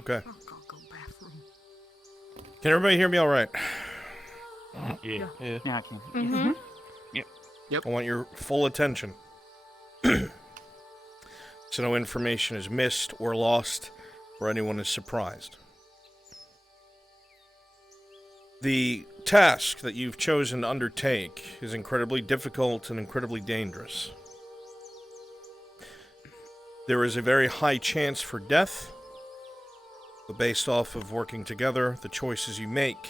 Okay. I'll go bathroom. Can everybody hear me all right? Yeah. Yeah, I can. Mm-hmm. I want your full attention. So no information is missed or lost, or anyone is surprised. The task that you've chosen to undertake is incredibly difficult and incredibly dangerous. There is a very high chance for death, but based off of working together, the choices you make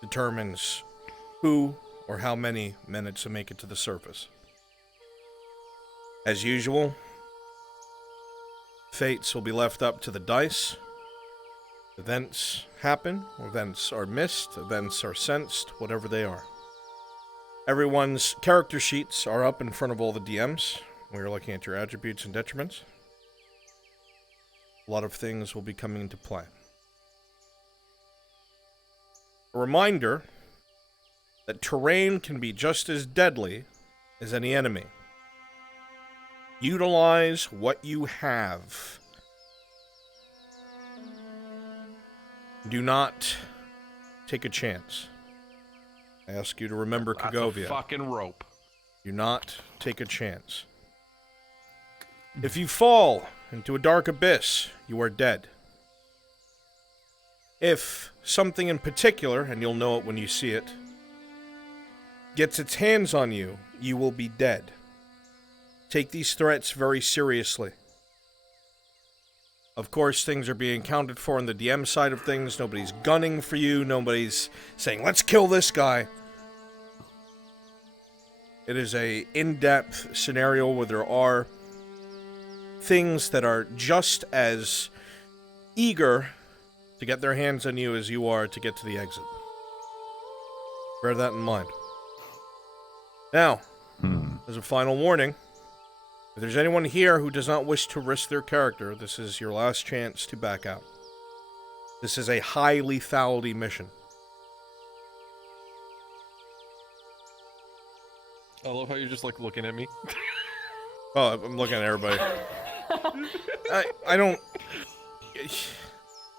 determines who or how many minutes to make it to the surface. As usual, fates will be left up to the dice. Events happen, events are missed, events are sensed, whatever they are. Everyone's character sheets are up in front of all the DMs. We're looking at your attributes and detriments. A lot of things will be coming into play. A reminder that terrain can be just as deadly as any enemy. Utilize what you have. Do not take a chance. I ask you to remember Kagovia. That's a fucking rope. Do not take a chance. If you fall into a dark abyss, you are dead. If something in particular, and you'll know it when you see it, gets its hands on you, you will be dead. Take these threats very seriously. Of course, things are being accounted for on the DM side of things. Nobody's gunning for you. Nobody's saying, let's kill this guy. It is a in-depth scenario where there are things that are just as eager to get their hands on you as you are to get to the exit. Bear that in mind. Now, as a final warning, if there's anyone here who does not wish to risk their character, this is your last chance to back out. This is a high lethality mission. I love how you're just like looking at me. Oh, I'm looking at everybody. I don't...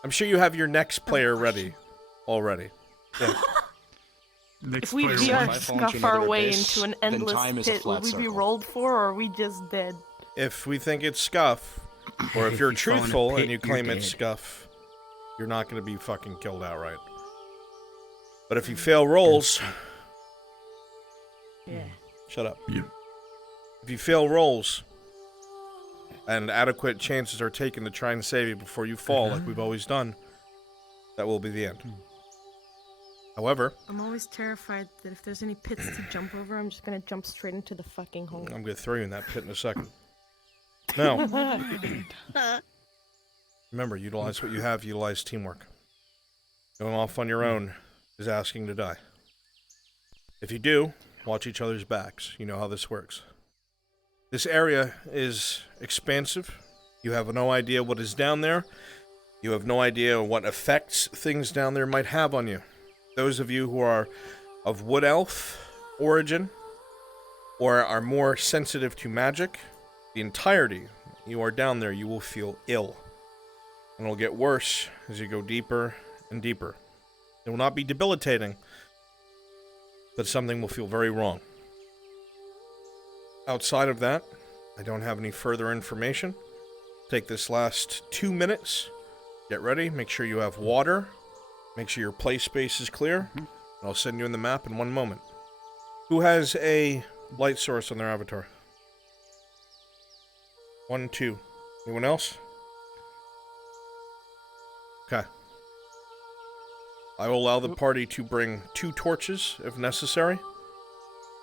I'm sure you have your next player ready already. Yeah. If we scuff our way into an endless pit, will we be rolled for, or are we just dead? If we think it's scuff, or if you're you fall in a truthful pit, and you claim you're it's dead. scuff, you're not going to be fucking killed outright. But if you fail rolls... Yeah. Shut up. Yeah. If you fail rolls, and adequate chances are taken to try and save you before you fall, like we've always done, that will be the end. However, I'm always terrified that if there's any pits to jump over, I'm just gonna jump straight into the fucking hole. I'm going to throw you in that pit in a second. Now, remember, utilize what you have, utilize teamwork. Going off on your own is asking to die. If you do, watch each other's backs. You know how this works. This area is expansive. You have no idea what is down there. You have no idea what effects things down there might have on you. Those of you who are of wood elf origin or are more sensitive to magic, the entirety you are down there, you will feel ill. And it'll get worse as you go deeper and deeper. It will not be debilitating, but something will feel very wrong. Outside of that, I don't have any further information. Take this last 2 minutes. Get ready. Make sure you have water. Make sure your play space is clear. And I'll send you in the map in 1 moment. Who has a light source on their avatar? 1, 2. Anyone else? Okay. I will allow the party to bring 2 torches if necessary.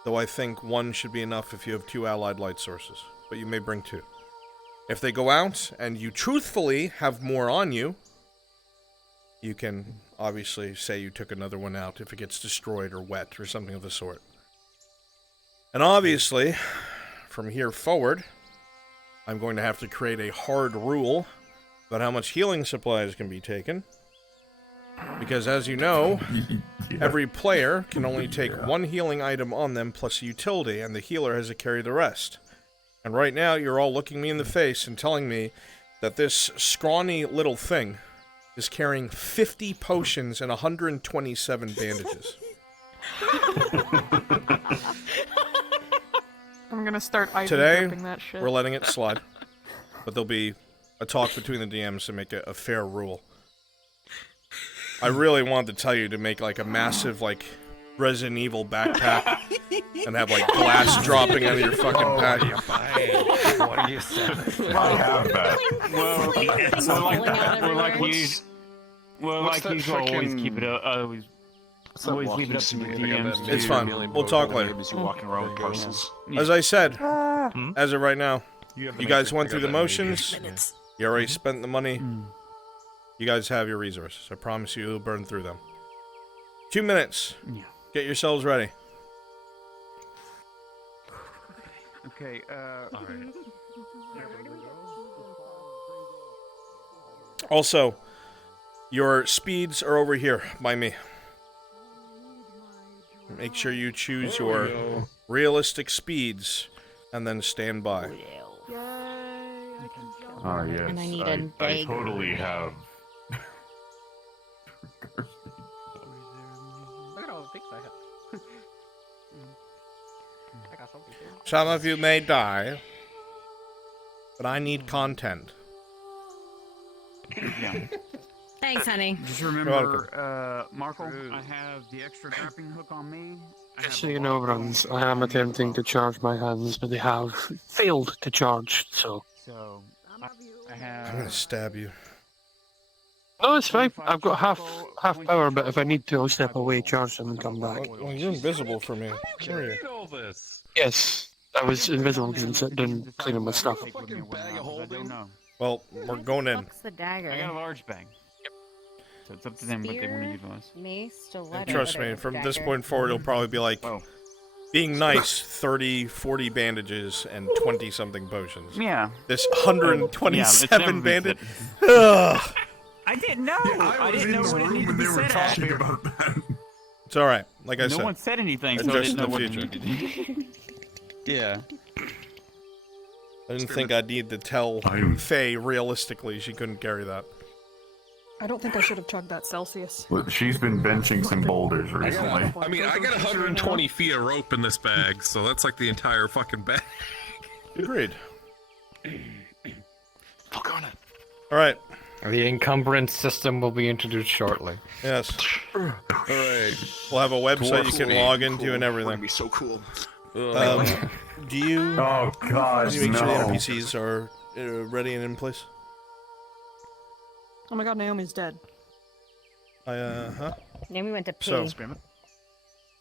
Though I think 1 should be enough if you have 2 allied light sources. But you may bring 2. If they go out and you truthfully have more on you, you can obviously say you took another one out if it gets destroyed or wet or something of the sort. And obviously, from here forward, I'm going to have to create a hard rule about how much healing supplies can be taken. Because as you know, every player can only take 1 healing item on them plus a utility, and the healer has to carry the rest. And right now, you're all looking me in the face and telling me that this scrawny little thing is carrying 50 potions and 127 bandages. I'm gonna start Today, dripping that shit. we're letting it slide, but there'll be a talk between the DMs to make it a fair rule. I really wanted to tell you to make like a massive like Resident Evil backpack and have like glass dropping out of your fucking pack. What are you saying? I have that. Like usual, always keep it always leave it up to the DMs. It's fine. We'll talk later. As I said, as of right now, you guys went through the motions. You already spent the money. You guys have your resources. I promise you, you'll burn through them. 2 minutes. Yeah. Get yourselves ready. Okay, alright. Also, your speeds are over here by me. Make sure you choose your realistic speeds and then stand by. Oh, yes. And I need a I totally have. Look at all the things I have. I got something too. Some of you may die, but I need content. Yeah. Thanks, honey. Just remember, Marco, I have the extra grappling hook on me. Just so you know, Bruns, I am attempting to charge my hands, but they have failed to charge, so... I have... I'm gonna stab you. No, it's fine. I've got half power, but if I need to, I'll step away, charge them, and come back. Well, you're invisible for me. Can you read all this? Yes, I was invisible because I'm sitting down cleaning my stuff. Well, we're going in. What's the dagger? I got a large bag. Yep. So it's up to them what they want to utilize. Mace, stiletto. And trust me, from this point forward, it'll probably be like, being nice, 30, 40 bandages, and 20-something potions. Yeah. This 127 bandage. I didn't know. Yeah, I didn't know what it needed to be said talking after. about that. It's alright, like I said. No one said anything, so I Address didn't know in the what it future. needed. Yeah. I didn't think I'd need to tell Faye realistically she couldn't carry that. I don't think I should have chugged that Celsius. Well, she's been benching some boulders recently. I mean, I got 120 feet of rope in this bag, so that's like the entire fucking bag. Agreed. Look on it. Alright. The encumbrance system will be introduced shortly. Yes. Alright. We'll have a website you can log into and everything. Be so cool. Do you... Oh, God, do you make sure the no. NPCs are ready and in place? Oh my god, Naomi's dead. Naomi went to pee. So,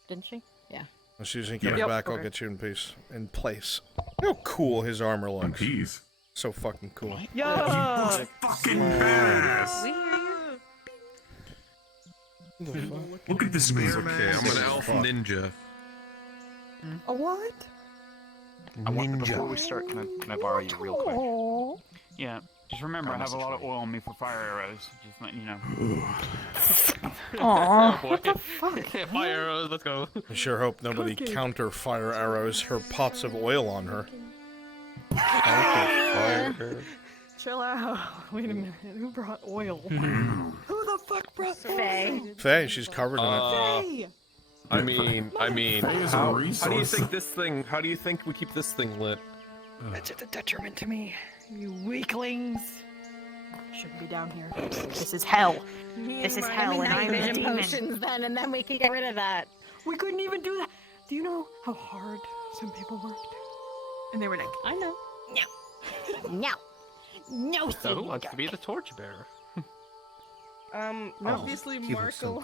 Didn't she? Yeah. as soon as he comes back, I'll get you in peace. In place. Look how cool his armor looks. Peace. So fucking cool. Yeah! Fucking badass. Look at this man. Okay, I'm an elf ninja. A what? I want before we start, can I borrow you real quick? Yeah. Just remember, I have a lot of oil on me for fire arrows. Just letting you know. Aww. What the fuck? Fire arrows, let's go. I sure hope nobody counter fire arrows her pots of oil on her. Chill out. Wait a minute. Who brought oil? Who the fuck brought Faye. Faye, she's covered in it. Faye! I mean, Faye's a how do you resource. think this thing, how do you think we keep this thing lit? It's a detriment to me. You weaklings. Shouldn't be down here. This is hell. This is hell, and I'm a vision demon. potions then, and then we can get rid of that. We couldn't even do that. Do you know how hard some people worked? And they were like, I know. No. No, So who wants to be the torchbearer? Obviously Marco.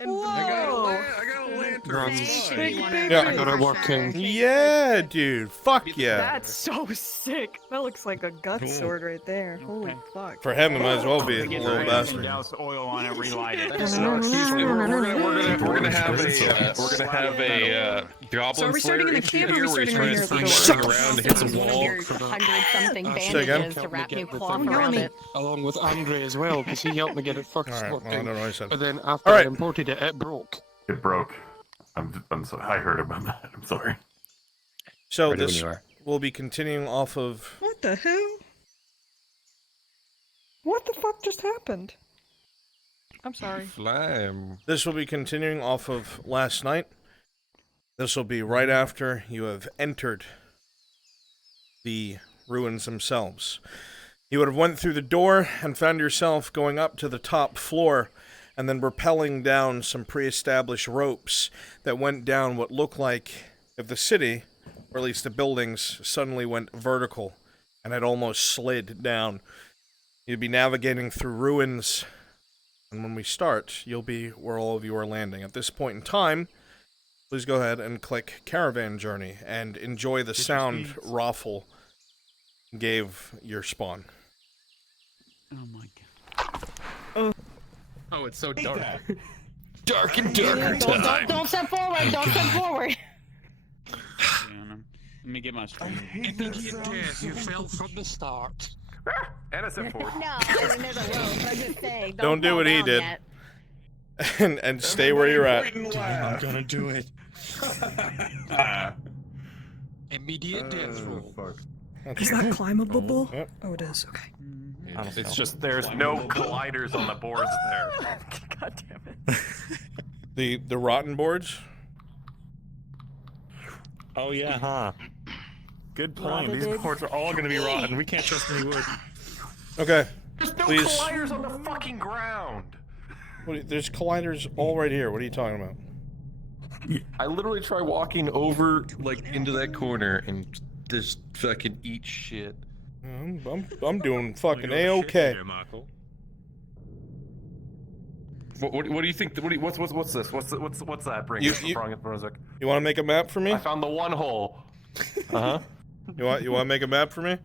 whoa! I got a lantern. Yeah, I got it working. Yeah, dude. Fuck yeah. That's so sick. That looks like a gut sword right there. Holy fuck. For him, it might as well be a Get little ready, bastard. douse oil on it, relight it. We're gonna have a goblin slayer issue here where he's trying to swing around to hit the wall. 100-something Say again? bandages to wrap new With cloth the around it. Along with Andre as well, because he helped me get it first Alright, well, I working. don't know what I said. But then after I imported it, it broke. It broke. I'm sorry. I heard about that. I'm sorry. So this will be continuing off of What the hell? What the fuck just happened? I'm sorry. Slime. This will be continuing off of last night. This will be right after you have entered the ruins themselves. You would have went through the door and found yourself going up to the top floor and then rappelling down some pre-established ropes that went down what looked like if the city, or at least the buildings, suddenly went vertical and had almost slid down. You'd be navigating through ruins, and when we start, you'll be where all of you are landing. At this point in time, please go ahead and click Caravan Journey and enjoy the sound Raffle gave your spawn. Oh my god. Oh, it's so dark. Dark and darker time. Don't step forward. Don't step forward. Let me get my screen. Immediate death. You fell from the start. And I step forward. No, I mean, there's a rope. I'm just saying. Don't do fall what he down did. yet. and stay where you're at. I'm gonna do it. Immediate death roll. Is that climbable? Yep. Oh, it is. Okay. It's just there's no colliders on the boards there. God damn it. The rotten boards? Oh yeah, huh? Good point. These boards are all gonna be rotten. We can't trust any wood. Okay. There's no Please. colliders on the fucking ground. There's colliders all right here. What are you talking about? I literally try walking over, like, into that corner and just fucking eat shit. I'm doing fucking A-okay. What do you think? What's this? What's that bring? You Brunswick? want to make a map for me? I found the one hole. Uh-huh. You want to make a map for me?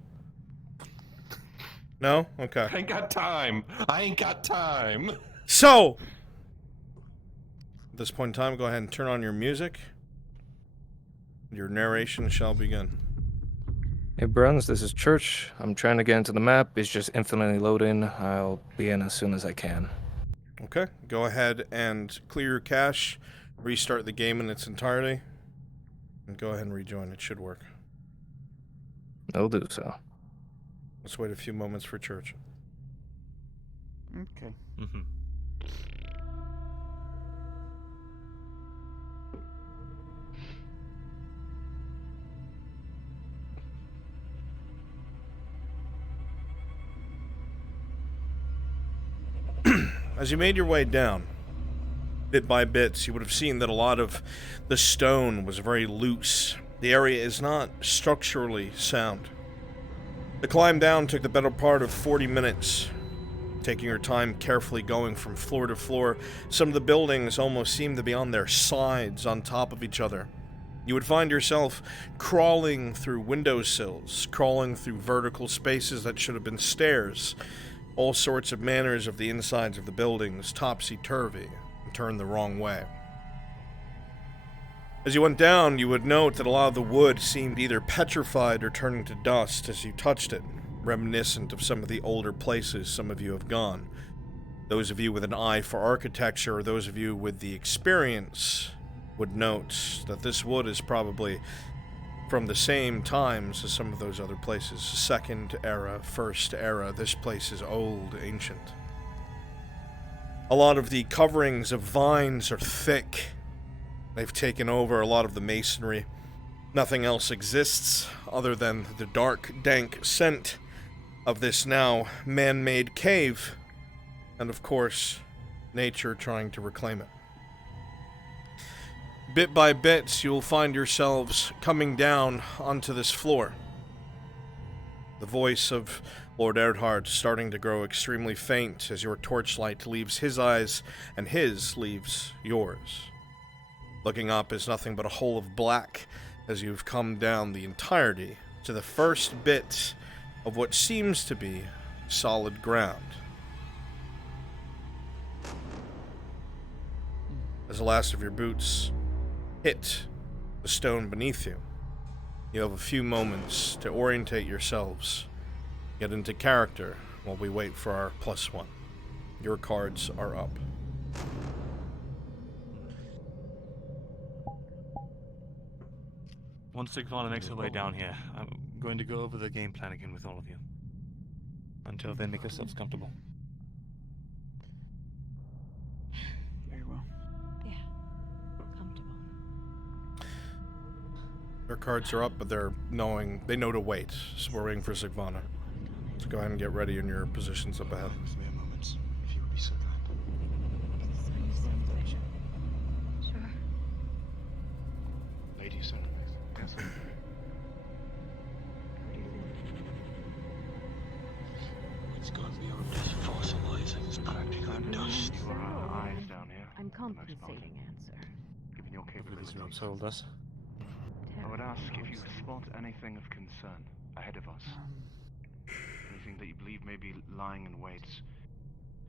No? Okay. I ain't got time. I ain't got time. So, at this point in time, go ahead and turn on your music. Your narration shall begin. Hey Bruns, this is Church. I'm trying to get into the map. It's just infinitely loading. I'll be in as soon as I can. Okay. Go ahead and clear your cache, restart the game in its entirety, and go ahead and rejoin. It should work. I'll do so. Let's wait a few moments for Church. Okay. As you made your way down, bit by bits, you would have seen that a lot of the stone was very loose. The area is not structurally sound. The climb down took the better part of 40 minutes, taking your time carefully going from floor to floor. Some of the buildings almost seemed to be on their sides on top of each other. You would find yourself crawling through windowsills, crawling through vertical spaces that should have been stairs. All sorts of manners of the insides of the buildings, topsy-turvy, and turned the wrong way. As you went down, you would note that a lot of the wood seemed either petrified or turning to dust as you touched it, reminiscent of some of the older places some of you have gone. Those of you with an eye for architecture, or those of you with the experience, would note that this wood is probably from the same times as some of those other places. Second era, first era. This place is old, ancient. A lot of the coverings of vines are thick. They've taken over a lot of the masonry. Nothing else exists other than the dark, dank scent of this now man-made cave. And of course, nature trying to reclaim it. Bit by bit, you'll find yourselves coming down onto this floor. The voice of Lord Erdhard starting to grow extremely faint as your torchlight leaves his eyes and his leaves yours. Looking up is nothing but a hole of black as you've come down the entirety to the first bit of what seems to be solid ground. As the last of your boots hit the stone beneath you, you have a few moments to orientate yourselves, get into character while we wait for our +1. Your cards are up. Once Sigvana makes her way down here, I'm going to go over the game plan again with all of you. Until then, make yourselves comfortable. Very well. Yeah. Comfortable. Their cards are up, but they know to wait. So we're waiting for Sigvana. So go ahead and get ready in your positions up ahead. With me a moment, if you would be so kind. Sure. Lady Sunrise. Yes. It's gone beyond just fossilizing. It's practically dust. You are our eyes down here. I'm compensating answer. Given your These capabilities, ropes hold us. I would ask if you spot anything of concern ahead of us. Anything that you believe may be lying in wait.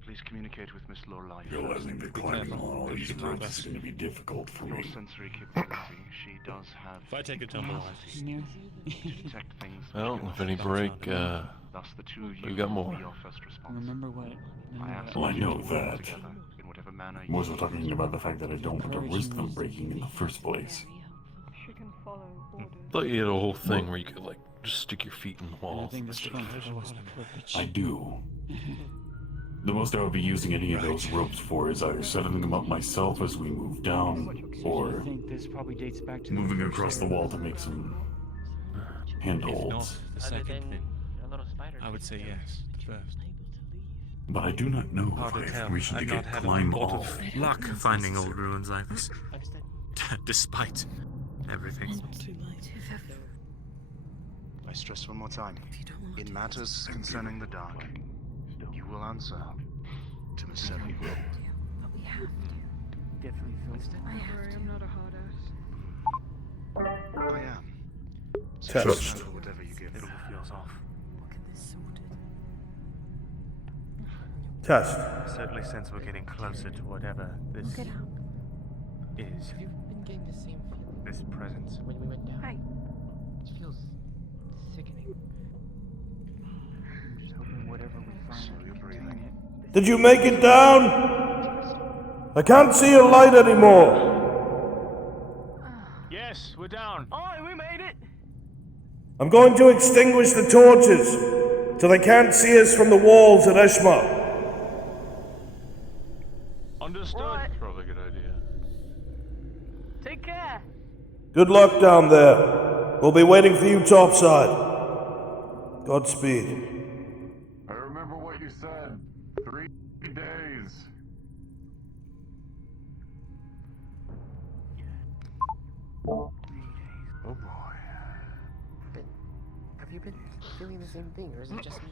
Please communicate with Miss Lorelei. Realizing that climbing on all these ropes is going to be difficult for Your me. sensory capability, she does have. If I take a tumble, to detect things. Well, if any break, Thus, the two of you we got more. will be your first response. Remember what? I ask Well, I you know to work that. together in whatever manner you More so talking about the fact that I don't want to risk them breaking in the first place. She can follow orders. thought you had a whole thing where you could like just stick your feet in the I wall. think this is going to a lot of privilege. I do. The most I would be using any of those ropes for is either setting them up myself as we move down, I or think this probably dates back to moving the across the wall to make some handholds. The second thing. I would say yes. The first. But I do not know Hard to if I tell. have reason to I've get not had a climb lot of off. luck finding old ruins like this. Despite everything. I stress one more time. In matters concerning the dark, you will answer to Miss Sevi. But we have to. Definitely feels I have to. I'm not a hard ass. I am. So Test. just handle whatever you give. It all feels off. We'll get this sorted. Test. I certainly sense we're getting closer to whatever this Get out. is. Have you been getting the same feeling This presence. when we went down? Hey. It feels sickening. I'm just hoping whatever we find, So you're breathing. Did you make it down? I can't see a light anymore. Yes, we're down. Oh, we made it. I'm going to extinguish the torches so they can't see us from the walls at Eshma. Understood. Probably a good idea. Take care. Good luck down there. We'll be waiting for you topside. Godspeed. I remember what you said. 3 days. Oh boy. But have you been feeling the same thing, or is it just me?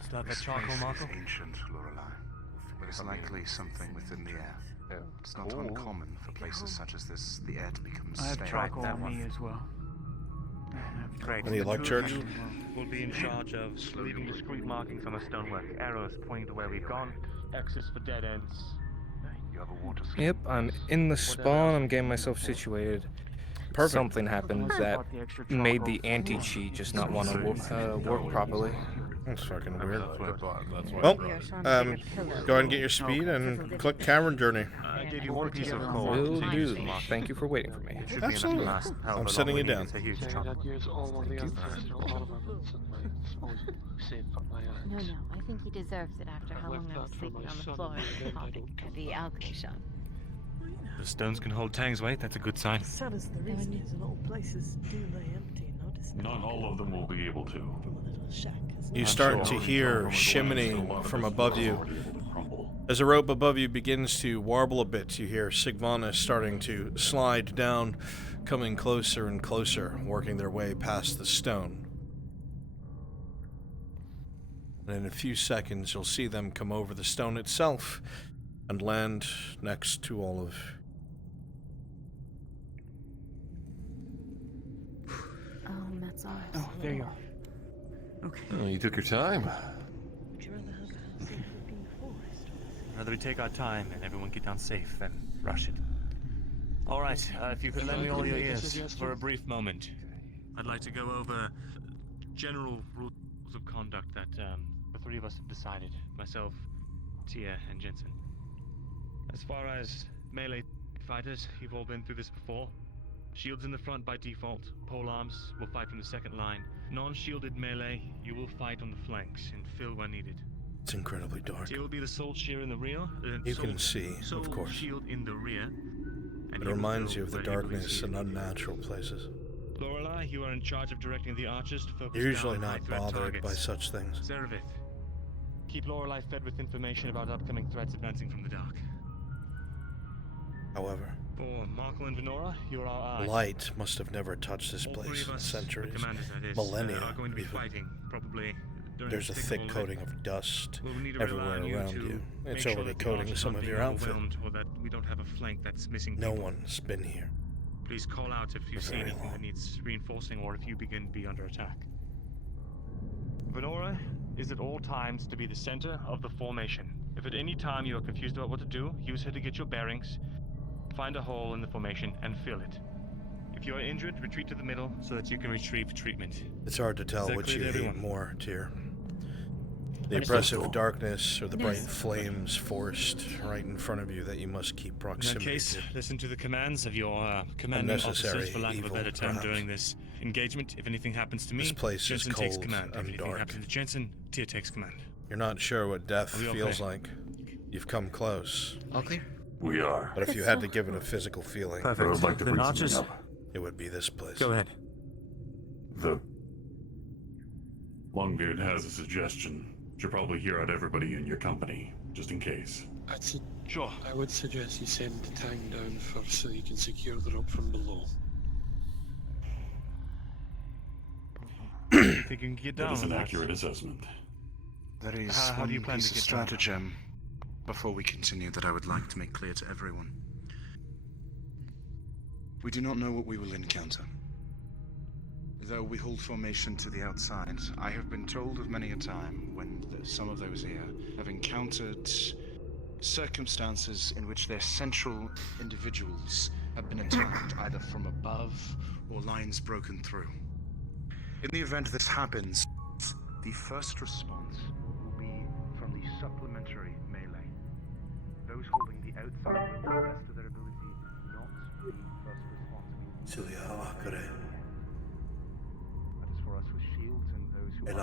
Still have that charcoal marker? Ancient, Lorelei. But it's likely something within the air. It's not uncommon for places such as this, the air to become I have stale. charcoal on me as well. Great. Any luck, Church? We'll be in charge of leaving discrete markings on the stonework, arrows pointing to where we've gone, X's for dead ends. You have a water skin. Yep, I'm in the spawn. I'm getting myself situated. Perfect. Something happened that made the anti-cheat just not want to work properly. That's fucking weird. That's why. Well, go ahead and get your speed and click Cavern Journey. I gave you one piece of coal. Will do. Thank you for waiting for me. Absolutely. I'm setting you down. That use all of the answers to all of our save from my eyes. No, I think he deserves it after how long I was sleeping on the floor at the alchemy shop. The stones can hold Tang's weight, that's a good sign. Sad as there is, these little places do lay empty, notice that. Not all of them will be able to. From a little shack, isn't You it? start to hear shimmening from above you. As the rope above you begins to warble a bit, you hear Sigvana starting to slide down, coming closer and closer, working their way past the stone. And in a few seconds, you'll see them come over the stone itself and land next to all of. That's ours. Oh, there you are. Okay. Oh, you took your time. Would you rather have a safe-looking forest? Rather we take our time and everyone get down safe than rush it. Alright, if you could lend me all your ears for a brief moment. I'd like to go over general rules of conduct that the three of us have decided. Myself, Tia, and Jensen. As far as melee fighters, you've all been through this before. Shields in the front by default. Pole arms will fight from the second line. Non-shielded melee, you will fight on the flanks and fill where needed. It's incredibly dark. It will be the soul shear in the rear. You can see, of course. Shield in the rear. It reminds you of the darkness in unnatural places. Lorelei, you are in charge of directing the archers to focus. You're usually down on not high-threat bothered by targets. such things. Zerevith, keep Lorelei fed with information about upcoming threats advancing from the dark. However, For Markle and Venora, you are our eyes. light must have never touched this All three place of in us, centuries, the commanders, that is, millennia are going to be even. fighting, probably. during There's a the thick signal coating of dust We'll need to rely everywhere on you around to you. make It's sure already that the coating archers some aren't of being your outfit. overwhelmed, or that we don't have a flank that's missing No people. one's been here. Please call out if you see Very anything long. that needs reinforcing or if you begin to be under attack. Venora is at all times to be the center of the formation. If at any time you are confused about what to do, use her to get your bearings, find a hole in the formation, and fill it. If you are injured, retreat to the middle so that you can retrieve treatment. It's hard to tell Is that which clear you to hate everyone? more, Tyr. The Understood. oppressive darkness or the bright Yes. flames forced right in front of you that you must keep In that proximity case, to. listen to the commands of your commanding Unnecessary officers, for lack of a evil, better term, perhaps. during this engagement. If anything happens to me, This place is Jensen takes cold command. If and anything dark. happens to Jensen, Tyr takes command. You're not sure what death Are we feels okay? like. You've come close. All clear? We are. But if you had to give it a physical feeling, I would like to Then bring archers- something up. it would be this place. Go ahead. The Longbeard has a suggestion. Should probably hear out everybody in your company, just in case. Sure. I would suggest you send the Tang down first so you can secure the rope from below. Think you can get down That is an with accurate assessment. There is How do you one plan piece to of get down? stratagem before we continue that I would like to make clear to everyone. We do not know what we will encounter. Though we hold formation to the outside, I have been told of many a time when some of those here have encountered circumstances in which their central individuals have been attacked either from above or lines broken through. In the event this happens, the first response will be from the supplementary melee. Those holding the outside will, to the best of their ability, not be first response. That is for us with shields and those who are Is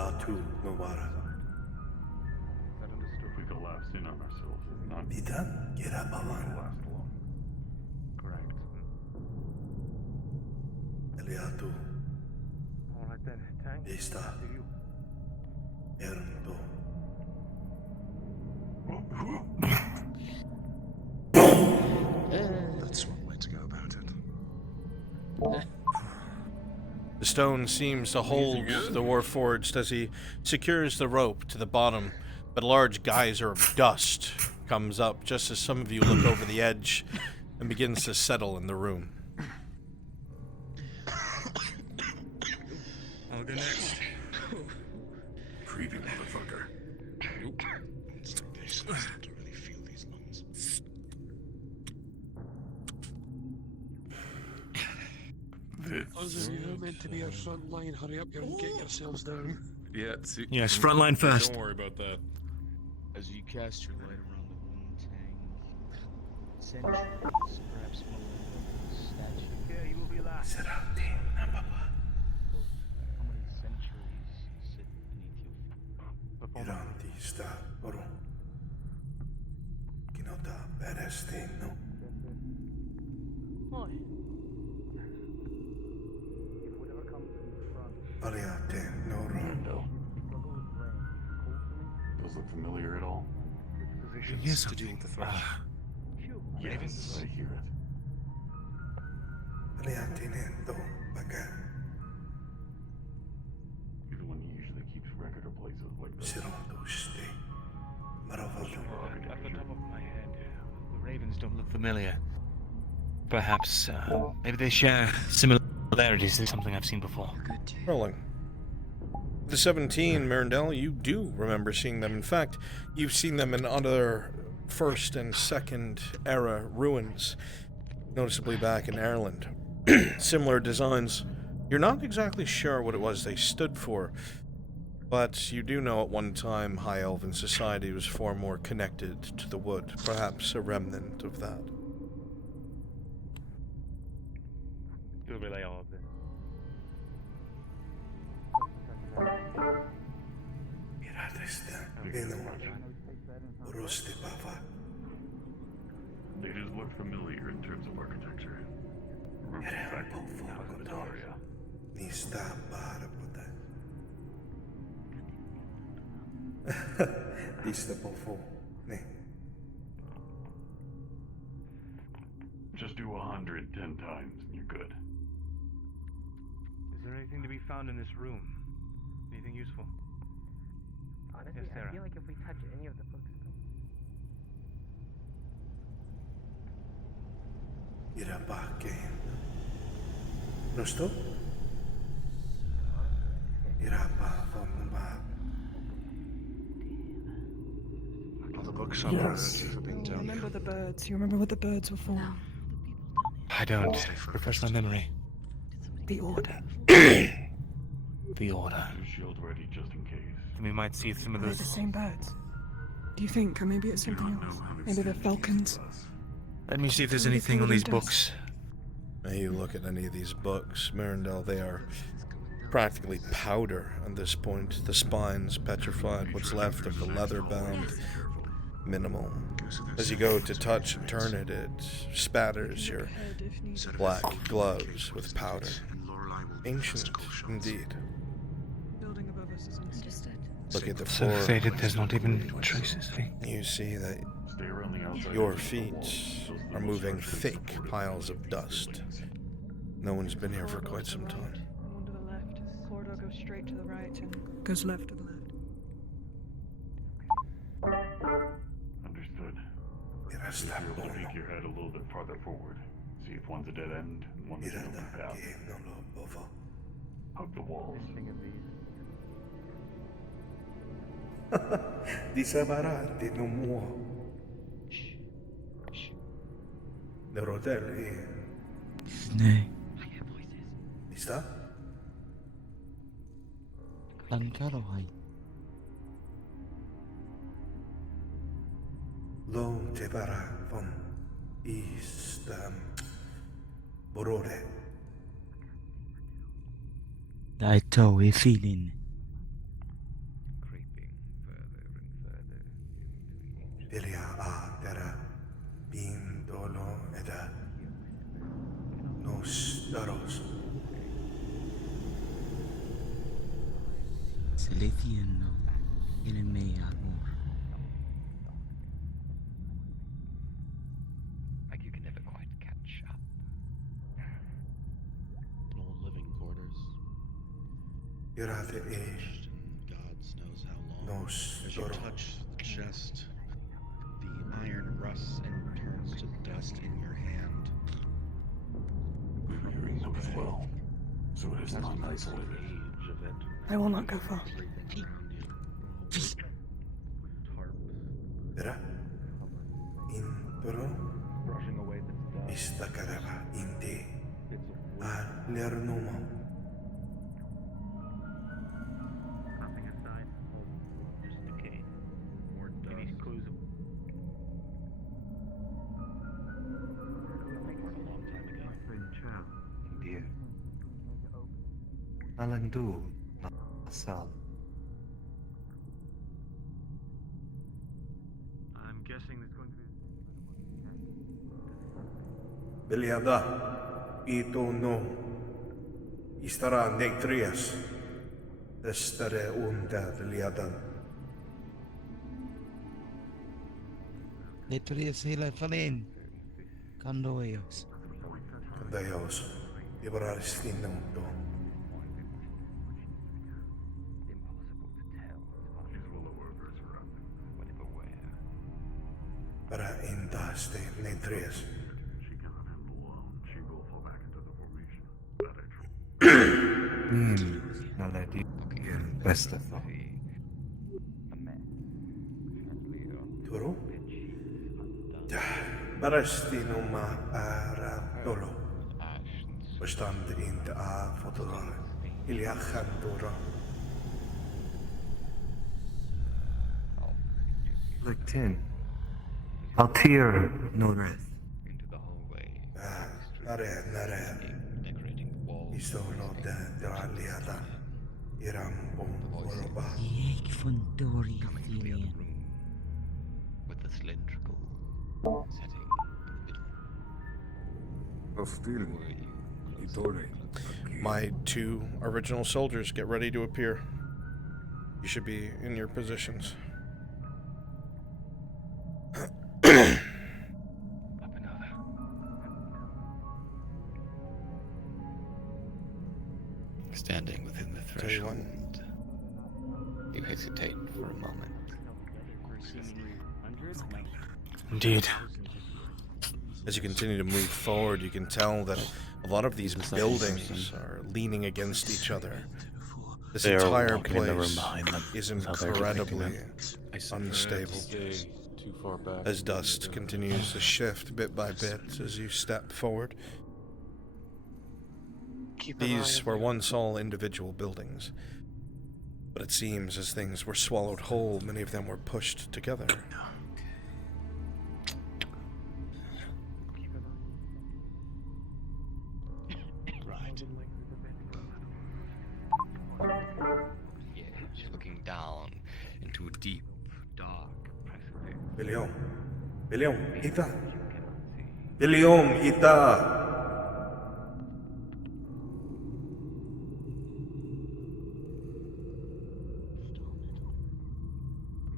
that understood? If we collapse in on ourselves, it's not Correct. All right then, Tang. Do you? That's one way to go about it. The stone seems to hold the Warforged as he secures the rope to the bottom, but a large geyser of dust comes up just as some of you look over the edge and begins to settle in the room. I'll go next. creepy motherfucker. It's too basic to really feel these lungs. Others of you are meant to be our front line. Hurry up here and get yourselves down. Yeah, Yes, front line first. Don't worry about that. As you cast your light around the wound, Tang, centuries, perhaps millennia, statue. Yeah, you will be last. How many centuries sit beneath your feet? No. Those look familiar at all? Yes, to do with the threat. Yes, I hear it. You're the one who usually keeps record of places like this. Off the top of my head, the ravens don't look familiar. Perhaps, maybe they share similarities to something I've seen before. Rolling. The 17, Mirandel, you do remember seeing them. In fact, you've seen them in other First and Second Era ruins, noticeably back in Ireland. Similar designs. You're not exactly sure what it was they stood for, but you do know at one time High Elven society was far more connected to the wood, perhaps a remnant of that. Då vill jag av det. They just look familiar in terms of architecture. Just do 110 times and you're good. Is there anything to be found in this room? Anything useful? Honestly, Yes, Sarah. I feel like if we touch any of the books... All the books on Yes. Earth have been You down remember here. the birds? You remember what the birds were for? I don't. Refresh my memory. The Order. The Order. Shield ready just in case. Then we might see some of They're those. the same birds. Do you think? Or maybe it's something else. Maybe they're falcons. Let me see if there's Maybe anything on Golden these Dust. books. Now you look at any of these books, Mirandel, they are practically powder at this point. The spine's petrified, what's left of the leather bound, minimal. As you go to touch and turn it, it spatters your black gloves with powder. Ancient, indeed. Building above us is Understood. Look at the So floor. faded, there's not even traces. You see that Stay around the outside. your feet are moving fake piles of dust. No one's been here for quite some time. One to the left. Corridor goes straight to the right and goes left to the left. Understood. Just be able to peek your head a little bit farther forward. See if one's a dead end and one's an open path. Hug the walls. Disabarate no more. The rotelli. Nej. Lista? Lankarohai. Lo te bara von East Borode. I tow a feeling. Delia a dera bindolo eda nos daros. Seleciendo el meago. Like you can never quite catch up. In all living quarters. Irate e God knows how long. nos As you doro. touch the chest, the iron rusts and turns to dust in your hand. We've been hearing them as well. So it is not isolated. I will not go far. Vera? Intro istakarava inte alernomo. Nothing aside. Just decay. More dust. Any clues of... India. Alandu, Sal. I'm guessing there's going to be... Beliada ito no istara nectrias. Estare unda beliadan. Letrias hela fallen. Candoeos. Candeos. Ibararistino do. Para indaste nectrias. Naledi. Best of all. Toro? Barastino ma ara dolo. Bestand inte a fotora. Iliachantora. Look, Tin. Altir Noreth. Nare. Isono de aliada. Irambo Oroba. With the cylindrical setting in the middle. My 2 original soldiers get ready to appear. You should be in your positions. Standing within the threshold, you hesitate for a moment. Indeed. As you continue to move forward, you can tell that a lot of these buildings are leaning against each other. This They are entire walking in the room place behind them. is That's how they're depicting incredibly unstable. As dust continues to shift bit by bit as you step forward. These were once all individual buildings, but it seems as things were swallowed whole, many of them were pushed together. Yeah, just looking down into a deep, dark precipice. William, Ita. William, Ita.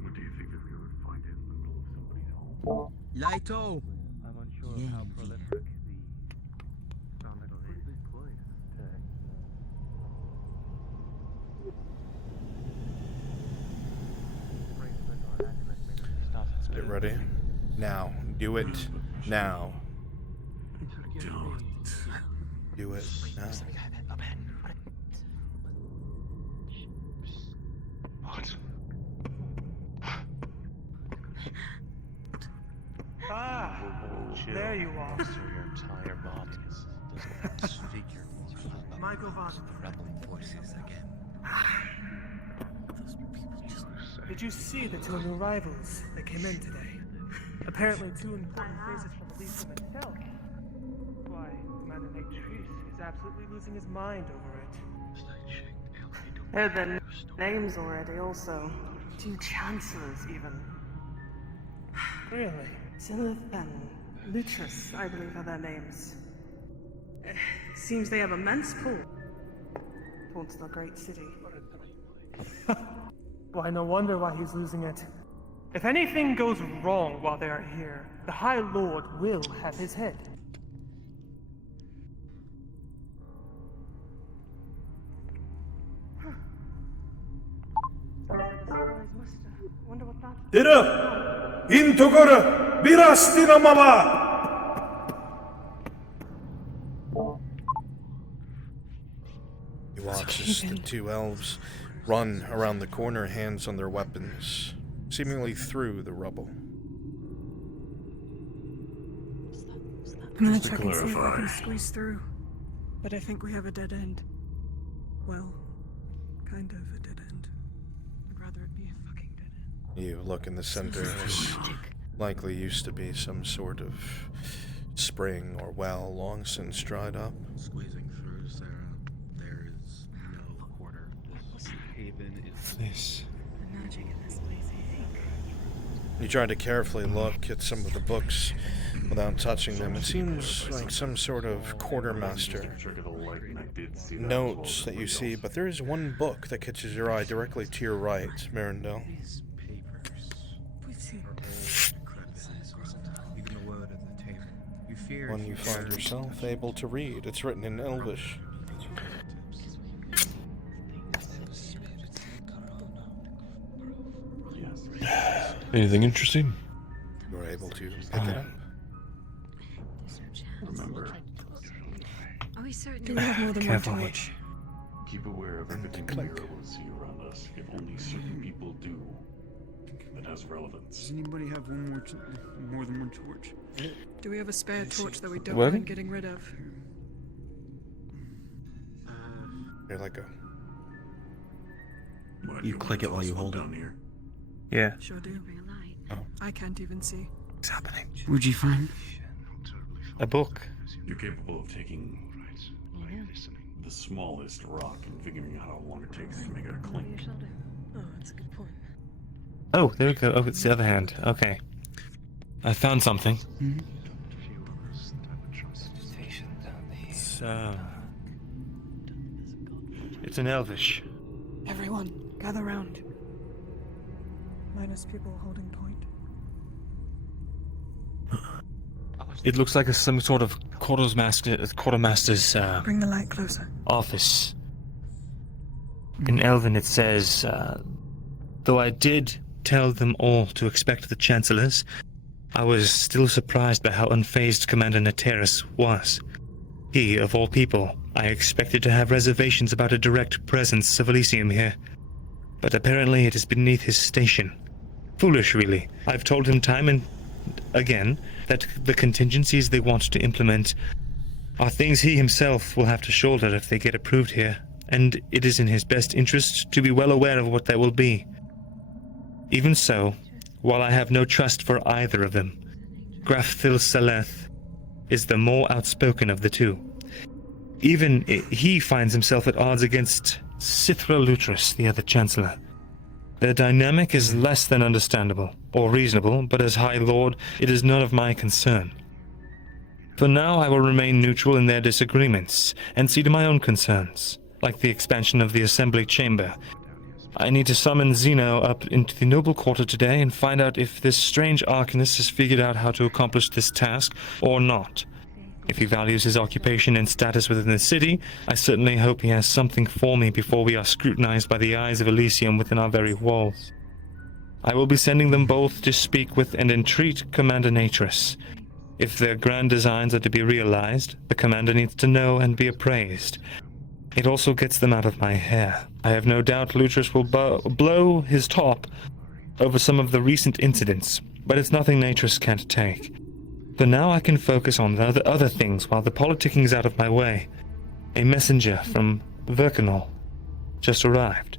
What do you think that we would find it in the middle of somebody's home? Lighto! I'm unsure of how prolific the sawmill is. Get ready. Now. Do it now. Do it now. What? Ah, there you are. So your entire body is disfigured. Michael Von. Rebel voices again. Did you see the 2 new arrivals that came in today? Apparently 2 important faces from Lethal itself. Why, Commander Matrice is absolutely losing his mind over it. Heard their names already, also. 2 chancellors, even. Really? Zilith and Lutris, I believe, are their names. Seems they have immense pull towards the great city. Why, no wonder why he's losing it. If anything goes wrong while they are here, the High Lord will have his head. Wonder what that... Tira! Intogora! Virastina mama! You watch as the 2 elves run around the corner, hands on their weapons, seemingly through the rubble. I'm gonna check and see if I can squeeze through. But I think we have a dead end. Well, kind of a dead end. I'd rather it be a fucking dead end. You look in the center. This likely used to be some sort of spring or well, long since dried up. Squeezing through, Sarah. There is no quarter. This haven is this. The magic in this place, I think. You try to carefully look at some of the books without touching them. It seems like some sort of quartermaster notes that you see, but there is one book that catches your eye directly to your right, Mirandel. We've seen One you find yourself able to read. It's written in Elvish. Anything interesting? You're able to pick it up. Remember, Are we certain do we have more than Careful. one to reach? keep aware of everything we hear or see around us. If only certain people do, that has relevance. Does anybody have more than one torch? Do we have a spare torch that we don't What? mind getting rid of? Here, let go. What, You click it while you one hold it. down here? Yeah. Sure do. Oh. I can't even see. What's happening? What'd you find? A book. You're capable of taking the the smallest rock and figuring out how long it takes to make it a clink. Oh, that's a good point. Oh, there we go. Oh, it's the other hand. Okay. I found something. It's an Elvish. Everyone, gather round. Minus people holding point. It looks like some sort of quartermaster's Bring the light closer. office. In Elven it says, though I did tell them all to expect the Chancellors, I was still surprised by how unfazed Commander Nateris was. He, of all people, I expected to have reservations about a direct presence of Elysium here. But apparently it is beneath his station. Foolish, really. I've told him time and again that the contingencies they want to implement are things he himself will have to shoulder if they get approved here, and it is in his best interest to be well aware of what that will be. Even so, while I have no trust for either of them, Graf Phil Saleth is the more outspoken of the two. Even he finds himself at odds against Sithra Lutris, the other Chancellor. Their dynamic is less than understandable, or reasonable, but as High Lord, it is none of my concern. For now, I will remain neutral in their disagreements, and see to my own concerns, like the expansion of the Assembly Chamber. I need to summon Zeno up into the Noble Quarter today and find out if this strange Arcanist has figured out how to accomplish this task, or not. If he values his occupation and status within the city, I certainly hope he has something for me before we are scrutinized by the eyes of Elysium within our very walls. I will be sending them both to speak with and entreat Commander Natress. If their grand designs are to be realized, the Commander needs to know and be appraised. It also gets them out of my hair. I have no doubt Lutris will blow his top over some of the recent incidents, but it's nothing Natress can't take. For now I can focus on the other things while the politicking's out of my way. A messenger from Verkanol just arrived,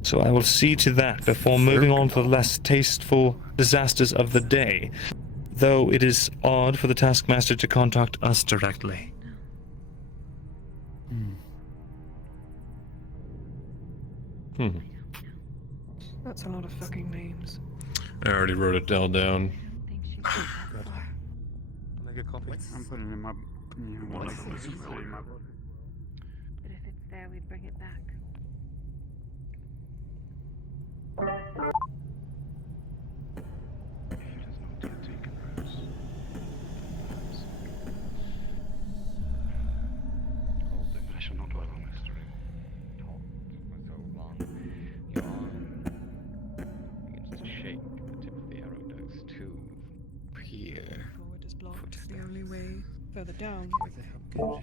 so I will see to that before moving on to the less tasteful disasters of the day, though it is odd for the Taskmaster to contact us directly. That's a lot of fucking names. I already wrote it all down. I'm putting it in my. But if it's there, we bring it back. I shall not dwell on this. Talk for so long. Your arm begins to shake. The tip of the arrow does too. Here. Forward is blocked. The only way further down. Good.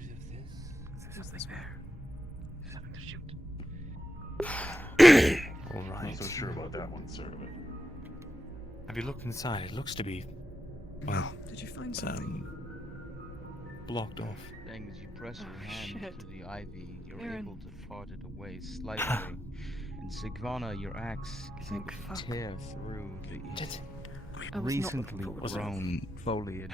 Is this fair? Something to shoot. Alright. Not so sure about that one, sir. Have you looked inside? It looks to be, well, Did you find something? blocked off. Thing as you press your hand shit. to the ivy, you're Aaron. able to part it away slightly. And Sigvana, your axe can Fuck. tear through the I was not recently looking forward to grown foliage.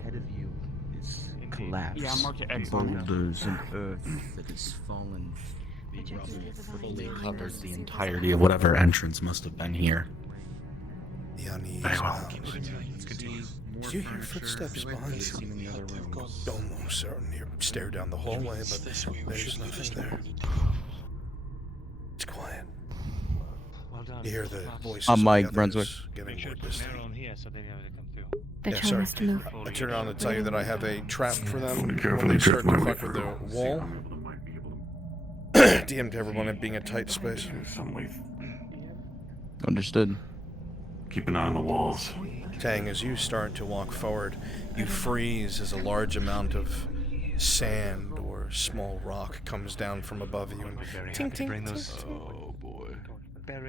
Ahead of you is collapse. Yeah, I marked your X on there. Boulders and earth that has fallen. Fully covers the entirety of whatever entrance must have been here. The unease. Very well. Let's continue. Did you hear footsteps behind you? Almost certain you stare down the hallway, but there's nothing there. It's quiet. Well done. You hear the voices. I'm of Mike, the others Brunswick. Getting Make sure more to distant. turn on here so they know to come through. They're Yeah, trying sorry. us to move. I turn around to tell you that I have a trap for them Carefully, when they start to carefully, fuck with the carefully. wall. DM to everyone it being a tight space. Understood. Keep an eye on the walls. Tang, as you start to walk forward, you freeze as a large amount of sand or small rock comes down from above you and tink, tink, tink, tink. Oh boy.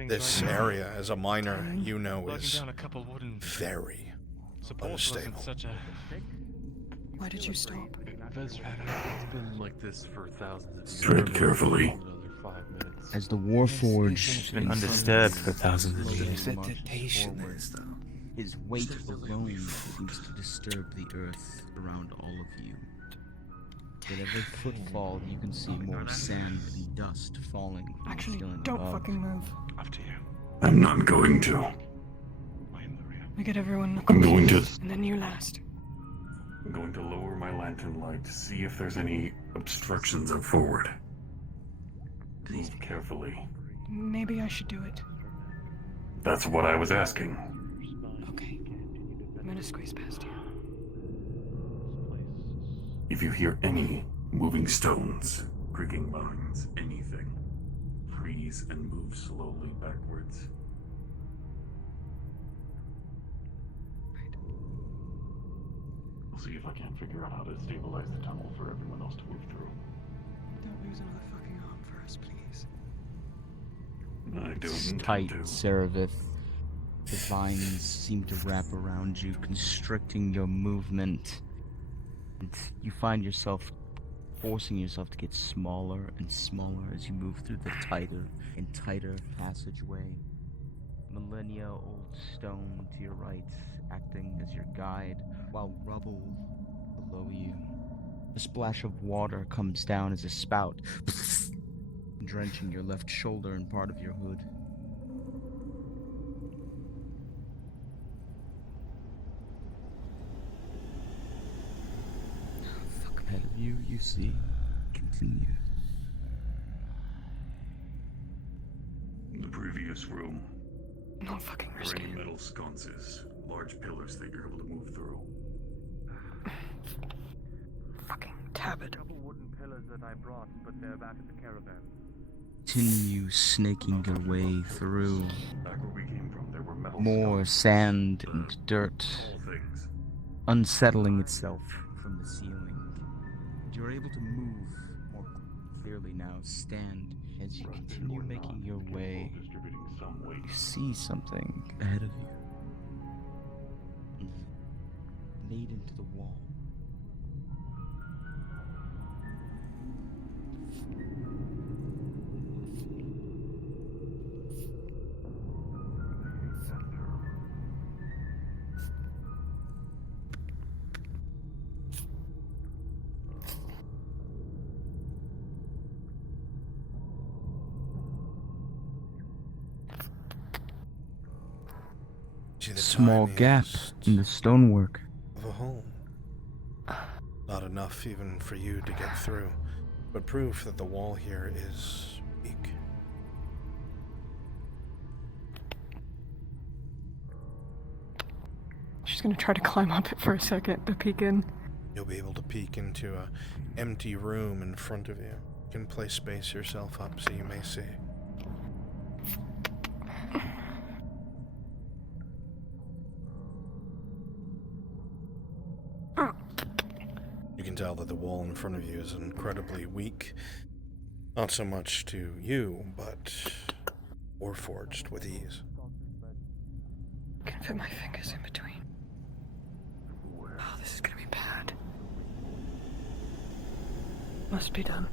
This area, as a miner, you know, is very unstable. Why did you stop? It's been like this for thousands of years. Tread carefully. As the Warforged been undisturbed for thousands of years. His weight alone seems to disturb the earth around all of you. With every footfall, you can see more sand and dust falling. Actually, from the don't above. fucking move. Up to you. I'm not going to. We get everyone I'm going to. and then you last. I'm going to lower my lantern light to see if there's any obstructions up forward. Move carefully. Maybe I should do it. That's what I was asking. Okay. I'm gonna squeeze past you. If you hear any moving stones, creaking lines, anything, freeze and move slowly backwards. I'll see if I can't figure out how to stabilize the tunnel for everyone else to move through. Don't lose another fucking arm for us, please. I don't It's intend tight, to. Serevith. The vines seem to wrap around you, constricting your movement. And you find yourself forcing yourself to get smaller and smaller as you move through the tighter and tighter passageway. Millennia-old stone to your right, acting as your guide, while rubble below you. A splash of water comes down as a spout, drenching your left shoulder and part of your hood. Ahead of you, you see, continue. The previous room. Not fucking There are risking any it. metal sconces, large pillars that you're able to move through. Fucking Tabard. Couple wooden pillars that I brought, but they're back at the caravan. Continue snaking your way through. Back where we came from, there were metal More sand and dirt, things. unsettling itself from the ceiling. You're able to move more clearly now, stand as you continue making your way. You see something ahead of you. Made into the wall. Small gap in the stonework. Of a hole. Not enough even for you to get through, but proof that the wall here is weak. She's gonna try to climb up it for a second to peek in. You'll be able to peek into an empty room in front of you. You can place space yourself up so you may see. You can tell that the wall in front of you is incredibly weak. Not so much to you, but warforged with ease. Can fit my fingers in between. Oh, this is gonna be bad. Must be done.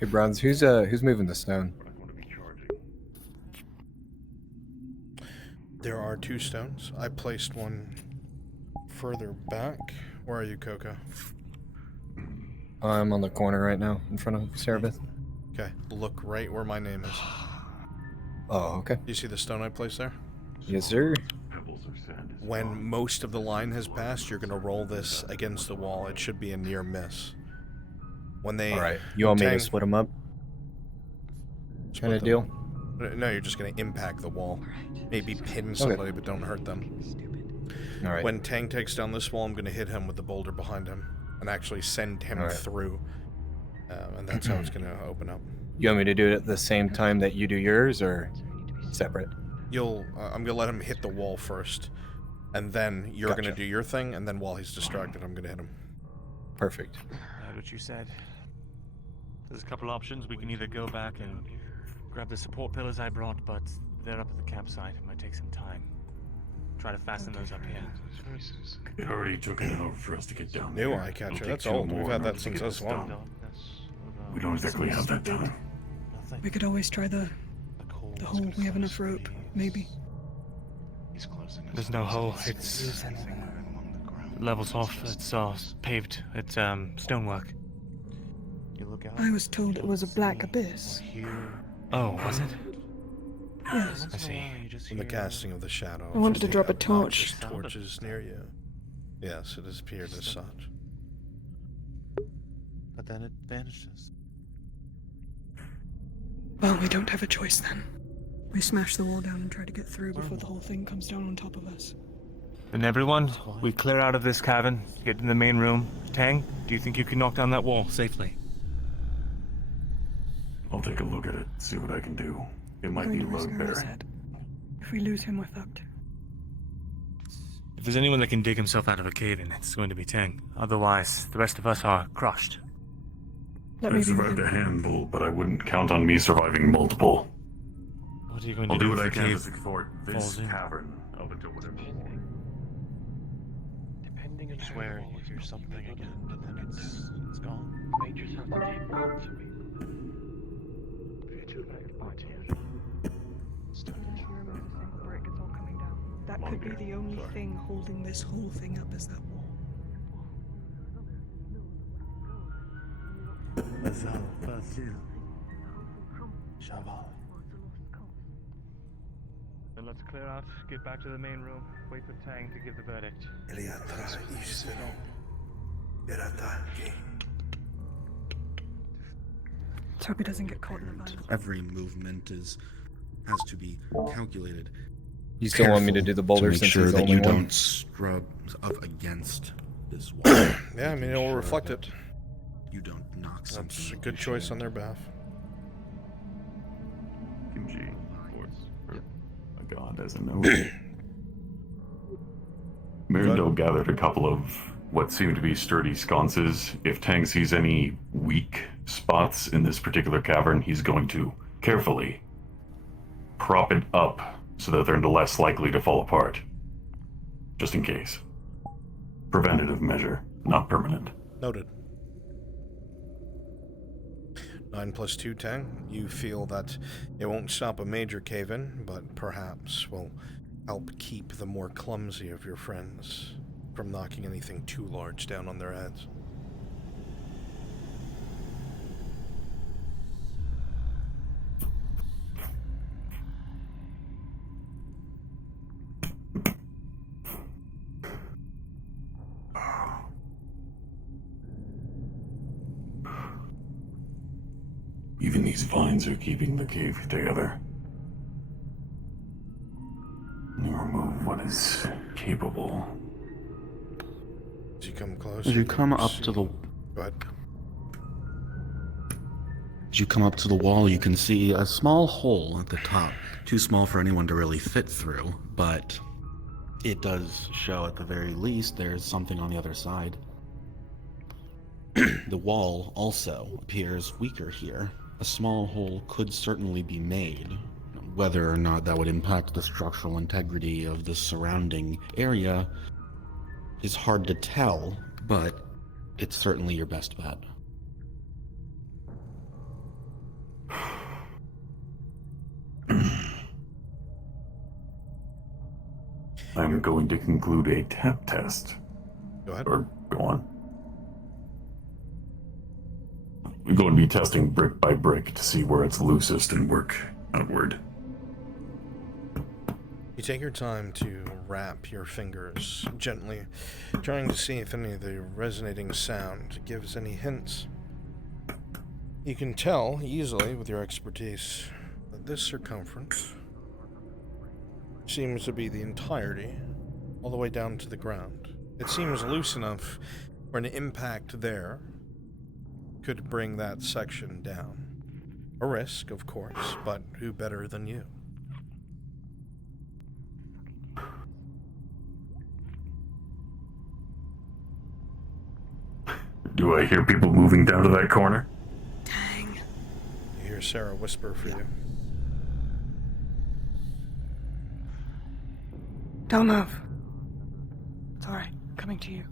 Hey, Bruns, who's moving the stone? There are 2 stones. I placed one further back. Where are you, Coco? I'm on the corner right now, in front of Serevith. Okay, look right where my name is. Oh, okay. You see the stone I placed there? Yes, sir. When most of the line has passed, you're gonna roll this against the wall. It should be a near miss. When they... Alright, you want me to split them up? Kind of deal? No, you're just gonna impact the wall. Maybe pin somebody, but don't hurt them. Alright. When Tang takes down this wall, I'm gonna hit him with the boulder behind him and actually send him through. And that's how it's going to open up. You want me to do it at the same time that you do yours, or separate? I'm going to let him hit the wall first, and then you're Gotcha. going to do your thing, and then while he's distracted, I'm going to hit him. Perfect. Heard what you said. There's a couple options. We can either go back and grab the support pillars I brought, but they're up at the campsite. It might take some time. Try to fasten those up here. It already took an hour for us to get down New there. eye catcher, It'll take that's 2 old. We've more had in that order to since get us this one. done. We don't exactly have that time. We could always try the hole. We have enough rope, maybe. There's no hole. It's levels off. It's paved. It's stonework. I was told it was a black abyss. Oh, was it? Yes. I see. From the casting of the shadow. I wanted to from the drop a torch. obnoxious torches near you. Yes, it has appeared as such. But then it vanishes. Well, we don't have a choice then. We smash the wall down and try to get through before the whole thing comes down on top of us. Then everyone, we clear out of this cavern, get in the main room. Tang, do you think you can knock down that wall safely? I'll take a look at it, see what I can do. It might be load bearing. If we lose him, we're fucked. If there's anyone that can dig himself out of a cave-in, it's going to be Tang. Otherwise, the rest of us are crushed. I survived a handful, but I wouldn't count on me surviving multiple. What are you going to I'll do do what I if the can to cave support this falls in? cavern up until whatever. Depending on Swear you hear something again, and then it's gone. Made yourself a cheap boat to me. That could be the only thing holding this whole thing up is that wall. Then let's clear out, get back to the main room, wait for Tang to give the verdict. Let's hope he doesn't get caught in the vine. Every movement has to be calculated. You still want me to do the boulder to make since sure he's the that only you one? don't scrub up against this wall. Yeah, I mean, it'll reflect it. You don't knock something. That's a good choice on their behalf. Kimchi, a god as a no. Mirandel gathered a couple of what seemed to be sturdy sconces. If Tang sees any weak spots in this particular cavern, he's going to carefully prop it up so that they're less likely to fall apart. Just in case. Preventative measure, not permanent. Noted. 9 + 2, 10. You feel that it won't stop a major cave-in, but perhaps will help keep the more clumsy of your friends from knocking anything too large down on their heads. Even these vines are keeping the cave together. You remove what is capable. As you come close, As you come up to the... Go ahead. As you come up to the wall, you can see a small hole at the top. Too small for anyone to really fit through, but it does show at the very least there's something on the other side. The wall also appears weaker here. A small hole could certainly be made. Whether or not that would impact the structural integrity of the surrounding area is hard to tell, but it's certainly your best bet. I'm going to conclude a tap test. Go ahead. Or go on. We're going to be testing brick by brick to see where it's loosest and work outward. You take your time to wrap your fingers gently, trying to see if any of the resonating sound gives any hints. You can tell easily with your expertise that this circumference seems to be the entirety, all the way down to the ground. It seems loose enough for an impact there could bring that section down. A risk, of course, but who better than you? Do I hear people moving down to that corner? Dang. You hear Sarah whisper for you. Don't move. It's alright. Coming to you.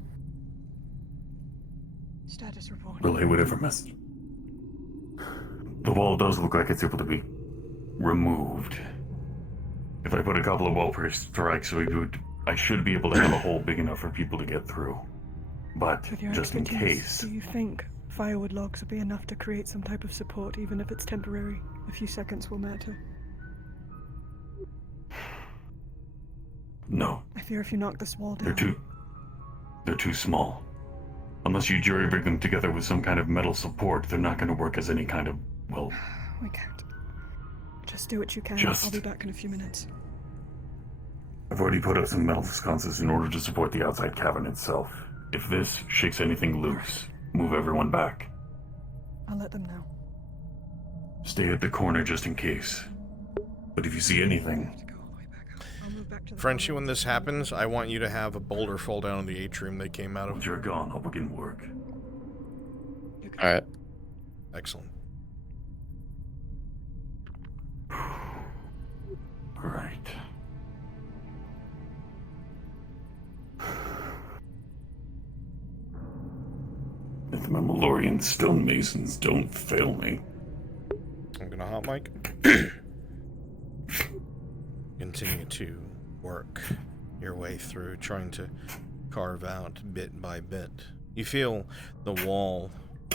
Status report. Relay whatever message. The wall does look like it's able to be removed. If I put a couple of wall strikes, I should be able to have a hole big enough for people to get through. But With your just in expertise, case. do you think firewood logs will be enough to create some type of support, even if it's temporary? A few seconds will matter. No. I fear if you knock this wall down. They're too small. Unless you jury-rig them together with some kind of metal support, they're not going to work as any kind of, well... We can't. Just do what you can. Just- I'll be back in a few minutes. I've already put up some metal sconces in order to support the outside cavern itself. If this shakes anything loose, move everyone back. I'll let them know. Stay at the corner just in case. But if you see anything... Frenchie, when this happens, I want you to have a boulder fall down in the atrium they came out of. Once you're gone, I'll begin work. Alright. Excellent. Right. If the Mandalorian stonemasons don't fail me. I'm gonna hot mic. Continue to work your way through, trying to carve out bit by bit. You feel the wall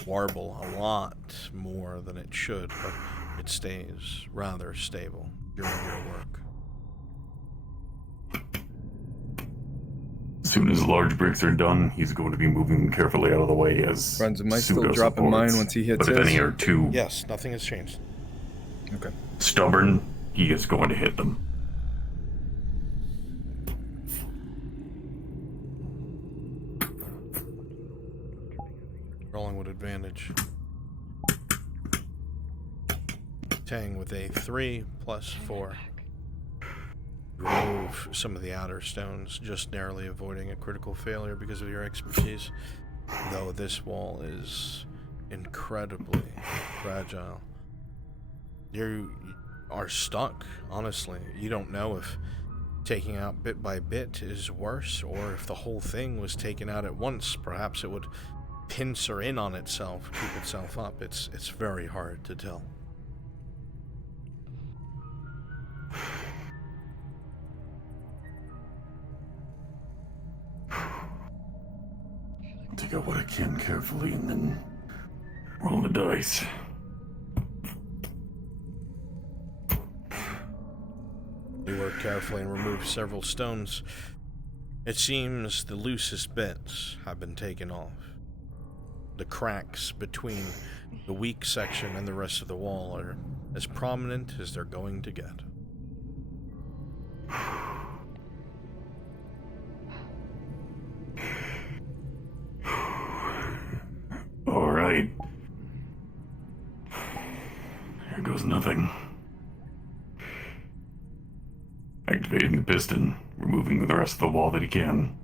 warble a lot more than it should, but it stays rather stable during your work. As soon as large bricks are done, he's going to be moving them carefully out of the way as Bruns, am I still pseudo dropping supports. mine once he hits But if his? any are too Yes, nothing has changed. Okay. stubborn, he is going to hit them. Rolling with advantage. Tang with a 3 plus 4. Remove some of the outer stones, just narrowly avoiding a critical failure because of your expertise. Though this wall is incredibly fragile. You are stuck, honestly. You don't know if taking out bit by bit is worse, or if the whole thing was taken out at once. Perhaps it would pincer in on itself, keep itself up. It's very hard to tell. Take out what I can carefully and then roll the dice. You work carefully and remove several stones. It seems the loosest bits have been taken off. The cracks between the weak section and the rest of the wall are as prominent as they're going to get. All right. Here goes nothing. Activating the piston, removing the rest of the wall that he can.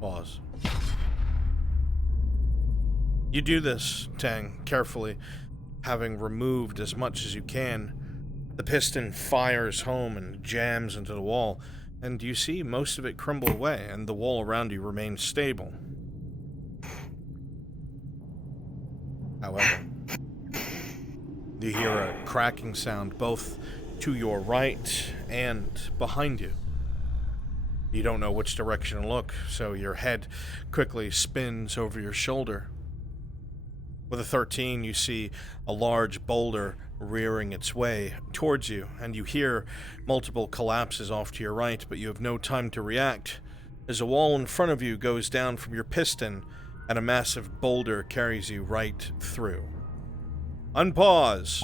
Pause. You do this, Tang, carefully, having removed as much as you can. The piston fires home and jams into the wall, and you see most of it crumble away, and the wall around you remains stable. However, you hear a cracking sound both to your right and behind you. You don't know which direction to look, so your head quickly spins over your shoulder. With a 13, you see a large boulder rearing its way towards you, and you hear multiple collapses off to your right, but you have no time to react, as a wall in front of you goes down from your piston, and a massive boulder carries you right through. Unpause.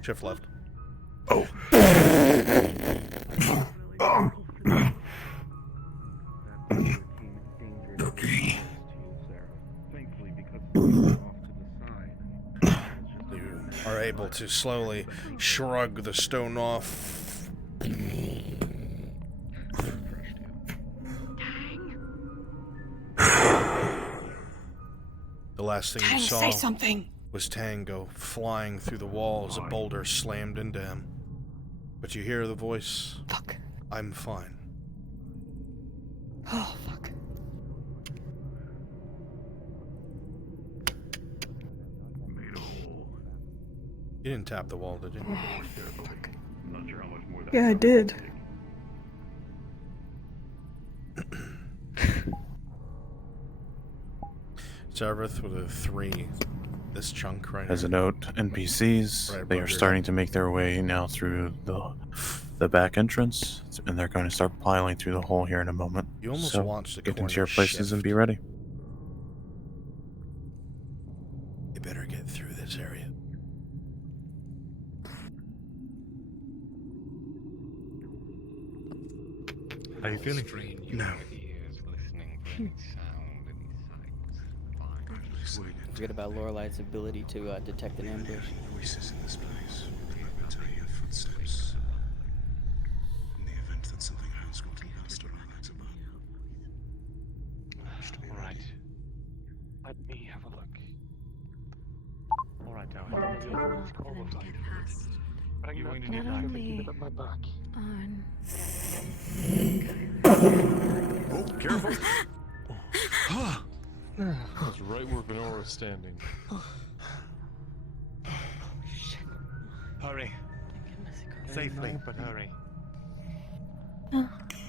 Shift left. Oh. are able to slowly shrug the stone off. The last thing you saw say something. was Tang go flying through the wall as a boulder slammed into him. But you hear the voice, Fuck. I'm fine. Oh, fuck. You didn't tap the wall, did you? Yeah, I did. Zareth with a 3. This chunk right As here. a note, NPCs, Right they above are your starting to make their way now through the back entrance, and they're going to start piling through the hole here in a moment. You almost so watched the get into corner your places and be ready. You better get through this area. How you feeling? No. Forget about Lorelei's ability to detect an ambush. Voices in this place. The ability of footsteps. In the event that something has gotten past our eyes above. Alright. Let me have a look. Alright, Not You're going to need that. only At my back. on. Oh, careful! That's right where Venora's standing. Hurry. Safely, but hurry.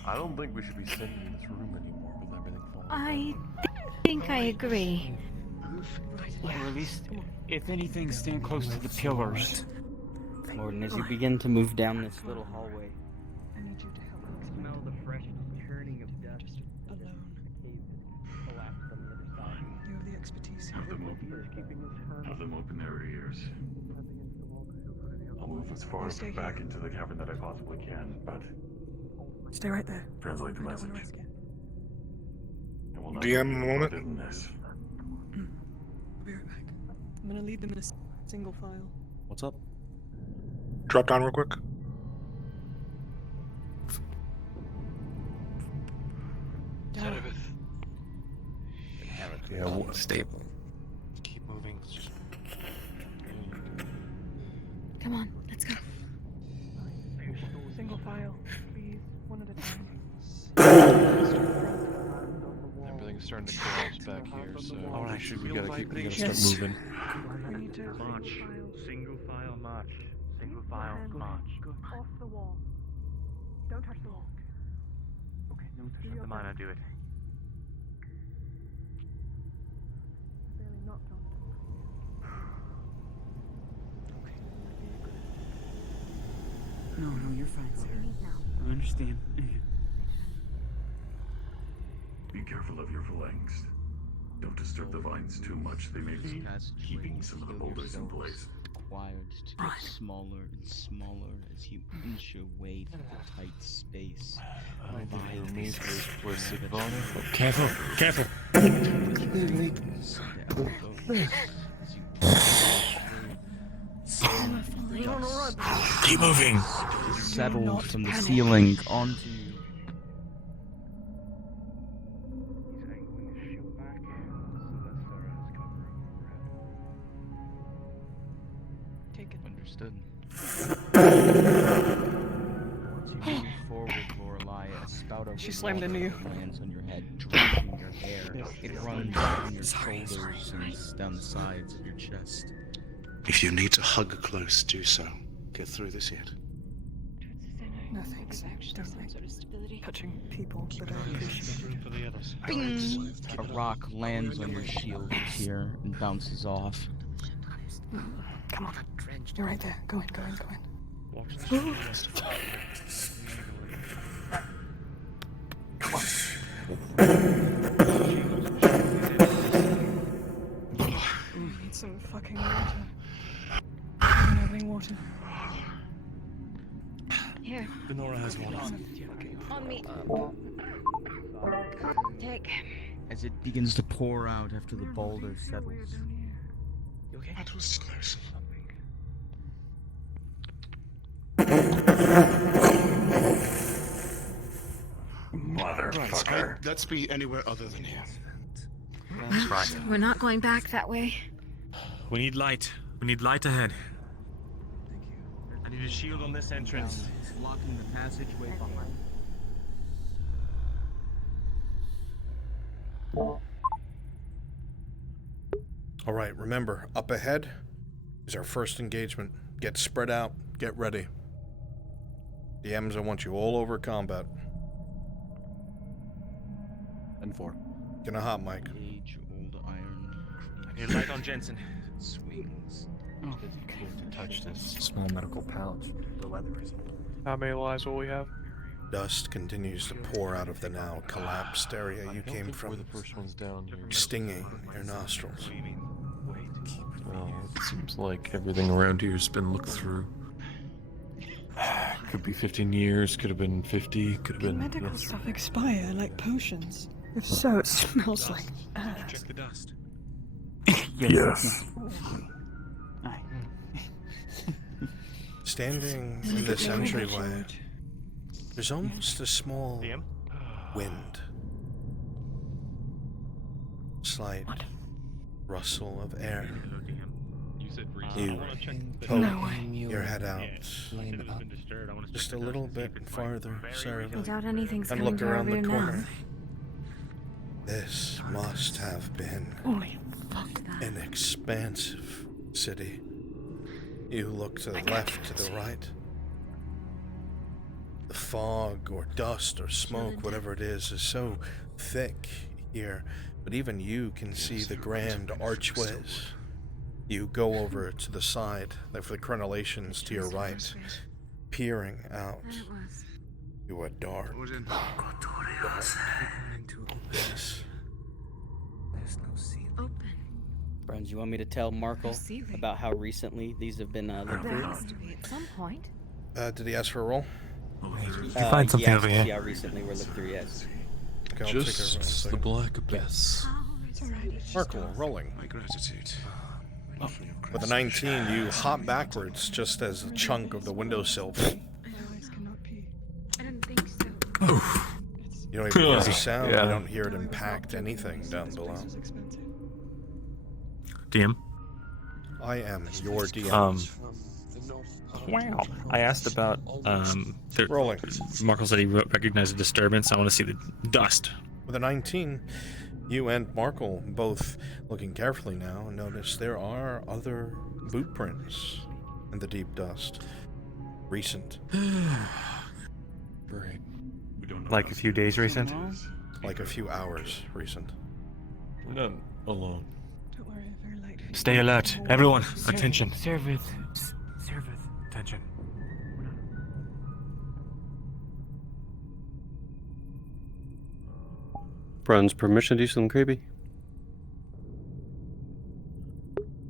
I don't think we should be sitting in this room anymore with everything falling I think I agree. Or at least, if anything, stand close to the pillars. Morton, as you begin to move down this little hallway, I need you to help me Smell the fresh churning of dust. alone. Collapse on the other side. You have the expertise here. Have them open their ears. I'll move as far Stay back here. into the cavern that I possibly can, but Stay right there. translate the I don't message. want to risk it. I will not DM be moment. included in this. I'll be right back. I'm gonna lead them in a single file. What's up? Drop down real quick. Zareth. Yeah, stable. Keep moving. Come on, let's go. Single file, please. One at a time. Everything's starting to collapse back here, so Alright, we gotta Yes. start moving. We need to March. Single file march. Single file Hands march. off the wall. Don't touch the wall. Okay, no touch the mine, I'll do it. Barely knocked on it. No, you're fine, Sarah. I understand. Be careful of your phalanx. Don't disturb the vines too much. They may be keeping some of the boulders in place. Required to get smaller and smaller as you inch your way through the tight space. Careful, careful! Keep moving! Settle from the ceiling onto you. Take it. Understood. As you move forward, Lorelei, a spout of She slammed into water you. lands on your head, drenching your hair. It runs down your shoulders and down the sides of your chest. If you need to hug close, do so. Get through this yet. No thanks. Don't like touching people that I appreciate. For the others. Bing! A rock lands on your shield here and bounces off. Come on. You're right there. Go in, go in, go in. Watch the rest of it. Come on. I need some fucking water. I'm having water. Here, Venora has one. on me. Take. As it begins to pour out after the boulder settles. That was close. motherfucker. Let's be anywhere other than here. That's right. We're not going back that way. We need light. We need light ahead. I need a shield on this entrance. Blocking the passageway behind. All right, remember, up ahead is our first engagement. Get spread out, get ready. DMs, I want you all over combat. And 4. Get a hot mic. I need light on Jensen. Swings. Oh, to touch this small medical pouch. The leather is. How many lives will we have? Dust continues to pour out of the now collapsed area you came from, the first one's down here. stinging your nostrils. Well, it seems like everything around here's been looked through. Could be 15 years, could have been 50, could have Can been... medical stuff expire like potions? If so, it smells like ass. Check the dust. Yes. Standing in this entryway, there's almost a small wind. Slight rustle of air. You poke your head out just a little bit farther, Sarah, I doubt anything's and coming look to our around the rear corner. now. This must have been Holy fuck that. an expansive city. You look to the left, to the right. The fog or dust or smoke, whatever it is so thick here, but even you can see the grand archways. You go over to the side, like for the crenellations to your right, peering out to a dark abyss. Bruns, you want me to tell Markle about how recently these have been looked through? At some point. Did he ask for a roll? Did you find something over here? Yeah, recently we're looked through, yes. Okay, I'll take a roll Just the second. black abyss. Markle, rolling. My gratitude. With a 19, you hop backwards just as a chunk of the windowsill. I didn't think so. You don't even hear the sound. Yeah. You don't hear it impact anything down below. DM? I am your DM. Wow. I asked about, Rolling. Markle said he recognized a disturbance. I want to see the dust. With a 19, you and Markle, both looking carefully now, notice there are other boot prints in the deep dust. Recent. Great. Like a few days recent? Like a few hours recent. We're not alone. Don't worry, very light. Stay alert. Everyone, attention. Service. Attention. Bruns, permission to do something creepy?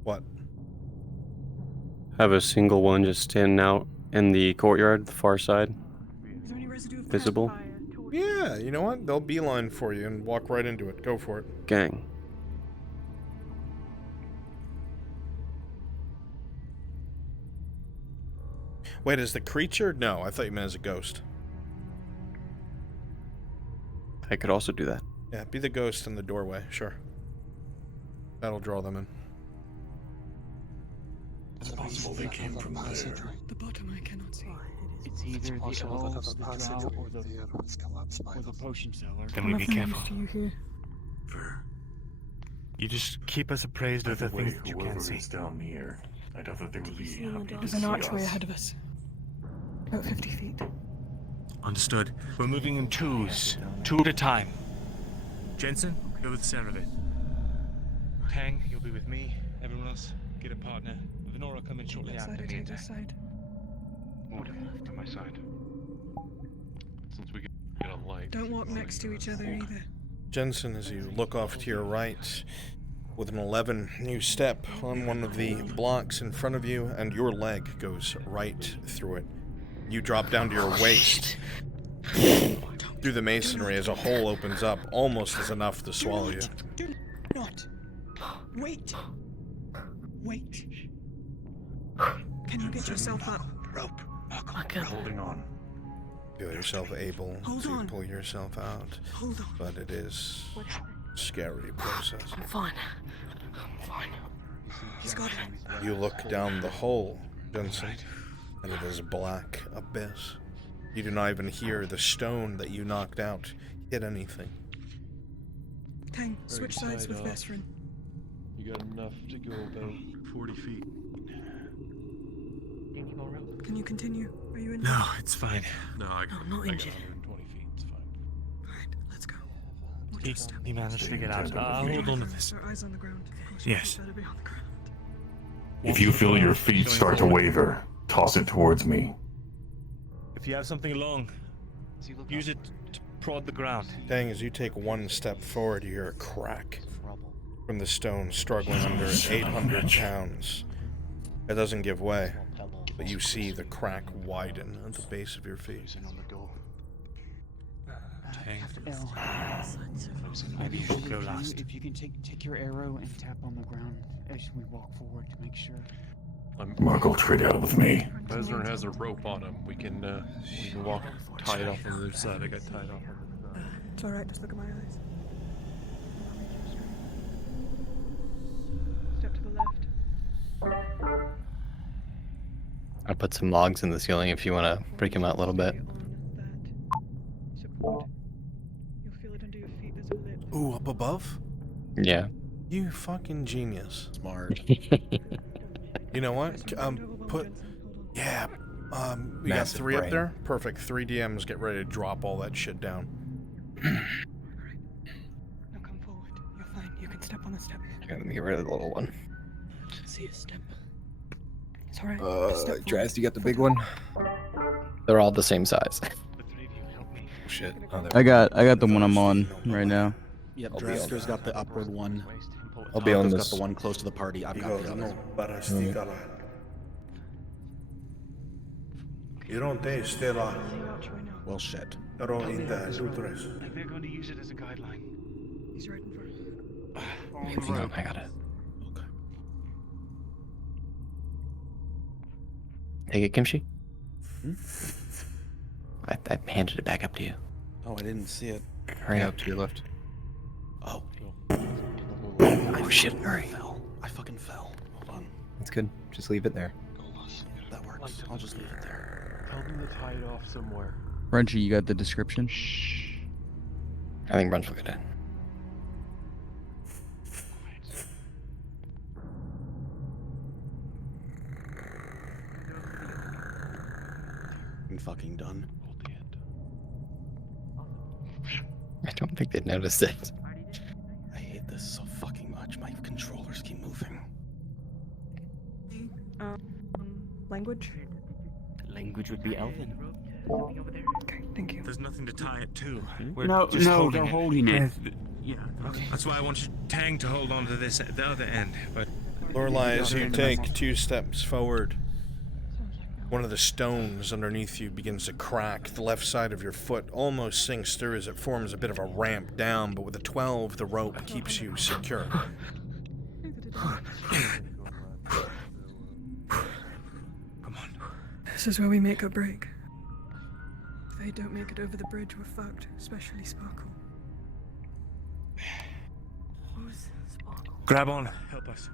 What? Have a single one just standing out in the courtyard, the far side. Visible. Yeah, you know what? They'll beeline for you and walk right into it. Go for it. Gang. Wait, is the creature? No, I thought you meant as a ghost. I could also do that. Yeah, be the ghost in the doorway, sure. That'll draw them in. It's possible they came from there. The bottom I cannot see. It's either the elves, the drow, or the potion seller. Then we be careful. To you here. You just keep us appraised of the things that you can see. Is down here. I doubt that they would be happy to There's see an archway us. ahead of us. About 50 feet. Understood. We're moving in twos. Two at a time. Jensen, go with Cerevid. Tang, you'll be with me. Everyone else, get a partner. Venora, come in shortly Side after or me. to the side. Order to my side. Since we get a light. Don't walk next to each other either. Jensen, as you look off to your right, with an 11, you step on one of the blocks in front of you, and your leg goes right through it. You drop down to your waist. Through the masonry as a hole opens up, almost as enough to swallow you. Do not. Wait. Wait. Can you get yourself up? Rope. Holding on. feel yourself able Hold to on. pull yourself out, Hold on. but it is a scary process. I'm fine. I'm fine. He's got it. You look down the hole, Vincent, and it is a black abyss. You do not even hear the stone that you knocked out hit anything. Tang, switch sides with Vestrin. You got enough to go about 40 feet. Can you continue? Are you in? No, it's fine. No, I got, not I got injured. 120 feet. It's fine. Alright, let's go. He managed to get out. I'll hold on to this. Our eyes on the ground. Of course, Yes. better be on the ground. If you feel your feet start to waver, toss it towards me. If you have something long, use it to prod the ground. Dang, as you take one step forward, you hear a crack from the stone struggling under 800 pounds. It doesn't give way, but you see the crack widen at the base of your feet. Maybe you should go last. If you can take your arrow and tap on the ground as we walk forward to make sure. Markle, trade out with me. Besner has a rope on him. We can walk tied off on the other side. I got tied off on the other side. It's alright, just look at my eyes. Step to the left. I'll put some logs in the ceiling if you want to break them out a little bit. Support. You'll feel it under your feet. There's a lip. Ooh, up above? Yeah. You fucking genius. Smart. You know what? Yeah. We got Massive 3 up brain. there? Perfect. 3 DMs, get ready to drop all that shit down. Now come forward. You're fine. You can step on the step. Okay, let me get rid of the little one. See a step. It's alright. Draz, you got the big one? They're all the same size. Shit. I got the one I'm on right now. Yep, Draster's got the upward one. I'll be on Taco's this. got the one close to the party. I've got the other. You don't think Stella Well, shit. roll in the Lutres. They're going to use it as a guideline. He's right in front. Hang on, I got it. Take it, Kimchi. I handed it back up to you. Oh, I didn't see it. Hurry up to your left. Oh. Oh shit, hurry. I fucking fell. Hold on. That's good. Just leave it there. That works. I'll just leave it there. Tell them to tie it off somewhere. Frenchie, you got the description? I think Brunswick did. I'm fucking done. I don't think they noticed it. I hate this so fucking much. My controllers keep moving. Language? Language would be Elven. Okay, thank you. There's nothing to tie it to. We're No, just no, holding they're it. holding it. Yeah. Okay. That's why I want Tang to hold on to this at the other end, but Lorelai, as you take 2 steps forward, one of the stones underneath you begins to crack. The left side of your foot almost sinks through as it forms a bit of a ramp down, but with a 12, the rope keeps you secure. This is where we make or break. If they don't make it over the bridge, we're fucked. Especially Sparkle. Who's Sparkle? grab on. Help us.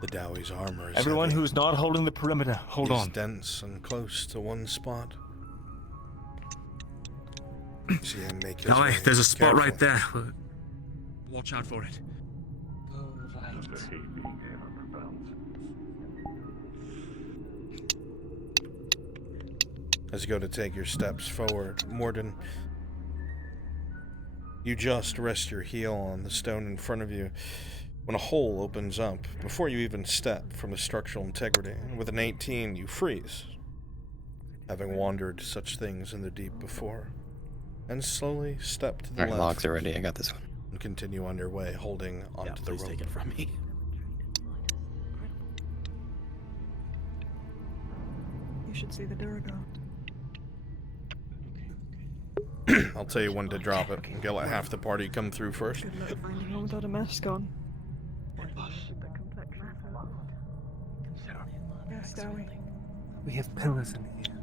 The Dowie's armor is Everyone heavy. who's not holding the perimeter, hold He's on. dense and close to one spot. See him make his Now, way there's a spot right carefully. there. Watch out for it. As you go to take your steps forward, Morden, you just rest your heel on the stone in front of you when a hole opens up before you even step from the structural integrity. And with an 18, you freeze, having wandered such things in the deep before, and slowly step to the Alright, left. logs are ready. I got this one. And continue on your way, holding onto the rope. Take it from me. You should see the Duragard. I'll tell you when to drop it. I'm gonna let half the party come through first. Good luck finding one without a mask on. Yes, Dowie. We have pillars in here.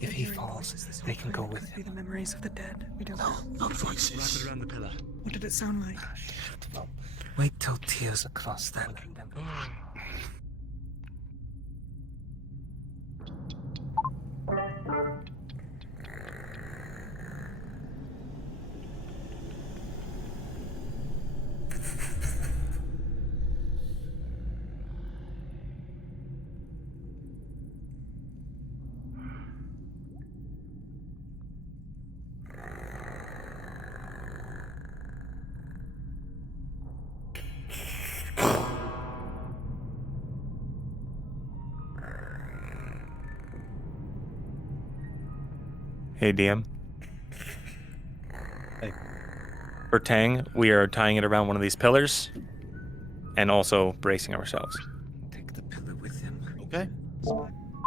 If he falls, they can go with Be him. the memories of the dead. We don't know. Not voices. Wrap it around the pillar. What did it sound like? Wait till tears across them. Hey, DM. For Tang, we are tying it around one of these pillars and also bracing ourselves. Take the pillar with him. Okay.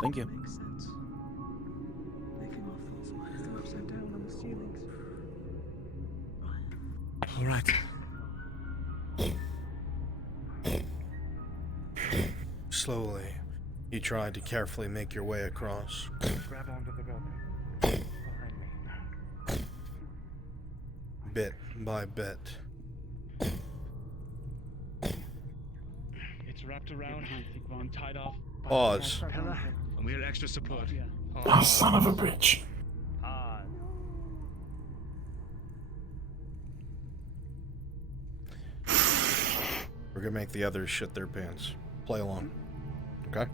Thank you. Makes sense. Making all false lines are upside down on the ceilings. All right. Slowly, you try to carefully make your way across. Grab onto the rope. Bit by bit. It's wrapped around and tied off. Pause. And we are extra support. Oh, son of a bitch. We're gonna make the others shit their pants. Play along. Okay?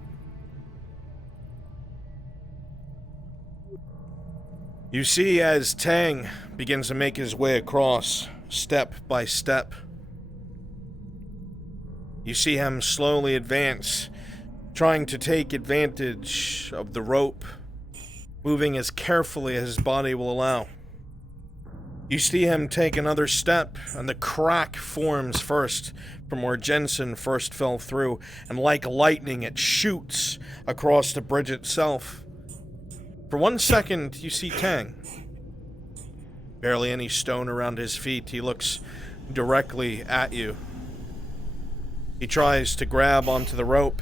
You see as Tang begins to make his way across, step by step. You see him slowly advance, trying to take advantage of the rope, moving as carefully as his body will allow. You see him take another step, and the crack forms first from where Jensen first fell through, and like lightning it shoots across the bridge itself. For 1 second, you see Tang. Barely any stone around his feet, he looks directly at you. He tries to grab onto the rope.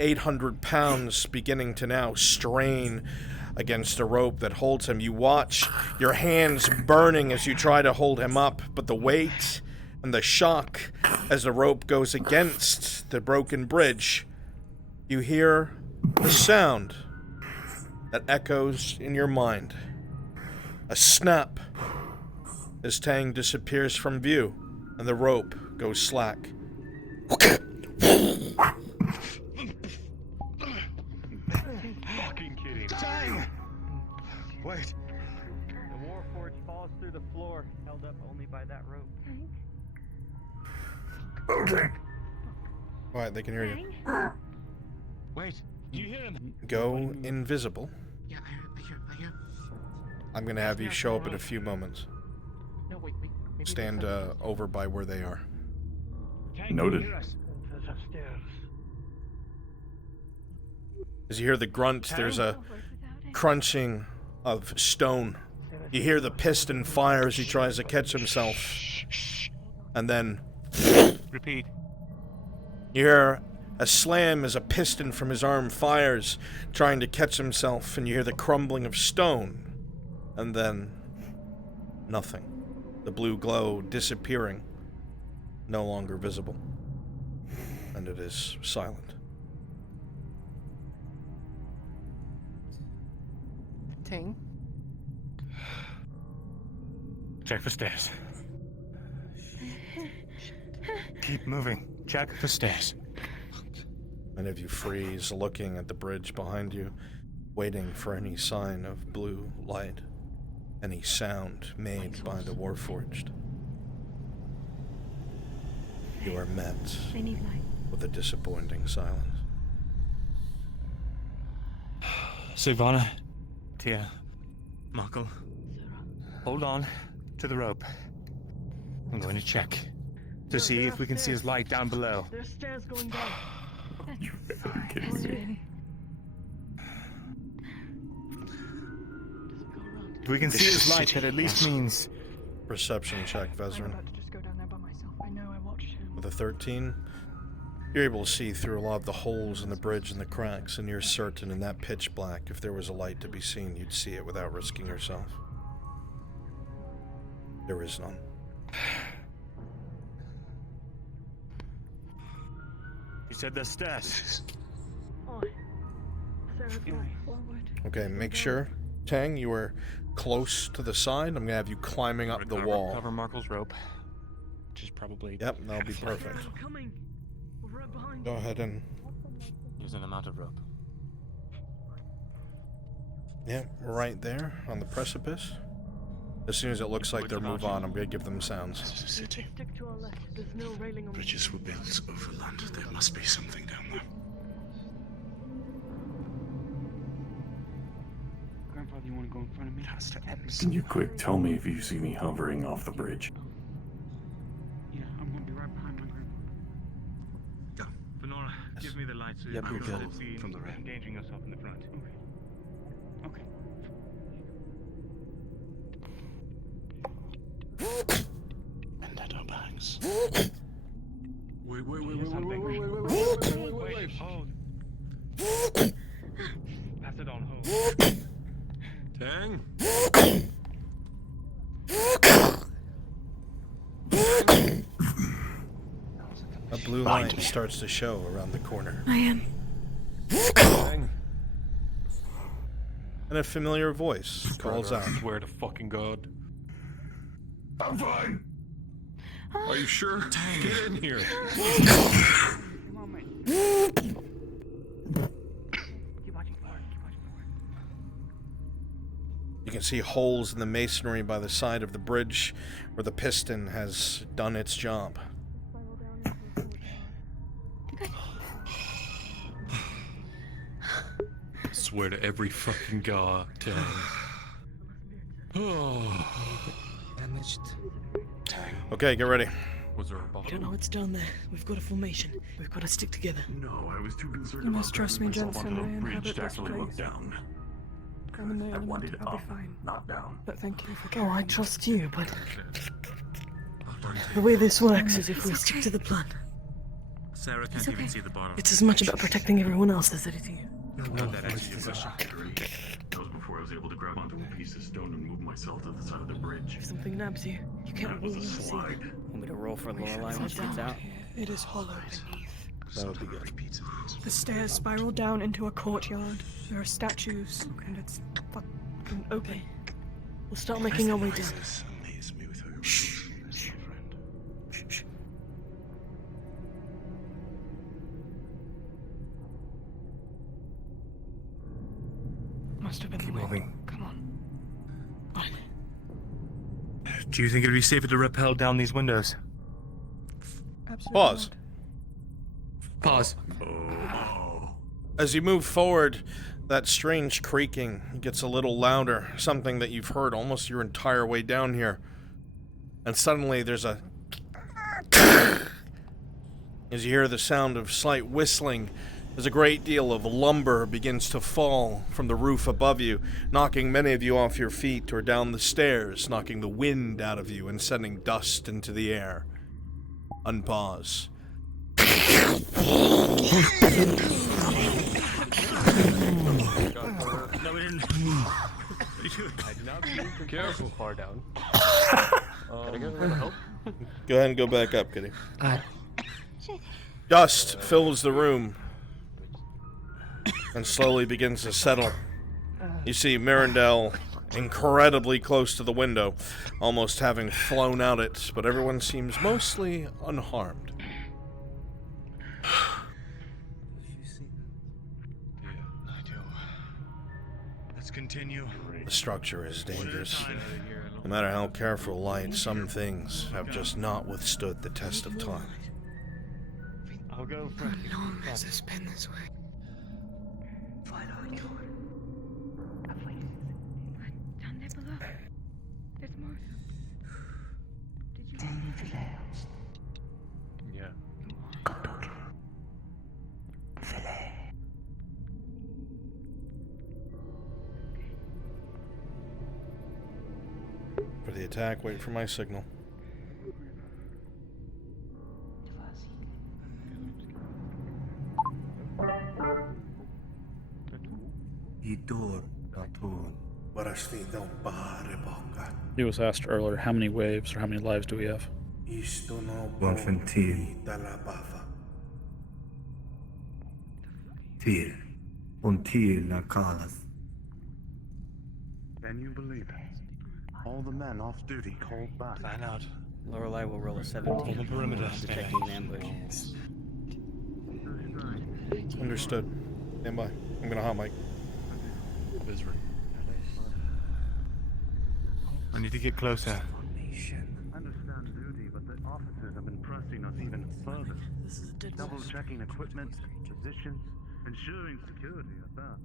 800 pounds beginning to now strain against a rope that holds him. You watch your hands burning as you try to hold him up, but the weight and the shock as the rope goes against the broken bridge, you hear a sound that echoes in your mind. A snap as Tang disappears from view and the rope goes slack. Fucking kidding. Tang! Wait. The Warforged falls through the floor, held up only by that rope. Okay. Alright, they can hear you. Wait, do you hear him? Go invisible. Yeah, I hear. I'm gonna have you show up in a few moments. No, wait. Maybe Stand over by where they are. Tang, Noted. can you hear us? There's upstairs. As you hear the grunts, there's a crunching of stone. You hear the piston fire as he tries to catch himself. And then Repeat. you hear a slam as a piston from his arm fires, trying to catch himself, and you hear the crumbling of stone. And then nothing. The blue glow disappearing, no longer visible. And it is silent. Ting. Check for stairs. Keep moving. Check for stairs. Many of you freeze, looking at the bridge behind you, waiting for any sign of blue light, any sound made by the Warforged. You are met with a disappointing silence. Sivana, Tia, Markle, hold on to the rope. I'm going to check to see if we can see his light down below. There's stairs going down. You better be kidding me. If we can see his light, that at least means... Perception check, I'm Vezran. about to just go down there by myself. I know I watched him. With a 13, You're able to see through a lot of the holes in the bridge and the cracks, and you're certain in that pitch black, if there was a light to be seen, you'd see it without risking yourself. There is none. You said there's stairs. Okay, make sure, Tang, you are close to the side. I'm gonna have you climbing up the wall. Cover Markle's rope, which is probably. Yep, that'll be perfect. Go ahead and. Use an amount of rope. Yep, right there on the precipice. As soon as it looks like they'll move on, I'm gonna give them sounds. This is a city. Bridges were built over land. There must be something down there. Grandfather, you want to go in front of me? Has to end. Can you quick tell me if you see me hovering off the bridge? Yeah, I'm gonna be right behind my grandpa. Go. Benora, give me the light so Yep, you you're don't good. be From the rear. endangering yourself in the front. Okay. Vendetta bags. Wait, hold. Pass it on, hold. Tang? A blue light starts to show around the corner. I am. Tang. And a familiar voice calls out. Swear to fucking God. I'm fine. Are you sure? Get in here. Come on, mate. Keep watching forward. Keep watching forward. You can see holes in the masonry by the side of the bridge where the piston has done its job. Swear to every fucking God, Tang. Oh. Damaged. Okay, get ready. Was there a I bottle? don't know what's down there. We've got a formation. We've got to stick together. No, I was too concerned You about must trust me, grabbing myself Jensen. onto I a bridge inhabit to this actually look place. down. I'm in the I element. wanted I'll up, be fine. not down. But thank you for Oh, caring. I trust you, but the way this works is if we stick to the plan. Sarah can't It's even okay. see the bottom. It's as much about protecting everyone else as it is you. Not that answers your question. That was before I was able to grab onto a piece of stone and move myself to the side of the bridge. If something nabs you, you can't That was a really see. slide. Want me to roll for We should Lorelei when fall she gets down out? here. It is hollow beneath. That would be good. The stairs spiral down into a courtyard. There are statues, and it's fucking open. Okay. We'll start making our way down. Amaze me with her. Shh. Shh. Friend. Shh. Must have been Keep the wind. moving. Come on. Fine. Do you think it would be safer to rappel down these windows? Absolutely. Pause. Pause. As you move forward, that strange creaking gets a little louder, something that you've heard almost your entire way down here. And suddenly there's a... As you hear the sound of slight whistling, as a great deal of lumber begins to fall from the roof above you, knocking many of you off your feet or down the stairs, knocking the wind out of you and sending dust into the air. Unpause. No, we didn't. I'd not be careful. Far down. Can I get a little help? Go ahead and go back up, Kitty. Dust fills the room and slowly begins to settle. You see Mirandel incredibly close to the window, almost having flown out it, but everyone seems mostly unharmed. I do. Let's continue. The structure is dangerous. No matter how careful light, some things have just not withstood the test of time. I'll go How long has this been this way? Down there below. There's more. Did you? Yeah. For the attack, wait for my signal. He was asked earlier, how many waves or how many lives do we have? Can you believe it? All the men off duty called back. Plan out. Lorelei will roll a 17 perimeter. detecting an ambush. Understood. Stand by. I'm gonna hot mic. I need to get closer. I understand duty, but the officers have been pressing us even further. Double checking equipment, positions, ensuring security at that.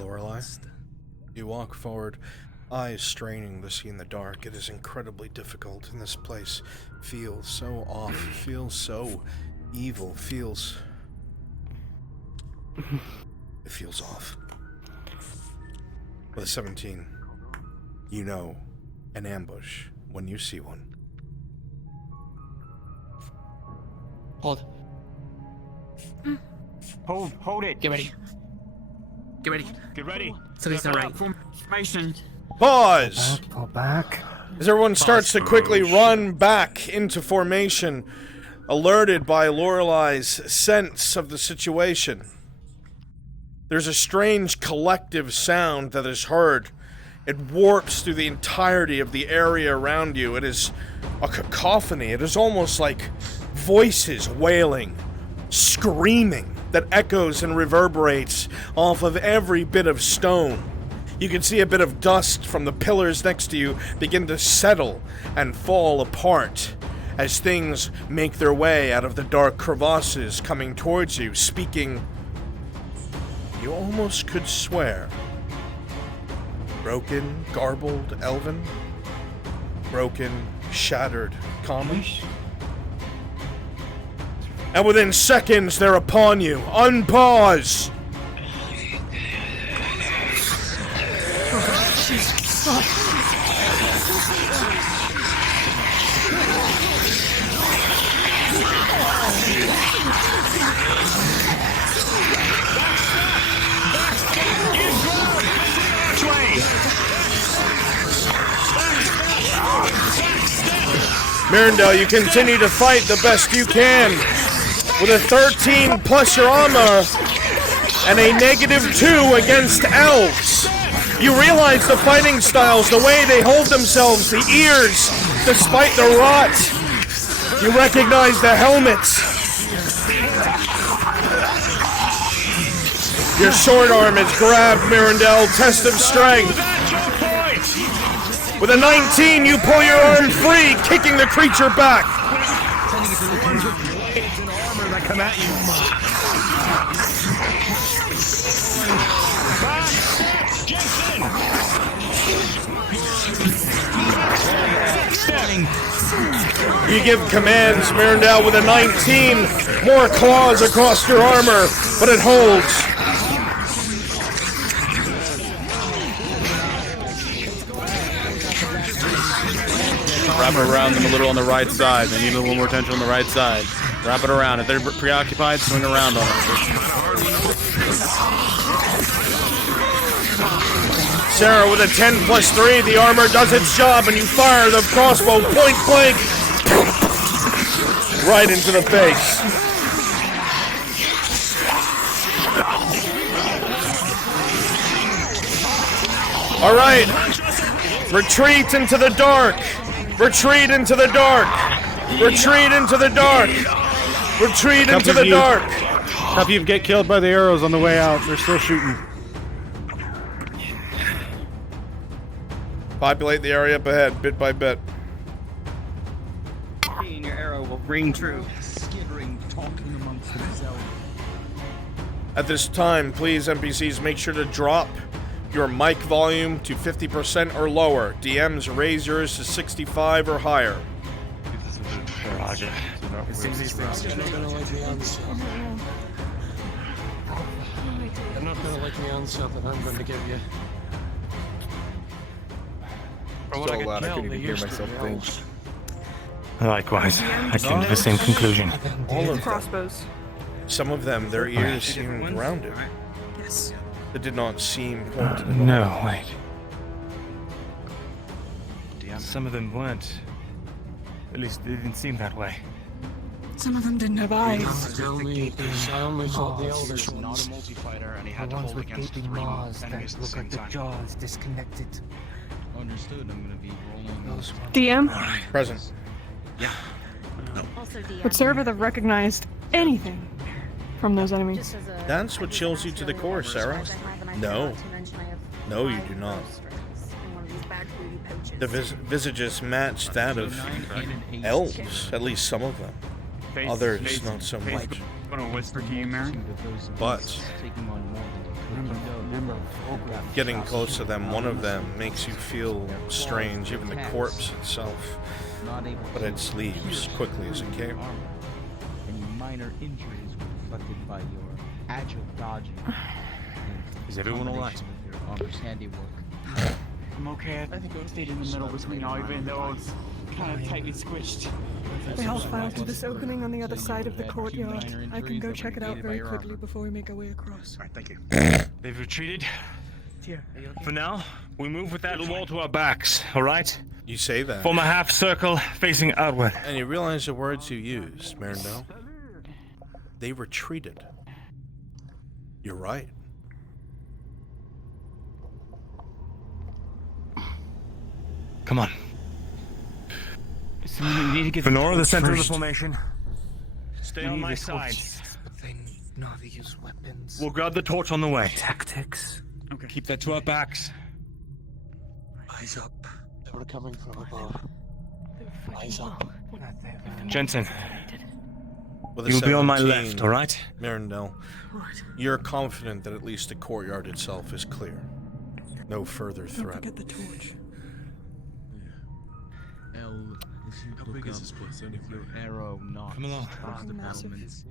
Lorelei, you walk forward, eyes straining to see in the dark. It is incredibly difficult, and this place feels so off, feels so evil, feels... It feels off. With a 17, you know an ambush when you see one. Hold. Hold it. Get ready. Get ready. Get ready. Something's not right. Formation. Pause! Fall back. As everyone starts to quickly run back into formation, alerted by Lorelei's sense of the situation. There's a strange collective sound that is heard. It warps through the entirety of the area around you. It is a cacophony. It is almost like voices wailing, screaming, that echoes and reverberates off of every bit of stone. You can see a bit of dust from the pillars next to you begin to settle and fall apart as things make their way out of the dark crevasses coming towards you, speaking, you almost could swear, broken, garbled Elven, broken, shattered common. And within seconds, they're upon you. Unpause! Mirandel, you continue to fight the best you can. With a 13 plus your armor and a -2 against elves. You realize the fighting styles, the way they hold themselves, the ears, despite the rot. You recognize the helmets. Your short arm is grabbed, Mirandel. Test of strength. With a 19, you pull your arm free, kicking the creature back. Come at you. You give commands, Mirandel, with a 19. More claws across your armor, but it holds. Wrap it around them a little on the right side. They need a little more tension on the right side. Wrap it around. If they're preoccupied, swing around on them. Sarah, with a 10+3, the armor does its job, and you fire the crossbow point blank right into the face. All right, retreat into the dark. Retreat into the dark. Retreat into the dark. Retreat into the dark. Help you get killed by the arrows on the way out. They're still shooting. Populate the area up ahead, bit by bit. And your arrow will ring true. Skittering, talking amongst themselves. At this time, please, NPCs, make sure to drop your mic volume to 50% or lower. DMs, raise yours to 65 or higher. Roger. You're not gonna like the answer. You're not gonna like the answer that I'm going to give you. So loud I couldn't even hear myself think. Likewise, I came to the same conclusion. All of them. Crossbows. Some of them, their ears seem grounded. Yes. that did not seem pointed at No, all. wait. Some of them weren't. At least they didn't seem that way. Some of them didn't have eyes. Tell me, because I only saw the He's elders. not a multi-fighter, and he had The to ones hold with against gaping 3 maws enemies that at the look same like the time. jaws disconnected. Understood. I'm gonna be rolling Those ones. DM? Present. Yeah. Also, DM. Would Seraph have recognized anything from those enemies? Just as a- That's what chills you to the core, Sarah. No. No, you do not. The visages match that of elves, at least some of them. Others, not so much. I'm gonna whisper to you, Mary. But getting close to them, one of them makes you feel strange, even the corpse itself. But it leaves quickly as it came. Any minor injuries were reflected by your agile dodging. Is everyone all right? Your armor's handiwork. I'm okay. I think I stayed in the middle between Ivy and those kind of tightly squished. They all filed to this opening on the other side of the courtyard. I can go check it out very quickly before we make our way across. Alright, thank you. They've retreated. For now, we move with that wall to our backs, alright? You say that. Form a half circle facing outward. And you realize the words you used, Marindel. They retreated. You're right. Come on. So we need to get Fenora, the center of the first. formation. Stay We on need my the side. torch. But they know how to use weapons. We'll grab the torch on the way. Tactics. Okay. Keep that to our backs. Eyes up. They were coming from above. Eyes up. Jensen, With a you'll be on my 17, left, alright? Marindel, you're confident that at least the courtyard itself is clear. No further Don't threat. forget the torch. L, how big is this place? If your arrow knocks Come along. across the Massive. battlements.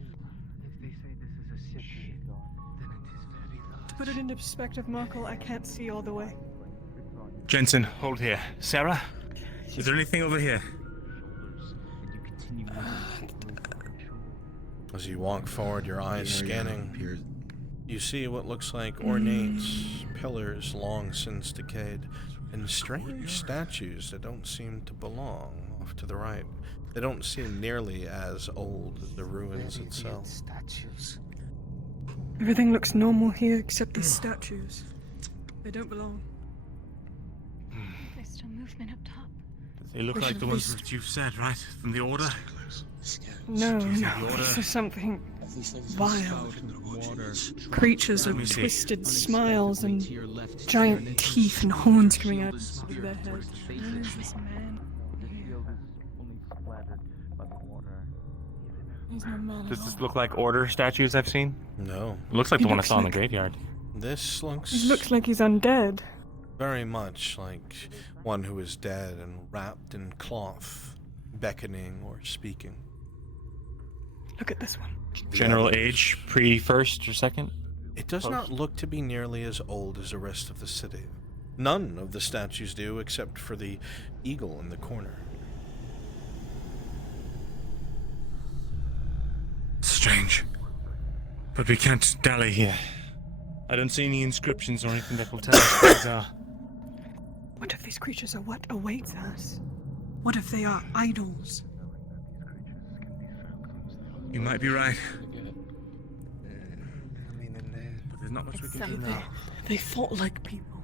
To put it into perspective, Markle, I can't see all the way. Jensen, hold here. Sarah, is there anything over here? As you walk forward, your eyes scanning, you see what looks like ornate pillars long since decayed, and strange statues that don't seem to belong off to the right. They don't seem nearly as old as the ruins itself. Statues. Everything looks normal here except these statues. They don't belong. There's still movement up top. They look like the ones that you've said, right? From the Order? No, Statues no, of the Order. this is something vile. Water. Creatures Let me with see. twisted smiles and giant teeth and horns coming out of their heads. Where is this man? He's no man Does at this all. look like Order statues I've seen? No. It looks like He the one I looks saw in the like- graveyard. This looks He looks like he's undead. very much like one who is dead and wrapped in cloth, beckoning or speaking. Look at this one. General age, pre-first or second? It does not look to be nearly as old as the rest of the city. None of the statues do, except for the eagle in the corner. Strange. But we can't dally here. I don't see any inscriptions or anything that will tell us what these are. What if these creatures are what awaits us? What if they are idols? You might be right. But there's not much we can do now. They fought like people.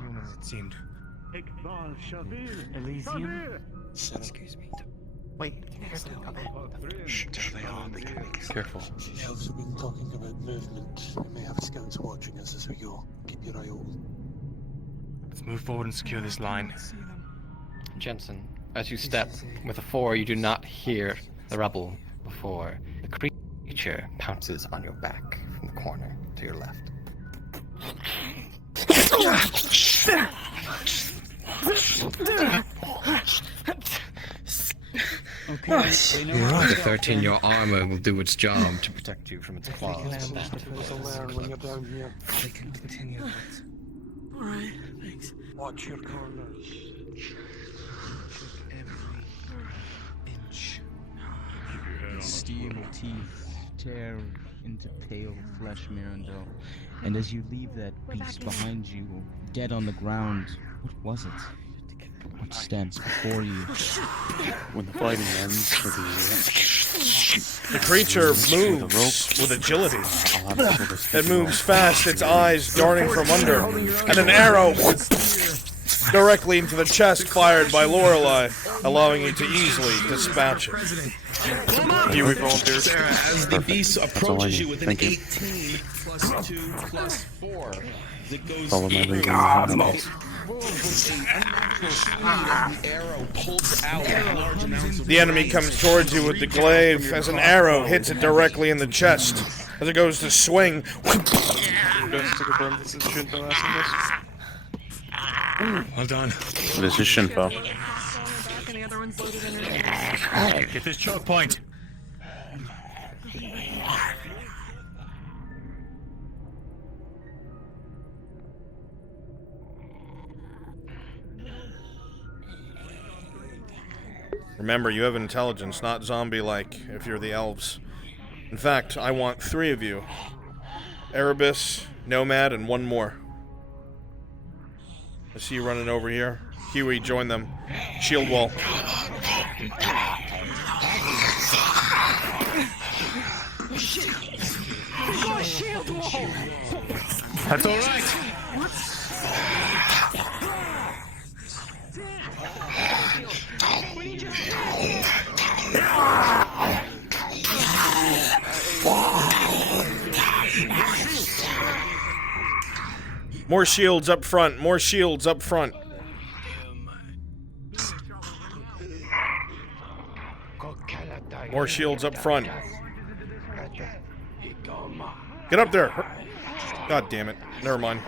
Humans, it seemed. Elysium. Excuse me. Wait, Shh, there they are. They can make us Careful. The elves have been talking about movement. We may have scouts watching us as we go. Keep your eye open. Let's move forward and secure this line. Jensen, as you step with a 4, you do not hear the rubble before the creature pounces on your back from the corner to your left. Okay. The 13, your armor will do its job to protect you from its claws. When you're down here. They can continue it. Alright, thanks. Watch your corners. Every inch. Steel evil teeth tear into pale flesh, Mirando. And as you leave that beast behind you, dead on the ground, what was it? What stands before you? When the fighting ends, the creature moves with agility. It moves fast, its eyes darting from under, and an arrow directly into the chest fired by Lorelei, allowing you to easily dispatch it. You volunteered. Sarah, as the beast approaches you with an 18 plus 2 plus 4, it goes Follow my lead. The enemy comes towards you with the glaive as an arrow hits it directly in the chest. As it goes to swing. Well done. This is Shinpo. Get this choke point. Remember, you have intelligence, not zombie-like, if you're the elves. In fact, I want 3 of you. Erebus, Nomad, and 1 more. I see you running over here. Huey, join them. Shield wall. That's all right. More shields up front. More shields up front. More shields up front. Get up there. God damn it. Never mind.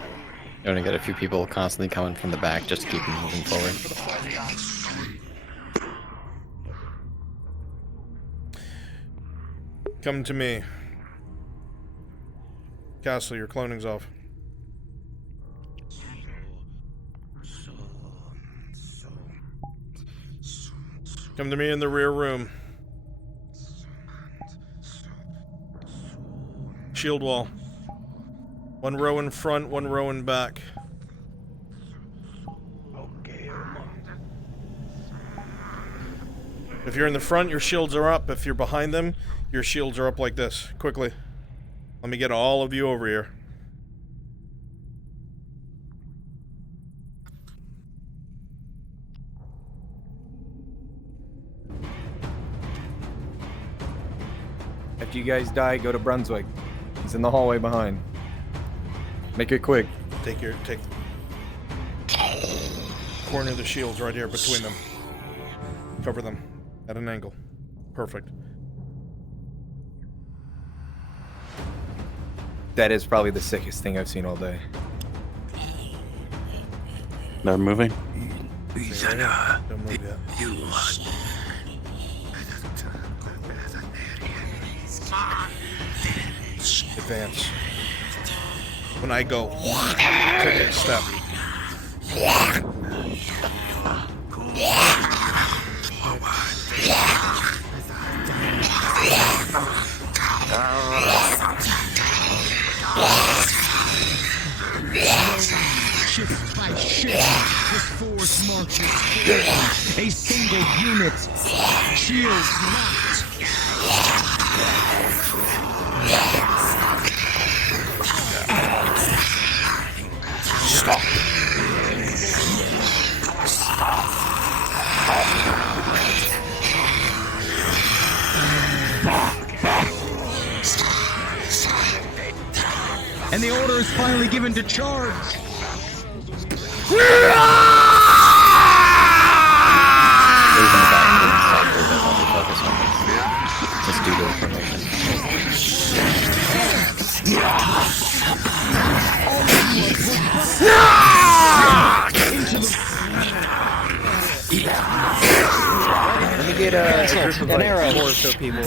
You're gonna get a few people constantly coming from the back just to keep them moving forward. Come to me. Castle, your cloning's off. Come to me in the rear room. Shield wall. 1 row in front, 1 row in back. If you're in the front, your shields are up. If you're behind them, your shields are up like this. Quickly. Let me get all of you over here. After you guys die, go to Brunswick. He's in the hallway behind. Make it quick. Take corner of the shields right here between them. Cover them at an angle. Perfect. That is probably the sickest thing I've seen all day. They're moving. Don't move yet. Advance. When I go, take a step. Shift by shift, this force marches forward. A single unit. Shields not. Stop. And the order is finally given to charge. Let's do the formation. Let me get a group of like 4 or so people.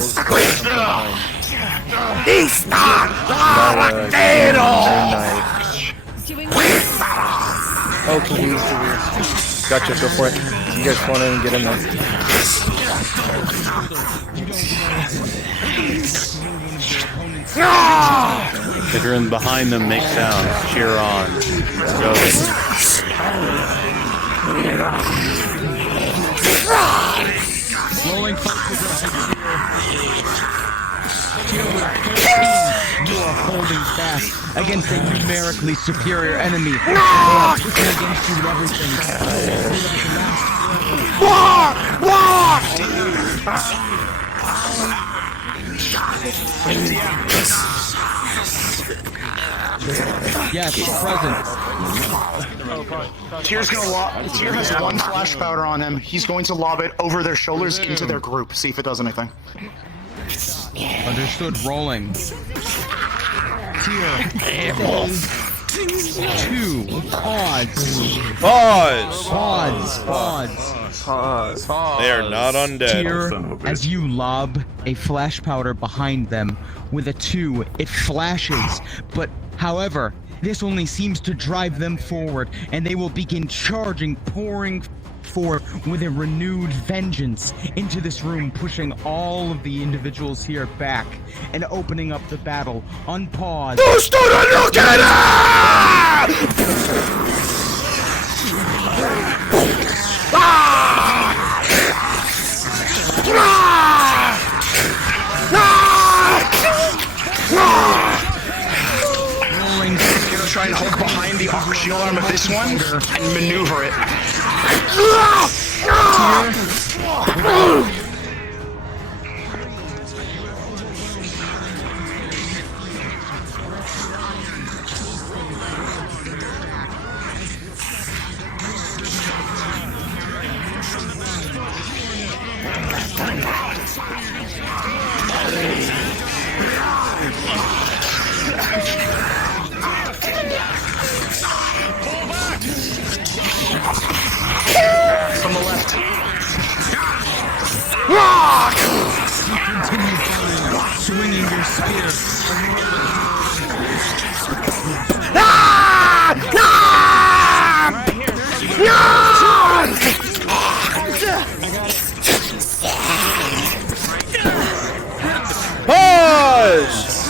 He's not Oh, can you? Gotcha, go for it. You guys want in and get in there? If you're in behind them, make sound. Cheer on. Go. Rolling you are holding fast against a numerically superior enemy. They are pushing against you with everything. Yes, present. Tyr's gonna Tyr has one flash powder on him. He's going to lob it over their shoulders into their group. See if it does anything. Understood. Rolling. Tyr. 2. Pause. They are not undead. Tyr, as you lob a flash powder behind them with a 2, it flashes, but however, this only seems to drive them forward, and they will begin charging, pouring forward with a renewed vengeance into this room, pushing all of the individuals here back and opening up the battle. Unpause. Who stood and look at it? I'm gonna try and hook behind the shield arm of this one and maneuver it. From the left. You continue swinging your spear. Pause!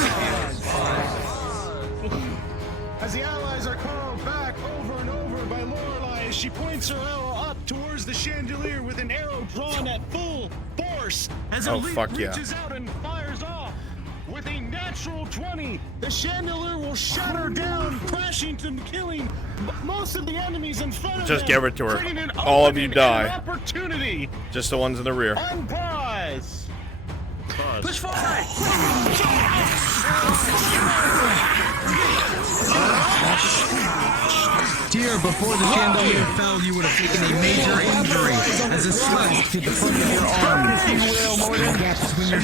As the allies are called back over and over by Lorelei, as she points her arrow up towards the chandelier with an arrow drawn at full force, as Oh, Elite fuck yeah. reaches out and fires off. With a natural 20, the chandelier will shatter down, crashing to killing most of the enemies in front of Just them, give it to her. creating an All of you opening die. and opportunity. Just the ones in the rear. Unpause. Push forward. Tyr, before the chandelier fell, you would have taken a major injury as a slash to the front of your arm. The gap between your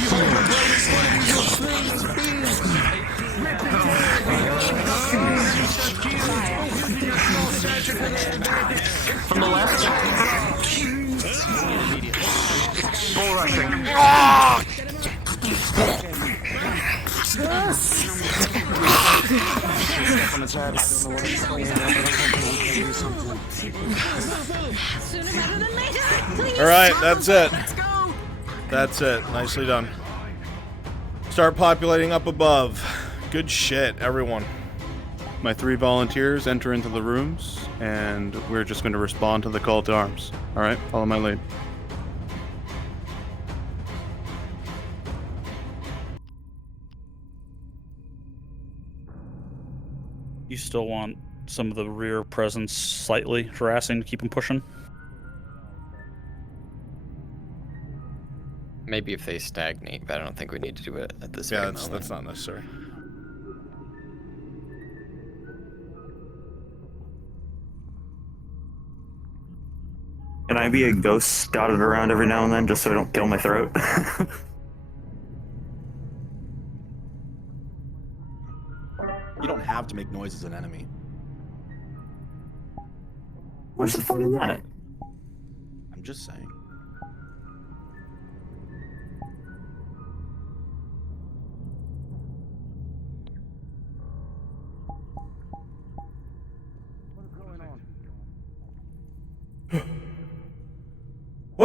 From the left. Bull rushing. Alright, that's it. That's it. Nicely done. Start populating up above. Good shit, everyone. My 3 volunteers enter into the rooms, and we're just going to respond to the call to arms. Alright, follow my lead. You still want some of the rear presence slightly harassing to keep them pushing? Maybe if they stagnate, but I don't think we need to do it at this Yeah, very that's moment. not necessary. Can I be a ghost dotted around every now and then just so I don't kill my throat? You don't have to make noise as an enemy. What's the fun in that? I'm just saying.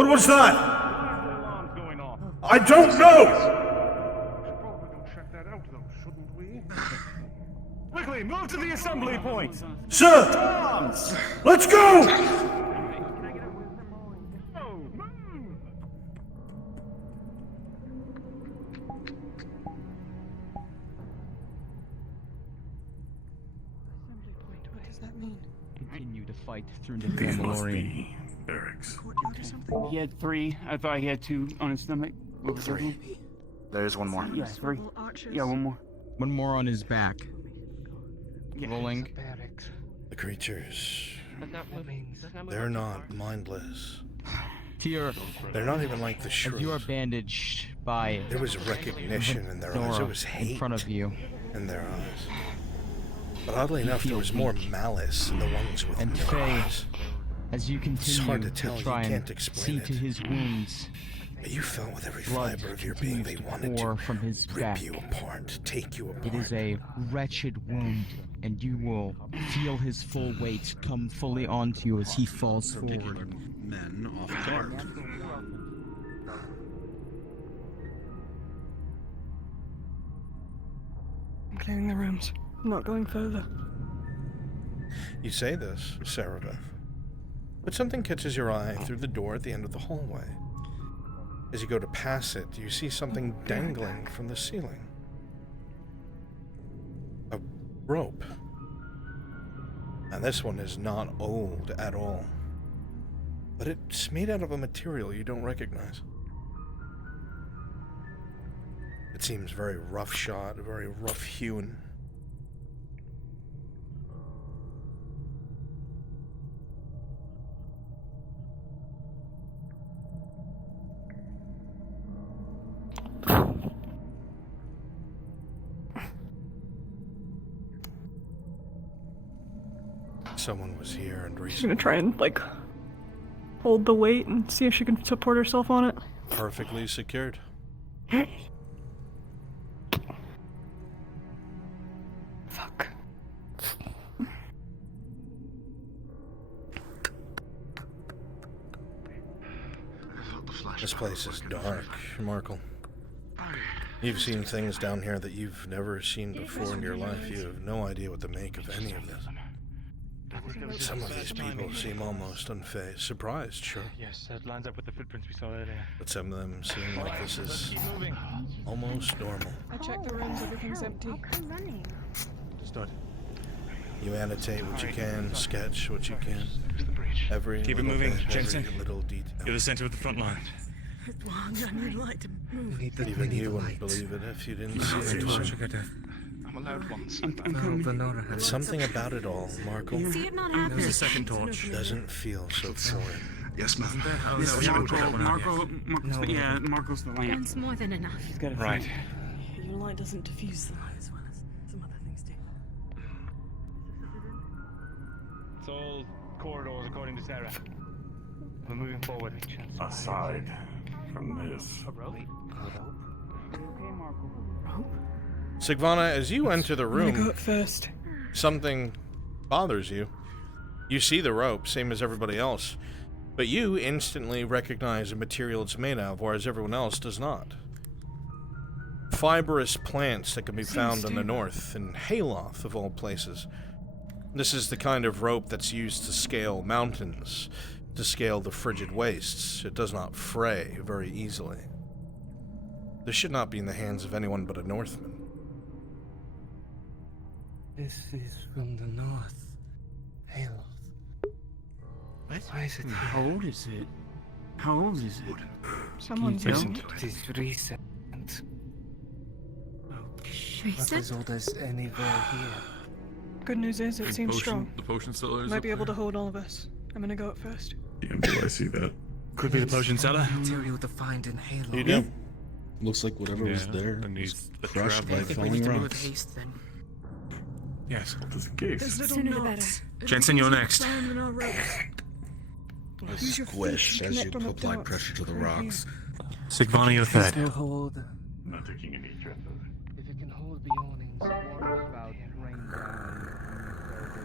What was that? I don't know! Quickly, move to the assembly point! Sir! Arms! Let's go! What does that mean? Continue to fight through the Mandalorian. Barracks. He had 3. I thought he had 2 on his stomach. What was 3. There's one more. Yeah, 3. Yeah, one more. One more on his back. Yeah. Rolling. The creatures. They're not mindless. Tyr, They're not even like the as you are shrews. bandaged by There was recognition in their eyes. Nora There was hate in front of you. in their eyes. But oddly enough, there was more malice in the ones with And no Faye, eyes. as you It's hard continue to tell. You try can't and explain see to it. his wounds, But you felt with every blood fiber of your being they wanted pour to from his rip back. you apart, take you apart. It is a wretched wound, and you will feel his full weight come fully onto you as he falls forward. Men off guard. I'm clearing the rooms. I'm not going further. You say this, Sarabeth, but something catches your eye through the door at the end of the hallway. As you go to pass it, you see something dangling from the ceiling. A rope. And this one is not old at all. But it's made out of a material you don't recognize. It seems very rough-shod, very rough-hewn. Someone was here and She's gonna try and, like, hold the weight and see if she can support herself on it. perfectly secured. Fuck. This place is dark, Markle. You've seen things down here that you've never seen before in your life. You have no idea what to make of any of this. Some of these people seem almost unfazed. Surprised, sure. Yes, that lines up with the footprints we saw earlier. But some of them seem like this is almost normal. I checked the rooms, everything's empty. Understood. You annotate what you can, sketch what you can. Every Keep it little moving, bit, Jensen. every little detail. You're the center of the front line. I need light to move. Even you wouldn't believe it if you didn't see it yourself. I'm allowed once. I'm coming. But something about it all, Markle, See it not happen. There's a second torch. doesn't feel so foreign. Yes, ma'am. This is Marco's the lamp. Once more than enough. He's got a Right. Your light doesn't diffuse the light as well as some other things do. It's all corridors according to Sarah. We're moving forward. Aside from this. A rope? Sigvana, as you enter the I'm gonna go room, up first. something bothers you. You see the rope, same as everybody else, but you instantly recognize the material it's made of, whereas everyone else does not. Fibrous plants that can be found in the north, in Hayloth of all places. This is the kind of rope that's used to scale mountains, to scale the frigid wastes. It does not fray very easily. This should not be in the hands of anyone but a Northman. This is from the north. Halo. Why is it here? How old is it? How old is it? Someone's young. It is recent. Not Recent? as old as anywhere here. Good news is it seems strong. The potion seller is Might up be able to there. hold all of us. I'm gonna go up first. Damn, do I see that? Could be the potion seller. Material defined in Halo. You do? Looks like whatever was there was crushed by I think we falling need to move with rocks. haste then. Yes. Just in case. There's little Sooner the knots. Jensen, you're next. Found in our ropes. A Use your feet squish to as you connect on the apply dots. pressure to the Right here. rocks. Sigvana, you're third. Still hold. I'm not taking any chances. If you can hold the awnings, water clouds rain down.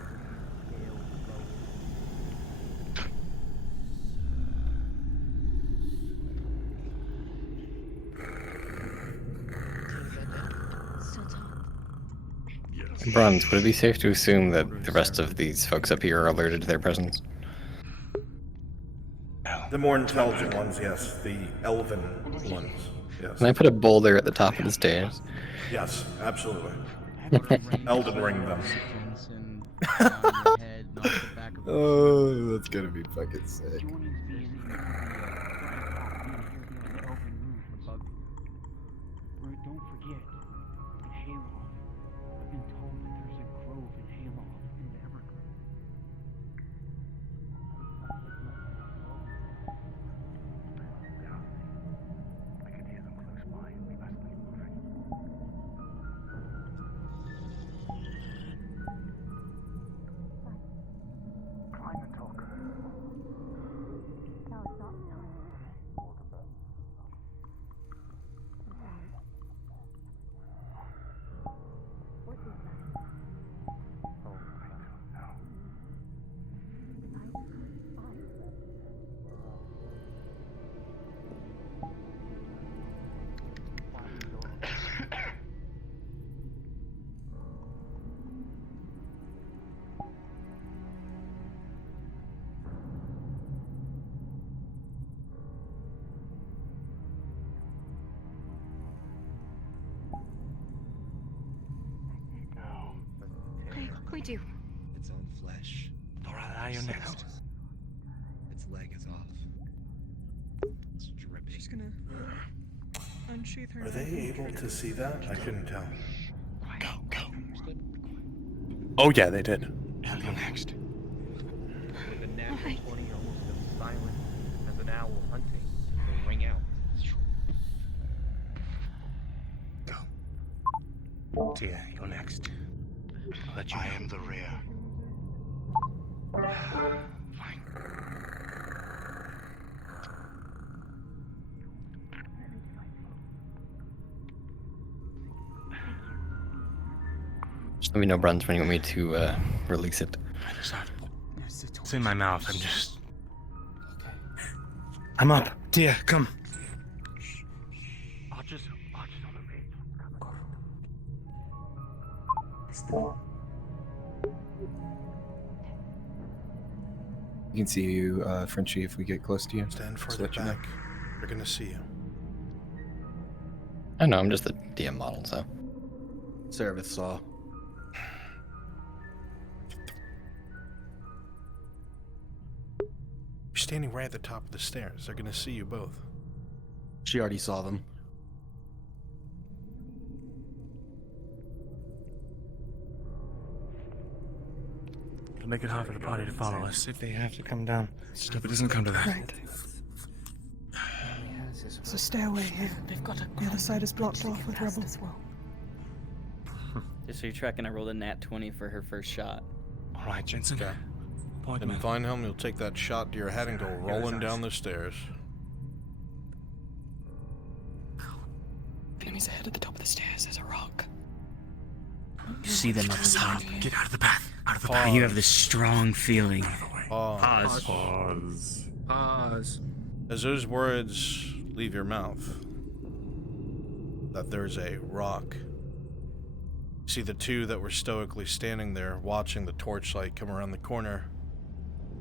Bronze, would it be safe to assume that the rest of these folks up here are alerted to their presence? The more intelligent ones, yes. The elven ones, yes. Can I put a boulder at the top of the stairs? Yes, absolutely. Elden ring them. Oh, that's gonna be fucking sick. Don't forget, in Hayloft, I've been told that there's a grove in Hayloft in the Everglades. I could hear them close by. We best keep moving. Climb and talk. What do we do? Its own flesh. Laura, are you next? Its leg is off. It's dripping. She's gonna unsheath her. Are they able to see that? I couldn't tell. Go. Oh yeah, they did. I'll go next. With a natural 20 almost as silent as an owl hunting, will ring out. Tia, you're next. I'll let you I know. am the rear. Fine. Just let me know, Bruns, when you want me to release it. It's in my mouth. I'm up. Tia, come. Archers on the way. You can see you, Frenchie, if we get close to you. Stand Just further let you know. back. They're gonna see you. I know, I'm just the DM model, so. Seraph saw. You're standing right at the top of the stairs. They're gonna see you both. She already saw them. It'll make it hard for the party to follow us if they have to come down. Hope it doesn't come to that. Right. There's a stairway here. The other side is blocked off with rubble. Just so you're tracking, I rolled a nat 20 for her first shot. All right, Jensen. Okay. Point Then man. Vinehelm, you'll take that shot to your head and go rolling down the stairs. Enemies ahead at the top of the stairs. There's a rock. You see them up Stop. behind me. Get out of the path. Out of the And path. you have this strong feeling. Pause. Pause. As those words leave your mouth, that there's a rock. You see the two that were stoically standing there watching the torchlight come around the corner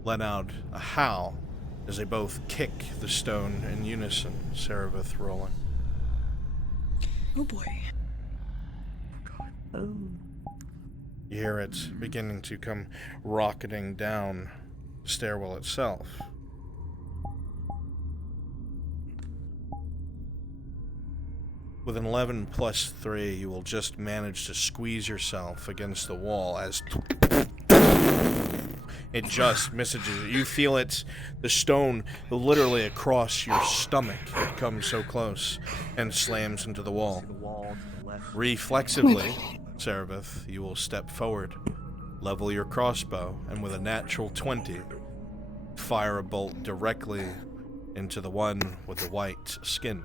let out a howl as they both kick the stone in unison, Seraph rolling. Oh boy. Oh. You hear it beginning to come rocketing down the stairwell itself. With an 11 plus 3, you will just manage to squeeze yourself against the wall as it just misses you. You feel it, the stone literally across your stomach. It comes so close and slams into the wall. Reflexively, Seraph, you will step forward, level your crossbow, and with a natural 20, fire a bolt directly into the one with the white skin.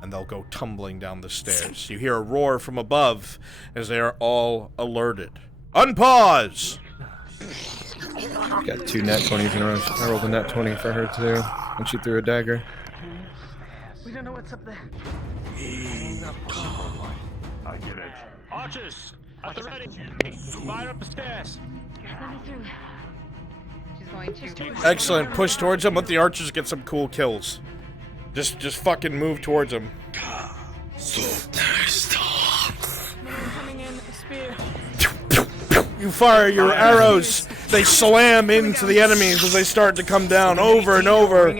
And they'll go tumbling down the stairs. You hear a roar from above as they are all alerted. Unpause! Got 2 nat 20s in a row. I rolled a nat 20 for her too, and she threw a dagger. We don't know what's up there. I get it. Archers, At the ready. Fire up the stairs. Let me through. She's going to. Excellent. Push towards them. Let the archers get some cool kills. Just fucking move towards them. Coming in, a spear. You fire your arrows. They slam into the enemies as they start to come down over and over.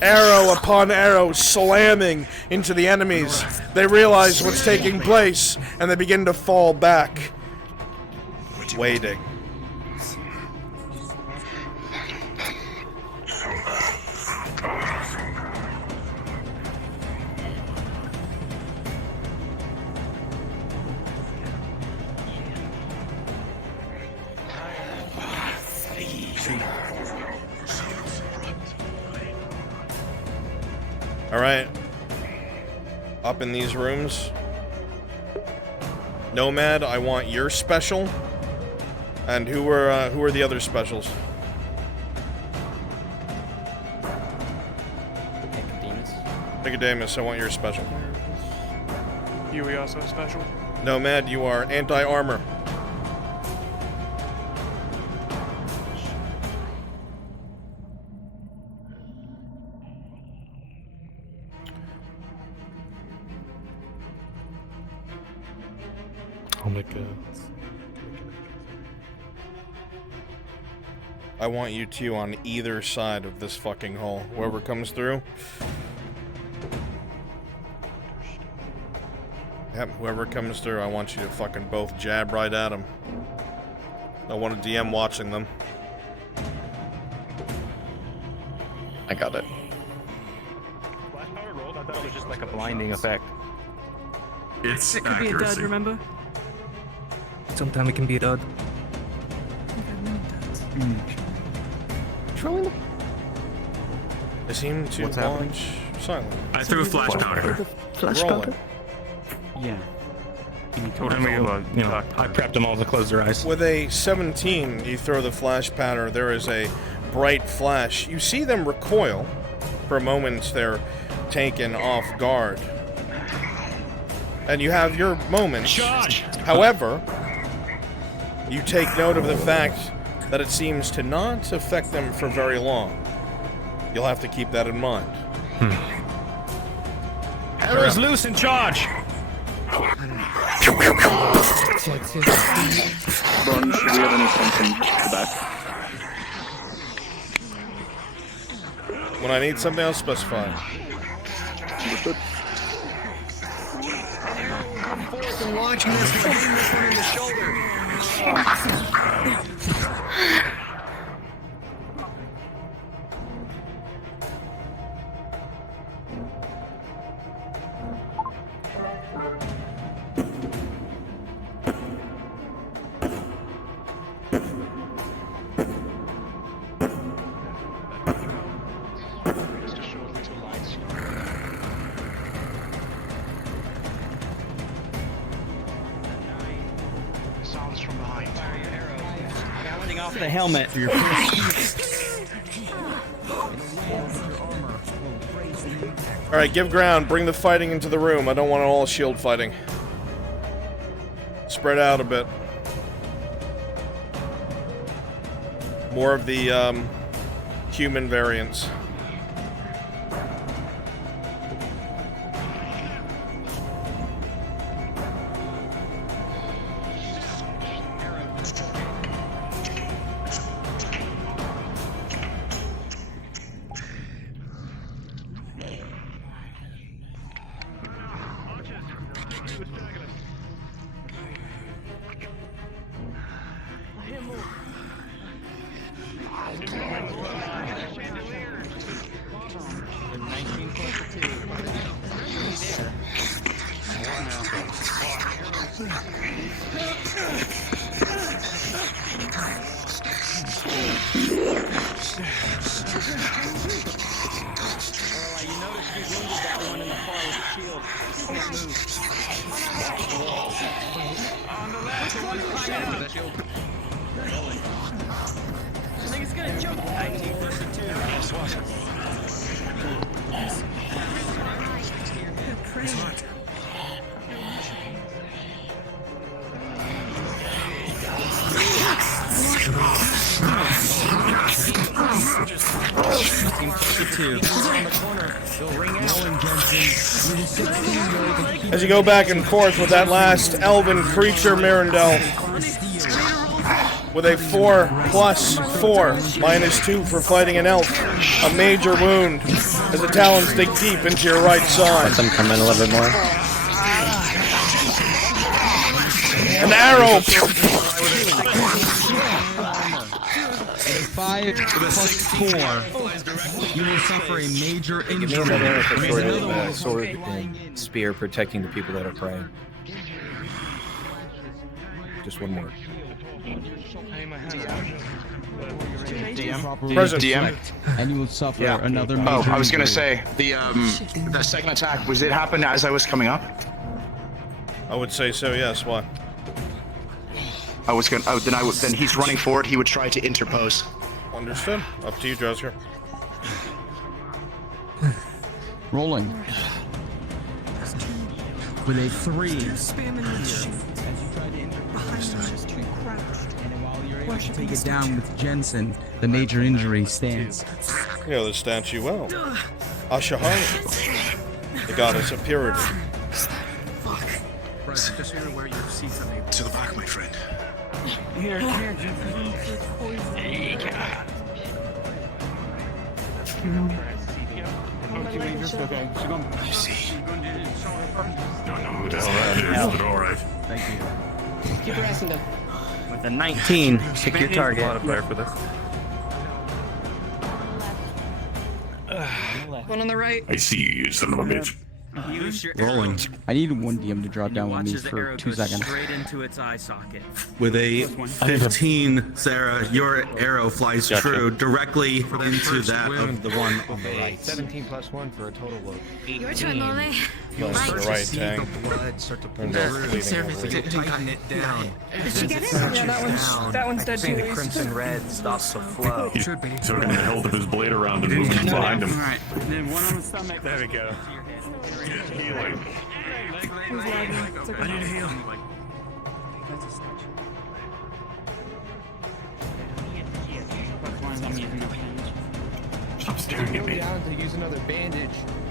Arrow upon arrow slamming into the enemies. They realize what's taking place and they begin to fall back. Waiting. Alright. Up in these rooms. Nomad, I want your special. And who are the other specials? Nicodemus, I want your special. You also special? Nomad, you are anti-armor. I'll make a... I want you two on either side of this fucking hole. Whoever comes through. Yep, whoever comes through, I want you to fucking both jab right at them. I want a DM watching them. I got it. Flash power rolled? I thought it was just like a blinding effect. It's It could be a dud, remember? Sometimes it can be a dud. Trolling? They seem to What's launch silent. I threw a flash powder. Flash Rolling. powder? Yeah. I prepped them all to close their eyes. With a 17, you throw the flash powder. There is a bright flash. You see them recoil. For a moment, they're taken off guard. And you have your moments. Charge! However, you take note of the fact that it seems to not affect them for very long. You'll have to keep that in mind. Arrows loose and charge! Bron, should we have any sense in the back? When I need something, I'll specify. Understood. I'm launching this and hitting this one in the shoulder. Sounds from behind. Off the helmet. Alright, give ground. Bring the fighting into the room. I don't want all shield fighting. Spread out a bit. More of the, human variants. As you go back and forth with that last elven creature, Mirandel, with a 4+4, -2 for fighting an elf, a major wound as the talons dig deep into your right side. Let them come in a little bit more. An arrow. 5+4. You will suffer a major Give me injury. another sword and spear protecting the people that are praying. Just one more. Present. DM. And you will suffer Yeah. another major Oh, I was gonna injury. say the second attack. Was it happen as I was coming up? I would say so. Yes. Why? I was gonna. Oh, then he's running forward. He would try to interpose. Understood. Up to you, Josker. Rolling. With a 3. Take it down with Jensen. The major injury stands. You know the statue well. Ashahani, the goddess of purity. To the back, my friend. Here, I see. Don't know who the hell that is, but alright. Thank you. Keep harassing them. With a 19, pick your target. Modifier for this. One on the right. I see you, you son of a bitch. Use your Rolling. I need one DM to drop down with me for 2 seconds. Straight into its eye socket. With a 15, Sarah, your arrow flies true directly into that of the one on the right. 17+1 for a total of 18. Your turn, Lolly. Goes to the right, Tang. Blood start to And that's bleeding over. tighten it down. Did she get it? Yeah, that one's dead too. Crimson red stops the flow. He's tugging the hilt of his blade around and moving behind him. Alright, then one on the stomach. There we go. Healing. Who's lagging? It's okay. I need to heal. Stop staring at me. Down to use another bandage.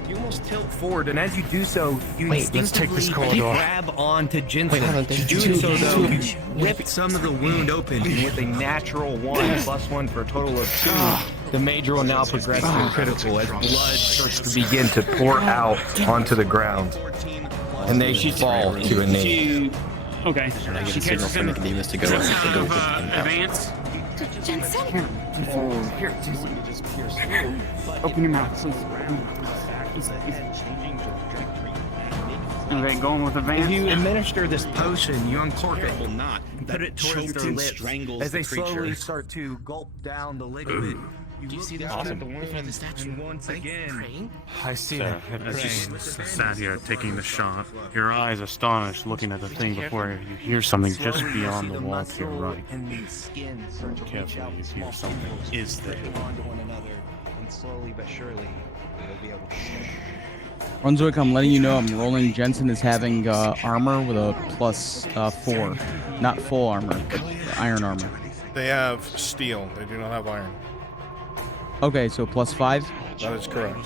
You almost tilt forward, and as you do so, you Wait, let's take this instinctively corridor. grab onto Jensen. Wait, hold on, To there's do two- so, though, two- you rip some of the wound open, and with a natural 1+1 for a total of 2, the major will now progress to critical as blood starts to begin to pour out onto the ground, and they fall to a knee. Okay. And I get She a signal catches for him. Nicodemus to go Just to go advance. Jensen? Here. Open your mouth. Okay, going with advance. If you administer this potion, you uncork it. Will not. Put it towards their and lips strangles as they the creature. slowly start to gulp down the ligament. You see this Awesome. the wound, and once again, I see Sarah, that. as you sat here taking the shot, your eyes astonished looking at the thing before you hear something just beyond the wall to your right. and the skin start to reach Carefully, out you with hear small something tendrils is there. gripping onto one another, and slowly but surely they'll be able to shift. Brunswick, I'm letting you know I'm rolling. Jensen is having armor with a +4. Not full armor, but iron armor. They have steel. They do not have iron. Okay, so +5? That is correct.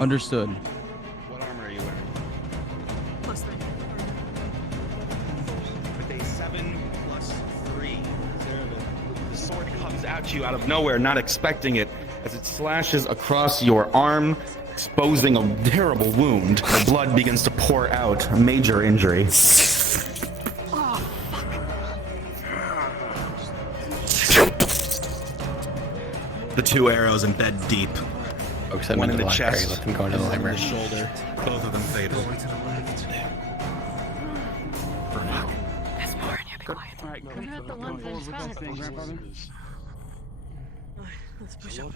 Understood. What armor are you wearing? +3. With a 7+3, the sword comes at you out of nowhere, not expecting it, as it slashes across your arm, exposing a terrible wound. The blood begins to pour out, a major injury. The 2 arrows embed deep. Focus them One into in the the library. chest, Let them go into the and library. shoulder. Both of them fatal. That's more in your quiet. Alright, What about the ones in front? Let's push up.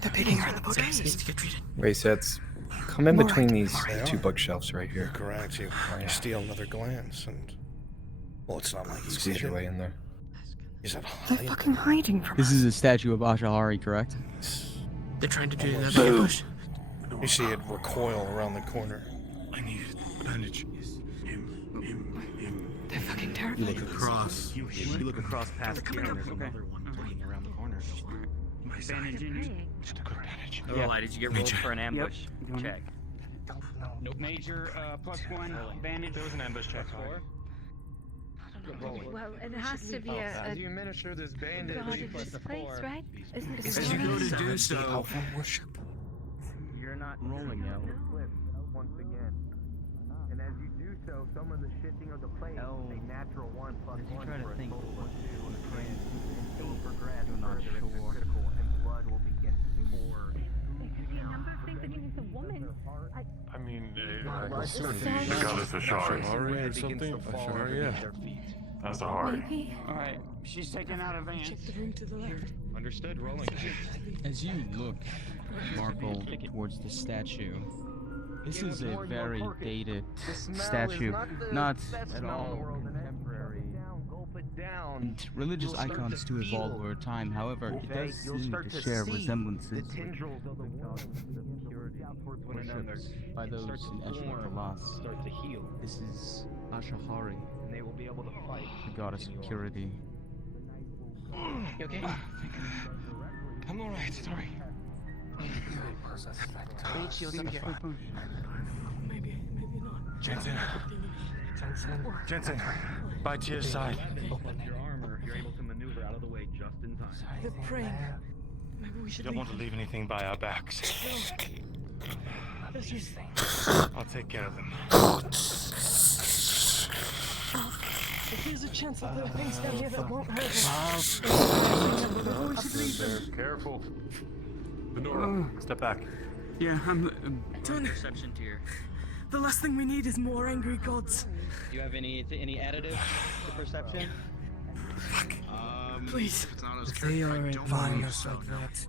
They're picking her in the book. Needs to get treated. Waysets, come in between these 2 bookshelves right here. Correct. You steal another glance, and well, it's not like he's Squeeze your way in there. He's at They're fucking hiding from This us. is a statue of Ashahari, correct? They're trying to do Almost. that ambush. You see it recoil around the corner. I need a bandage. They're fucking You terrifying. look across. You look across past They're coming here, up. and there's Okay. another one bleeding around the corner. bandage in you. Lorelei, did you get rolled for an ambush check? Nope. Major +1 bandage. There was an ambush check. Well, it has to be As you administer this bandage, guarded place, right? Isn't it? as you go to do so, You're not rolling out. once again. And as you do so, some of the shifting of the plate is a natural 1 + 1 try to for a think total what of 2 the and plan it will progress You're not further into sure. critical, and blood will begin to pour. There could be a number of things. I mean, it's a woman. I mean, I assume the goddess Ashari. Ashari or something? Ashari, yeah. That's a hard. Maybe. Alright, she's taken out of Vance. Check the room to the left. Understood, rolling. As you look, Markle, towards the statue, this is a very dated statue, not at all contemporary. And religious icons do evolve over time, however, it does seem to share resemblances with worshipped by those in Eshra-Palas. Start to heal. This is Ashahari, And they will be able to fight. the goddess of purity. You okay? I'm alright, sorry. Great shields up here. Maybe not. Jensen. Jensen. By to your side. Your armor, you're able to maneuver out of the way just in time. They're praying. Maybe we You should don't leave. want to leave anything by our backs. I'll take care of them. If there's a chance that there are things down here that won't hurt us. Careful. Benora, step back. Yeah, I'm Done. Perception tier. The last thing we need is more angry gods. Do you have any additive to perception? Please. If they are implying us like that.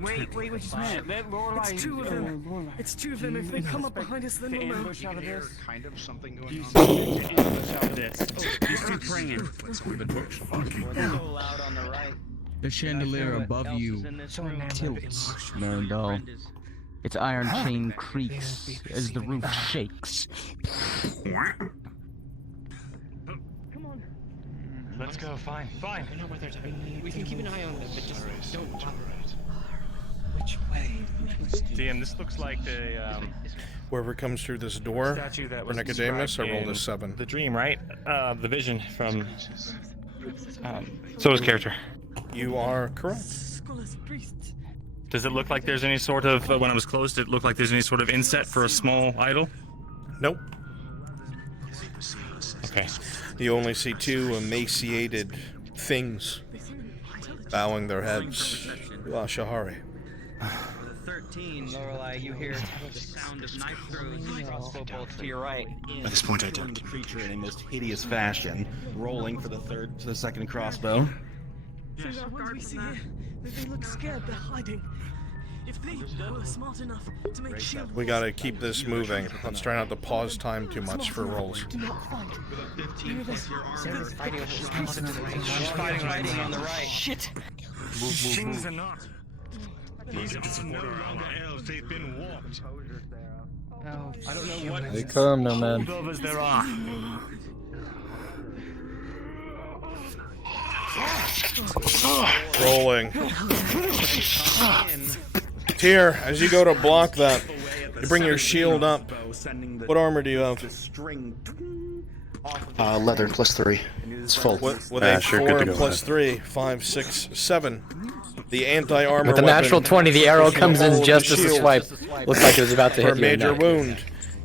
Wait just a minute. It's two of them. It's two of them. If they come up behind us, then we'll know. You can hear kind of something going on. These two praying. So loud on the right. The chandelier above you tilts, Marindal. Its iron chain creaks as the roof shakes. Let's go, fine. I know where they're we can keep an eye on them, but just don't bother. Which way? DM, this looks like the Whoever comes through this door statue that for was Nicodemus, I described rolled a in 7. The dream, right? The vision from Soda's character. You are correct. Scholars, priests. Does it look like there's any sort of, when it was closed, did it look like there's any sort of inset for a small idol? Nope. Okay. You only see two emaciated things bowing their heads. Shahari. With a 13, Lorelei, you hear the sound of knife throws and crossbow bolts to your right. At this point, I turn the creature in a most hideous fashion, rolling for the second crossbow. So the ones we see here, they look scared, they're hiding. If they were smart enough to make shield We gotta keep this moving. Let's try not to pause time too much for rolls. do not fight. Fighting right on the right. Shit! Things are not. These are no longer elves, they've been warped. I don't know what They come, no man. holdovers there are. Rolling. Tyr, as you go to block that, you bring your shield up. What armor do you have? Leather +3. It's full. With a 4 plus 3, 5, 6, 7. The anti-armor With a natural 20, the arrow comes in just as the swipe. Looks like it was about to for hit a you. in major that. wound,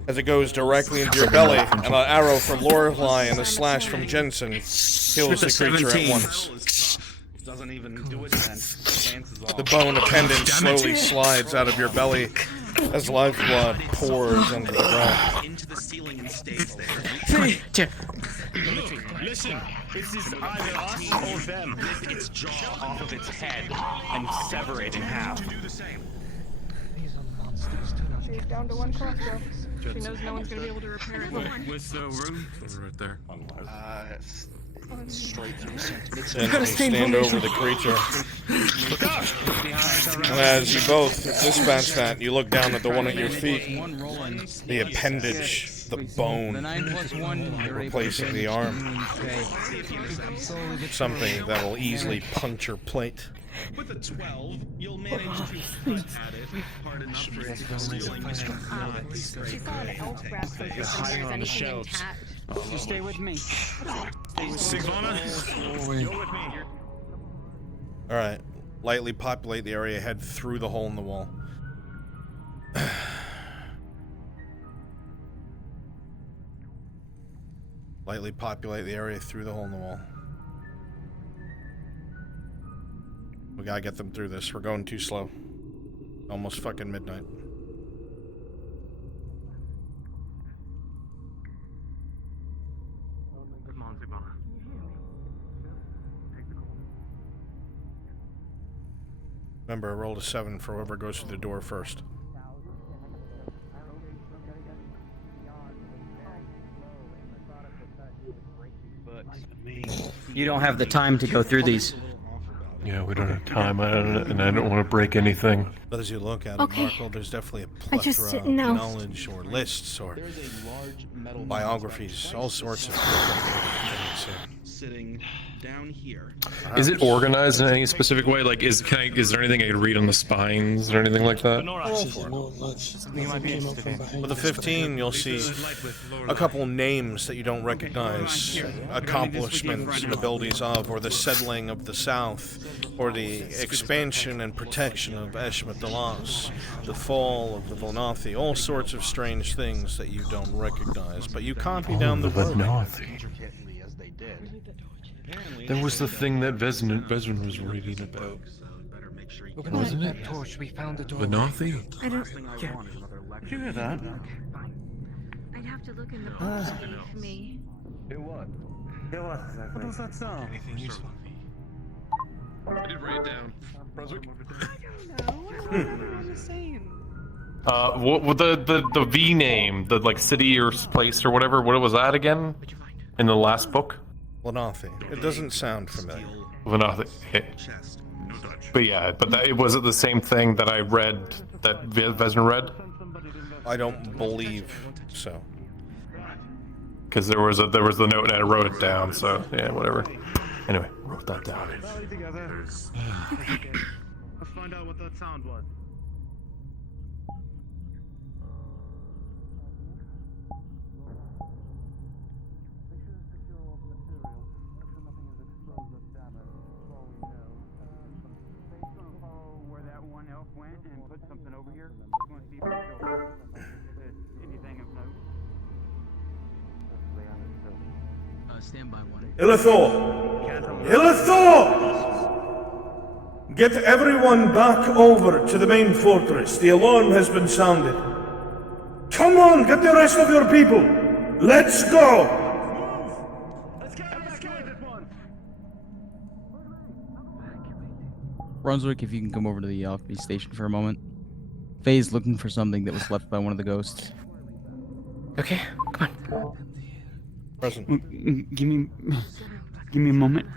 as it goes directly into your belly, and an arrow from Lorelei and a slash from Jensen kills the creature at once. Doesn't even do it then. The bone appendage slowly slides out of your belly as lifeblood pours into the ground. Into the ceiling and stays there. Listen, this is either us or them. Rip its jaw off of its head and sever it in half. She's down to one crossbow. She knows no one's gonna be able to repair it. What's the room? Right there. Straight through And you stand over the creature. And as you both dispatch that, you look down at the one at your feet. The appendage, the bone, replacing the arm. Something that will easily puncture plate. With a 12, you'll manage to cut at it hard enough for it to go reeling and not She saw an elf wrap from They're somewhere. hiding Is on the anything shelves. intact? You stay with me. You're with me. All right. Lightly populate the area. Head through the hole in the wall. Lightly populate the area through the hole in the wall. We gotta get them through this. We're going too slow. Almost fucking midnight. Come on, Zibana. Remember, I rolled a 7 for whoever goes through the door first. You don't have the time to go through these. Yeah, we don't have time, and I don't want to break anything. But as you look at Okay. it, Markle, there's definitely a I just plethora of didn't know. knowledge or lists or biographies, all sorts of things here. Sitting down here. Is it organized in any specific way? Like, is there anything I could read on the spines or anything like that? With the 15, you'll see a couple names that you don't recognize, accomplishments and abilities of, or the settling of the South, or the expansion and protection of Eshmet-Dalas, the fall of the Vilnathi, all sorts of strange things that you don't recognize, but you copy down the road. There was the thing that Vezin was reading about. Wasn't it? Torch, we found the door. Vilnathi? I don't. Yeah. Did you hear that? I'd have to look in the book to believe me. What does that sound? Anything useful? I did write it down. Brunswick? I'm just saying. What the V name, the like city or place or whatever, what was that again? In the last book? Vilnathi. It doesn't sound familiar. Vilnathi. But yeah, was it the same thing that I read, that Vezin read? I don't believe so. Because there was the note and I wrote it down, so yeah, whatever. Anyway, wrote that down. Let's find out what that sound was. Where that one elf went and put something over here. We're going to see if anything of note. Stand by one. Illithor! Illithor! Get everyone back over to the main fortress. The alarm has been sounded. Come on, get the rest of your people. Let's go! Brunswick, if you can come over to the alchemy station for a moment. Faye's looking for something that was left by one of the ghosts. Okay, come on. Present. Give me a moment.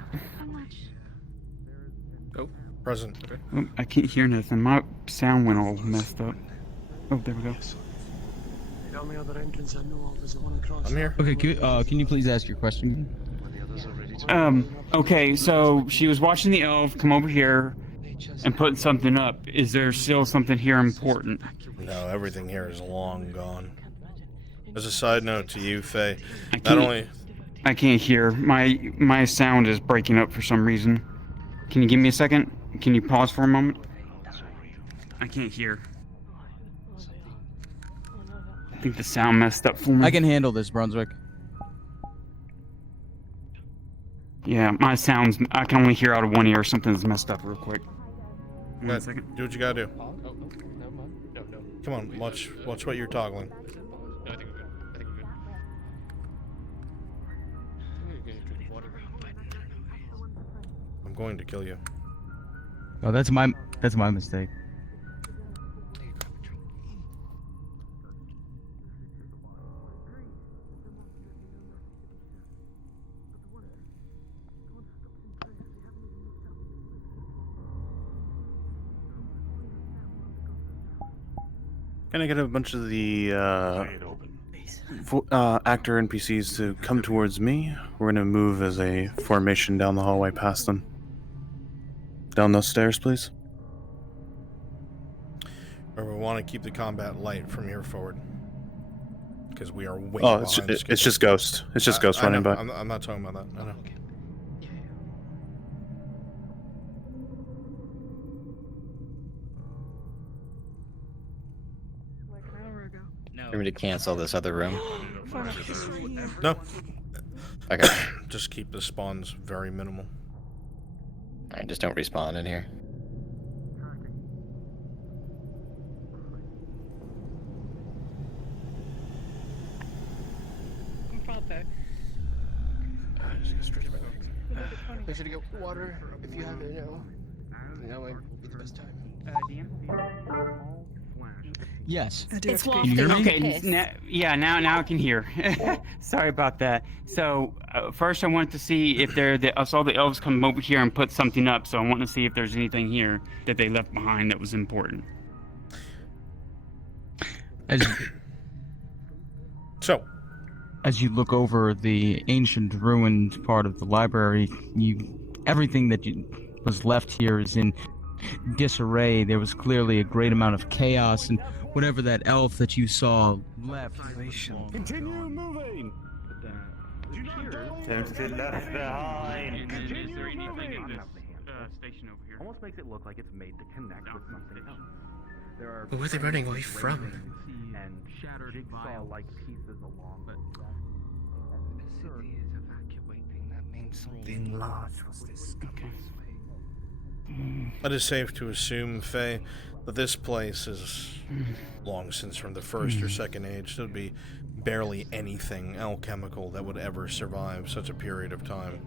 Oh, present. Oh, I can't hear nothing. My sound went all messed up. Oh, there we go. I'm here. Okay, can you please ask your question? Okay, so she was watching the elf come over here and put something up. Is there still something here important? No, everything here is long gone. As a side note to you, Faye, not only... I can't hear. My sound is breaking up for some reason. Can you give me a second? Can you pause for a moment? I can't hear. I think the sound messed up for me. I can handle this, Brunswick. Yeah, my sounds, I can only hear out of one ear. Something's messed up real quick. One second. Do what you gotta do. Come on, watch what you're toggling. I'm going to kill you. Oh, that's my mistake. Can I get a bunch of the actor NPCs to come towards me? We're gonna move as a formation down the hallway past them. down those stairs, please. Or we want to keep the combat light from here forward. Because we are way Oh, behind it's just Ghost. It's just Ghost I running know. by. I'm not talking about that. I know. Like an hour ago. Want me to cancel this other room? No. Okay. Just keep the spawns very minimal. Alright, just don't respawn in here. Make sure to get water if you have it now. Now might be the best time. Yes. It's Can you hear me? Okay, now I can hear. Sorry about that. So first I wanted to see if I saw the elves come over here and put something up, so I want to see if there's anything here that they left behind that was important. As you look over the ancient ruined part of the library, everything that was left here is in disarray. There was clearly a great amount of chaos, and whatever that elf that you saw left. Continue moving. Don't get left behind. Is there anything in this station over here? Almost makes it look like it's made to connect with something else. There are But where are they running away from? And shattered jigsaw-like pieces along the city is evacuating. That means something large was discovered. It is safe to assume, Faye, that this place is long since from the first or second age. There'd be barely anything alchemical that would ever survive such a period of time.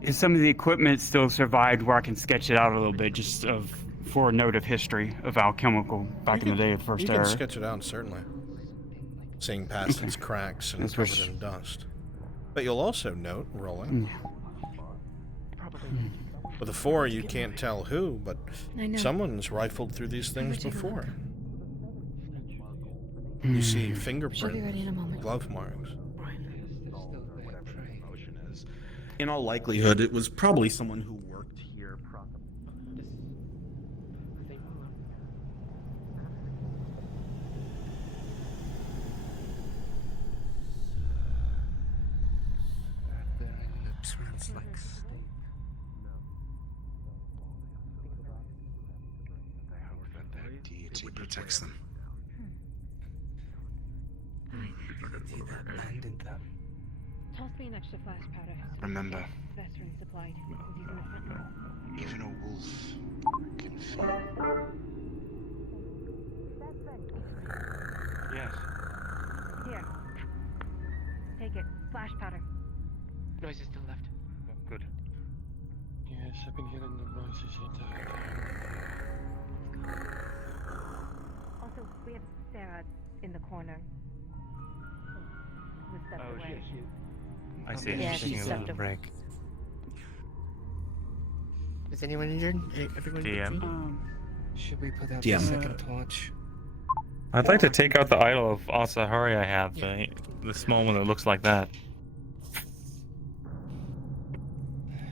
If some of the equipment still survived, where I can sketch it out a little bit, just for a note of history of alchemical back in the day of First You Era. can sketch it out, certainly. Seeing past its cracks and covered in dust. But you'll also note, rolling. With a 4, you can't tell who, but I know. someone's rifled through these things before. You see fingerprints, She'll be ready in a moment. glove marks. In all likelihood, it was probably someone who worked here. That deity protects them. Toss me an extra flash powder. Remember, Veteran supplied. Using the fentanyl. even a wolf can feel. Yes. Here. Take it. Flash powder. Noise is still left. Good. Yes, I've been hearing the noises the entire time. Also, we have Sarah in the corner. With stuff away. I see. Yeah, She's taking she's a little stuffed break. Is anyone injured? Everyone DM. Should we put out DM. the second torch? I'd like to take out the idol of Asahari I have, the small one that looks like that.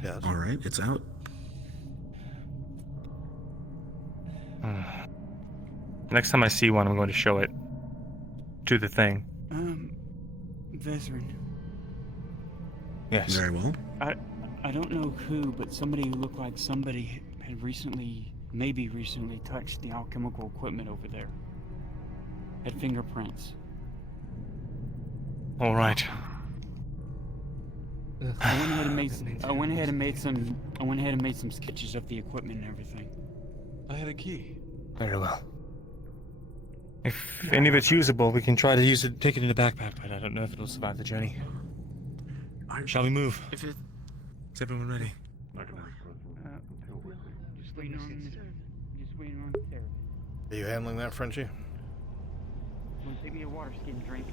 Yes. All right, it's out. Next time I see one, I'm going to show it to the thing. Veteran. Yes. Very well. I don't know who, but somebody who looked like somebody had maybe recently touched the alchemical equipment over there. Had fingerprints. All right. I went ahead and made some sketches of the equipment and everything. I had a key. Very well. If any of it's usable, we can try to take it in the backpack, but I don't know if it'll survive the journey. Shall we move? Is everyone ready? Just waiting on Sarah. Are you handling that, Frenchie? Want to take me a water skin drink?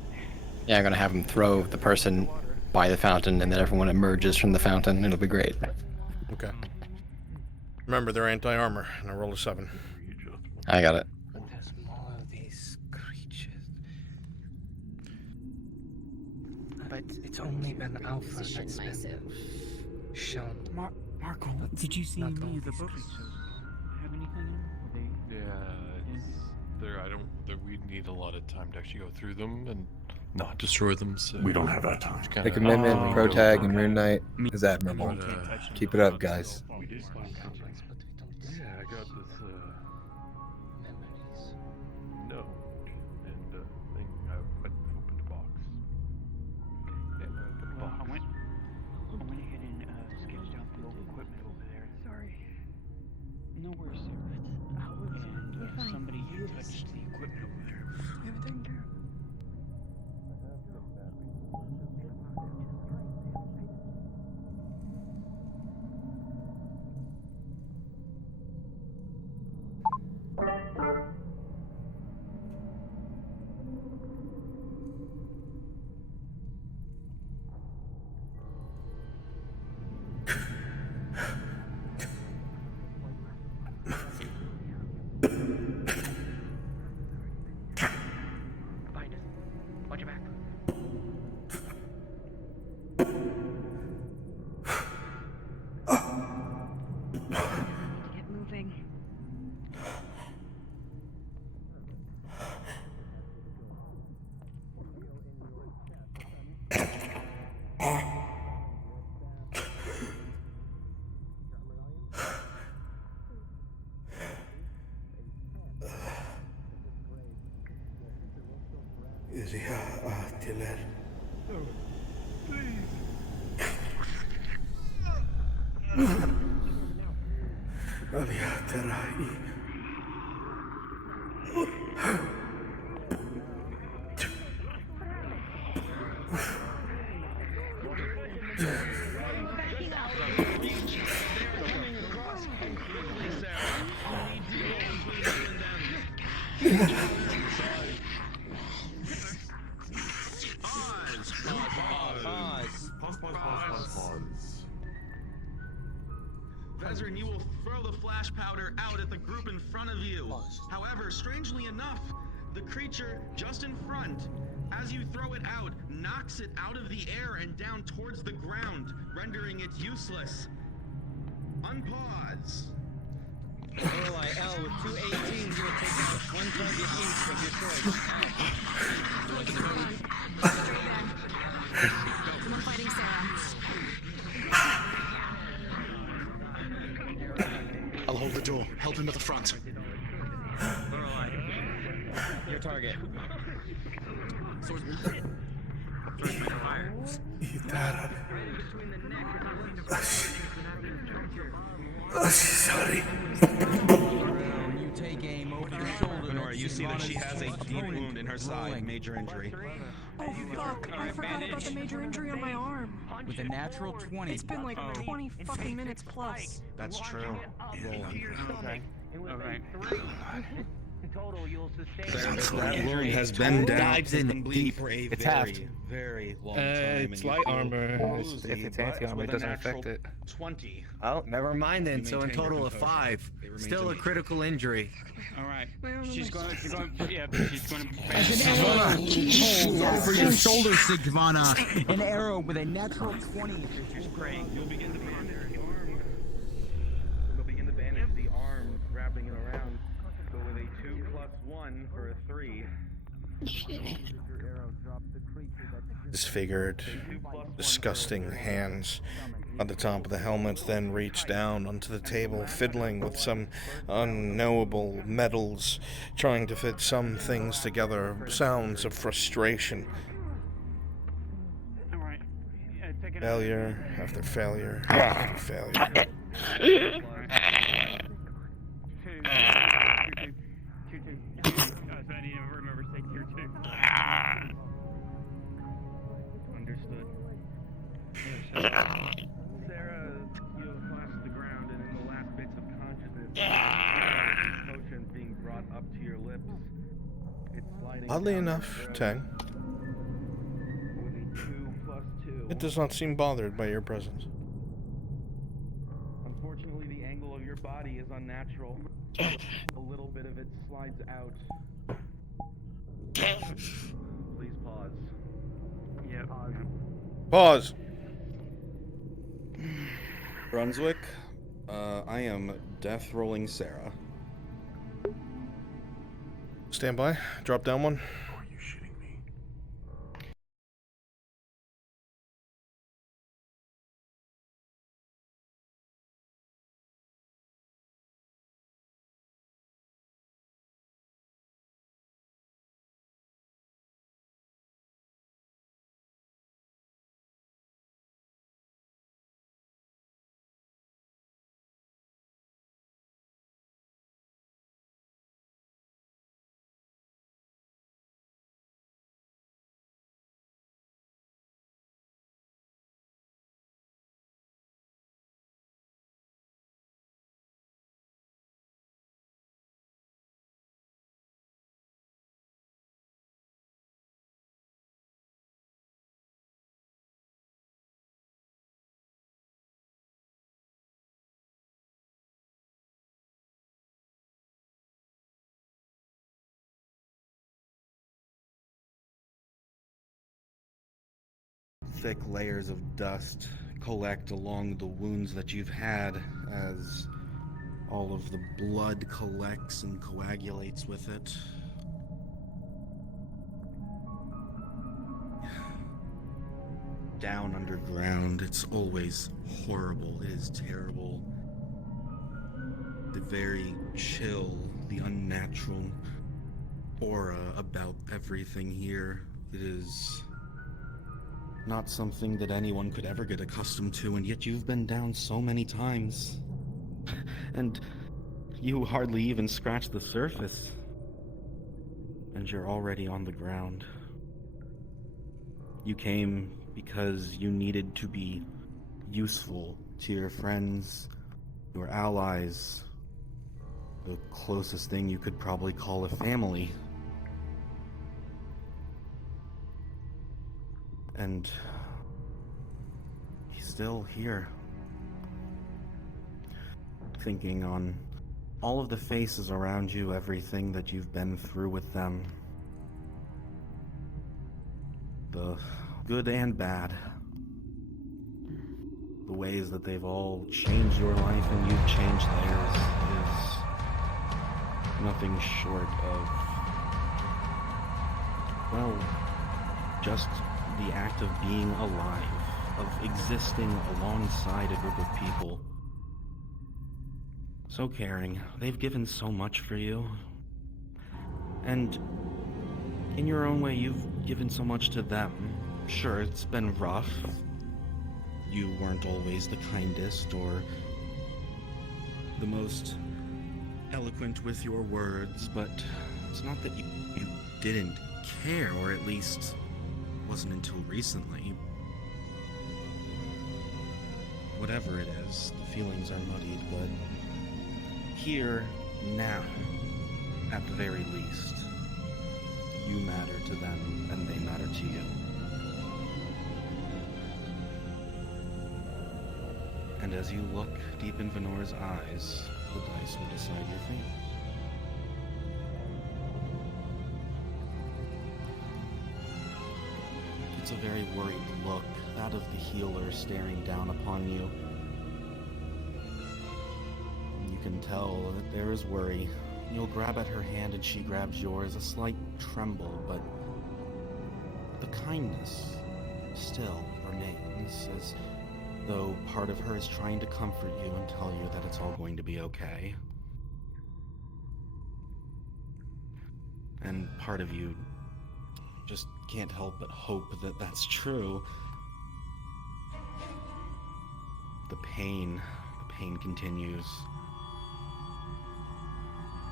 Yeah, I'm gonna have him throw the person by the fountain, and then everyone emerges from the fountain. It'll be great. Okay. Remember, they're anti-armor, and I roll a 7. I got it. There's more of these creatures. But it's only been alpha that's been Marco, did you see any of the books? Have anything in? There. I don't. We need a lot of time to actually go through them and not destroy them. So We don't have that time. The commitment, protag, and Rune Knight is admirable. Keep it up, guys. Yeah, I got this note and thing. I opened a box. And the Well, box. I went ahead and sketched out the old equipment over there. Sorry. No worries, sir. And somebody had touched the equipment over there. We have it taken care of. Watch your back. Get moving. Tiller. Vezrin, you will throw the flash powder out at the group in front of you. However, strangely enough, the creature just in front, as you throw it out, knocks it out of the air and down towards the ground, rendering it useless. Unpause. Lorelei L with 218, you will take out one target each of your choice. No fighting Sarah. I'll hold the door. Help him at the front. Lorelei, your target. Sorry. You take aim over your shoulder. Lenora, you see that she has a deep wound in her side, major injury. Oh fuck, I forgot about the major injury on my arm. With a natural 20. It's been like 20 fucking minutes plus. That's true. Alright. In total, you'll sustain. That wound has been Dives in deep for a It's very, halved. very long time. It's and you light feel armor. woozy, If it's but anti-armor, with it a doesn't affect natural it. 20. Oh, never mind then. You So in maintain your total of composure. 5. It remains Still a immediate. critical injury. Alright. My arm She's and my going, she's going As an arrow pulls over your shoulder, Sigvana. An arrow with a natural 20. You'll begin to bandage the arm. You'll begin to bandage the arm, wrapping it around. Go with a 2+1 for a 3. Disfigured, disgusting hands on the top of the helmets then reach down onto the table, fiddling with some unknowable metals, trying to fit some things together, sounds of frustration. Alright. Take it Failure after failure after failure. I need to remember to take tier 2. Understood. Sarah, you have collapsed to the ground, and in the last bits of consciousness, potion being brought up to your lips. It's sliding. Oddly down enough, your throat Tang, with a 2+2. it does not seem bothered by your presence. Unfortunately, the angle of your body is unnatural. A little bit of it slides out. Please pause. Yep. Pause. Brunswick, I am death rolling Sarah. Stand by. Drop down one. Thick layers of dust collect along the wounds that you've had as all of the blood collects and coagulates with it. Down underground, it's always horrible. It is terrible. The very chill, the unnatural aura about everything here. It is not something that anyone could ever get accustomed to, and yet you've been down so many times. And you hardly even scratched the surface. And you're already on the ground. You came because you needed to be useful to your friends, your allies, the closest thing you could probably call a family. And he's still here. Thinking on all of the faces around you, everything that you've been through with them. The good and bad. The ways that they've all changed your life and you've changed theirs is nothing short of, well, just the act of being alive, of existing alongside a group of people. So caring. They've given so much for you. And in your own way, you've given so much to them. Sure, it's been rough. You weren't always the kindest or the most eloquent with your words, but it's not that you didn't care, or at least wasn't until recently. Whatever it is, the feelings are muddied, but here, now, at the very least, you matter to them and they matter to you. And as you look deep in Venor's eyes, the dice will decide your fate. It's a very worried look, that of the healer staring down upon you. You can tell that there is worry. You'll grab at her hand and she grabs yours, a slight tremble, but the kindness still remains, as though part of her is trying to comfort you and tell you that it's all going to be okay. And part of you just can't help but hope that that's true. The pain continues.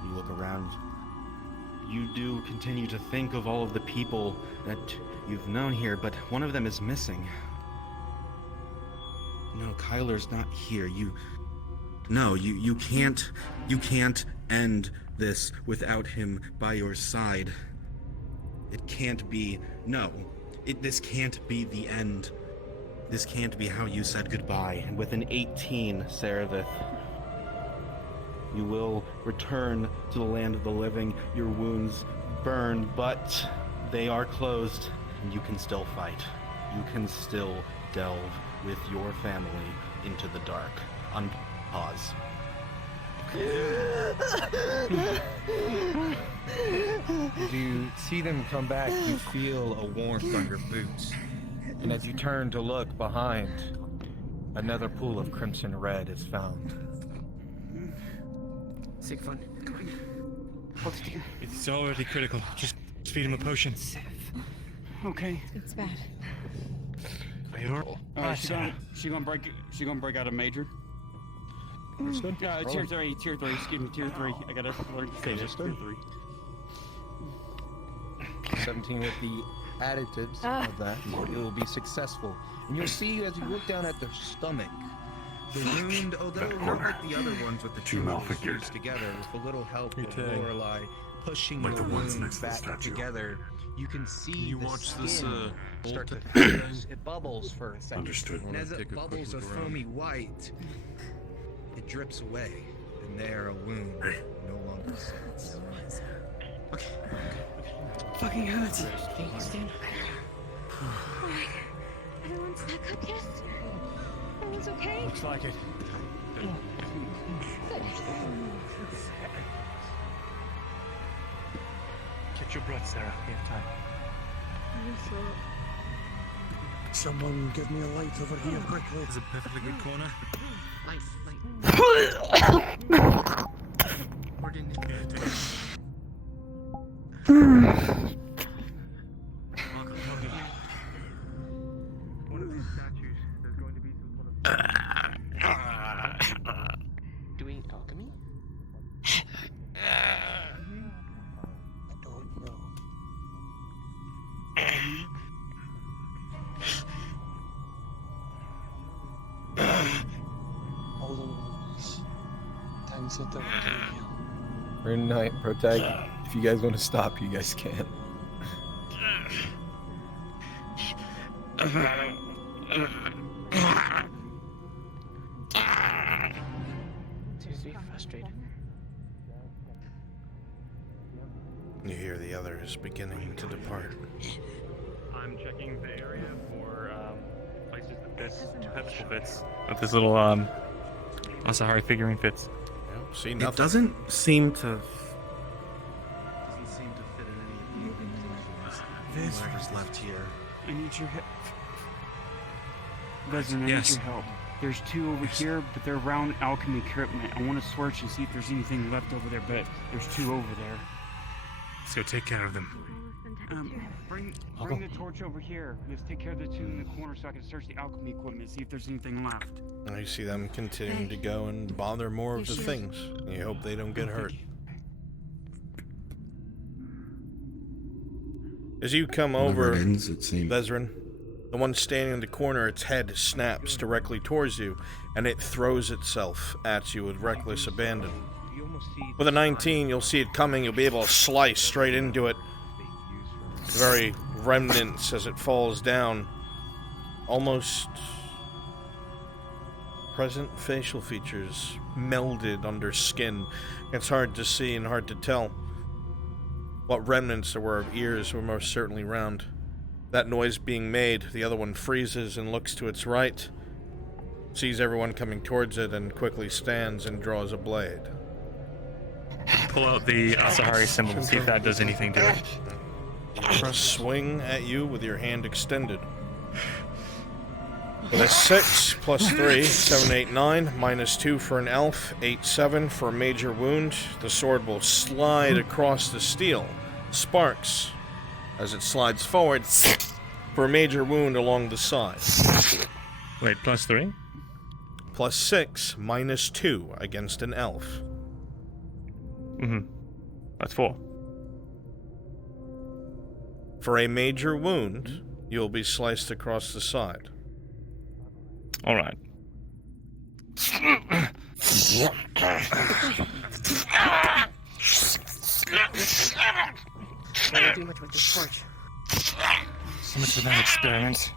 You look around, you do continue to think of all of the people that you've known here, but one of them is missing. No, Kyler's not here. You can't end this without him by your side. It can't be. No. This can't be the end. This can't be how you said goodbye. And with an 18, Saravith, you will return to the land of the living. Your wounds burn, but they are closed, and you can still fight. You can still delve with your family into the dark. unpause. As you see them come back, you feel a warmth on your boots. And as you turn to look behind, another pool of crimson red is found. Sigfund, come on. Hold it here. It's already critical. Just feed him a potion. Okay. It's bad. She gonna break out a major. Understood. Tier 3, excuse me, tier 3. I gotta learn to say this. Tier 3. 17 with the additives of that, it will be successful. And you'll see as you look down at the stomach, the wound, although not like the other ones with the two fused together, with a little help of Lorelei pushing the wound back together, you can see the skin start to fuse. It bubbles for a second. Understood. And as it bubbles a foamy white, it drips away, and there a wound no longer sits. Okay. Fucking hurts. Stand up. Everyone's back up yet? Everyone's okay? Looks like it. Catch your breath, Sarah. We have time. Someone give me a light over here quickly. There's a perfectly good corner. Light. One of these statues, there's going to be some sort of... Doing alchemy? I don't know. All over this. Time set that will take you. We're in night, protect. If you guys want to stop, you guys can. Seems to be frustrated. You hear the others beginning to depart. I'm checking the area for places that this physical fits. That this little Asahari figurine fits. Yep, see nothing. It doesn't seem to fit in any of the whatever's left here. I need your help. Vezrin, I need your help. There's two over here, but they're around alchemy equipment. I want to search and see if there's anything left over there, but there's two over there. Let's go take care of them. Bring the torch over here. Let's take care of the two in the corner so I can search the alchemy equipment, see if there's anything left. And you see them continuing to go and bother more of the things. You hope they don't get hurt. As you come over, Vezrin, the one standing in the corner, its head snaps directly towards you, and it throws itself at you with reckless abandon. With a 19, you'll see it coming, you'll be able to slice straight into it. The very remnants as it falls down. Almost present facial features melded under skin. It's hard to see and hard to tell. What remnants there were of ears were most certainly round. That noise being made, the other one freezes and looks to its right, sees everyone coming towards it, and quickly stands and draws a blade. Pull out the Asahari symbol and see if that does anything to it. Swing at you with your hand extended. With a 6 plus 3, 7, 8, 9, minus 2 for an elf, 8, 7 for a major wound. The sword will slide across the steel. Sparks as it slides forward for a major wound along the side. Wait, plus 3? Plus 6, minus 2 against an elf. That's 4. For a major wound, you'll be sliced across the side. Alright. Don't do much with this torch. So much for that experiment.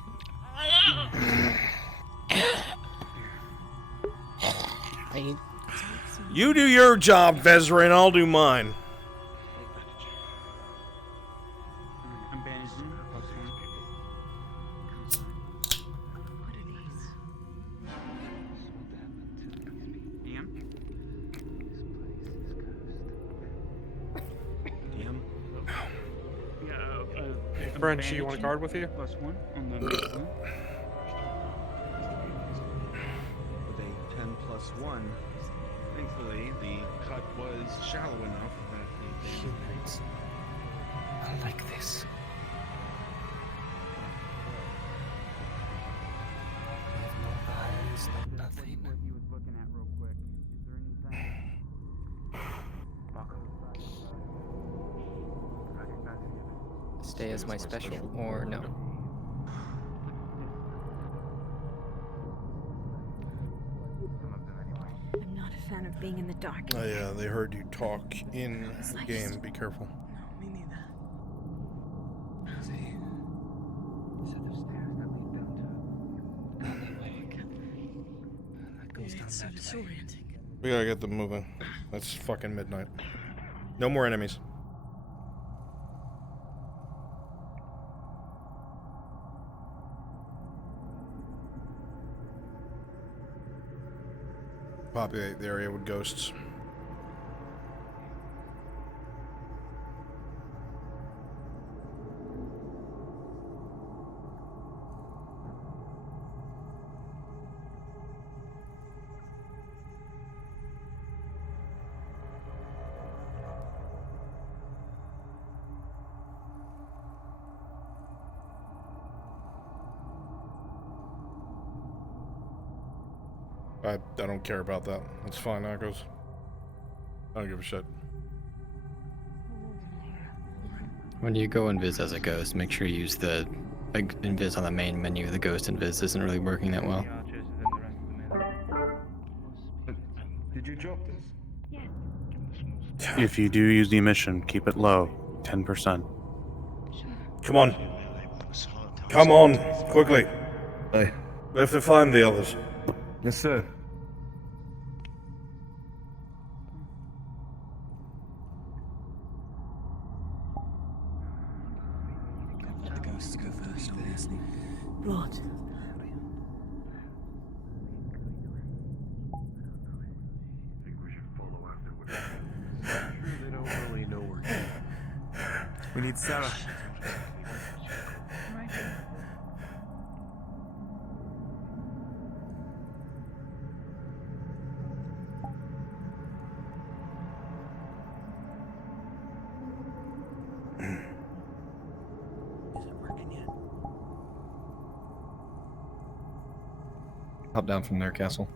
You do your job, Vezrin, I'll do mine. I'm bandaging. French, you want a card with you? +1 on the next one. With a 10+1, thankfully the cut was shallow enough that they Humans. I like this. I have no eyes, no nothing. What he was looking at real quick. Is there anything? Stay as my special, or no? I'm not a fan of being in the dark. Oh yeah, they heard you talk in game. Be careful. Me neither. It's so disorienting. We gotta get them moving. It's fucking midnight. No more enemies. Populate the area with ghosts. I don't care about that. It's fine, that goes. I don't give a shit. When you go invis as a ghost, make sure you use the invis on the main menu. The ghost invis isn't really working that well. Did you drop this? If you do use the emission, keep it low, 10%. Come on. Come on, quickly. Hey. We have to find the others. Yes, sir. Let the ghosts go first, obviously. Blood. They don't really know we're here. We need Sarah. Hop down from their castle.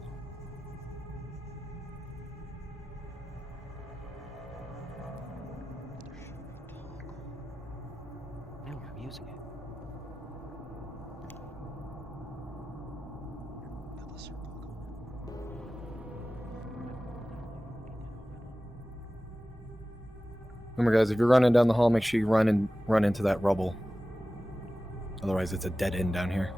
Now I'm using it. Remember, guys, if you're running down the hall, make sure you run into that rubble. Otherwise, it's a dead end down here.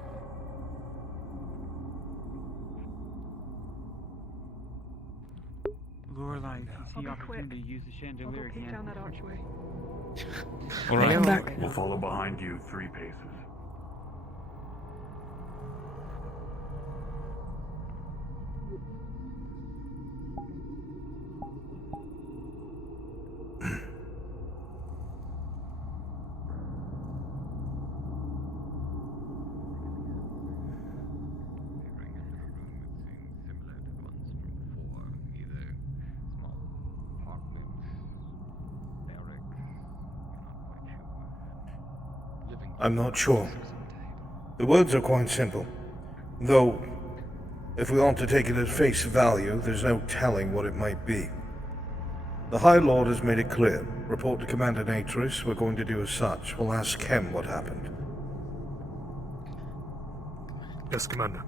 Lorelai, you see opportunity to use the chandelier Peek again. down that archway. All right. Come back. We'll follow behind you 3 paces. I'm not sure. The words are quite simple. Though, if we want to take it at face value, there's no telling what it might be. The High Lord has made it clear. Report to Commander Natris. We're going to do as such. We'll ask him what happened. Yes, Commander.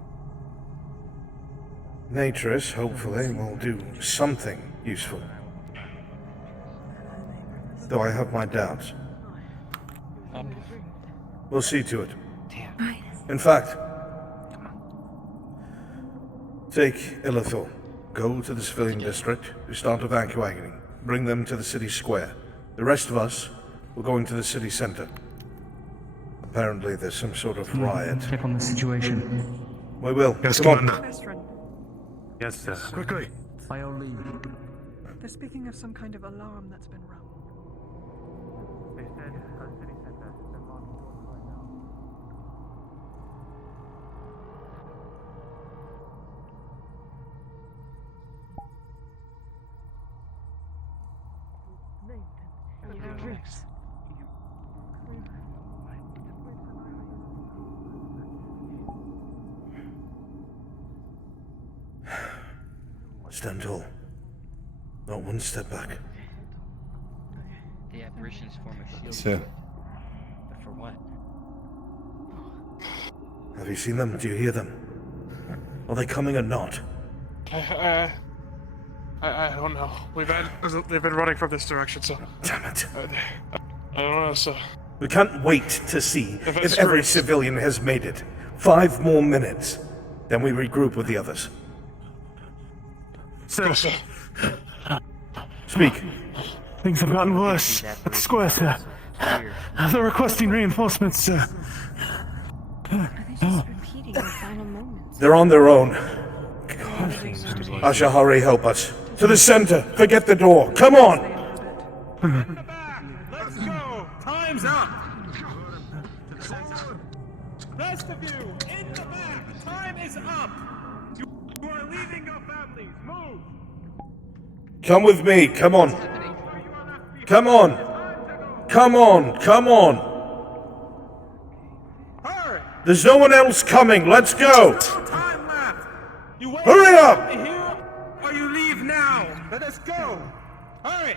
Natris, hopefully, will do something useful. Though I have my doubts. We'll see to it. In fact, take Illithor. Go to the civilian district. We start evacuating. Bring them to the city square. The rest of us, we're going to the city center. Apparently there's some sort of riot. Check on the situation. We will. Yes, Come Commander. on. Yes, sir. Quickly. By your leave. They're speaking of some kind of alarm that's been rung. They said city center has been locked. Stand tall. Not one step back. The apparitions form a shield. So, But for what? Have you seen them? Do you hear them? Are they coming or not? I don't know. They've been running from this direction, so. Damn it. I don't know, so. We can't wait to see If if it's every true. civilian has made it. 5 more minutes. Then we regroup with the others. Sir. Speak. Things have gotten worse at the square, sir. They're requesting reinforcements, sir. Repeating the final moments. They're on their own. Asha, hurry, help us. To the center. Forget the door. Come on. Let's go! Time's up! Rest of you, in the back! Time is up! You are leaving your families! Move! Come with me. Come on. Come on. Come on. Come on. There's no one else coming. Let's go. Hurry up! Here, or you leave now! Let us go! Hurry!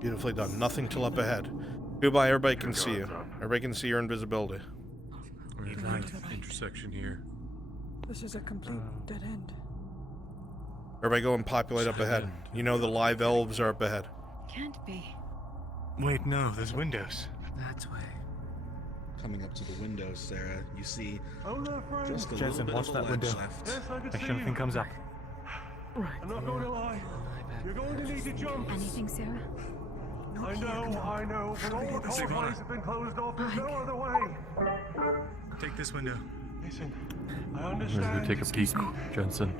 Beautifully done. Nothing till up ahead. Goodbye, everybody can see you. Everybody can see your invisibility. Intersection here. This is a complete dead end. Everybody go and populate up ahead. You know the live elves are up ahead. Can't be. Wait, no, there's windows. That's way. Coming up to the window, Sarah, you see just a Jensen, little bit watch of a that ledge window. left. Make sure nothing comes up. Right. I'm not going to lie. You're going to need to jump. Anything, Sarah? I know, but all the hallways have been closed off. There's no other way. Take this window. Listen, I understand. I'm gonna take a peek, Jensen.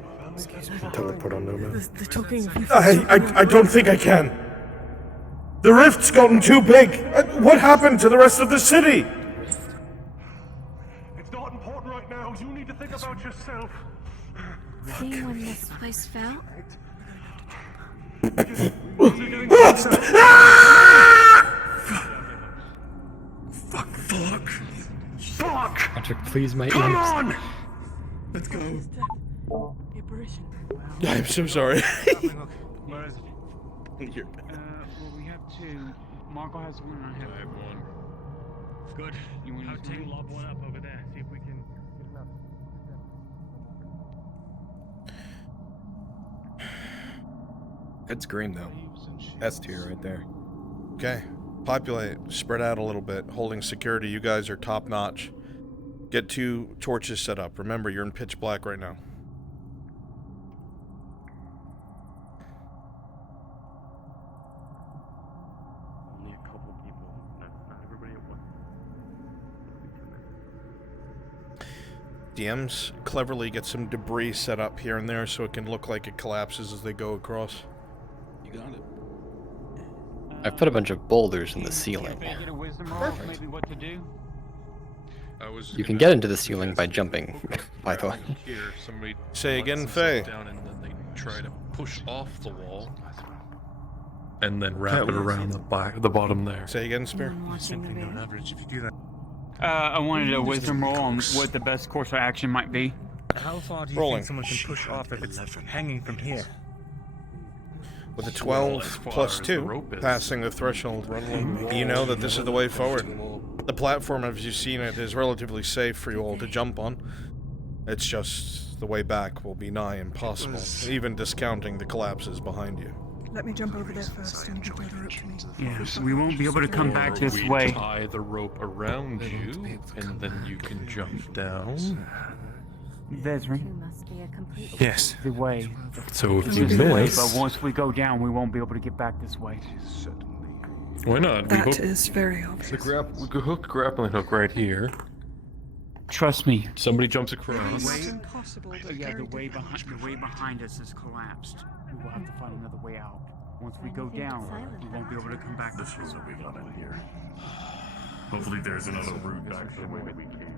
Teleport on Nomad. They're talking. I don't think I can. The rift's gotten too big. What happened to the rest of the city? It's not important right now. You need to think about yourself. See when this place fell? Fuck! Patrick, please, my Come ears. on! Let's go. The apparition. I'm so sorry. Where is it? Here. Well, we have 2. Marco has 1 and I have 1. Good. You want I'll to take lob one up over there. See if we can get enough. Good screen, though. S tier right there. Okay. Populate. Spread out a little bit. Holding security. You guys are top notch. Get 2 torches set up. Remember, you're in pitch black right now. Only a couple people. Not everybody at once. DMs cleverly get some debris set up here and there so it can look like it collapses as they go across. You got it. I've put a bunch of boulders in the ceiling. Get a wisdom roll, maybe what to do. You can get into the ceiling by jumping, by the way. Here, somebody Say again, lets Faye. themselves down and then they try to push off the wall and then wrap it around the bottom there. Say again, Spear. Simply not average if you do that. I wanted a wisdom roll on what the best course of action might be. How far do you Rolling. think someone can push off if it's hanging from here? With a 12 plus 2, passing the threshold, you know that this is the way forward. The platform, as you've seen it, is relatively safe for you all to jump on. It's just the way back will be nigh impossible, even discounting the collapses behind you. Let me jump over there first and build her up to me. Yes, we won't be able to come back Or this we way. tie the rope around you, and then you can jump down. Vezrin, Must be a complete. Yes. the way. So if you The way, miss, but once we go down, we won't be able to get back this way. why not? That is very obvious. We could hook the grappling hook right here. Trust me. Somebody jumps across. It's impossible. Yeah, the way behind us is collapsed. We will have to find another way out. Once we go down, we won't be able to come back this way. This is what we got in here. Hopefully there's another route back the way we came.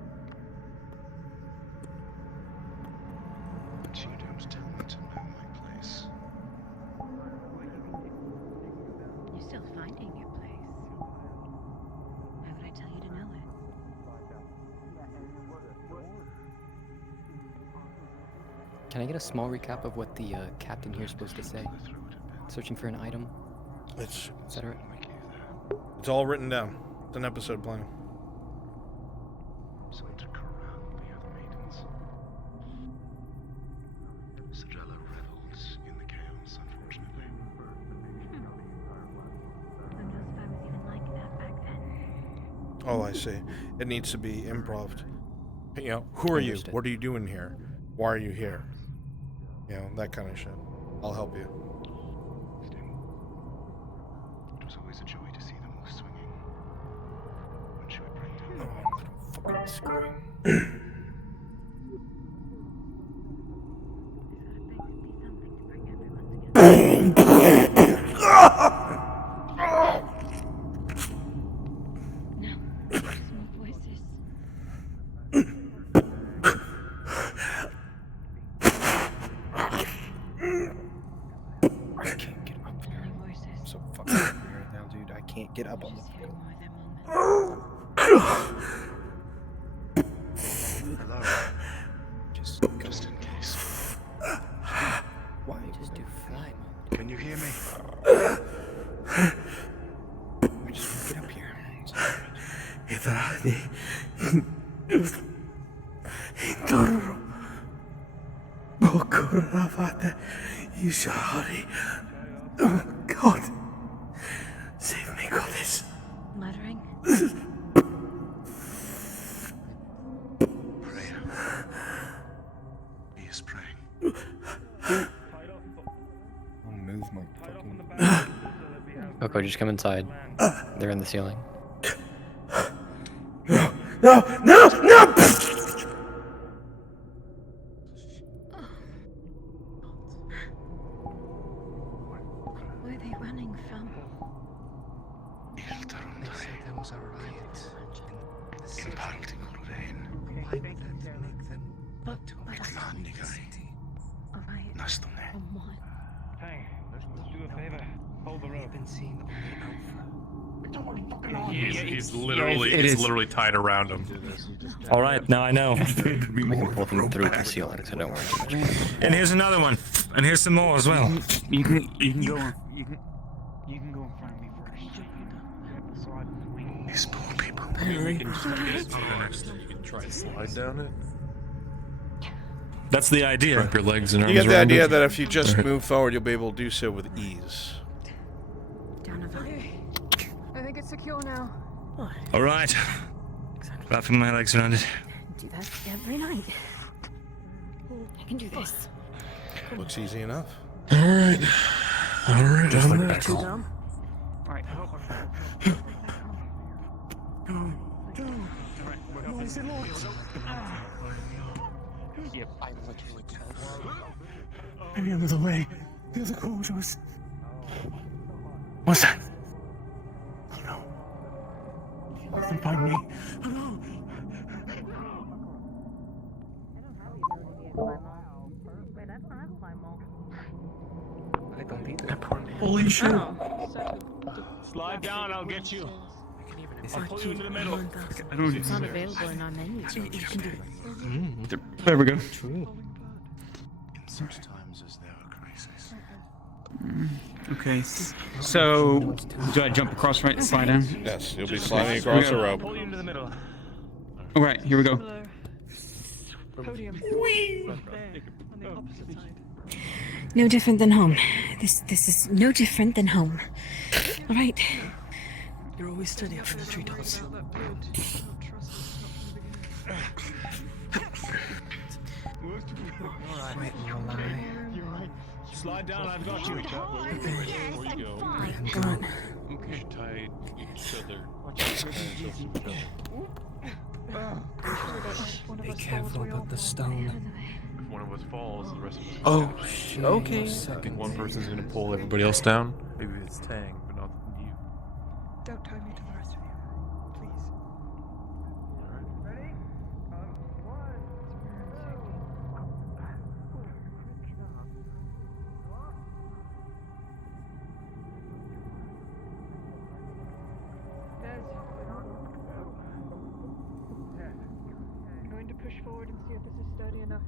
Can I get a small recap of what the captain here is supposed to say? Searching for an item, etc. It's all written down. It's an episode plan. To corral the other maidens. Cedrella revels in the chaos, unfortunately. Oh, I see. It needs to be improv. You know, who are you? What are you doing here? Why are you here? You know, that kind of shit. I'll help you. It was always a joy to see them all swinging. When she would bring down Fucking scream. Can't get up on the Hello. Just in case. Why? Just do fly mode. Can you hear me? We just want to get up here. Oh, God. Save me, Goddess. Muttering. Prayer. He is praying. I'll move my fucking... Coco, just come inside. They're in the ceiling. No! Where are they running from? They said there was a riot in Partingulrain. But A riot Nastone. from what? Hey, let's do a favor. Hold the rope. I've been seeing He's literally tied around him. All right, now I know. We can pull them through the ceiling, so don't worry too much. And here's another one. And here's some more as well. You can go. You can go in front of me first. These poor people. You can try and slide down it. That's the idea. Wrap your legs and arms You get the around idea it. that if you just move forward, you'll be able to do so with ease. I think it's secure now. All right. Wrapping my legs around it. Do that every night. I can do this. Looks easy enough. All right. Just like that. Too dumb. All right. Yep. Maybe another way. The other corridors. What's that? Oh no. Nothing find me. Hello. I don't either. Holy shit. Slide down, I'll get you. I'll pull you into the middle. It's not available in our menu. You can do it. There we go. In such times as there are crises. Okay. So, do I jump across right and slide down? Yes, you'll be sliding across the rope. Pull you into the middle. All right, here we go. Podium. There, on the opposite side. No different than home. This is no different than home. All right. You're always steady up in the treetops. Alright, you're right. Slide down, I've got you. Come on. Okay. Tied each other. Be careful about the stone. If one of us falls, the rest of us. Oh, shit. Okay. Second, one person's gonna pull everybody else down. Maybe it's Tang, but not you. Don't tie me to the rest of you, please. Ready? I'm going to push forward and see if this is sturdy enough.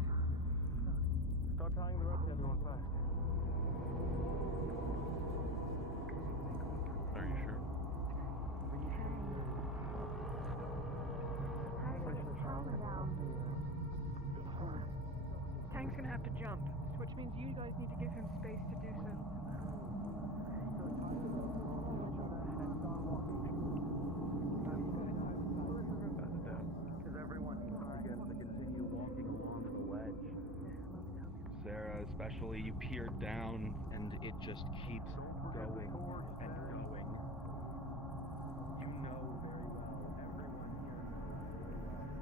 Are you sure? Tank's gonna have to jump, which means you guys need to give him space to do so. Sarah, especially, you peer down and it just keeps going and going. You know very well, everyone here knows very well.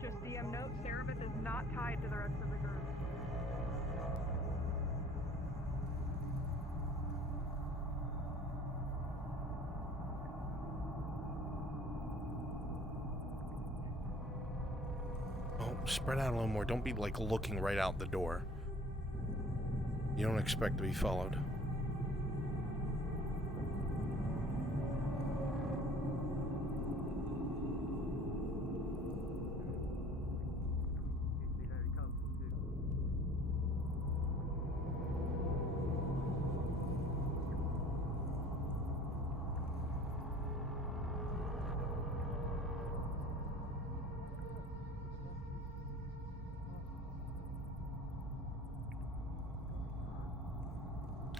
Just DM note, Cerebeth is not tied to the rest of the group. Oh, spread out a little more. Don't be like looking right out the door. You don't expect to be followed.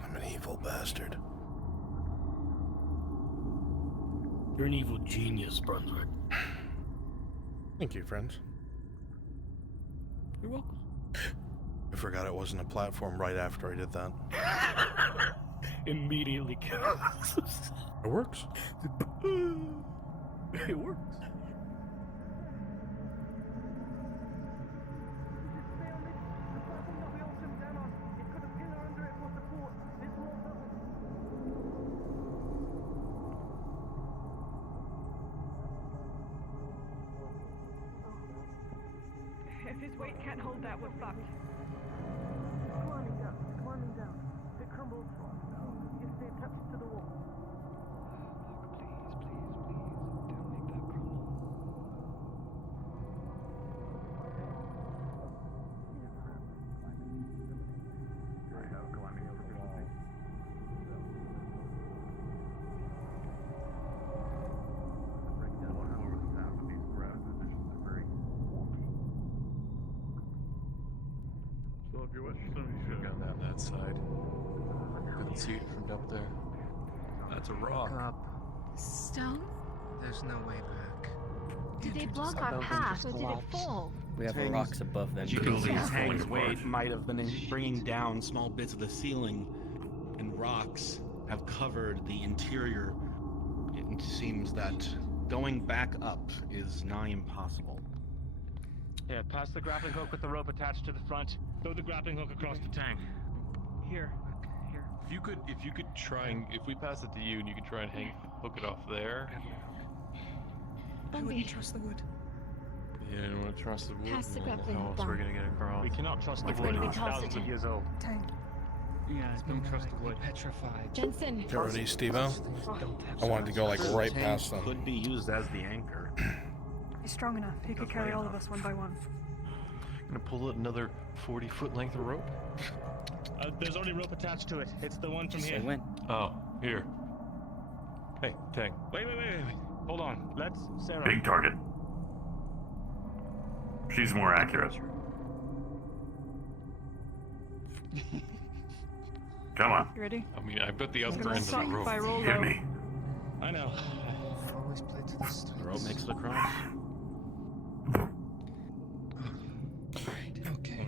I'm an evil bastard. You're an evil genius, Brunswick. Thank you, friends. You're welcome. I forgot it wasn't a platform right after I did that. Immediately kills. It works. It works. If his weight can't hold that, we're fucked. Climbing down. It crumbles. You stay attached to the wall. So if you're watching something, you should have gone down that side. Couldn't see it from up there. That's a rock. Stone? There's no way back. Did they block our path or did it fall? We have Tangs- rocks above them. As you can see, Tang's weight might have been bringing down small bits of the ceiling, and rocks have covered the interior. It seems that going back up is nigh impossible. Yeah, pass the grappling hook with the rope attached to the front. Throw the grappling hook across the tank. Here. If you could try and, if we pass it to you and you could try and hook it off there. I wouldn't trust the wood. Yeah, I don't want to trust the wood. Pass the I don't know grappling how hook else we're on. gonna get across. We cannot trust the It's wood. gonna be It's tossed thousands to of you. years old. Tank. Yeah, don't trust the wood. Petrified. Jensen. You ready, Steve-O? I wanted to go like right past them. Could be used as the anchor. He's strong enough. He could carry all of us one by one. Gonna pull another 40-foot length of rope? There's already rope attached to it. It's the one from Say here. when. Oh, here. Hey, Tang. Wait. Hold on. Let's Sarah. Big target. She's more accurate. Come on. You ready? I mean, I bet the He's upper gonna end of the suck rope. by roll Hit low. me. I know. Always play to the strengths. The rope makes it across. Okay.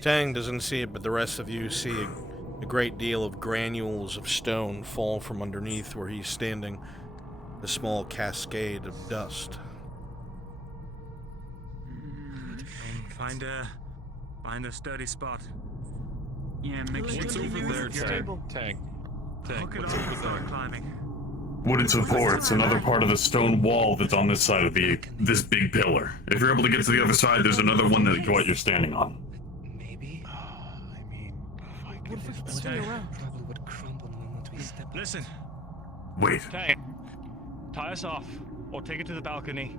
Tang doesn't see it, but the rest of you see a great deal of granules of stone fall from underneath where he's standing, a small cascade of dust. Find a sturdy spot. Yeah, make sure What's you over use there, your Tang? table. Tang, Hook it what's on over and start there? climbing. Wooden supports, another part of the stone wall that's on this side of this big pillar. If you're able to get to the other side, there's another one that what you're standing on. Listen. Wait. Tang, tie us off, or take it to the balcony.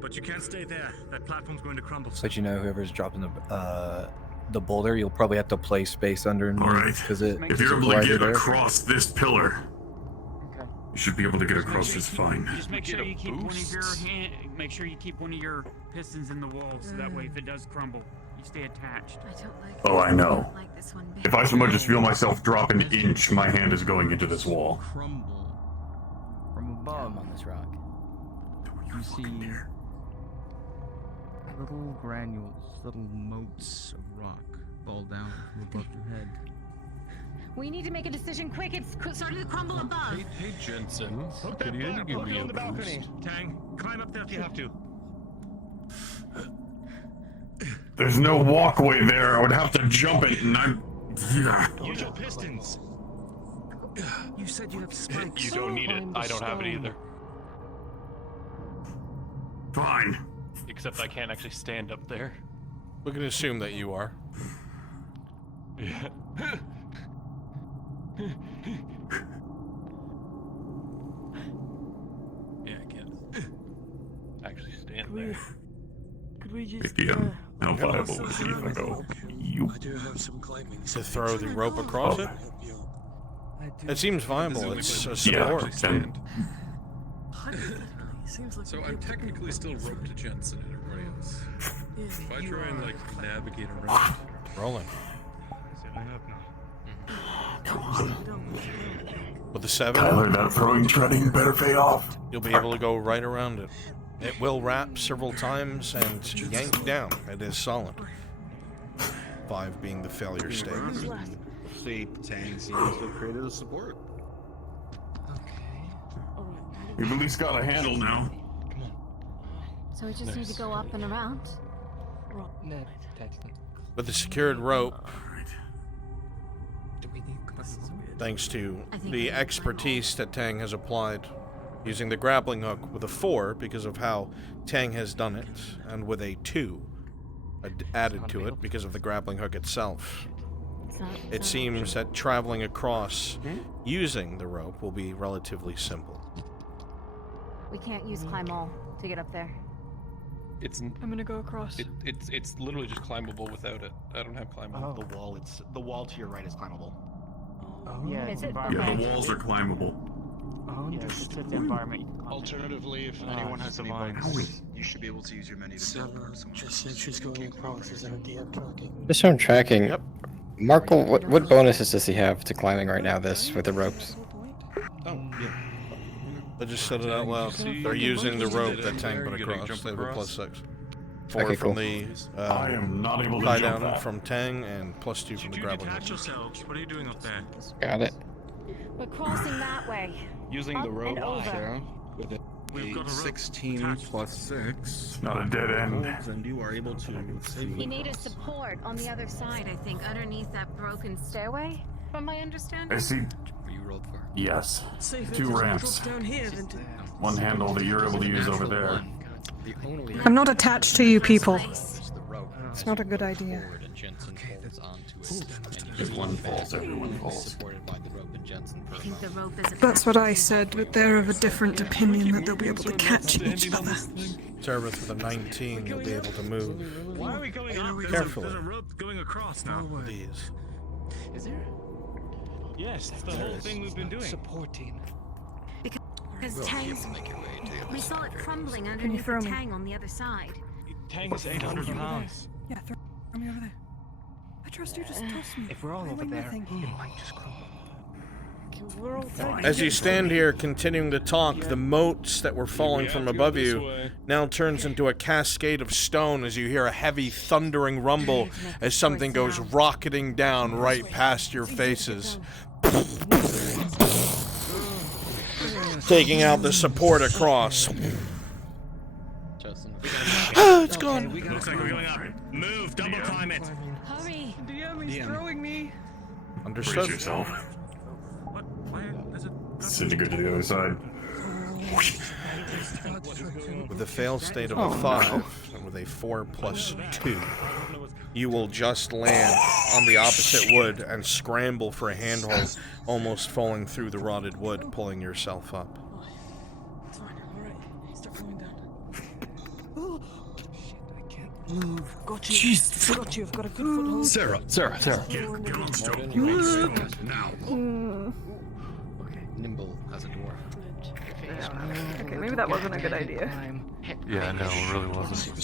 But you can't stay there. That platform's going to crumble. But you know, whoever's dropping the boulder, you'll probably have to play space underneath. All right. Because if you're able to get across this pillar, you should be able to get across this fine. Just make sure you keep one of your pistons in the wall, so that way if it does crumble, you stay attached. I don't like Oh, I know. like this one. If I so much as feel myself drop an inch, my hand is going into this wall. Crumble from above on this rock. You see little granules, little motes of rock fall down from above your head. We need to make a decision quick. It's starting to crumble above. Hey Jensen, can you give me a boost? Tang, climb up there if you have to. There's no walkway there. I would have to jump it, and I'm. Yeah. Use your pistons. You said you have spikes. You don't need it. I don't have it either. Fine. Except I can't actually stand up there. We can assume that you are. Yeah. Yeah, I can't actually stand there. Could we just Idea. How viable would it be if I go? You. To throw the rope across it? It seems viable. It's a support. So I'm technically still roped to Jensen and everybody else. If I try and like navigate around, Rolling. Come on. With the 7, Tyler, that throwing treading better pay off. you'll be able to go right around it. It will wrap several times and yank down. It is solid. 5 being the failure state. See, Tang seems to have created a support. We've at least got a handle now. So we just need to go up and around. With the secured rope, thanks to the expertise that Tang has applied, using the grappling hook with a 4 because of how Tang has done it, and with a 2 added to it because of the grappling hook itself. It seems that traveling across using the rope will be relatively simple. We can't use climb all to get up there. It's. I'm gonna go across. It's literally just climbable without it. I don't have climbable. The wall to your right is climbable. Yeah, Is it? Yeah, the walls are climbable. Yeah, it's the environment. You can climb. Alternatively, if anyone has any bugs, you should be able to use your menu to teleport someone. Just said she's going across. Is that okay? I'm tracking. Just so I'm tracking. Markle, what bonuses does he have to climbing right now? This with the ropes. Oh, yeah. I just said it out loud. They're using the rope that Tang put across. They have a +6. 4 Okay, from cool. the I am not able to tie jump down that. from Tang, and +2 from the grappling hook. Detach yourselves. What are you doing up there? Got it. We're crossing that way. Using Up the rope and over. there with We've got a a rope 16 plus 6. Not a dead end. And you are able to He needed support on the other side, I think, underneath that broken stairway, from my understanding. I see. You rolled for. Yes. Safer 2 to ramps. drop down here than to... One handle that you're able to use over there. I'm not attached to you people. It's not a good idea. If one falls, everyone falls. I think the rope is a That's what I said, but they're of a different opinion that they'll be able to catch each other. Service with a 19, you'll be able to move Why are we going up? carefully. There's a rope going across now. These. Is there? Yes, it's the whole thing we've been doing. Supporting. Because Tang's... We saw it crumbling Can you underneath throw the me? Tang on the other side. Tang is 800 pounds. Yeah, throw me over there. I trust you, just trust me. If we're all I over wing that there, thing. it might just crumble. We're all tight. As you stand here continuing to talk, the motes that were falling from above you now turns into a cascade of stone as you hear a heavy thundering rumble as something goes rocketing down right past your faces, taking out the support across. It's gone. Looks like we're going up. Move, double climb it. Hurry! DM, he's throwing me. Understood. Brace yourself. What? Why? There's a... Send you go to the other side. With a fail state of a 5, and with a 4 plus 2, you will just land on the opposite wood and scramble for a handhold, almost falling through the rotted wood, pulling yourself up. It's fine, alright. Start falling down. Oh, shit, I can't move. Got you. Jeez. Got you. I've got a good foothold. Sarah. Now. Okay, nimble as a dwarf. Okay, maybe that wasn't a good idea. Yeah, no, it really wasn't.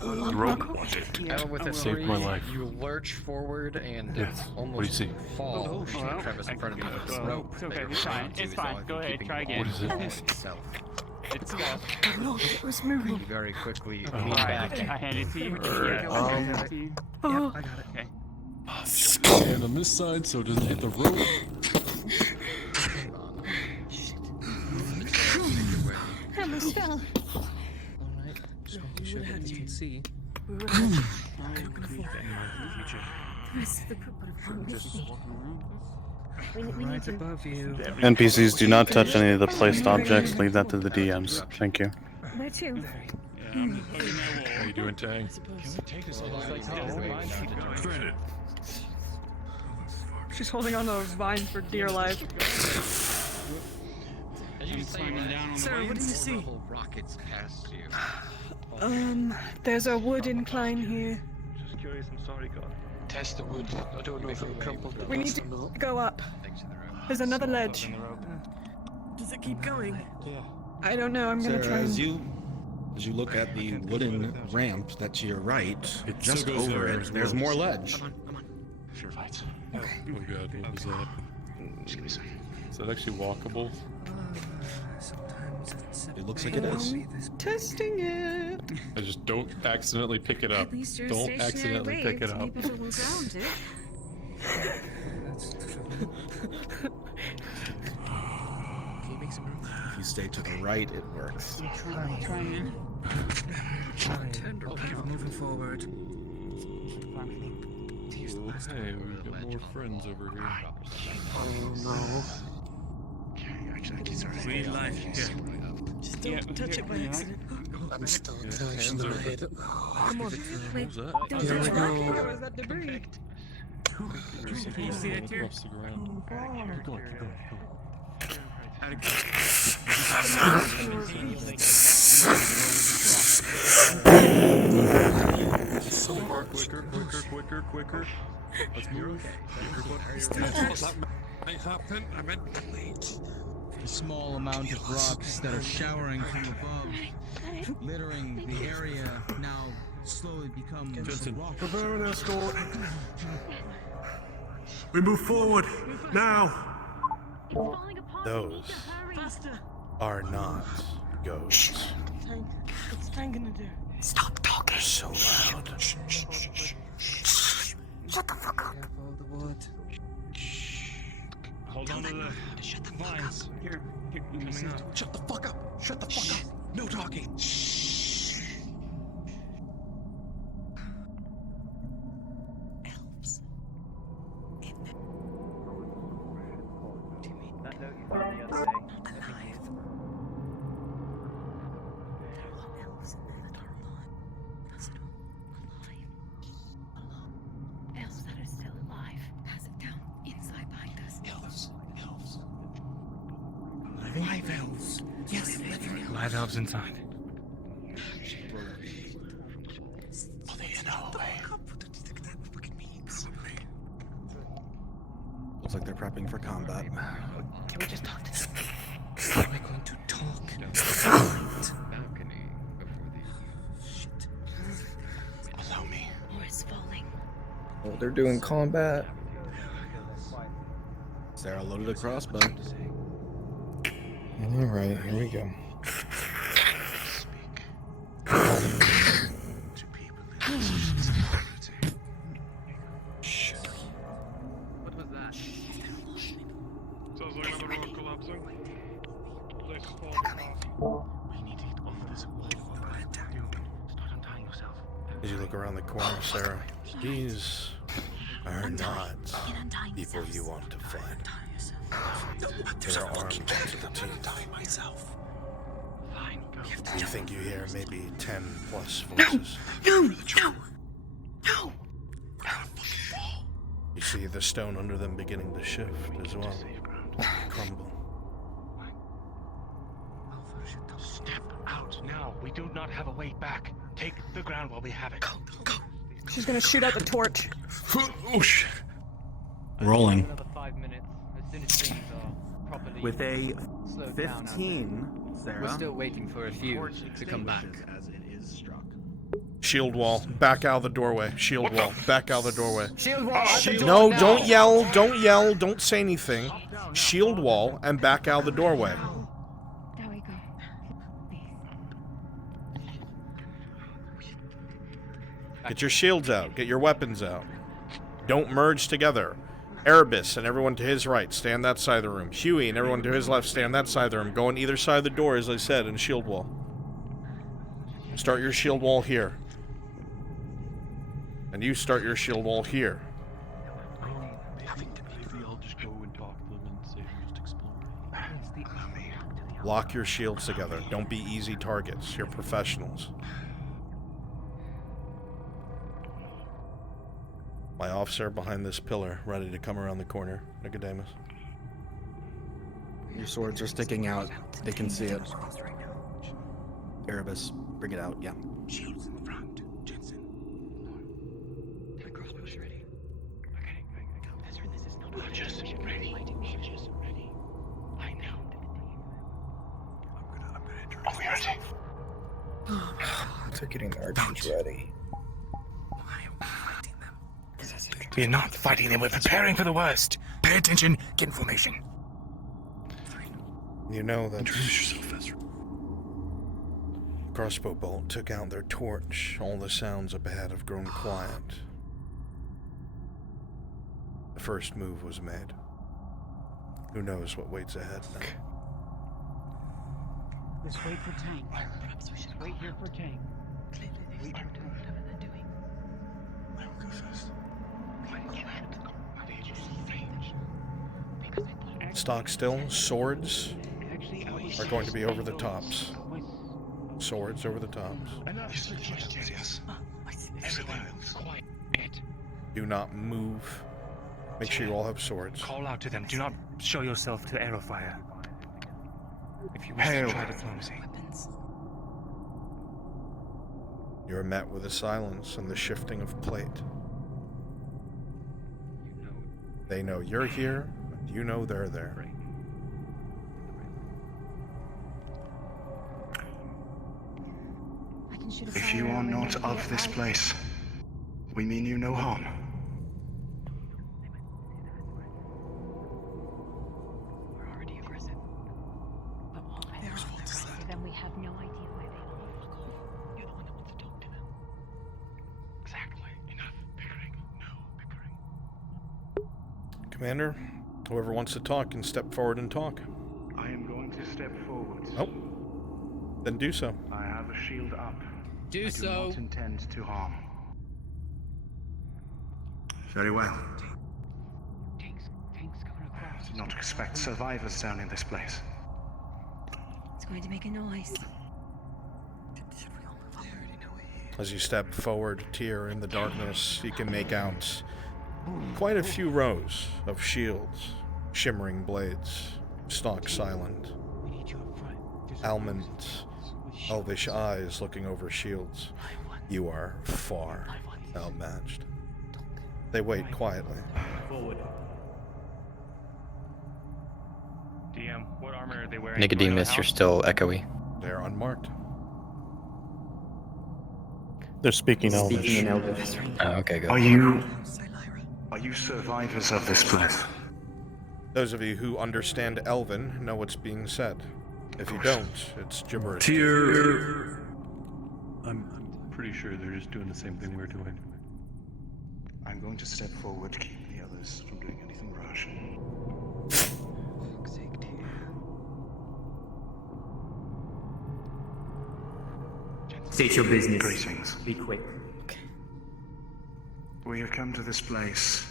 The rope saved my life. You lurch forward and Yes. almost What do you see? fall. Travis in front of you with this rope. It's okay, it's fine. It's fine. Go ahead, try again. What is it? It's Look, it was moving. Very quickly lean Alright, back. I hand it to you. Alright, Yeah, I hand it to you. Oh. Yep, I got it. Okay. Stand on this side so it doesn't hit the rope. I almost fell. Just making sure that you can see. The rest of the group would have gone with me. We need Right to... above you. NPCs, do not touch any of the placed objects. Leave that to the DMs. Thank you. Where to? How you doing, Tang? She's holding on to a vine for dear life. Sarah, what do you see? Rockets past you. There's a wood incline here. Just curious, I'm sorry, God. Test the wood. I don't know if it'll crumple. We need to go up. There's another ledge. Does it keep going? Yeah. I don't know. I'm gonna Sarah, try. as you look at the wooden ramp that's to your right, just still goes over there it, as there's well. more ledge. Sure. Right. Oh god, what was that? Is that actually walkable? Sometimes it's It looks like it is. Testing it. I just don't accidentally pick it up. At least you're Don't accidentally pick it up. Maybe it will ground it. Can you make some room? If you stay to the right, it works. Trying. Tender. Okay, we're moving forward. Hey, we've got more friends over here. Oh no. Real life here. Just don't touch it by accident. I'm still Hands in my over. head. Come on. Wait, What was that? don't Here touch we it. go. Or is that debris? Can you see that too? Across the ground. Keep going, keep going. Quicker. Let's move. I meant A small amount of rocks that are showering from above, littering the area, now slowly become rock. Prepare an escort. We move forward now. Those are not ghosts. What's Tang gonna do? Stop talking. They're so loud. Shut the fuck up. Careful of the wood. Hold on to the vines. Here, Coming up. Shut the fuck up! Shut the fuck up! No talking! Elves. Do you mean that note you found the other day? Alive. There are elves in there that are alive. That's it all. Alive. Alone. Elves that are still alive. Pass it down. Inside behind us. Elves. Live elves. Yes, living elves. Live elves inside. Are they in our way? What do you think that fucking means? Looks like they're prepping for combat. Can we just talk to them? How am I going to talk? Balcony before the Shit. Allow me. More is falling. Oh, they're doing combat. Sarah loaded a crossbow. Alright, here we go. What was that? Sounds like another rock collapsing. Place is falling off. We need to get off this wall. Start untying yourself. As you look around the corner, Sarah, these are not people you want to find. They are armed to the teeth. You think you hear maybe 10 plus voices. No! You see the stone under them beginning to shift as well. Crumble. Step out now. We do not have a way back. Take the ground while we have it. Go. She's gonna shoot out the torch. Rolling. Another 5 minutes. As soon as things are properly With a slowed down out 15, Sarah. We're still waiting for a few to come back. As it is struck. Shield wall. Back out of the doorway. Shield wall. Back out of the doorway. Shield wall. At the door No, now. don't yell. Don't yell. Don't say anything. Shield wall and back out of the doorway. There we go. Get your shields out. Get your weapons out. Don't merge together. Erebus and everyone to his right, stand that side of the room. Huey and everyone to his left, stand that side of the room. Go on either side of the door, as I said, in shield wall. Start your shield wall here. And you start your shield wall here. Maybe I'll just go and talk to them and say we're just exploring. Lock your shields together. Don't be easy targets. You're professionals. My officer behind this pillar, ready to come around the corner. Nicodemus. Your swords are sticking out. They can see it. Erebus, bring it out, yeah. Shields in the front, Jensen. My crossbow's ready. Okay. This is not just ready. Just ready. I know. I'm gonna enter. Are we ready? They're getting their archers ready. We are not fighting them. We're preparing for the worst. Pay attention. Get information. You know that Introduce yourself, Ezra. crossbow bolt took out their torch. All the sounds up ahead have grown quiet. The first move was made. Who knows what waits ahead now? Let's wait for Tank. Perhaps we should wait here for Tank. Wait for Tank. Whatever they're doing. I will go first. Stock still, swords are going to be over the tops. Swords over the tops. Yes. Everyone, quiet. Do not move. Make sure you all have swords. Call out to them. Do not show yourself to arrow fire. If you wish to try diplomacy. You are met with a silence and the shifting of plate. They know you're here, and you know they're there. If you are not of this place, we mean you no harm. We're already aggressive. But while I talk to them, we have no idea where they are. You're the one that wants to talk to them. Exactly. Enough bickering. No bickering. Commander, whoever wants to talk can step forward and talk. I am going to step forward. Oh. Then do so. I have a shield up. Do I so. do not intend to harm. Very well. Tank's going across. I did not expect survivors down in this place. It's going to make a noise. As you step forward, Tyr, in the darkness, you can make out quite a few rows of shields, shimmering blades, stock silent, almond, elvish eyes looking over shields. You are far outmatched. They wait quietly. Forward. DM, what armor are they wearing? Nicodemus, you're still echoey. They're unmarked. They're speaking Elvish. Speaking in Elvish. Oh, okay, good. Are you survivors of this place? Those of you who understand Elven know what's being said. If you don't, it's gibberish. Tyr. I'm pretty sure they're just doing the same thing we're doing. I'm going to step forward, keep the others from doing anything rash. State your business. Greetings. Be quick. We have come to this place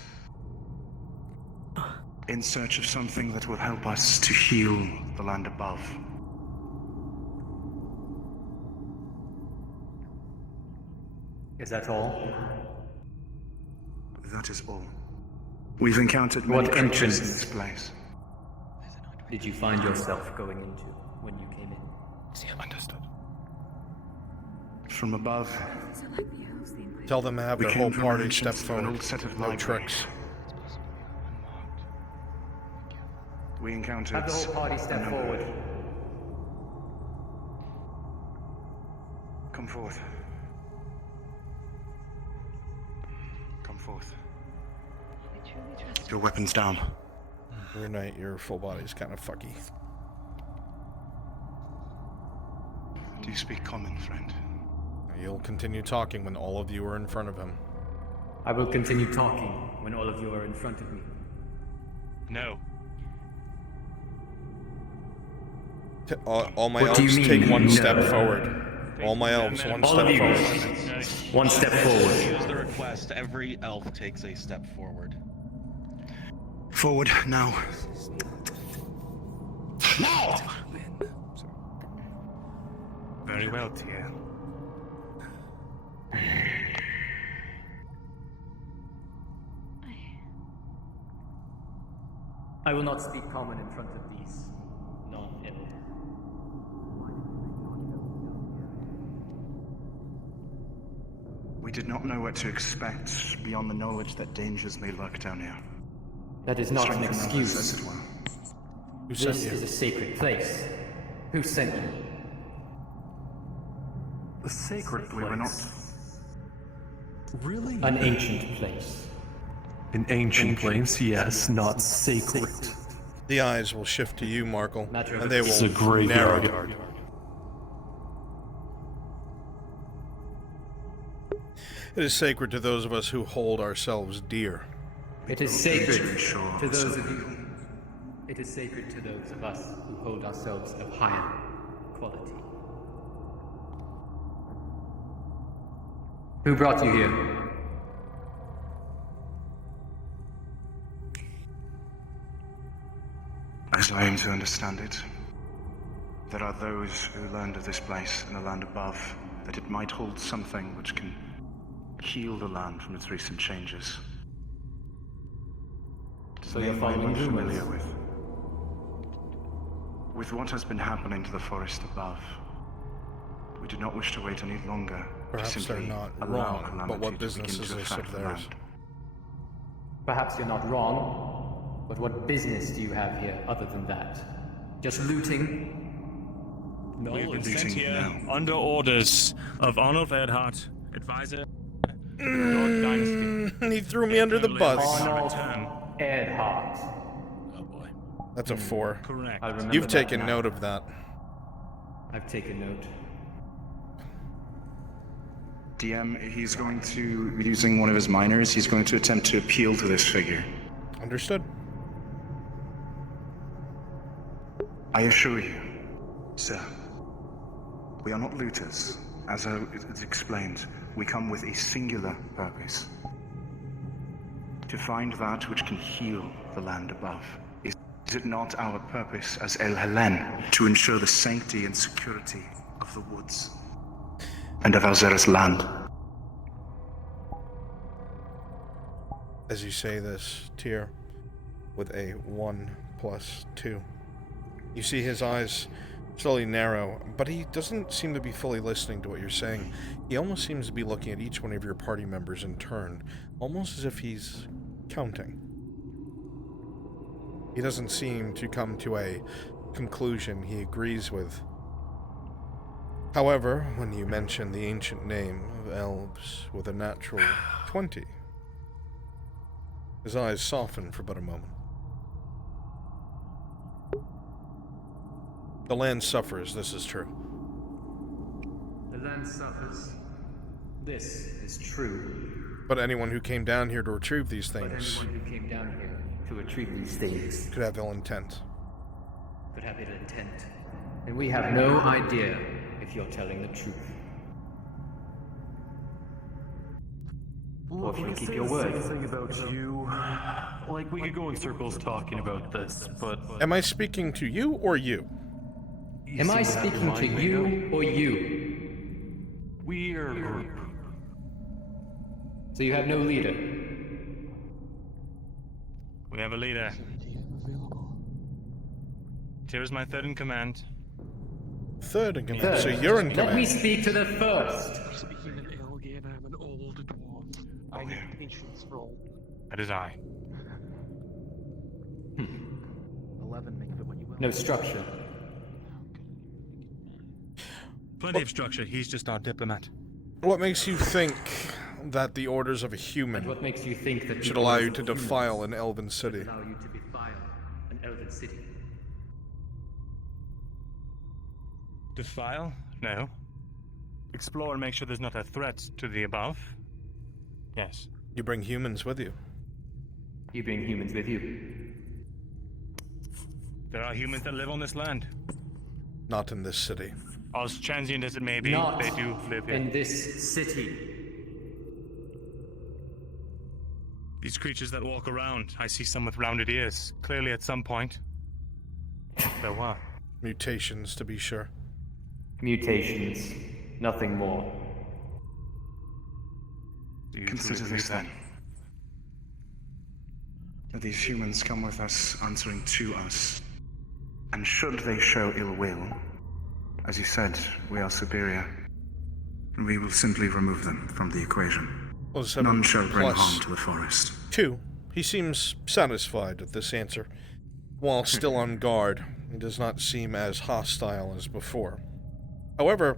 in search of something that will help us to heal the land above. Is that all? That is all. We've encountered many What creatures entrance in this place. did you find yourself going into when you came in? Understood. From above, Tell them to have we their came whole from party an step entrance to an forward. old set of No libraries. tricks. We encountered Have the whole party a step number- forward. Come forth. Come forth. Your weapons down. Your night, your full body's kind of fucky. Do you speak common, friend? You'll continue talking when all of you are in front of him. I will continue talking when all of you are in front of me. No. All my What do you elves mean, take one no? step forward. All my elves, one All step of you, forward. one step forward. Here's the request. Every elf takes a step forward. Forward, now. Now! Very well, Tyr. I will not speak common in front of these non-elves. We did not know what to expect beyond the knowledge that dangers may lurk down here. That is not an Strengthen us, excuse. as it were. Who sent This you? is a sacred place. Who sent you? The sacred place. We were not. Really? An ancient place. An ancient place, yes, not sacred. The eyes will shift to you, Markle, and they It's a will graveyard. narrow. It is sacred to those of us who hold ourselves dear. It is sacred Sure, to those so- of you. It is sacred to those of us who hold ourselves of higher quality. Who brought you here? As I am to understand it, there are those who learned of this place in the land above, that it might hold something which can heal the land from its recent changes. So you're Name following I'm familiar rumors? with what has been happening to the forest above. We do not wish to wait any longer Perhaps to they're simply not allow wrong, calamity but what to business begin is to this affect of the theirs? land. Perhaps you're not wrong, but what business do you have here other than that? Just looting? No, We've been it's sent looting here now. under orders of Arnold Erdhart, advisor of the Dork Dynasty. He threw me under the bus. Arnold Erdhart. Oh boy. That's a 4. Correct. I'll remember You've that taken now. note of that. I've taken note. DM, he's going to, using one of his minors, he's going to attempt to appeal to this figure. Understood. I assure you, sir, we are not looters. As it's explained, we come with a singular purpose. To find that which can heal the land above. Is it not our purpose as El Helen to ensure the sanctity and security of the woods and of Alzera's land? As you say this, Tyr, with a 1+2. You see his eyes slowly narrow, but he doesn't seem to be fully listening to what you're saying. He almost seems to be looking at each one of your party members in turn, almost as if he's counting. He doesn't seem to come to a conclusion he agrees with. However, when you mention the ancient name of elves with a natural 20, his eyes soften for but a moment. The land suffers, this is true. The land suffers. This is true. But anyone who came down here to retrieve these But things anyone who came down here to retrieve these things could have ill intent. could have ill intent. And we have no idea if you're telling the truth. Or if you'll keep your word. Something about you. Like, we could go in circles talking about this, but... Am I speaking to you or you? Am I speaking to you or you? We are a group. So you have no leader. We have a leader. Tyr is my third in command. Third in command. So you're in command. Let me speak to the first. Speaking in Elgin, I'm an old dwarf. I need patience roll. That is I. 11, make of it what you will. No structure. Plenty of structure. He's just our diplomat. What makes you think that the orders of a human What makes you think that should the allow orders you to of humans defile an elven city? allow you to defile an elven city? Defile? No. Explore and make sure there's not a threat to the above. Yes. You bring humans with you. You bring humans with you. There are humans that live on this land. Not in this city. As transient as it may be, Not they do live here. in this city. These creatures that walk around, I see some with rounded ears. Clearly at some point, there were. Mutations, to be sure. Mutations. Nothing more. Consider this then. That these humans come with us, answering to us. And should they show ill will, as you said, we are superior. We will simply remove them from the equation. Well, None shall bring plus harm to the forest. 2. He seems satisfied with this answer. While still on guard, he does not seem as hostile as before. However,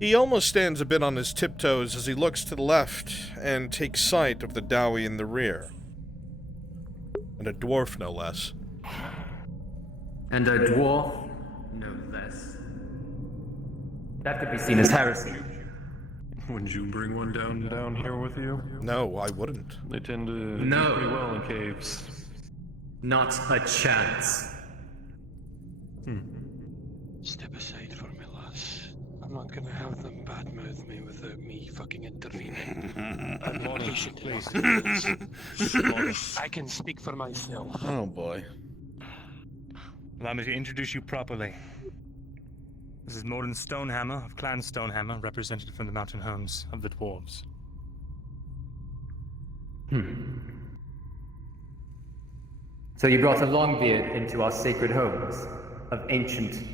he almost stands a bit on his tiptoes as he looks to the left and takes sight of the Dowie in the rear. And a dwarf, no less. And a dwarf, no less. That could be seen as heresy. Wouldn't you bring one down here with you? No, I wouldn't. They tend to No. do pretty well in caves. Not a chance. Step aside for me, lass. I'm not gonna have them badmouth me without me fucking intervening. I'm more patient, please. I can speak for myself. Oh boy. Allow me to introduce you properly. This is Morden Stonehammer of Clan Stonehammer, representative from the mountain homes of the dwarves. So you brought a Longbeard into our sacred homes of ancient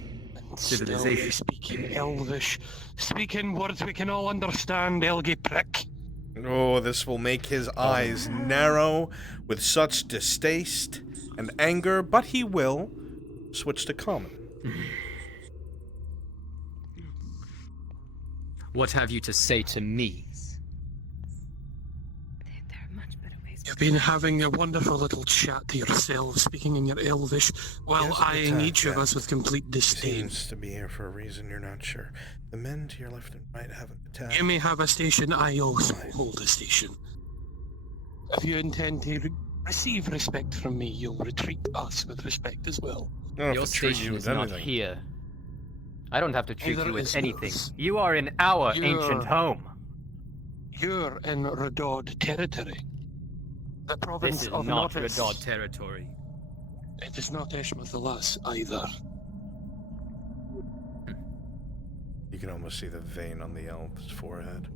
civilization. Speaking Elvish, speaking words we can all understand, Elgy prick. Oh, this will make his eyes narrow with such distaste and anger, but he will switch to common. What have you to say to me? You've been having a wonderful little chat to yourself, speaking in your Elvish, while Yes, eyeing each of yes. us with complete disdain. Seems to be here for a reason you're not sure. The men to your left and right haven't attacked. You may have a station, I also hold a station. If you intend to receive respect from me, you'll retreat us with respect as well. Your station is not here. I don't have to treat you with anything. You are in our ancient home. You're in Redod territory. The province This is of not Novice. Redod territory. It is not Eshmouth Alas either. You can almost see the vein on the elf's forehead.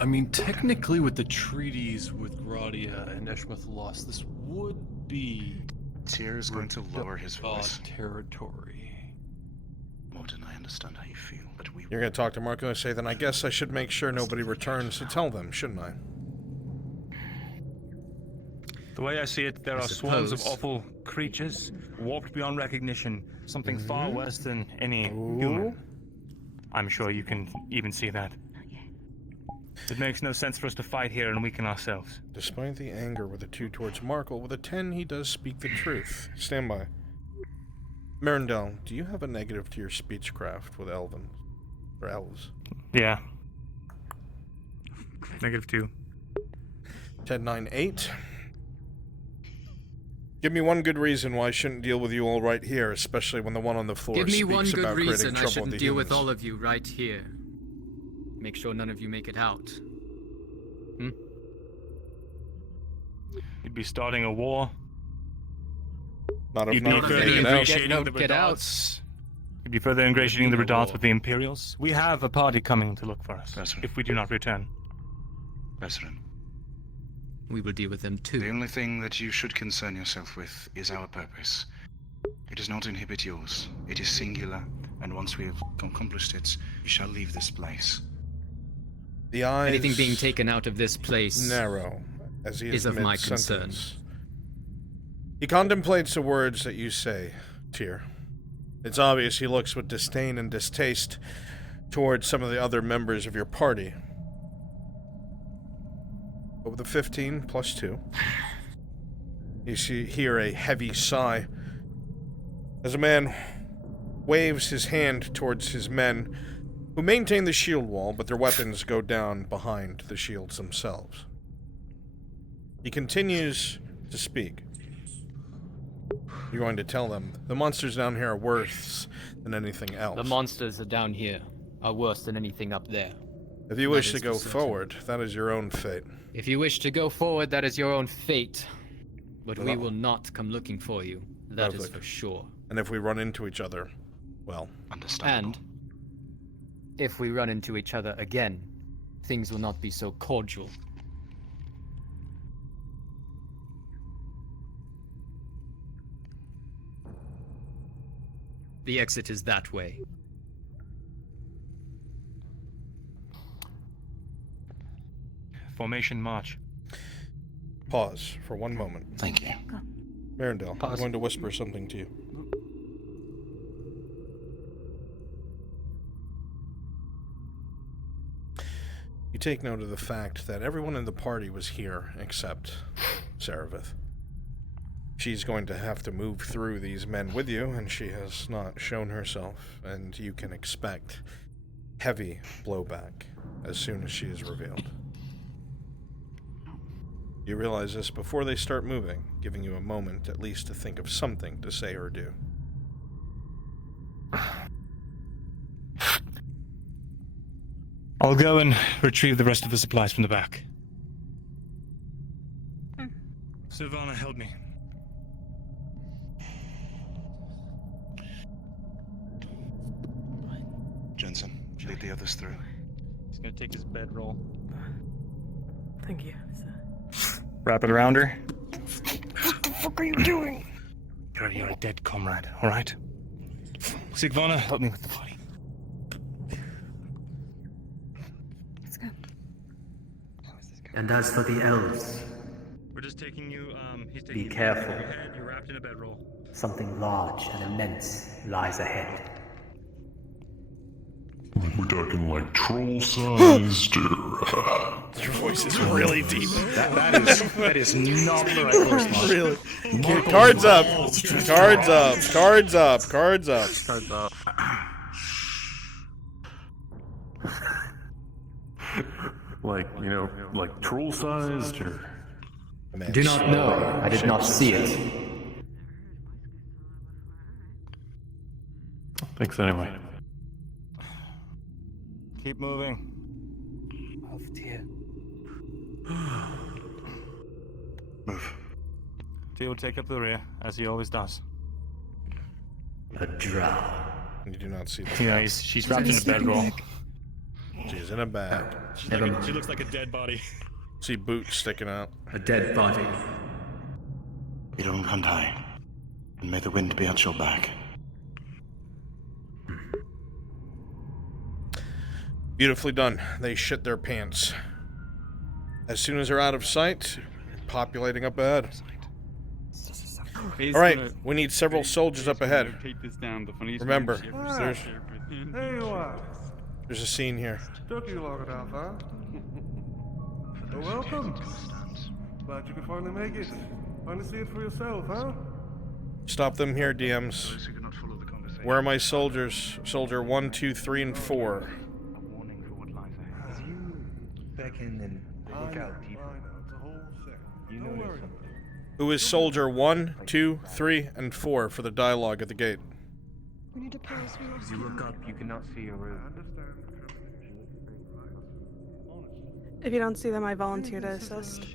I mean, technically, with the treaties with Gradia and Eshmouth Lost, this would be. Tyr is going to lower his voice. Territory. Morden, I understand how you feel, but we. You're going to talk to Marco and say, then I guess I should make sure nobody returns to tell them, shouldn't I? The way I see it, there I are swarms of suppose. awful creatures, warped beyond recognition, something far worse than any human. I'm sure you can even see that. It makes no sense for us to fight here and weaken ourselves. Despite the anger with a 2 towards Markle, with a 10 he does speak the truth. Stand by. Merendel, do you have a negative to your speechcraft with Elven? Or elves? Yeah. -2. 10, 9, 8. Give me one good reason why I shouldn't deal with you all right here, especially when the one on the floor Give me speaks one good about creating reason I trouble shouldn't with the deal with humans. all of you right here. Make sure none of you make it out. You'd be starting a war. Not if You'd none be of you further make it out. ingratiating the Get out. Redarts. You'd be further ingratiating the Redarts with the Imperials. We have a party coming to look for us, if we do not return. Brethren. We will deal with them too. The only thing that you should concern yourself with is our purpose. It does not inhibit yours. It is singular, and once we have accomplished it, you shall leave this place. The eyes Anything being taken out of this place narrow as he is of my mid-sentence. concern. He contemplates the words that you say, Tyr. It's obvious he looks with disdain and distaste towards some of the other members of your party. But with a 15 plus 2, you hear a heavy sigh as a man waves his hand towards his men who maintain the shield wall, but their weapons go down behind the shields themselves. He continues to speak. You're going to tell them the monsters down here are worse than anything else. The monsters are down here are worse than anything up there. If you wish to go forward, that is your own fate. If you wish to go forward, that is your own fate. But we will not come looking for you. That is for sure. And if we run into each other, well, And if we run into each other again, things will not be so cordial. The exit is that way. Formation march. Pause for one moment. Thank you. Marindale, I'm going to whisper something to you. You take note of the fact that everyone in the party was here except Saravith. She's going to have to move through these men with you, and she has not shown herself, and you can expect heavy blowback as soon as she is revealed. You realize this before they start moving, giving you a moment at least to think of something to say or do. I'll go and retrieve the rest of the supplies from the back. Sylvana, help me. Jensen, lead the others through. He's gonna take his bedroll. Thank you. Wrap it around her. What the fuck are you doing? You're a dead comrade, alright? Sigvana, help me with the body. Let's go. And as for the elves, We're just taking you, he's be taking careful. your head, you're wrapped in a bedroll. Something large and immense lies ahead. We're talking like troll-sized or... Your voice is really deep. That is not the right voice, Mark. Really. Okay, cards up. Cards up. Cards up. Cards up. Cards up. like, you know, like troll-sized or... Do not know. I did not see it. Thanks anyway. Keep moving. Oh dear. Move. T will take up the rear, as he always does. A drow. You do not see that. Yeah, she's wrapped in a bedroll. She's in a bag. Never mind. She looks like a dead body. See boots sticking out. A dead body. You don't run high, and may the wind be at your back. Beautifully done. They shit their pants. As soon as they're out of sight, populating up ahead. Alright, we need several soldiers up ahead. Take this down. The funniest Remember, thing she ever there's, said. There you are. there's a scene here. Took you long enough, huh? Well, welcome. Glad you could finally make it. Finally see it for yourself, huh? Stop them here, DMs. Where are my soldiers? Soldier 1, 2, 3, and 4. As you beckon and look out people, you notice something. Who is soldier 1, 2, 3, and 4 for the dialogue at the gate? We need to pause. As you look up, you cannot see your room. If you don't see them, I volunteer to assist.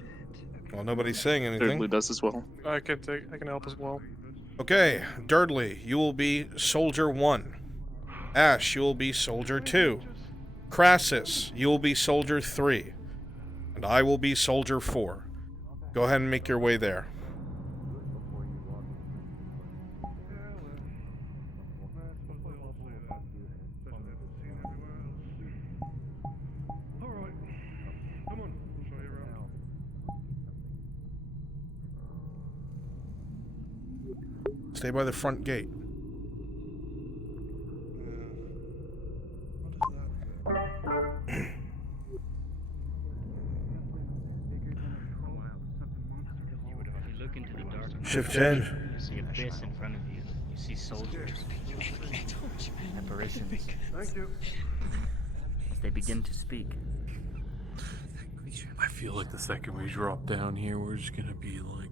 Well, nobody's saying anything. Dudley does as well. I can help as well. Okay, Dudley, you will be soldier 1. Ash, you will be soldier 2. Crassus, you will be soldier 3. And I will be Soldier 4. Go ahead and make your way there. Stay by the front gate. Shift change. You see abyss in front of you. You see soldiers. Apparitions. Thank you. As they begin to speak. I feel like the second we drop down here, we're just gonna be like,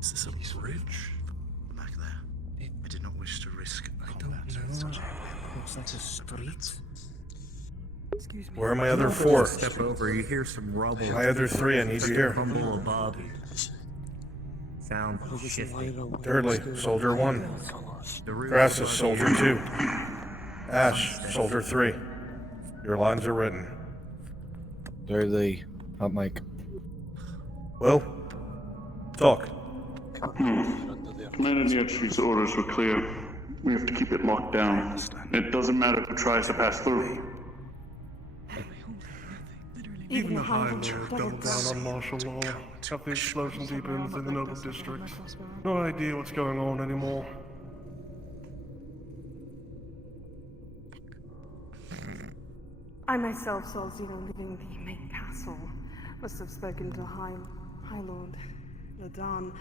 is this a bridge? Back there. I did not wish to risk combat with such a Looks like a street. Excuse me. Where are my other 4? Step over, you hear some rubble. My other 3, I need you here. Rumble above. Sound shifting. Thirdly, Soldier 1. Grasses, Soldier 2. Ash, Soldier 3. Your lines are written. Thirdly, up mic. Will, talk. Commander Niachi's orders were clear. We have to keep it locked down. It doesn't matter who tries to pass through. Even the High Lord doubled down on martial law. Got the explosion deepens in the Noble District. No idea what's going on anymore. I myself saw Zeno leaving the main castle. Must have spoken to High Lord Ladan.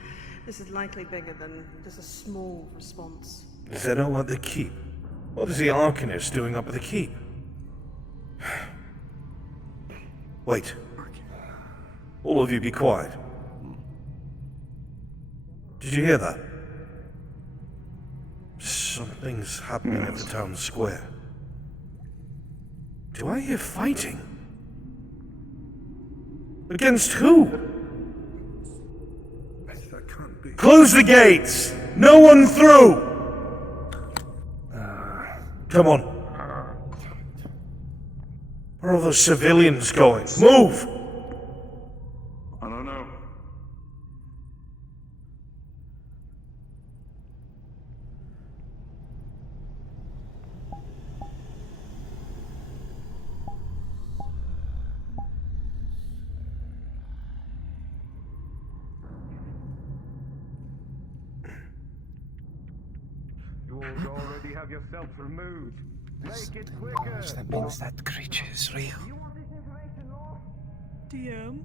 This is likely bigger than just a small response. Zeno at the keep. What is the Arcanist doing up at the keep? Wait. All of you be quiet. Did you hear that? Something's happening at the town square. Do I hear fighting? Against who? That can't be. Close the gates! No one through! Come on. Where are all those civilians going? Move! I don't know. You all already have yourselves removed. Make it quicker. That means that creature is real. DM?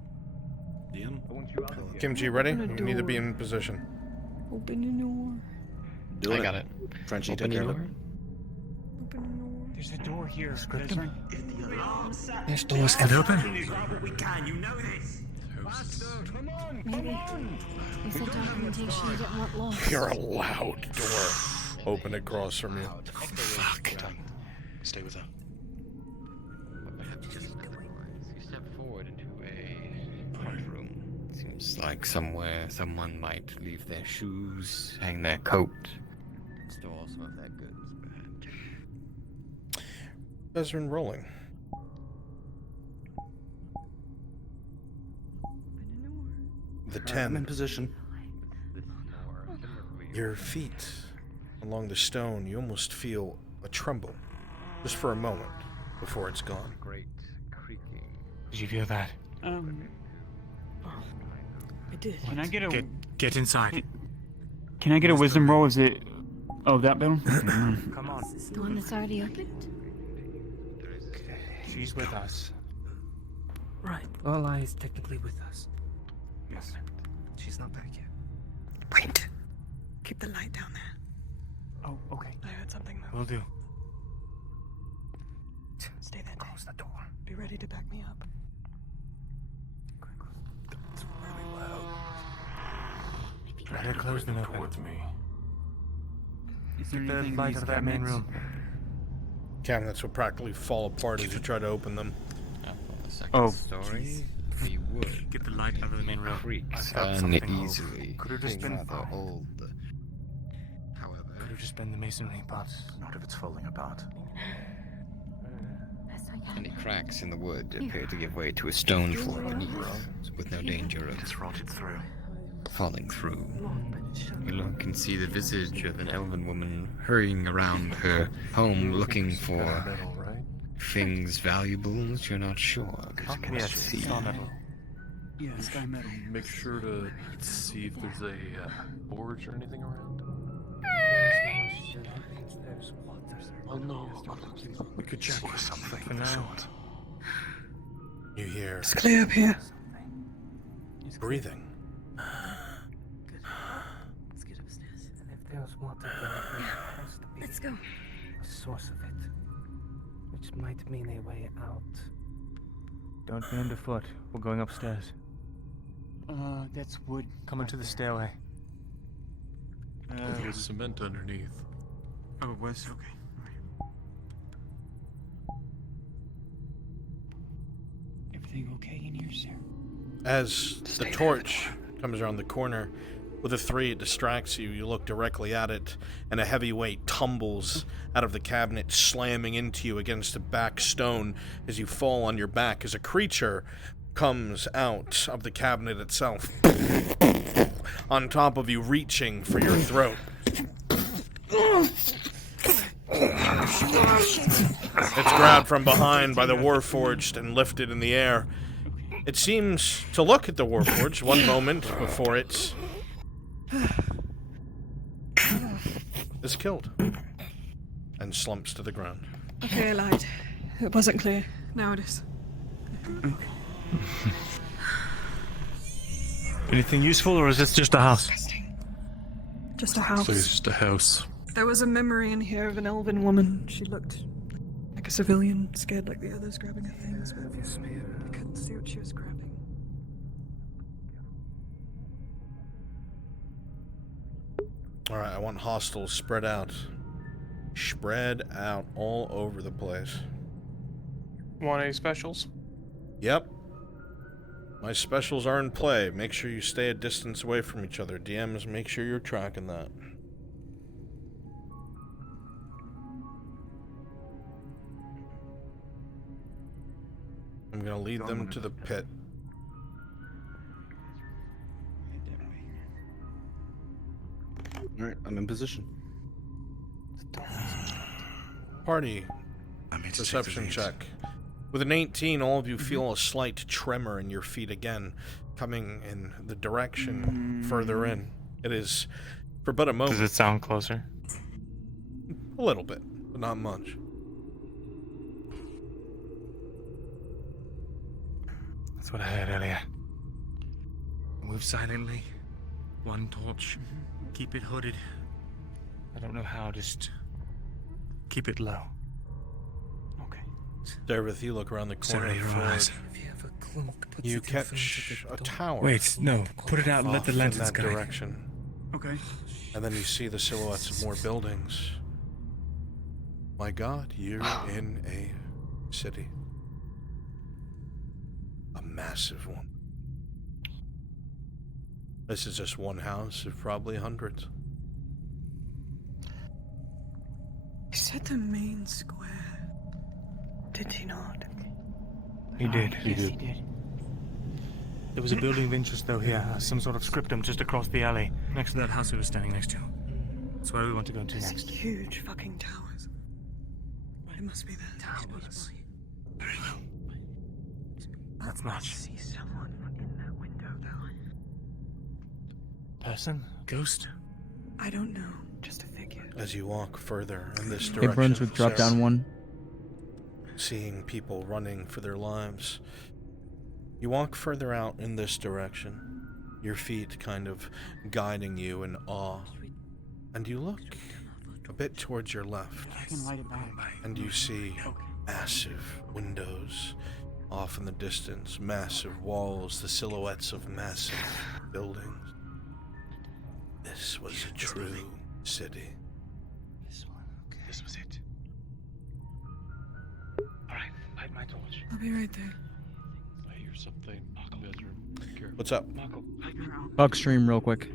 DM? Kimchi, ready? You need to be in position. Open your door. Do I got it. Frenchie, Open take care your of door. it. Open your door. There's a door here. There's doors everywhere. Maybe. It's the documentation you didn't want lost. You're a loud door. Open across from you. Fuck. Stay with her. You step forward into a front room. Seems like somewhere someone might leave their shoes, hang their coat, store some of their goods. You guys are rolling. The 10. I'm in position. Your feet along the stone, you almost feel a tremble. Just for a moment before it's gone. Great creaking. Did you feel that? I did. Can I get a Get inside. Can I get a wisdom roll? Is it? Oh, that bill. Come on. The one that's already opened? She's with us. Right. Lala is technically with us. Yes. She's not back yet. Wait. Keep the light down there. Oh, okay. I heard something move. Will do. Stay there. Close the door. Be ready to back me up. That's really loud. Better close than open. Towards me. Is there Get the anything in light these out of that main cabinets? room. Cabinets will practically fall apart as you try to open them. The second Oh. story. The wood Get the light out of the main room. creaks I've got something uneasily. Could have just been rather old. However, Could have just been the masonry, but Not if it's falling apart. Best I Any cracks in the wood appear to give way to a stone floor beneath, with no danger of falling through. You look and see the visage of an elven woman hurrying around her home looking for things valuable that you're not sure. Yes, star metal. Yeah, sky metal. Make sure to see if there's a forge or anything around. Oh no, We could check for something for now. You hear It's clear up here. breathing. Let's get upstairs. And if there's water, then there has to be Let's go. a source of it, which might mean a way out. Don't be underfoot. We're going upstairs. That's wood. Coming to the stairway. There was cement underneath. Oh, it was? Okay. Everything okay in here, sir? As the torch comes around the corner, with a 3 it distracts you. You look directly at it, and a heavy weight tumbles out of the cabinet, slamming into you against the back stone as you fall on your back as a creature comes out of the cabinet itself, on top of you, reaching for your throat. It's grabbed from behind by the Warforged and lifted in the air. It seems to look at the Warforged one moment before it is killed and slumps to the ground. Okay, I lied. It wasn't clear. Now it is. Anything useful, or is this just a house? Just a house. So it's just a house. There was a memory in here of an elven woman. She looked like a civilian, scared like the others, grabbing her things, but I couldn't see what she was grabbing. Alright, I want hostiles spread out. Spread out all over the place. Want any specials? Yep. My specials are in play. Make sure you stay a distance away from each other. DMs, make sure you're tracking that. I'm gonna lead them to the pit. Alright, I'm in position. Party perception check. With an 18, all of you feel a slight tremor in your feet again, coming in the direction further in. It is for but a moment. Does it sound closer? A little bit, but not much. That's what I heard earlier. Move silently. One torch. Keep it hooded. I don't know how, just keep it low. Dareth, you look around the corner. Sorry, your eyes. You catch a tower. Wait, no. Put it out and let the off in lanterns that guide. direction. Okay. And then you see the silhouettes of more buildings. My God, you're in a city. A massive one. This is just one house of probably hundreds. He said the main square. Did he not? He did. Yes, he did. There was a building of interest, though, here. Some sort of scriptum just across the alley, next to that house we were standing next to. That's where we want to go to There's next. huge fucking towers. It must be the towers. That's much. See someone in that window, though. Person? Ghost? I don't know. Just a figure. As you walk further in this Hey, direction, Brunswick, drop Sarah, down one. seeing people running for their lives. You walk further out in this direction, your feet kind of guiding you in awe. And you look a bit towards your left, I can light it back. and you see massive windows off in the distance, massive walls, the silhouettes of massive buildings. This was a true city. This one, okay. This was it. Alright, light my torch. I'll be right there. I hear something. Bedroom. Careful. What's up? Bug stream real quick.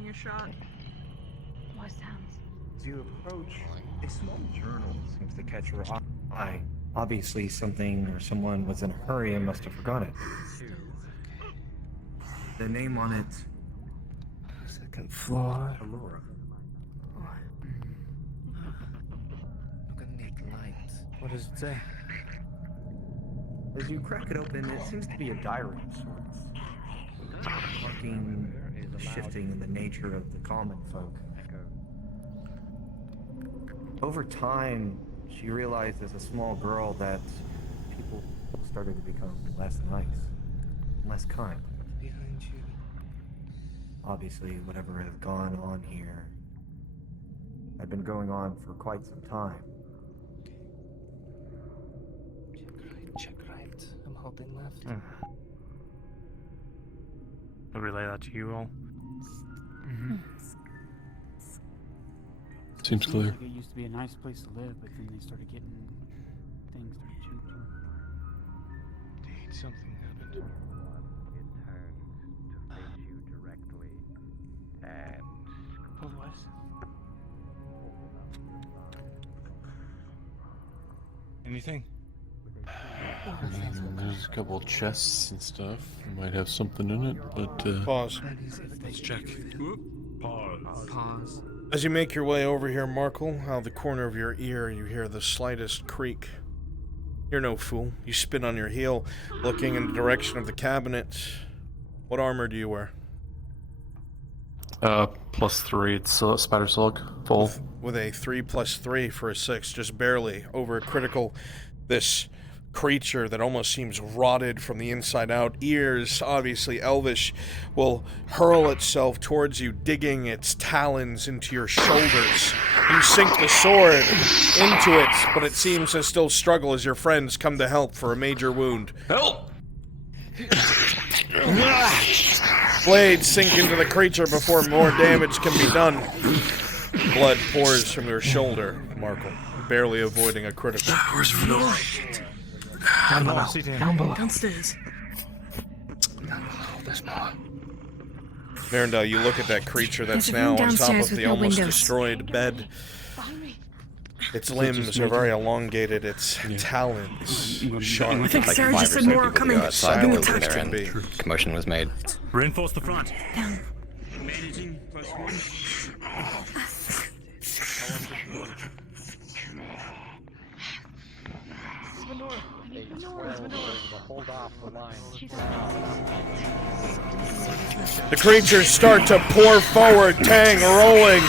taking a shot. What sounds? As you approach, a small journal seems to catch your eye. Obviously, something or someone was in a hurry and must have forgot it. The name on it. Second floor. Allura. Look underneath the light. What does it say? As you crack it open, it seems to be a diary of sorts, marking the shifting in the nature of the common folk. Over time, she realized as a small girl that people started to become less nice, less kind. Behind you. Obviously, whatever has gone on here had been going on for quite some time. Check right. I'm holding left. I'll relay that to you all. Seems clear. Like it used to be a nice place to live, but then they started getting things started changing. Indeed, something happened. It turns to face you directly and What was? Anything? There's a couple chests and stuff. Might have something in it, but Pause. Let's check. Pause. As you make your way over here, Markle, out of the corner of your ear, you hear the slightest creak. You're no fool. You spin on your heel, looking in the direction of the cabinet. What armor do you wear? +3. It's spider silk full. With a 3+3 for a 6, just barely over a critical. This creature that almost seems rotted from the inside out, ears obviously elvish, will hurl itself towards you, digging its talons into your shoulders. You sink the sword into it, but it seems to still struggle as your friends come to help for a major wound. Help! Blades sink into the creature before more damage can be done. Blood pours from your shoulder, Markle, barely avoiding a critical. Where's Fedora? Down below. Down below. Downstairs. Verandel, you look at that creature that's There's a room now on top downstairs of the with no almost windows. destroyed bed. Its limbs are very elongated, its talons sharp. I think Sarah just said more are coming. Silent as can be. Commotion was made. Reinforce the front. Managing +1. hold off the line. The creatures start to pour forward, Tang rolling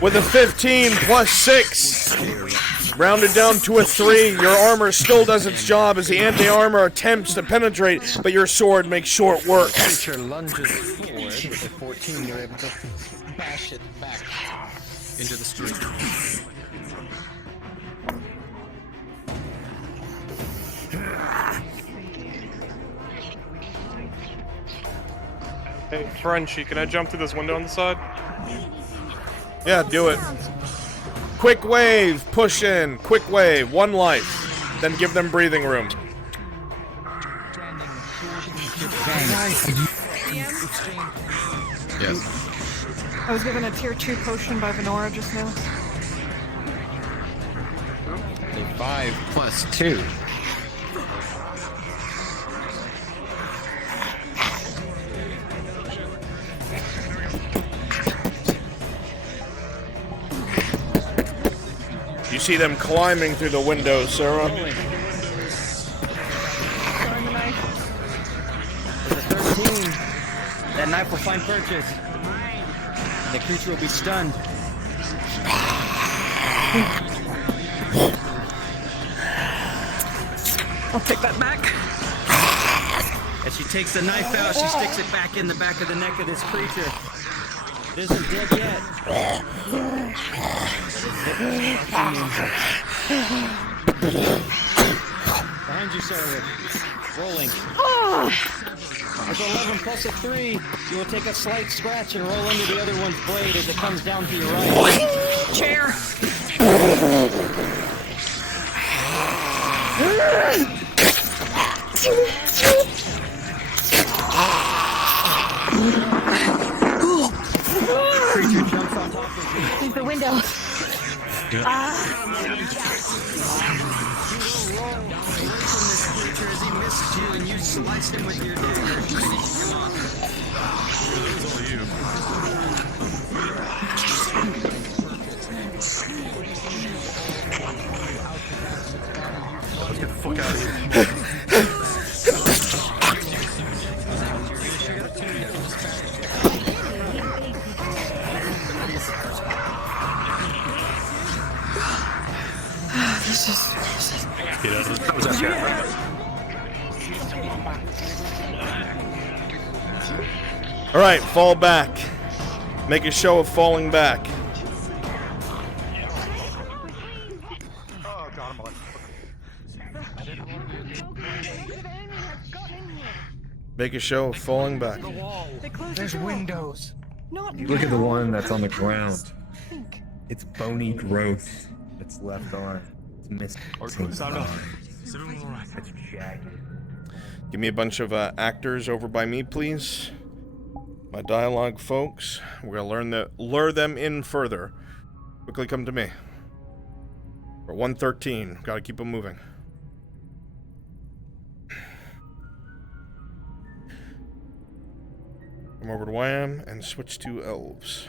with a 15 +6. Rounded down to a 3. Your armor still does its job as the anti-armor attempts to penetrate, but your sword makes short work. Creature lunges forward with a 14. You're able to bash it back into the street. Hey, Frenchie, can I jump through this window on the side? Yeah, do it. Quick wave, push in, quick wave, 1 life. Then give them breathing room. Yes. I was given a tier 2 potion by Venora just now. A 5 +2. You see them climbing through the window, Sarah. There's a 13. That knife will find purchase. And the creature will be stunned. I'll take that back. As she takes the knife out, she sticks it back in the back of the neck of this creature. It isn't dead yet. Behind you, Sarah. Rolling. As 11 plus a 3, you will take a slight scratch and roll under the other one's blade as it comes down to your right. Chair. As he missed you and you sliced him with your dagger, finishing him off. That was all you. Let's get the fuck out of here. This is. All right, fall back. Make a show of falling back. Make a show of falling back. There's windows. Look at the one that's on the ground. It's bony growth. Its left arm. It's missing. It's jagged. Give me a bunch of actors over by me, please. My dialogue folks. We're gonna lure them in further. Quickly come to me. We're 113. Gotta keep them moving. Come over to YM and switch to elves.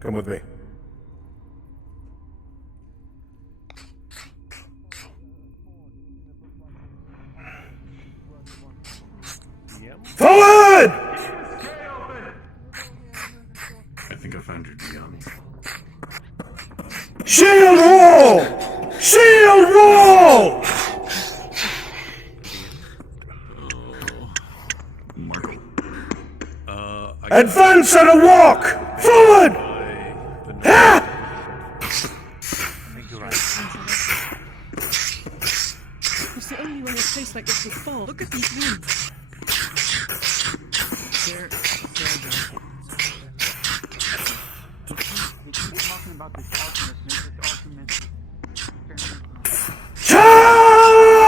Come with me. Forward! I think I found your DM. Shield wall! Shield wall! Marco. Advance and a walk! Forward! Ah! It's the only way a place like this would fall. Look at these rooms.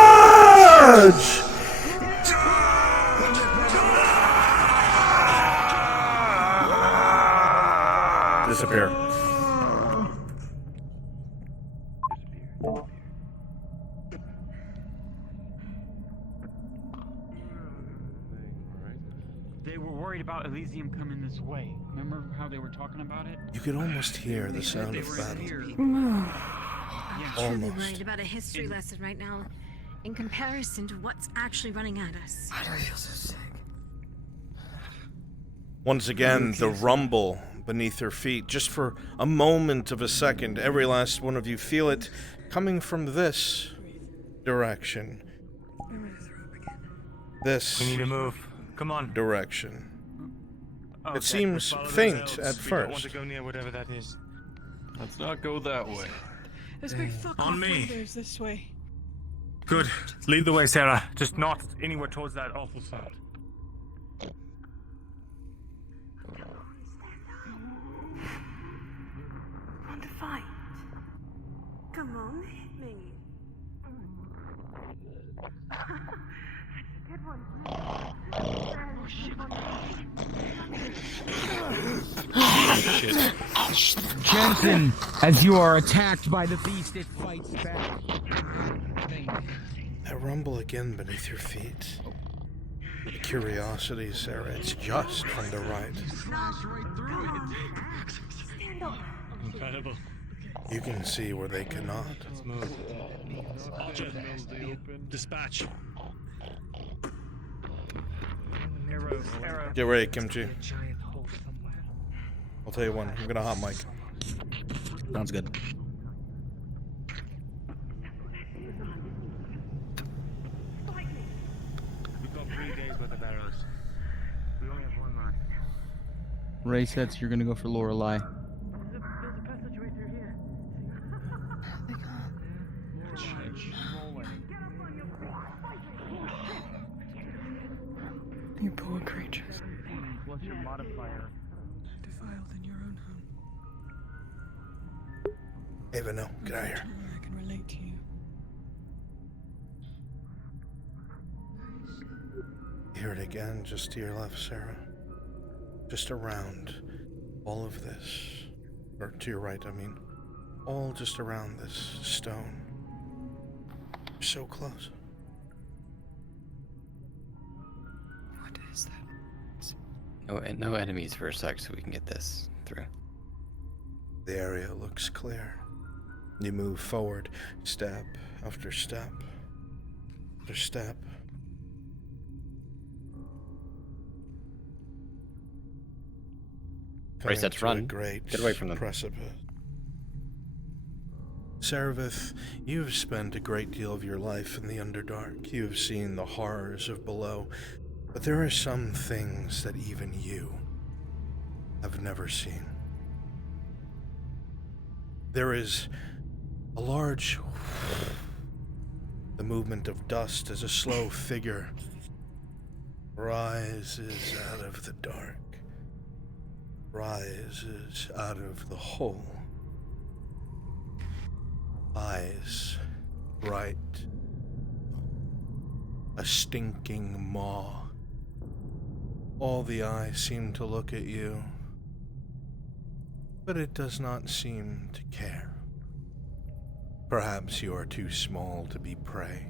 Charge! Disappear. They were worried about Elysium coming this way. Remember how they were talking about it? You could almost hear the sound of battle. I'm truly Almost. worried about a history lesson right now in comparison to what's actually running at us. Why do I feel so sick? Once again, the rumble beneath your feet. Just for a moment of a second, every last one of you feel it coming from this direction. This We need to move. Come on. direction. Oh, It seems faint at We don't want first. to go near whatever that is. Let's not go that way. There's big fuck On off me. windows this way. Good. Lead the way, Sarah. Just not anywhere towards that awful sound. Want to fight? Come on, hit me. Good one. Jensen, as you are attacked by the beast, it fights back. That rumble again beneath your feet. The curiosity, Sarah, it's just from the right. Incredible. You can see where they cannot. Let's move. Dispatch. Get ready, Kimchi. I'll tell you when. I'm gonna hot mic. Sounds good. We've got 3 days worth of arrows. We only have one run. Ray says you're gonna go for Lorelei. You poor creatures. What's your modifier? Defiled in your own home. Ava, no, get out of here. I can relate to you. Hear it again, just to your left, Sarah. Just around all of this. Or to your right, I mean. All just around this stone. You're so close. What is that? No enemies for a sec, so we can get this through. The area looks clear. You move forward, step after step after step. Right, let's run. Great Get away from them. Precipice. Saravith, you have spent a great deal of your life in the Underdark. You have seen the horrors of below, but there are some things that even you have never seen. There is a large... The movement of dust as a slow figure rises out of the dark. Rises out of the hole. Eyes bright. A stinking maw. All the eyes seem to look at you, but it does not seem to care. Perhaps you are too small to be prey.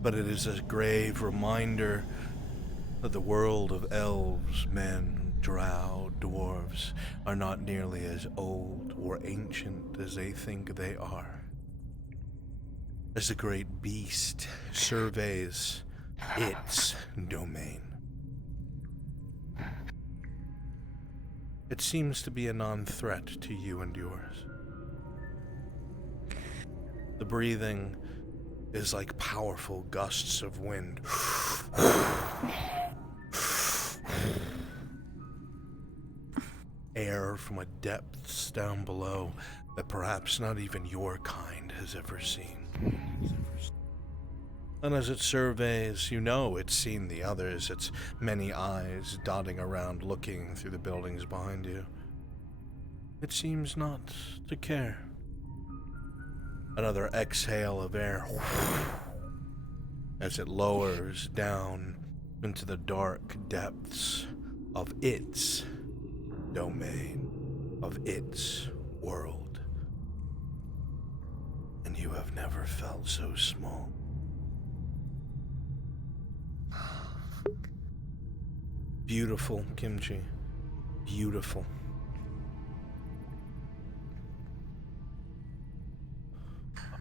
But it is a grave reminder that the world of elves, men, drow, dwarves are not nearly as old or ancient as they think they are. As the great beast surveys its domain, it seems to be a non-threat to you and yours. The breathing is like powerful gusts of wind. Air from a depths down below that perhaps not even your kind has ever seen. And as it surveys, you know it's seen the others, its many eyes dotting around looking through the buildings behind you. It seems not to care. Another exhale of air as it lowers down into the dark depths of its domain, of its world. And you have never felt so small. Beautiful, Kimchi. Beautiful.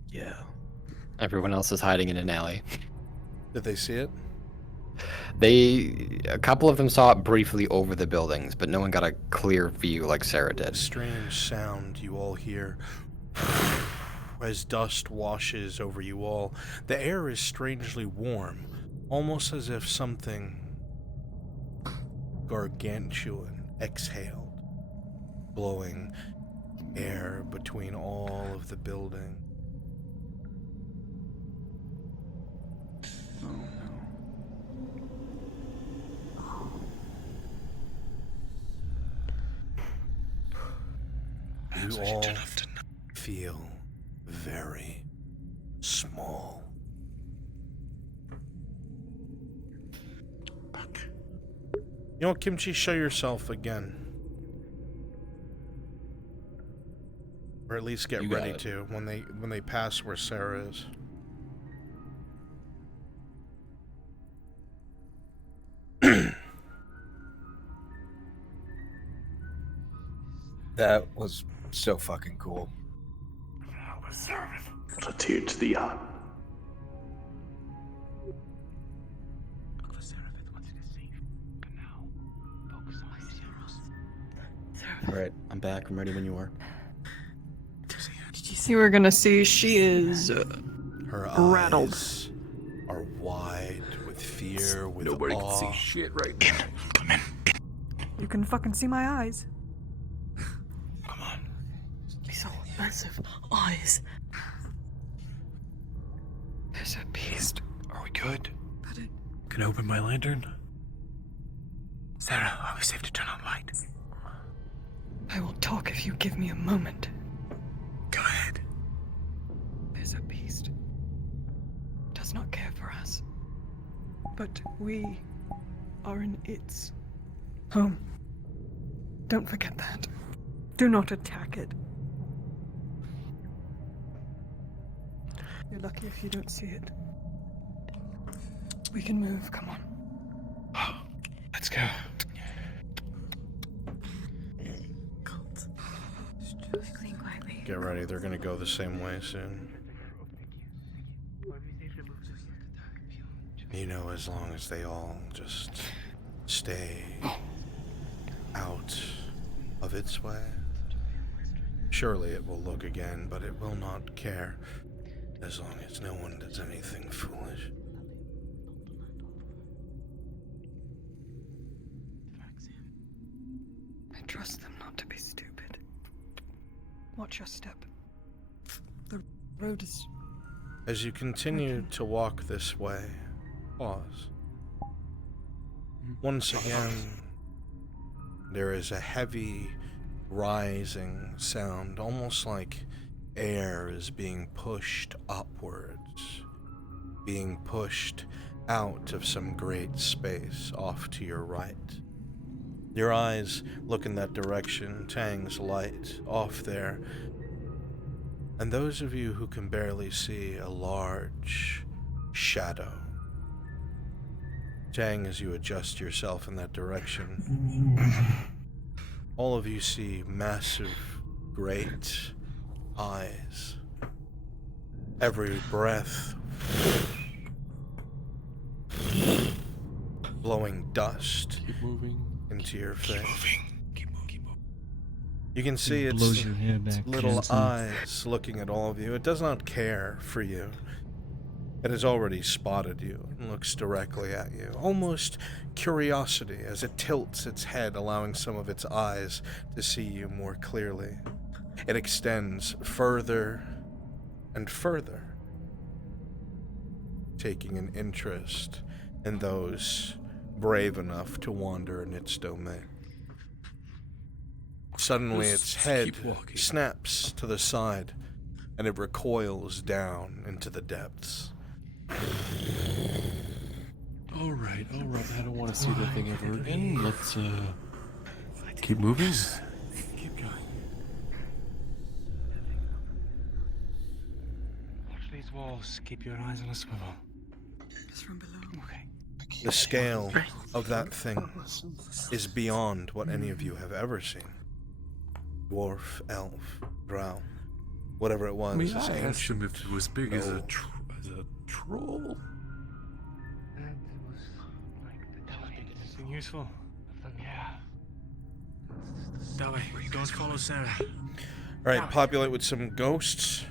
Yeah. Everyone else is hiding in an alley. Did they see it? A couple of them saw it briefly over the buildings, but no one got a clear view like Sarah did. A strange sound you all hear as dust washes over you all. The air is strangely warm, almost as if something gargantuan exhaled, blowing air between all of the building. You all feel very small. You know, Kimchi, show yourself again. Or at least get ready to when they pass where Sarah is. That was so fucking cool. What a tear to the eye. Alright, I'm back. I'm ready when you are. Did you see we're gonna see? She is Her rattled. eyes are wide with fear, with Nobody awe. can see shit right now. Come in. You can fucking see my eyes. These are massive eyes. There's a beast. Are we good? Can I open my lantern? Sarah, are we safe to turn on light? I will talk if you give me a moment. But we are in its home. Don't forget that. Do not attack it. You're lucky if you don't see it. We can move, come on. Let's go. Get ready, they're gonna go the same way soon. You know, as long as they all just stay out of its way, surely it will look again, but it will not care, as long as no one does anything foolish. I trust them not to be stupid. Watch your step. The road is... As you continue to walk this way, pause. Once again, there is a heavy, rising sound, almost like air is being pushed upwards, being pushed out of some great space off to your right. Your eyes look in that direction, Tang's light off there, and those of you who can barely see a large shadow. Tang, as you adjust yourself in that direction, all of you see massive, great eyes. Every breath blowing dust into your face. You can see its little eyes looking at all of you. It does not care for you. It has already spotted you and looks directly at you. Almost curiosity as it tilts its head, allowing some of its eyes to see you more clearly. It extends further and further, taking an interest in those brave enough to wander in its domain. Suddenly its head snaps to the side and it recoils down into the depths. Alright, I don't want to see that thing ever again. Let's, keep moving. Keep going. Watch these walls. Keep your eyes on a swivel. It's from below. Okay. The scale of that thing is beyond what any of you have ever seen. Dwarf, elf, drow, whatever it was. I mean, is I asked ancient. him if it was big as a troll. Anything useful? Yeah. That way. Go and follow Sarah. Alright, populate with some ghosts.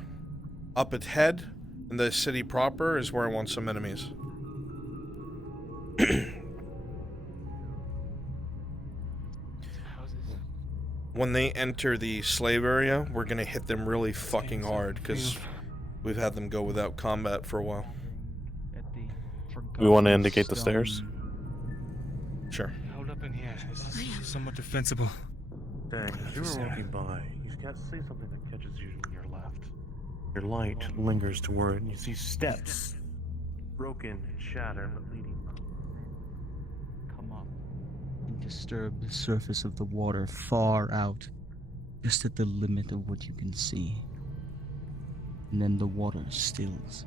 Up ahead, in the city proper, is where I want some enemies. When they enter the slave area, we're gonna hit them really fucking hard, because we've had them go without combat for a while. We want to indicate the stairs? Sure. Hold up in here. This is somewhat defensible. Dang, as you were walking by, you can't see something that catches you to your left. Your light lingers toward it, and you see steps. Broken and shattered, but leading. Come up and disturb the surface of the water far out, just at the limit of what you can see. And then the water stills.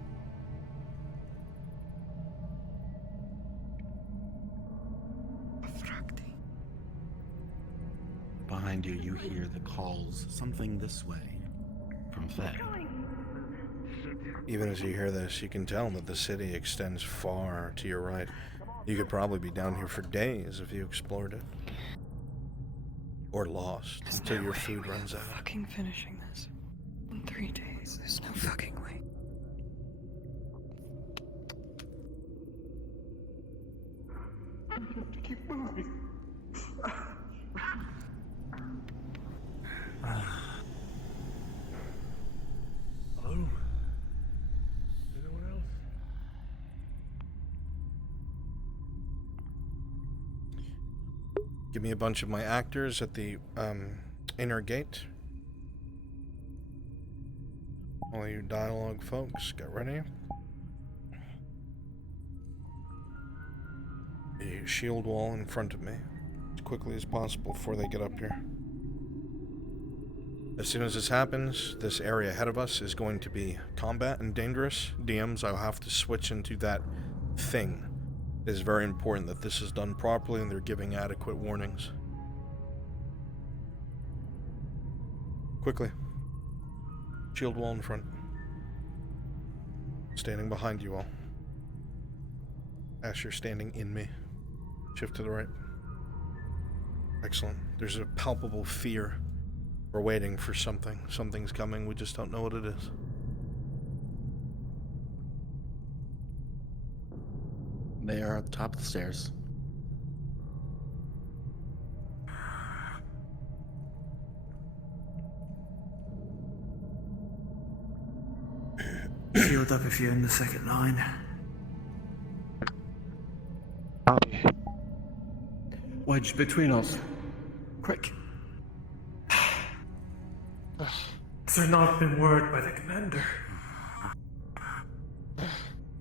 Behind you, you hear the calls, something this way, from Faye. Even as you hear this, you can tell that the city extends far to your right. You could probably be down here for days if you explored it. Or lost until your food runs out. Fucking finishing this in 3 days. There's no fucking way. Keep moving. Hello? Anyone else? Give me a bunch of my actors at the inner gate. All you dialogue folks, get ready. shield wall in front of me as quickly as possible before they get up here. As soon as this happens, this area ahead of us is going to be combat and dangerous. DMs, I'll have to switch into that thing. It is very important that this is done properly and they're giving adequate warnings. Quickly. Shield wall in front. Standing behind you all. Ash, you're standing in me. Shift to the right. Excellent. There's a palpable fear. We're waiting for something. Something's coming, we just don't know what it is. They are at the top of the stairs. Shield up if you're in the second line. Wedge between us. Quick. Has there not been word by the commander?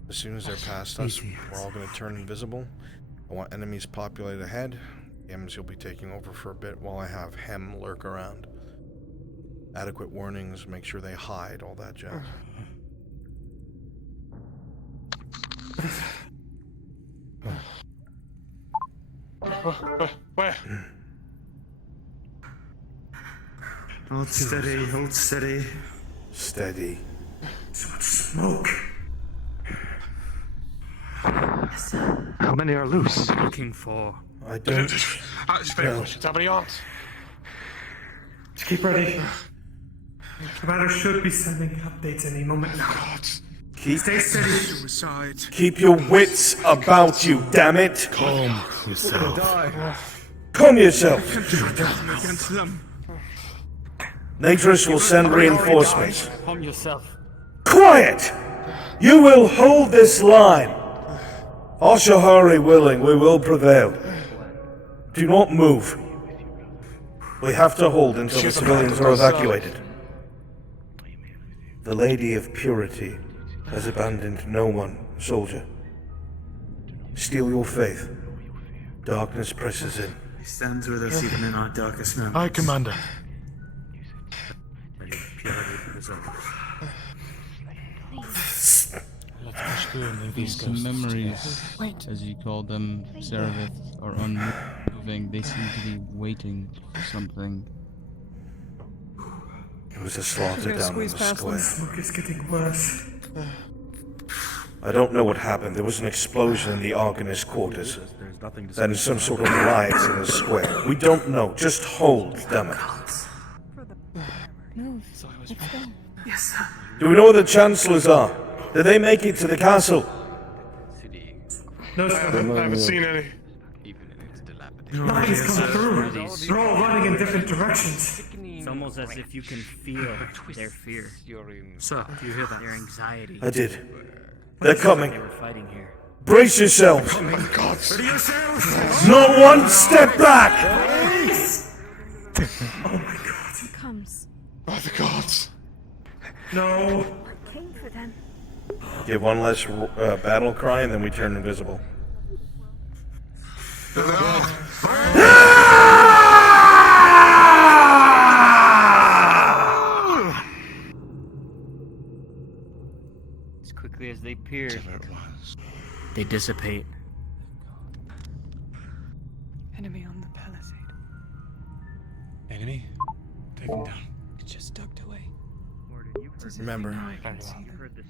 As soon as they're past us, we're all going to turn invisible. I want enemies populate ahead. Ems, you'll be taking over for a bit while I have Hem lurk around. Adequate warnings, make sure they hide, all that jazz. Where? Hold steady, hold steady. Steady. So much smoke. How many are loose? Looking for. I don't know. Somebody else. Just keep ready. Commander should be sending updates any moment now. Stay steady. Suicide. Keep your wits about you, damn it! Calm yourself. Calm yourself. Against them. Natris will send reinforcements. Calm yourself. Quiet! You will hold this line. Ashahari willing, we will prevail. Do not move. We have to hold until the civilians are evacuated. The Lady of Purity has abandoned no one, soldier. Steel your faith. Darkness presses in. He stands with us even in our darkest moments. Aye, Commander. Lady of Purity preserves. Let's push through and leave these These ghosts. memories, as you call them, Seraph, are unmoving. They seem to be waiting for something. It was a slaughter down in the square. Smoke is getting worse. I don't know what happened. There was an explosion in the Arcanist quarters. Then some sort of riots in the square. We don't know. Just hold, damn it. Move. Let's go. Yes, sir. Do we know where the Chancellors are? Did they make it to the castle? No, sir. I haven't seen any. Nothing's come through. They're all running in different directions. It's almost as if you can feel their fear. Sir, do you hear that? Their anxiety. I did. They're coming. They were fighting here. Brace yourselves. Ready yourselves. Not one step back. Oh my god. Here comes. By the gods. No. I came for them. Give one less battle cry and then we turn invisible. As quickly as they appear, they dissipate. Enemy on the palisade. Enemy? Take him down. It just ducked away. Remember,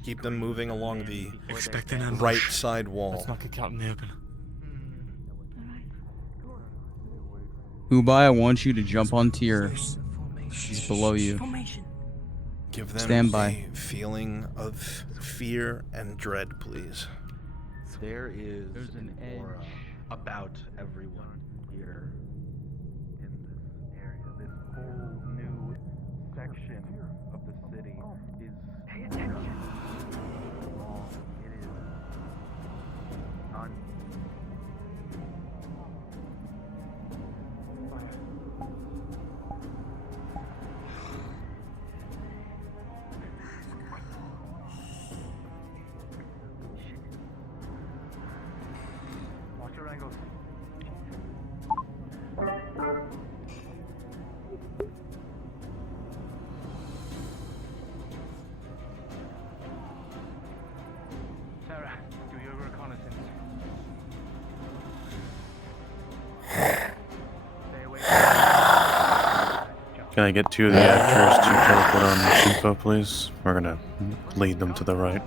keep them moving along the Expect an ambush. right side wall. Let's not get caught in the open. Ubai, I want you to jump on tier. He's below you. Give them Stand by. a feeling of fear and dread, please. There's an aura about everyone here in this area. This whole new section of the city is It is un Watch your angles. Can I get 2 of the actors to teleport on Shinpo, please? We're gonna lead them to the right.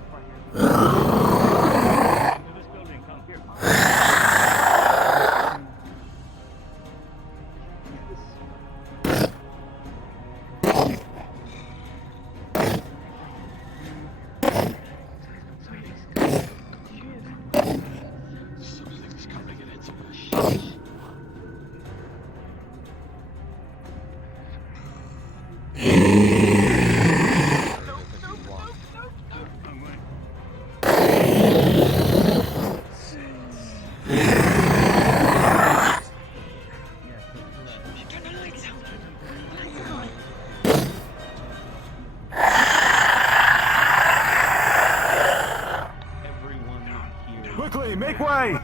Quickly, make way!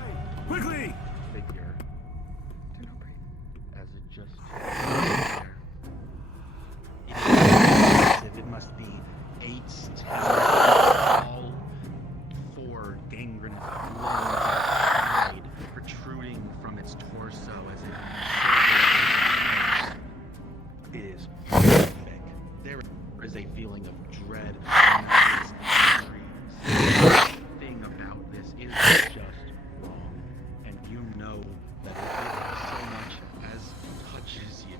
Quickly! Figure. As it just it must be 8 tall, 4 gangrenous blade protruding from its torso as it is horrific. There is a feeling of dread. Thing about this is just wrong, and you know that if it so much as touches you,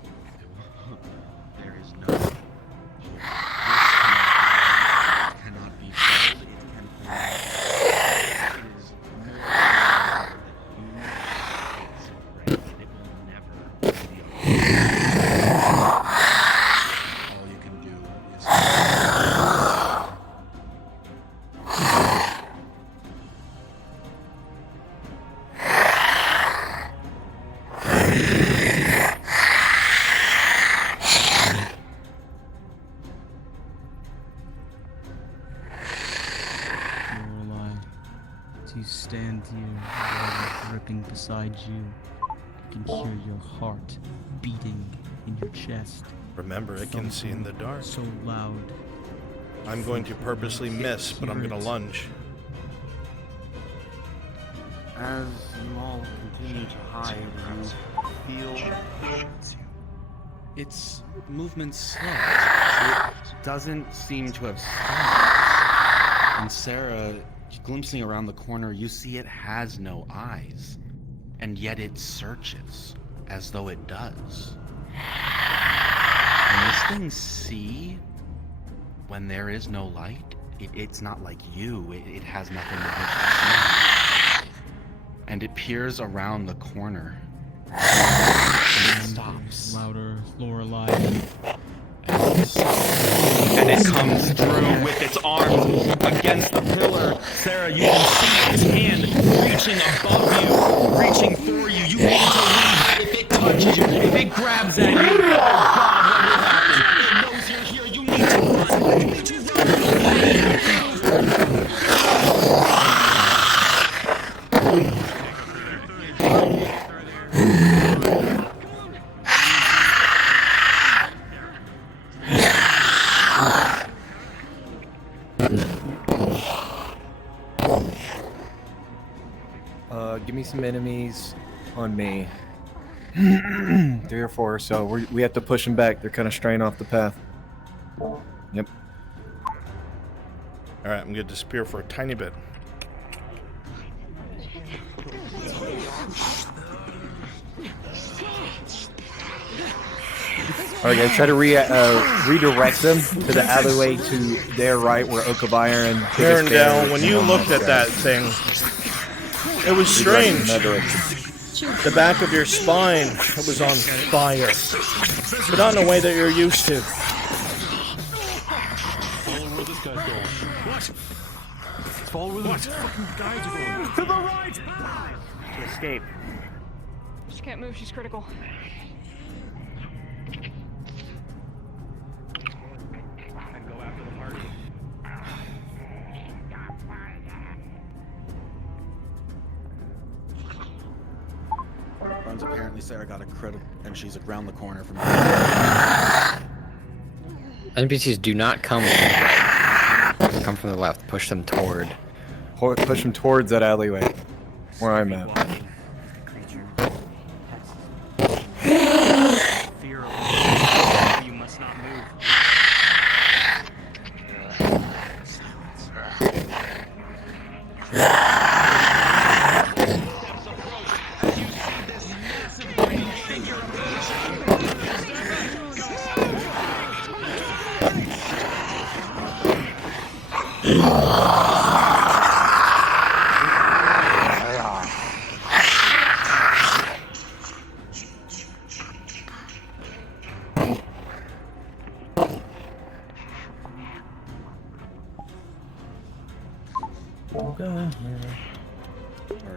there is no hope. This cannot be told. It can only. It is more than you. It will never be all you can do is. You stand here, water dripping beside you. You can hear your heart beating in your chest. Remember, it can see in the dark. So loud. I'm going to purposely miss, but I'm going to lunge. As you all continue to hide, you feel its movement slow. It doesn't seem to have stopped. And Sarah, glimpsing around the corner, you see it has no eyes, and yet it searches as though it does. Can this thing see when there is no light? It's not like you. It has nothing to see. And it peers around the corner. And it stops. Louder, Lorelei. And it comes through with its arms against the pillar. Sarah, you can see its hand reaching above you, reaching for you. You need to leave. If it touches you, if it grabs at you, oh God, what will happen? It knows you're here. You need to run. You need to Give me some enemies on me. 3 or 4, so we have to push them back. They're kind of straying off the path. Yep. Alright, I'm going to disappear for a tiny bit. Alright guys, try to redirect them to the alleyway to their right where Oak of Iron... Turndale, when you looked at that thing, it was strange. The back of your spine, it was on fire. But not in a way that you're used to. Follow where this guy's going. What? Follow where the fucking guys are going. To the right! To escape. She can't move, she's critical. and go after the party. Runs, apparently Sarah got a crit and she's around the corner from NPCs do not come from the right. Come from the left. Push them toward. Push them towards that alleyway. Where I'm at. Fear of you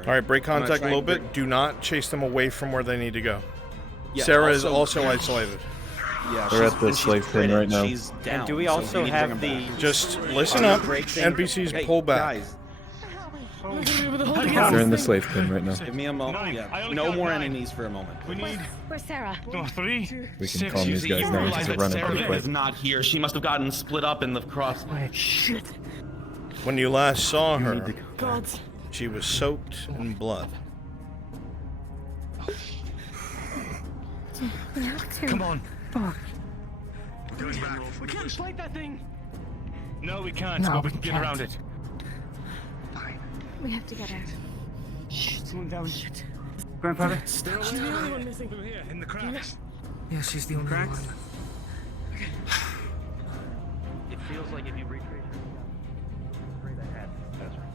All right, break I'm gonna contact a try little and bit. Do not chase them away from where they need to go. Yeah, Sarah is also isolated. Yeah, They're at the slave pen right now. She's down. And do we so also need to have bring 'em the... back. Just listen up. NPCs pull back. Guys, They're in the slave pen right now. give me a moment. Yeah, no more enemies for a moment. Where's Sarah? Three. We can calm these guys down because they're running pretty quick. is not here. She must have gotten split up in the cross. Shit. When you last saw her, God. she was soaked in blood. We have to. Come on. Fuck. Going back. We can't fight that thing. No, we can't. No, but we we can get can't. around it. We have to get out. Shit. Down. Shit. Grandfather? She's the only one missing from here, in the cracks. Yeah, she's the only Cracks? one. It feels like if you recreate straight ahead. That's right.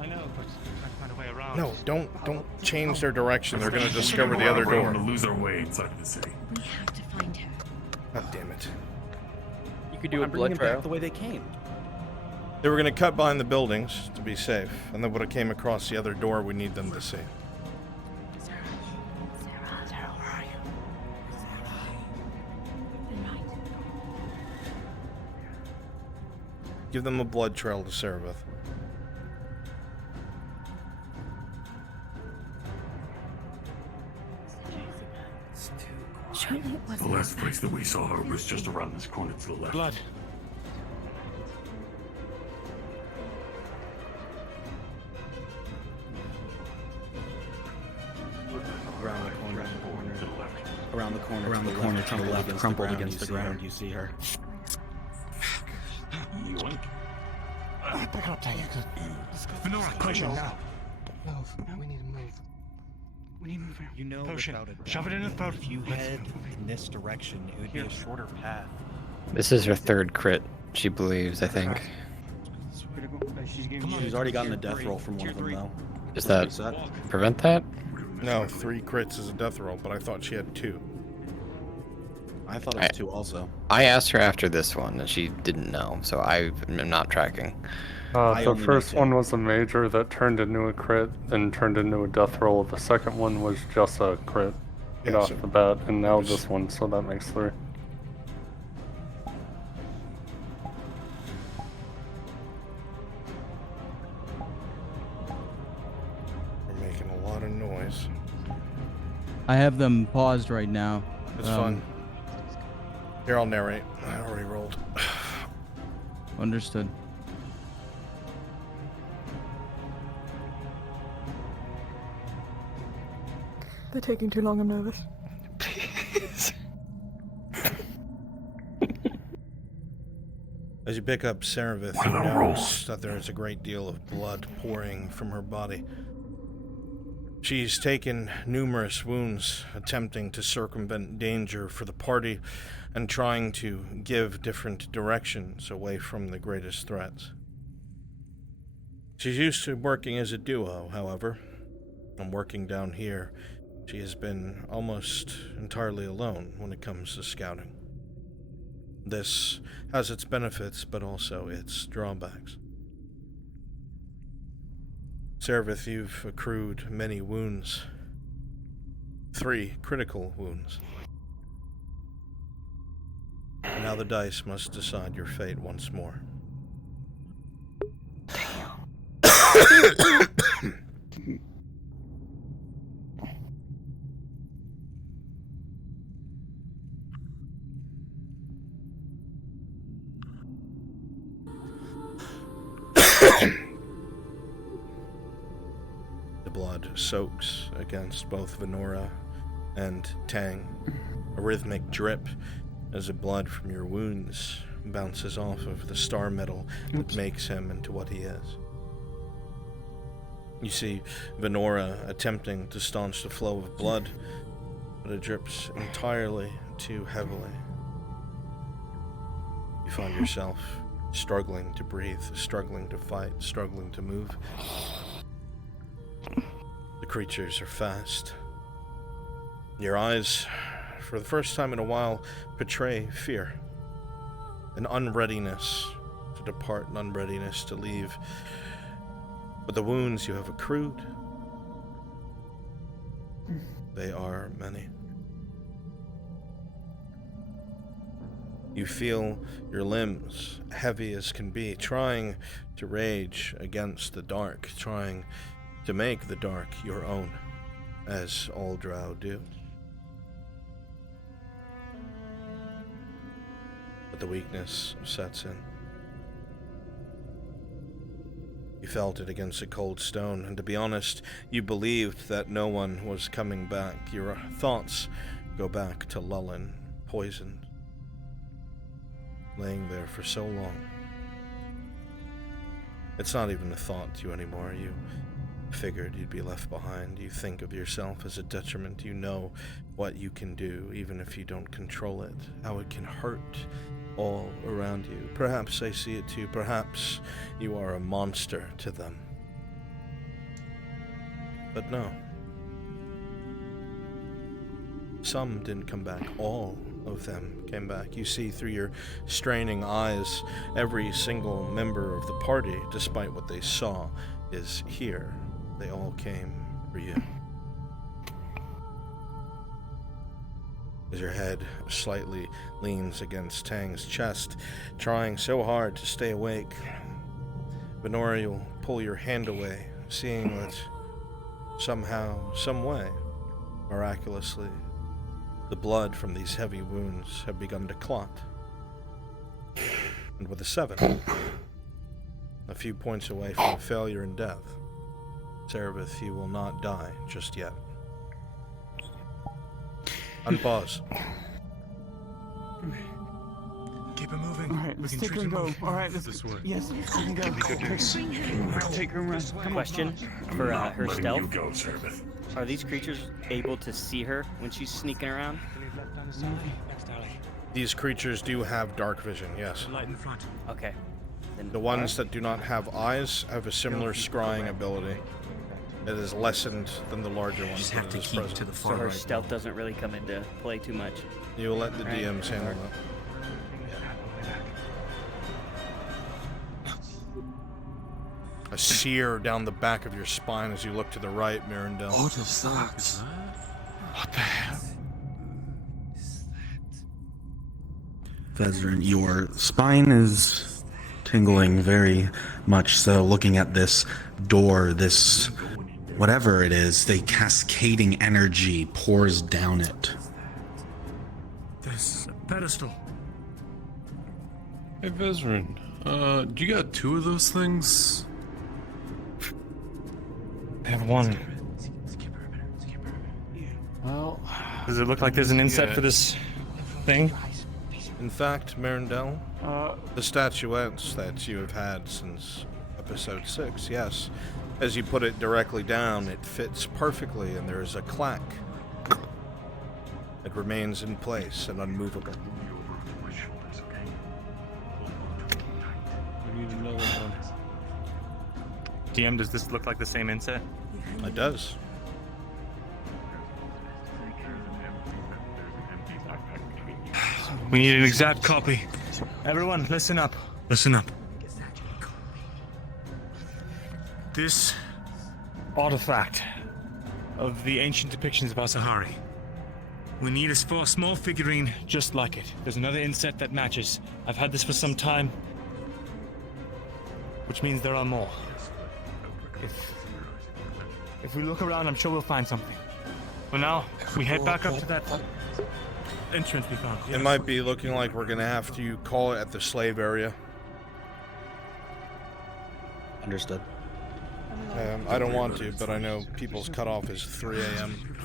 I know, but I'm trying to find a way around. No, don't change their direction. They're going to discover the other We're door. going to lose our way inside of the city. We have to find her. God damn it. You could do a I'm blood bringing them trail. back the way they came. They were going to cut behind the buildings to be safe, and then when it came across the other door, we need them to see. Sarah, where are you? Good night. Give them a blood trail to Cerebeth. Surely it The wasn't. last place that we saw her was just around this corner to the left. Blood. Around the corner. To the left. Around the corner to the left, crumpled against the ground. You see her. Yoink. Pick up, take it. Venora, push it now. Move. We need to move. We need to move here. You know, Potion. without a doubt, Shove it in the pouch. if you head in this direction, it would be a shorter path. This is her third crit, she believes, I think. She's already gotten a death roll from one of them, though. Does that prevent that? No, 3 crits is a death roll, but I thought she had 2. I thought it was 2 also. I asked her after this one, and she didn't know, so I'm not tracking. The first one was a major that turned into a crit, then turned into a death roll. The second one was just a crit right off the bat, and now this one, so that makes 3. We're making a lot of noise. I have them paused right now. It's fun. Here, I'll narrate. I already rolled. Understood. They're taking too long, I'm nervous. As you pick up Cerebeth, you notice that there is a great deal of blood pouring from her body. She's taken numerous wounds, attempting to circumvent danger for the party and trying to give different directions away from the greatest threats. She's used to working as a duo, however, and working down here, she has been almost entirely alone when it comes to scouting. This has its benefits, but also its drawbacks. Cerebeth, you've accrued many wounds. 3 critical wounds. Now the dice must decide your fate once more. The blood soaks against both Venora and Tang. A rhythmic drip as the blood from your wounds bounces off of the star metal that makes him into what he is. You see Venora attempting to staunch the flow of blood, but it drips entirely too heavily. You find yourself struggling to breathe, struggling to fight, struggling to move. The creatures are fast. Your eyes, for the first time in a while, portray fear. An unreadiness to depart, an unreadiness to leave. But the wounds you have accrued, they are many. You feel your limbs heavy as can be, trying to rage against the dark, trying to make the dark your own, as all drow do. But the weakness sets in. You felt it against a cold stone, and to be honest, you believed that no one was coming back. Your thoughts go back to Lullin, poisoned, laying there for so long. It's not even a thought to you anymore. You figured you'd be left behind. You think of yourself as a detriment. You know what you can do, even if you don't control it, how it can hurt all around you. Perhaps they see it too. Perhaps you are a monster to them. But no. Some didn't come back. All of them came back. You see through your straining eyes, every single member of the party, despite what they saw, is here. They all came for you. As your head slightly leans against Tang's chest, trying so hard to stay awake, Venora, you'll pull your hand away, seeing that somehow, some way, miraculously, the blood from these heavy wounds have begun to clot. And with a 7, a few points away from failure and death, Seraph, you will not die just yet. Unpause. Keep it moving. All right, let's take her and go. All right, let's. Yes, we can go. Take her around. Question for her stealth. Are these creatures able to see her when she's sneaking around? These creatures do have dark vision, yes. Light in front. Okay. The ones that do not have eyes have a similar scrying ability. It is lessened than the larger ones. Just have to keep to the far right. So her stealth doesn't really come into play too much. You will let the DMs handle that. A sear down the back of your spine as you look to the right, Mirandel. What is that? What the hell? Vezrin, your spine is tingling very much so, looking at this door, this whatever it is, the cascading energy pours down it. There's a pedestal. Hey, Vezrin, do you got 2 of those things? I have 1. Well, does it look like there's an inset for this thing? In fact, Mirandel, the statuettes that you have had since episode 6, yes. As you put it directly down, it fits perfectly, and there is a clack. It remains in place and unmovable. We need another one. DM, does this look like the same inset? It does. We need an exact copy. Everyone, listen up. Listen up. This artifact of the ancient depictions of Asahari. We need a small figurine just like it. There's another inset that matches. I've had this for some time, which means there are more. If we look around, I'm sure we'll find something. For now, we head back up to that entrance we found. It might be looking like we're gonna have to call it at the slave area. Understood. I don't want to, but I know people's cutoff is 3 a.m.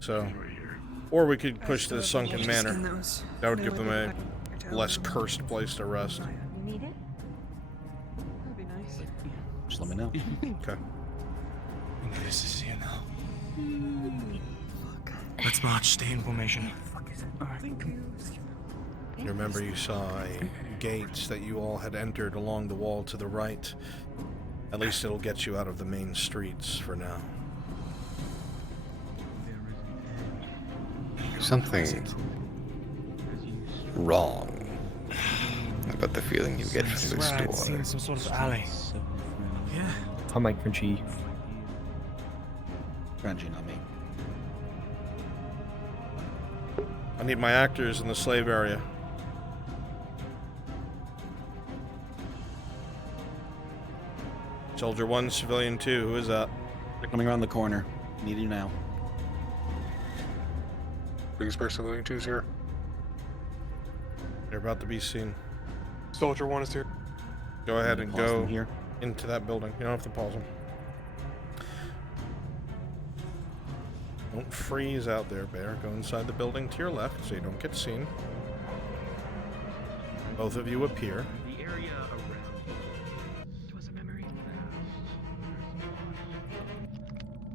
So, or we could push to the Sunken Manor. That would give them a less cursed place to rest. You need it? That'd be nice. Just let me know. Okay. This is here now. Let's march. Stay in formation. You remember you saw gates that you all had entered along the wall to the right. At least it'll get you out of the main streets for now. Something wrong about the feeling you get from this I'd seen door. some sort of alley. Yeah. I'm like Crunchy. Crunchy, not me. I need my actors in the slave area. Soldier 1, Civilian 2, who is that? They're coming around the corner. Need you now. Biggest person Civilian 2's here. They're about to be seen. Soldier 1 is here. Go ahead and Pause go them here. into that building. You don't have to pause them. Don't freeze out there, Bear. Go inside the building to your left so you don't get seen. Both of you appear. The area around. It was a memory.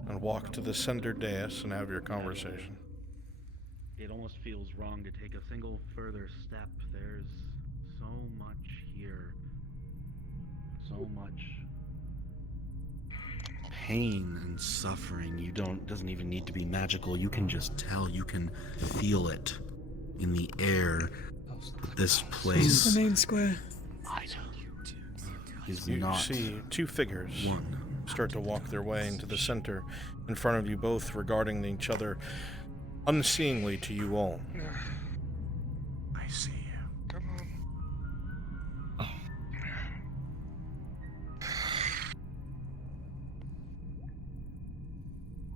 And walk to the center dais and have your conversation. It almost feels wrong to take a single further step. There's so much here. So much pain and suffering. Doesn't even need to be magical. You can just tell, you can feel it in the air. This place The main square. is You not see two figures start to walk their way into the center in front of you, both regarding each other unseeingly to you all. I see you. Come on.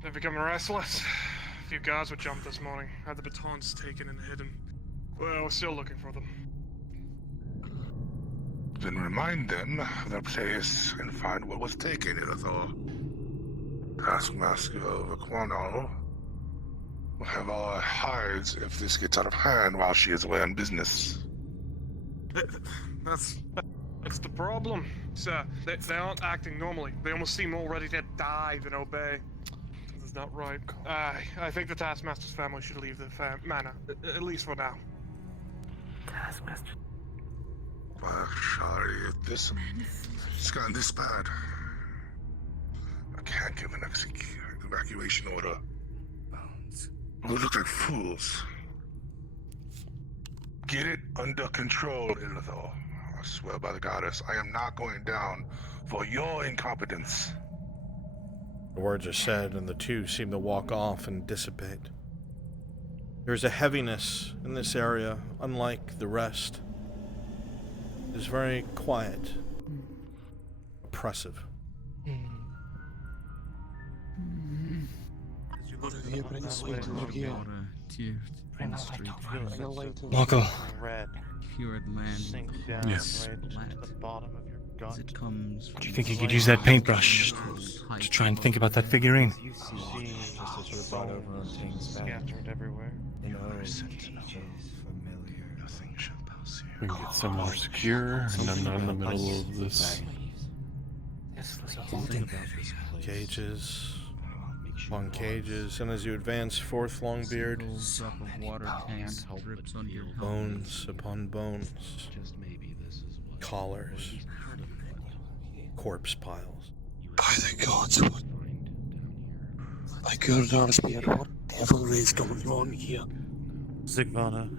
They're becoming restless. A few guards were jumped this morning. Had the batons taken and hidden. Well, we're still looking for them. Then remind them of their place and find what was taken, Ilithor. Taskmaster of Aquano will have our hides if this gets out of hand while she is away on business. That's the problem, sir. They aren't acting normally. They almost seem more ready to die than obey. This is not right. I think the Taskmaster's family should leave the manor, at least for now. Taskmaster. Well, sorry, if it's gotten this bad, I can't give an evacuation order. We look like fools. Get it under control, Ilithor. I swear by the goddess, I am not going down for your incompetence. The words are said, and the two seem to walk off and dissipate. There's a heaviness in this area, unlike the rest. It is very quiet, oppressive. Marco. Cured land. Yes. It comes. Do you think you could use that paintbrush to try and think about that figurine? Scattered everywhere. We can get somewhere secure, and I'm not in the middle of this. Cages upon cages, and as you advance forth, Longbeard, bones upon bones, collars, corpse piles. By the gods, I could honestly at whatever is going on here. Zigvana.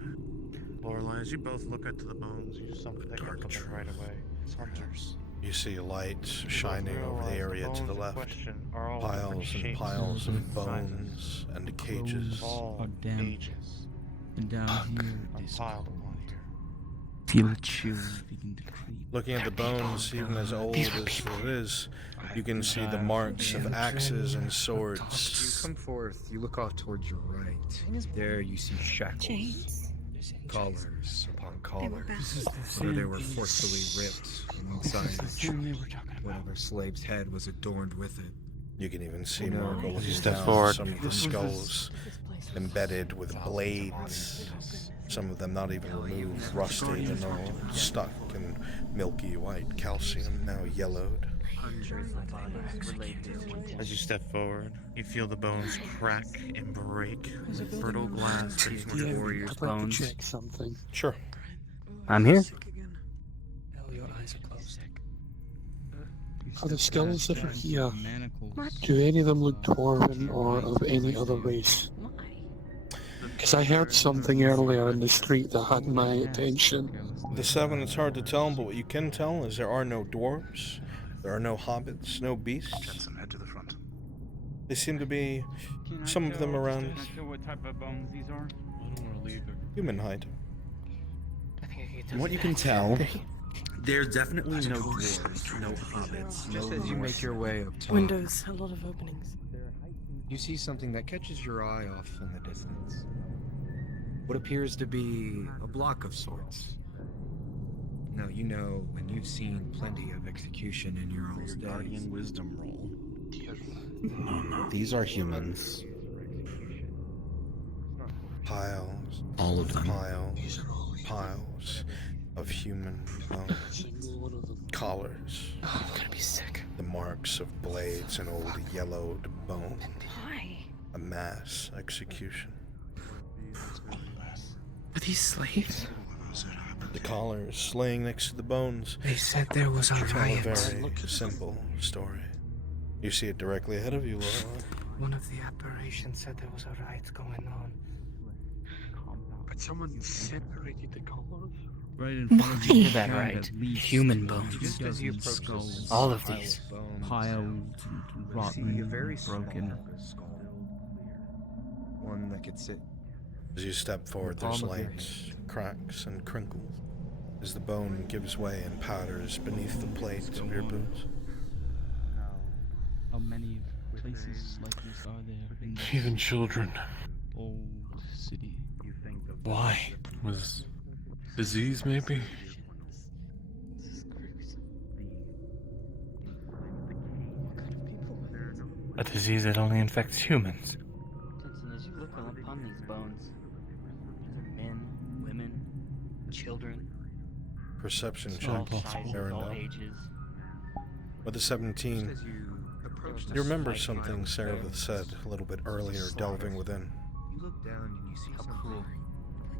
Lorelai, as you both look into the bones, you just something right away. It's hunters. You see lights shining over the area to the left. Piles and piles of bones and cages. Are down. And down here, this piled upon here. feel a chill begin to creep. Looking at the bones, even as old as it is, you can see the marks of axes and swords. You come forth, you look off towards your right. There you see shackles. Collars upon collars, where they were forcefully ripped alongside whatever slave's head was adorned with it. You can even see Marco looking step down forward. some of the skulls embedded with blades. Some of them not even removed, rusted and all stuck in milky white calcium, now yellowed. hundreds of bodies related to this one. As you step forward, you feel the bones crack and break. Brittle glass Do that you warrior's I'd like to bones. check something. Sure. I'm here. Oh, your eyes are closed. Are the skulls that are here? Do any of them look dwarven or of any other race? Because I heard something earlier in the street that had my attention. The 7, it's hard to tell, but what you can tell is there are no dwarves, there are no hobbits, no beasts. Jensen, head to the front. They seem to be, some of them around Can I tell what type of bones these are? human height. From what you can tell, there's definitely no dwarves, no hobbits, no Just as you make your way up top, Windows, a lot of openings. you see something that catches your eye off in the distance. What appears to be a block of sorts. Now, you know, when you've seen plenty of execution in your old guardian wisdom roll. These are humans. Piles. All of them. Piles of human bones. Collars. Oh, I'm gonna be sick. The marks of blades and old yellowed bone. Why? A mass execution. Are these slaves? The collars laying next to the bones. They said there was a tell riot. a very simple story. You see it directly ahead of you, Laura. One of the apparitions said there was a riot going on. But someone separated the colors. Right in front of you. You're that right. Human bones. Just as you approach skulls. All of these. Piled and rotten, see a very broken. skull. One that could sit. As you step forward, palm there's of your light, cracks, and crinkles as the bone gives way and powders beneath the plate of your boots. How many places like this are there in this Even children. old city? Why? Was disease maybe? A disease that only infects humans. Jensen, as you look upon these bones, these are men, women, children. Perception All check, sizes, all Arendelle. ages. With the 17, you remember something Sarah said a little bit earlier, delving within. You look down and you see something.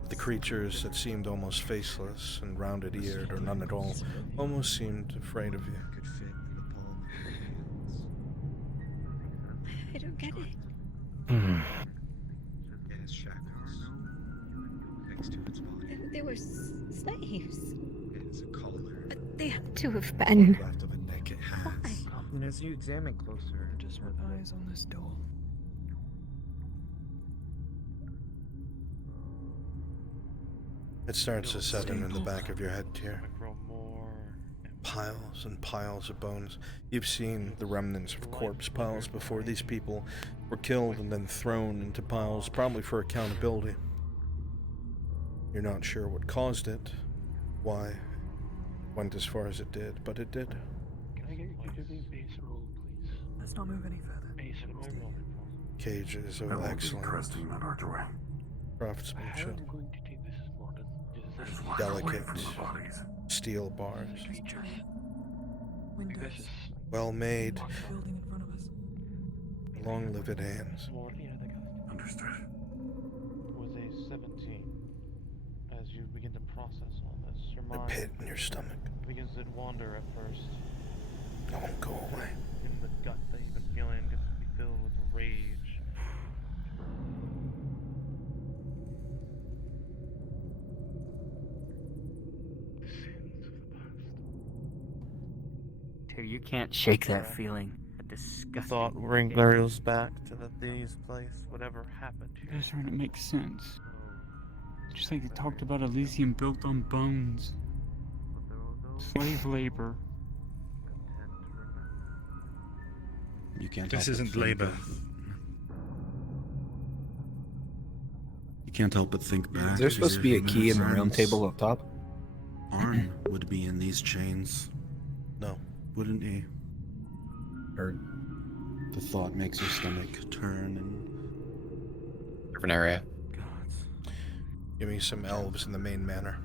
The creatures that seemed almost faceless and rounded-eared or none at all almost seemed afraid of you. Could fit in the palm of your hands. I don't get it. It has shackles next to its body. They were slaves. It is a collar. But they have to have been. Left of a neck it has. And as you examine closer, Just my eyes on this door. It starts to set in the back of your head, Tyr. Piles and piles of bones. You've seen the remnants of corpse piles before. These people were killed and then thrown into piles, probably for accountability. You're not sure what caused it, why it went as far as it did, but it did. Can I get you to do the base roll, please? Let's not move any further. Base roll. Cages of That will be excellent interesting, not our way. craftsmanship, I'm going to take this as modern. delicate steel bars, Windows. well made, Building in front of us. long lived hands. Understood. Was a 17. As you begin to process all this, your A mind pit in your stomach. begins to wander at first. I won't go away. In the gut that you've been feeling gets to be filled with rage. Tyr, you can't shake that feeling. A The disgusting. thought goes back to these place, whatever happened You here. guys are trying to make sense. Just like they talked about Elysium built on bones. Slave labor. You can't. This help but isn't think labor. You can't help but think back. Is there supposed to be a key in the round round table up top? Arn would be in these chains. No. Wouldn't he? Or the thought makes your stomach turn and Different area. Give me some elves in the main manor.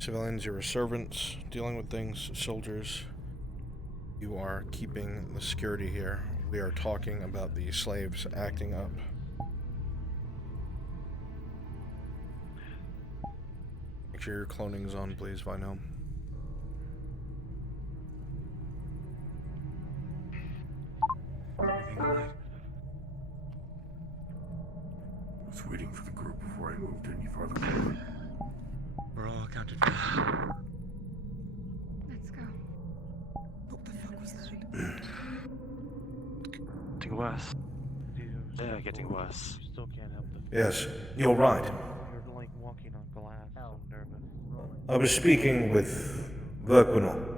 Civilians, you're servants, dealing with things, soldiers. You are keeping the security here. We are talking about the slaves acting up. Make sure your cloning's on, please, Vino. I was waiting for the group before I moved any farther forward. We're all accounted for. Let's go. What the fuck was that? Getting worse. Yeah, getting worse. Still can't help the Yes, you're right. You're like walking on glass. I'm nervous. I was speaking with Verquinol.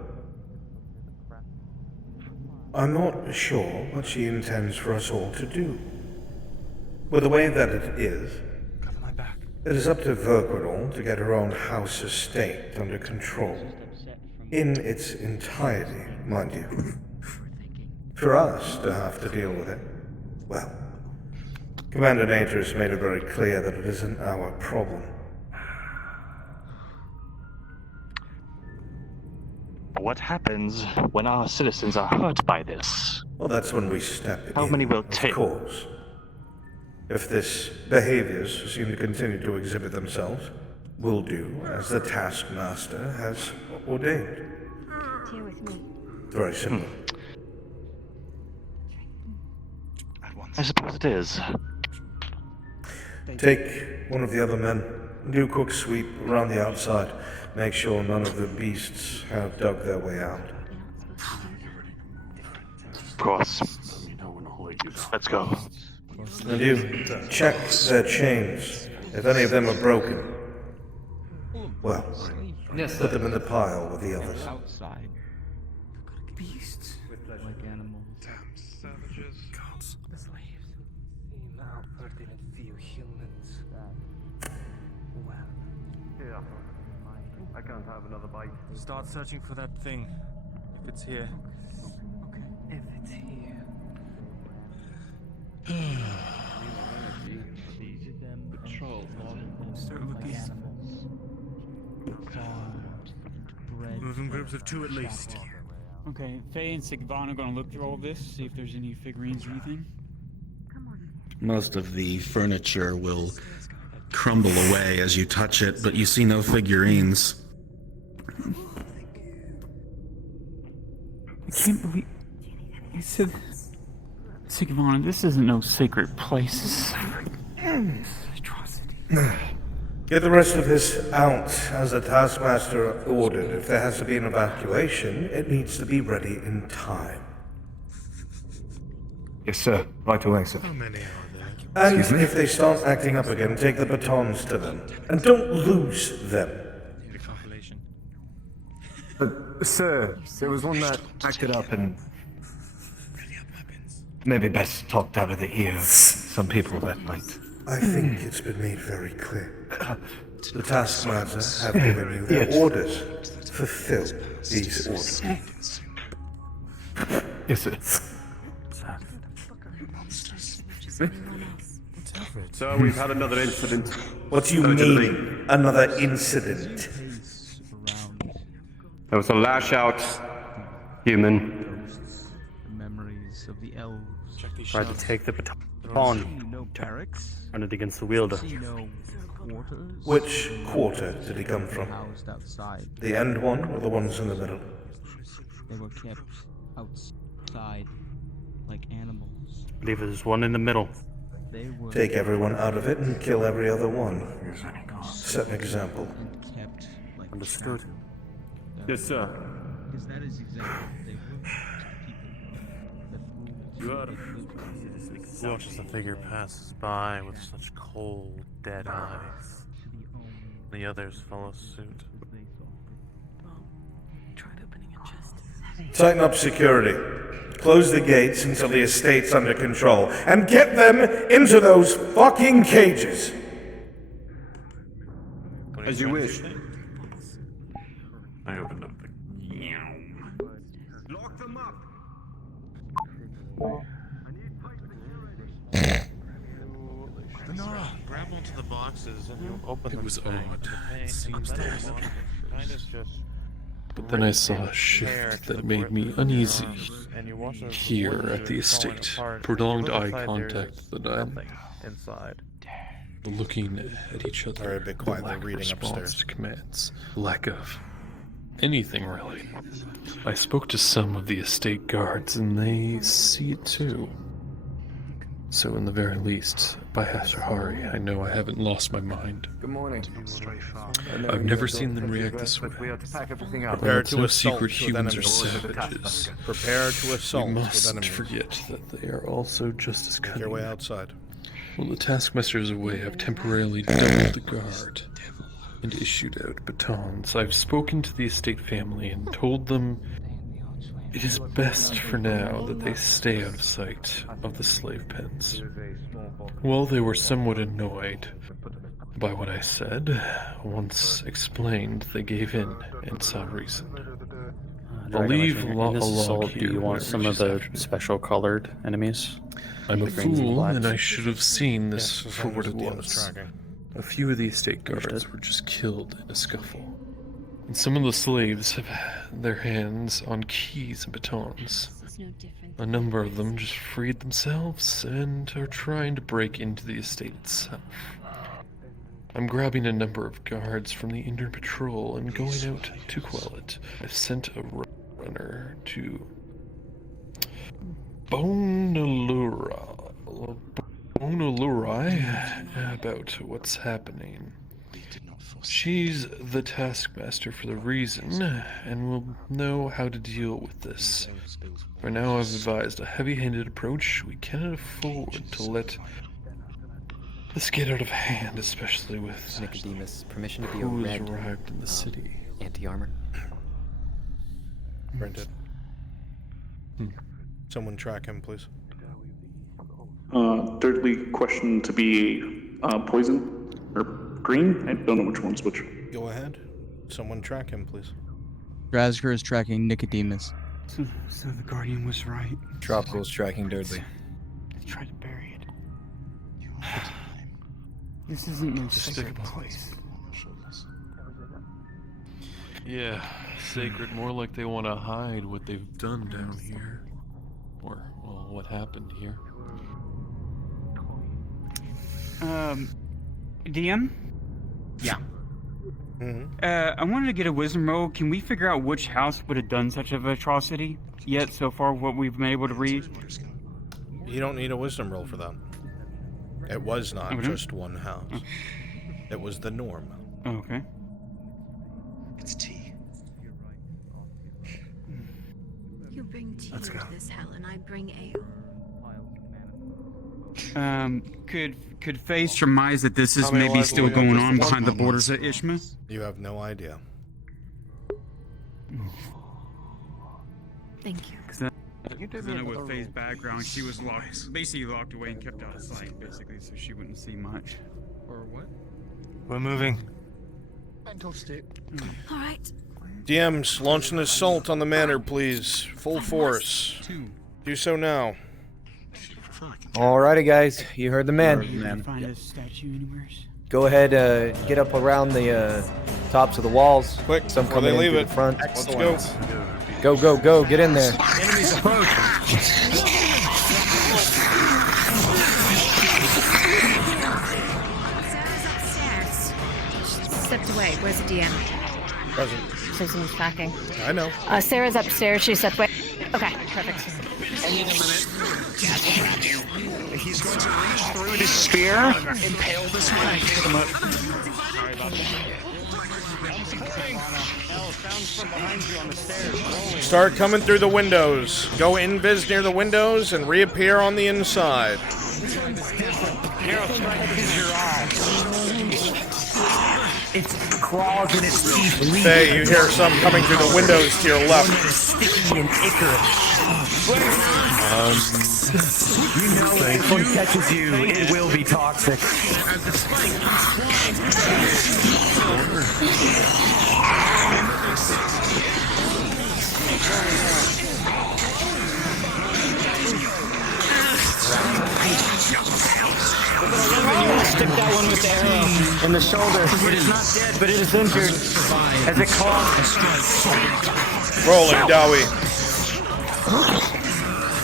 I'm not sure what she intends for us all to do. With the way that it is, it is up to Verquinol to get her own house estate under control. In its entirety, mind you. For us to have to deal with it, well, Commander Naters made it very clear that it isn't our problem. What happens when our citizens are hurt by this? Well, that's when we step in. How many will take? Of course. If this behaviors seem to continue to exhibit themselves, we'll do as the taskmaster has ordained. Here with me. Very simple. I suppose it is. Take one of the other men. Do a quick sweep around the outside. Make sure none of the beasts have dug their way out. Of course. Let's go. And you check their chains. If any of them are broken, well, put them in the pile with the others. Outside. Beasts. Like animals. Damn savages. Gods. The slaves. Now, there are few humans. Well. Yeah. I can't have another bite. Start searching for that thing. If it's here. Okay. If it's here. Patrol. Start with these. Moving groups of two at least. Okay, Faye and Sigvan are gonna look through all this, see if there's any figurines or anything. Most of the furniture will crumble away as you touch it, but you see no figurines. I can't believe you said, Sigvan, this isn't no sacred place. Get the rest of this out as the taskmaster ordered. If there has to be an evacuation, it needs to be ready in time. Yes, sir. Right away, sir. How many are there? And if they start acting up again, take the batons to them. And don't lose them. Sir, there was one that acted up and... Maybe best talked out of the ear of some people that night. I think it's been made very clear. The taskmasters have given you their orders. Fulfill these orders. Yes, sir. So we've had another incident. What do you mean, another incident? There was a lash out. Human. Memories of the elves. Tried to take the baton. No barracks. Run it against the wielder. No quarters. Which quarter did he come from? Housed outside. The end one or the ones in the middle? They were kept outside like animals. I believe there's one in the middle. They were Take everyone out of it and kill every other one. Set an example. kept like Understood. Yes, sir. Because that is exactly what they were. People that ruled. Watch as the figure passes by with such cold, dead eyes. The others follow suit. Tried opening a chest. Tighten up security. Close the gates until the estate's under control. And get them into those fucking cages! As you wish. I opened up the... Lock them up! Nora, grab onto the boxes and you open them. It was odd. Upstairs. But then I saw a shift that made me uneasy here at the estate. Prolonged eye contact that I'm looking at each other. Alright, a bit quiet, they're Lack of reading response upstairs. to commands. Lack of anything, really. I spoke to some of the estate guards, and they see it too. So, in the very least, by Hasahari, I know I haven't lost my mind. Good morning. I've never seen them react this way. Prepare to No assault secret with humans or enemies. savages. Prepare to assault We with must enemies. forget that they are also just as Make cunning. your way outside. While the taskmaster is away, I've temporarily doubled the guard and issued out batons. I've spoken to the estate family and told them it is best for now that they stay out of sight of the slave pens. While they were somewhat annoyed by what I said, once explained, they gave in and saw reason. I'll leave in a this log assault, here. do you want some of the special colored enemies? I'm a The greens and fool, blacks? and I should have seen this Yes, as for long what as it the DM is was. tracking. A few of the estate guards were just killed in a scuffle. And some of the slaves have their hands on keys and batons. A number of them just freed themselves and are trying to break into the estate itself. I'm grabbing a number of guards from the Indian patrol and going out to quell it. I've sent a runner to Bonalurai about what's happening. She's the taskmaster for the reason, and will know how to deal with this. For now, I've advised a heavy-handed approach. We cannot afford to let this get out of hand, especially with Nicodemus, permission to be a who red has arrived in the city. anti-armor. Printed. Someone track him, please. Thirdly, question to be poison or green. I don't know which one's which. Go ahead. Someone track him, please. Drazger is tracking Nicodemus. So the Guardian was right. Tropical's tracking Dudley. They tried to bury it. This isn't no sacred place. Yeah, sacred, more like they want to hide what they've done down here. Or, well, what happened here. DM? Yeah. I wanted to get a wisdom roll. Can we figure out which house would have done such an atrocity yet so far, what we've been able to read? You don't need a wisdom roll for that. It was not Okay. just one house. It was the norm. Oh, okay. It's tea. You bring tea Let's into go. this hell, and I bring ale. Could Faye surmise that this is How many maybe lives still will we have? going Just on one? behind the borders of Ishma? You have no idea. Thank you. Because I know with Faye's background, she was basically locked away and kept out of sight, basically, so she wouldn't see much. Or what? We're moving. Mental state. All right. DMs, launch an assault on the manor, please. Full force. Do so now. Alrighty, guys, you heard the man. Find a statue anywhere? Go ahead, get up around the tops of the walls. Quick, some before coming they in leave through it. the front. Let's go. Go, go, go! Get in there. Enemies approach. Stepped away. Where's the DM? Present. So someone's tracking. I know. Sarah's upstairs. She stepped away. Okay, perfect. I need a minute. He's going to reach through this spear, impale this one, and pick him up. Sorry about that. Sounds from behind you on the stairs. Start coming through the windows. Go invis near the windows and reappear on the inside. Its claws and its teeth leap. Faye, you hear some coming through the windows to your left. Sticky and ichorous. You know if one catches you, it will be toxic. Stick that one with the arrow in the shoulder. It is not dead, but it is injured as it claws. Rolling, Dowie.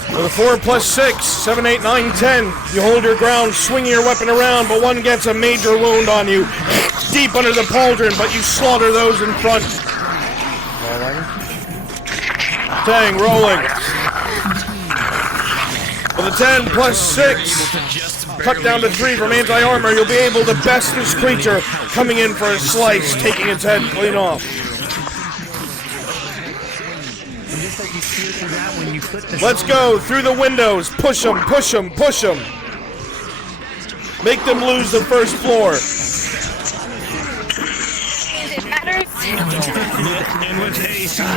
With a 4 plus 6, 7, 8, 9, 10. You hold your ground, swinging your weapon around, but one gets a major wound on you. Deep under the pauldron, but you slaughter those in front. Tang, rolling. With a 10 plus 6, cut down to 3 from anti-armor, you'll be able to best this creature, coming in for a slice, taking its head clean off. Let's go through the windows. Push them, push them, push them. Make them lose the first floor.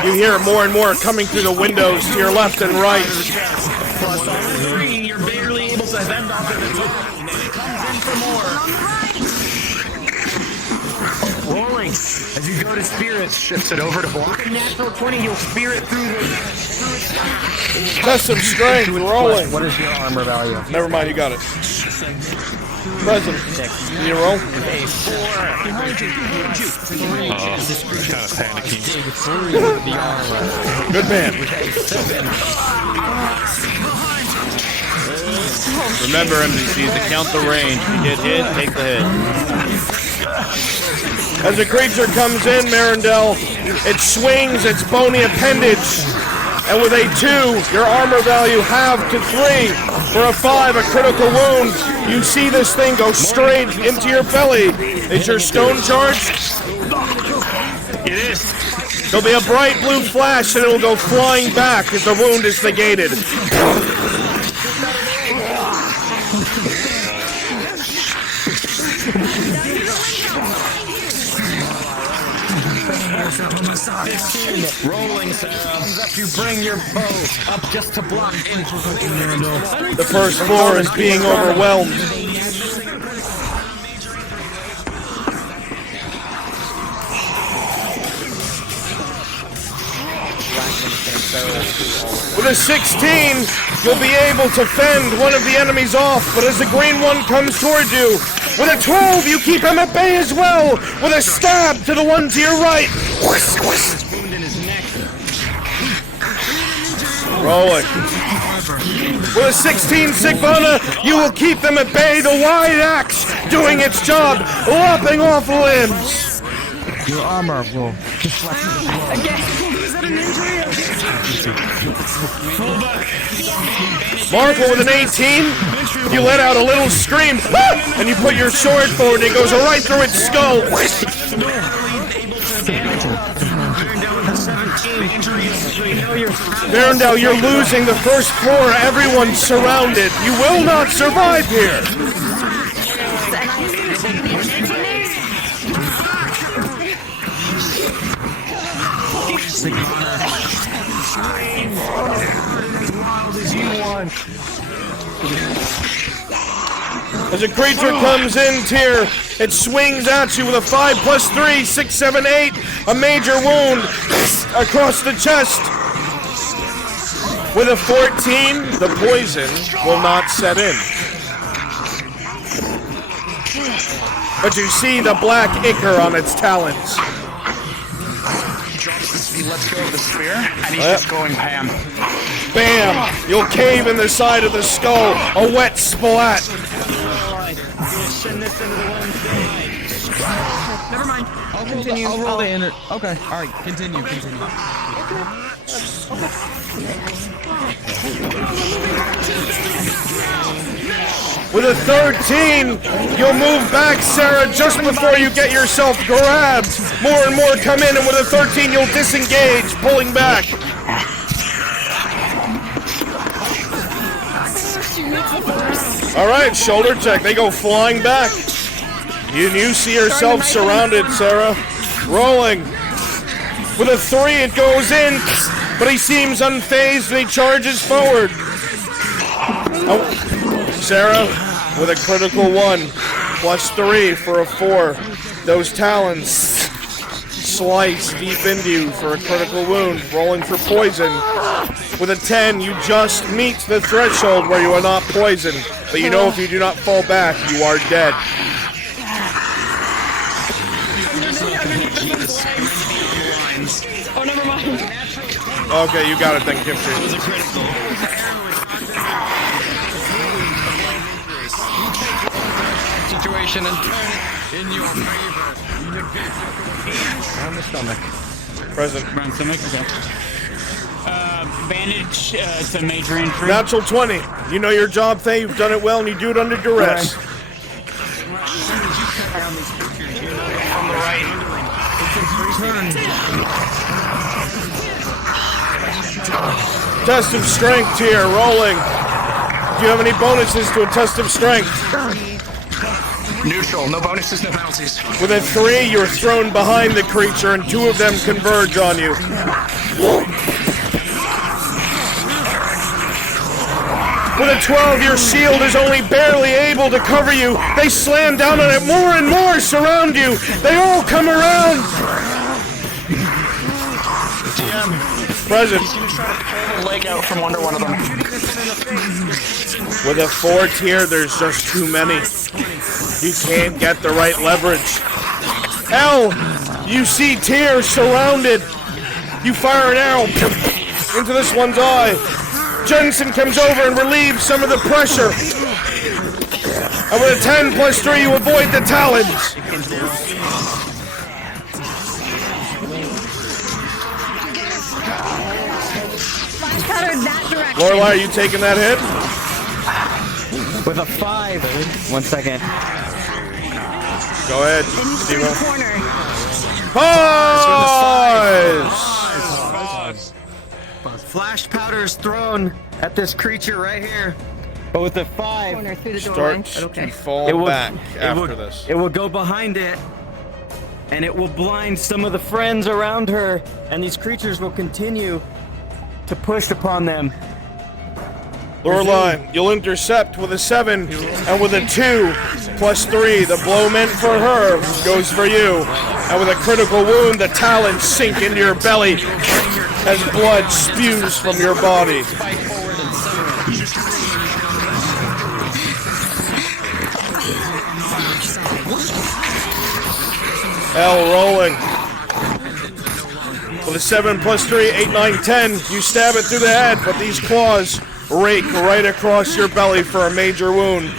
You hear more and more coming through the windows to your left and right. Plus on the screen, you're barely able to fend off an attack, and it comes in for more. Rolling as you go to spirits. Shifts it over to block. With a natural 20, you'll spirit through the. Test some strength, rolling. What is your armor value? Never mind, you got it. Present. Can you roll? A 4. Kind of panicking. The armor. Good man. Remember, NPCs, to count the range. If you get hit, take the hit. As a creature comes in, Marindel, it swings its bony appendage. And with a 2, your armor value halved to 3. For a 5, a critical wound. You see this thing go straight into your belly. Is your stone charged? It is. There'll be a bright blue flash and it'll go flying back as the wound is negated. Rolling, Sarah. Comes up, you bring your bow up just to block. The first floor is being overwhelmed. With a 16, you'll be able to fend one of the enemies off, but as the green one comes towards you, with a 12, you keep him at bay as well, with a stab to the one to your right. Rolling. With a 16 Sigvana, you will keep them at bay, the wide axe doing its job, lopping off limbs. Your armor will deflect. Is that an injury? Markle with an 18, you let out a little scream, and you put your sword forward, and it goes right through its skull. Verondale, you're losing the first floor, everyone's surrounded. You will not survive here. As a creature comes in, Tyr, it swings at you with a 5 plus 3, 6, 7, 8, a major wound across the chest. With a 14, the poison will not set in. But you see the black ichor on its talons. He lets go of the spear, and he's just going ham. Bam! You'll cave in the side of the skull, a wet splat. Never mind. I'll continue. I'll roll the inner. Okay. All right. Continue. With a 13, you'll move back, Sarah, just before you get yourself grabbed. More and more come in, and with a 13, you'll disengage, pulling back. All right, shoulder check. They go flying back. You see yourself surrounded, Sarah. Rolling. With a 3, it goes in, but he seems unfazed and he charges forward. Oh. Sarah, with a critical 1, plus 3 for a 4. Those talons slice deep into you for a critical wound, rolling for poison. With a 10, you just meet the threshold where you are not poisoned, but you know if you do not fall back, you are dead. Oh, never mind. Okay, you got it then, Kimchi. That was a critical. Situation and turn it in your favor. On the stomach. Present. Around stomach, okay. Bandage, it's a major injury. Natural 20. You know your job, Faye. You've done it well, and you do it under duress. From the right. Test of strength here, rolling. Do you have any bonuses to a test of strength? Neutral, no bonuses, no penalties. With a 3, you're thrown behind the creature, and 2 of them converge on you. With a 12, your shield is only barely able to cover you. They slam down on it more and more, surround you. They all come around. DM. Present. He's gonna try to pull the leg out from under one of them. With a 4 tier, there's just too many. You can't get the right leverage. L, you see Tyr surrounded. You fire an arrow into this one's eye. Jensen comes over and relieves some of the pressure. And with a 10 plus 3, you avoid the talons. Lorelai, are you taking that hit? With a 5. 1 second. Go ahead, Steve-O. Pause! Flash powder is thrown at this creature right here. But with a 5, Corner through the doorway. Start to fall back after this. It will go behind it, and it will blind some of the friends around her, and these creatures will continue to push upon them. Lorelai, you'll intercept with a 7, and with a 2 plus 3, the blow meant for her goes for you. And with a critical wound, the talons sink into your belly as blood spews from your body. L rolling. With a 7 plus 3, 8, 9, 10, you stab it through the head, but these claws rake right across your belly for a major wound,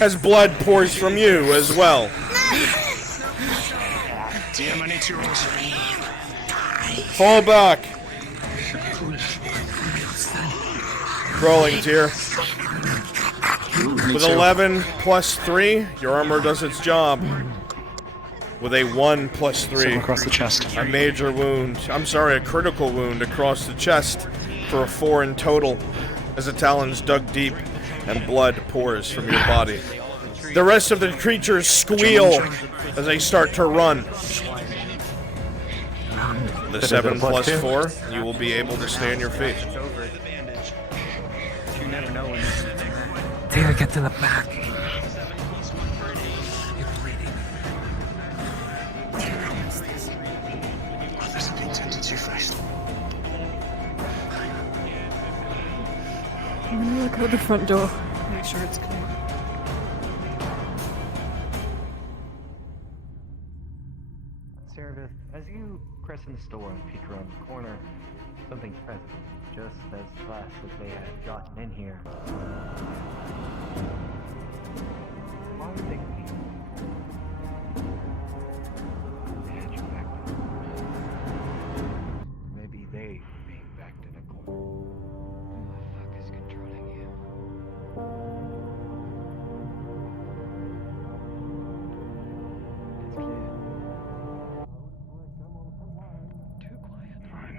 as blood pours from you as well. DM, I need 2 rolls. Fall back. Rolling, Tyr. With 11 plus 3, your armor does its job. With a 1 plus 3, across the chest. A major wound. I'm sorry, a critical wound across the chest for a 4 in total, as the talons dug deep and blood pours from your body. The rest of the creatures squeal as they start to run. The 7 plus 4, you will be able to stay on your feet. You never know when. Tyr, get to the back. Oh, there's a big 22 first. I'm gonna look out the front door. Make sure it's clear. Serapis, as you press in the store and peek around the corner, something's present, just as fast as they had gotten in here. Why would they be? They had you back there. Maybe they were being backed in a corner. Who the fuck is controlling you? It's clear. Too quiet. Fine.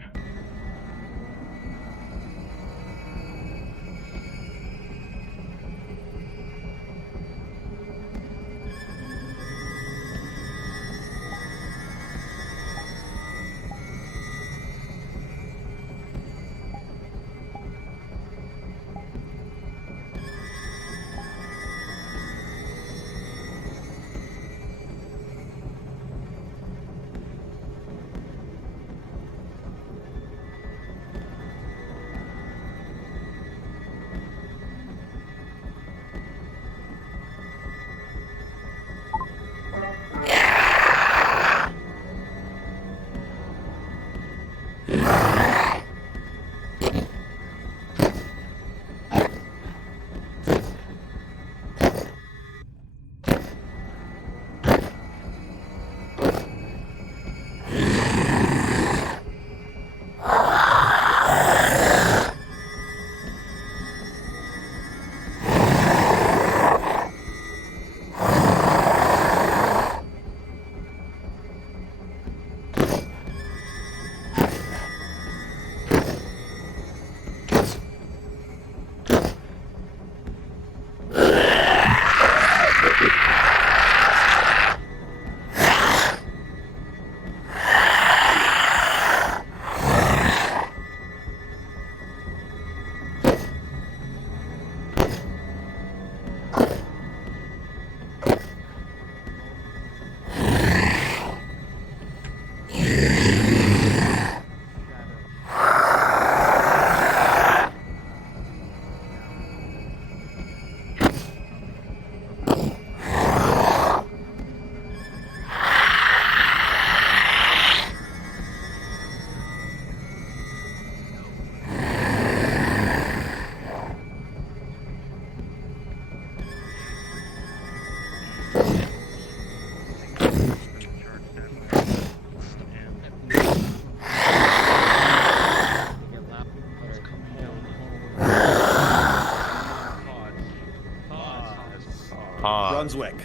Brunswick.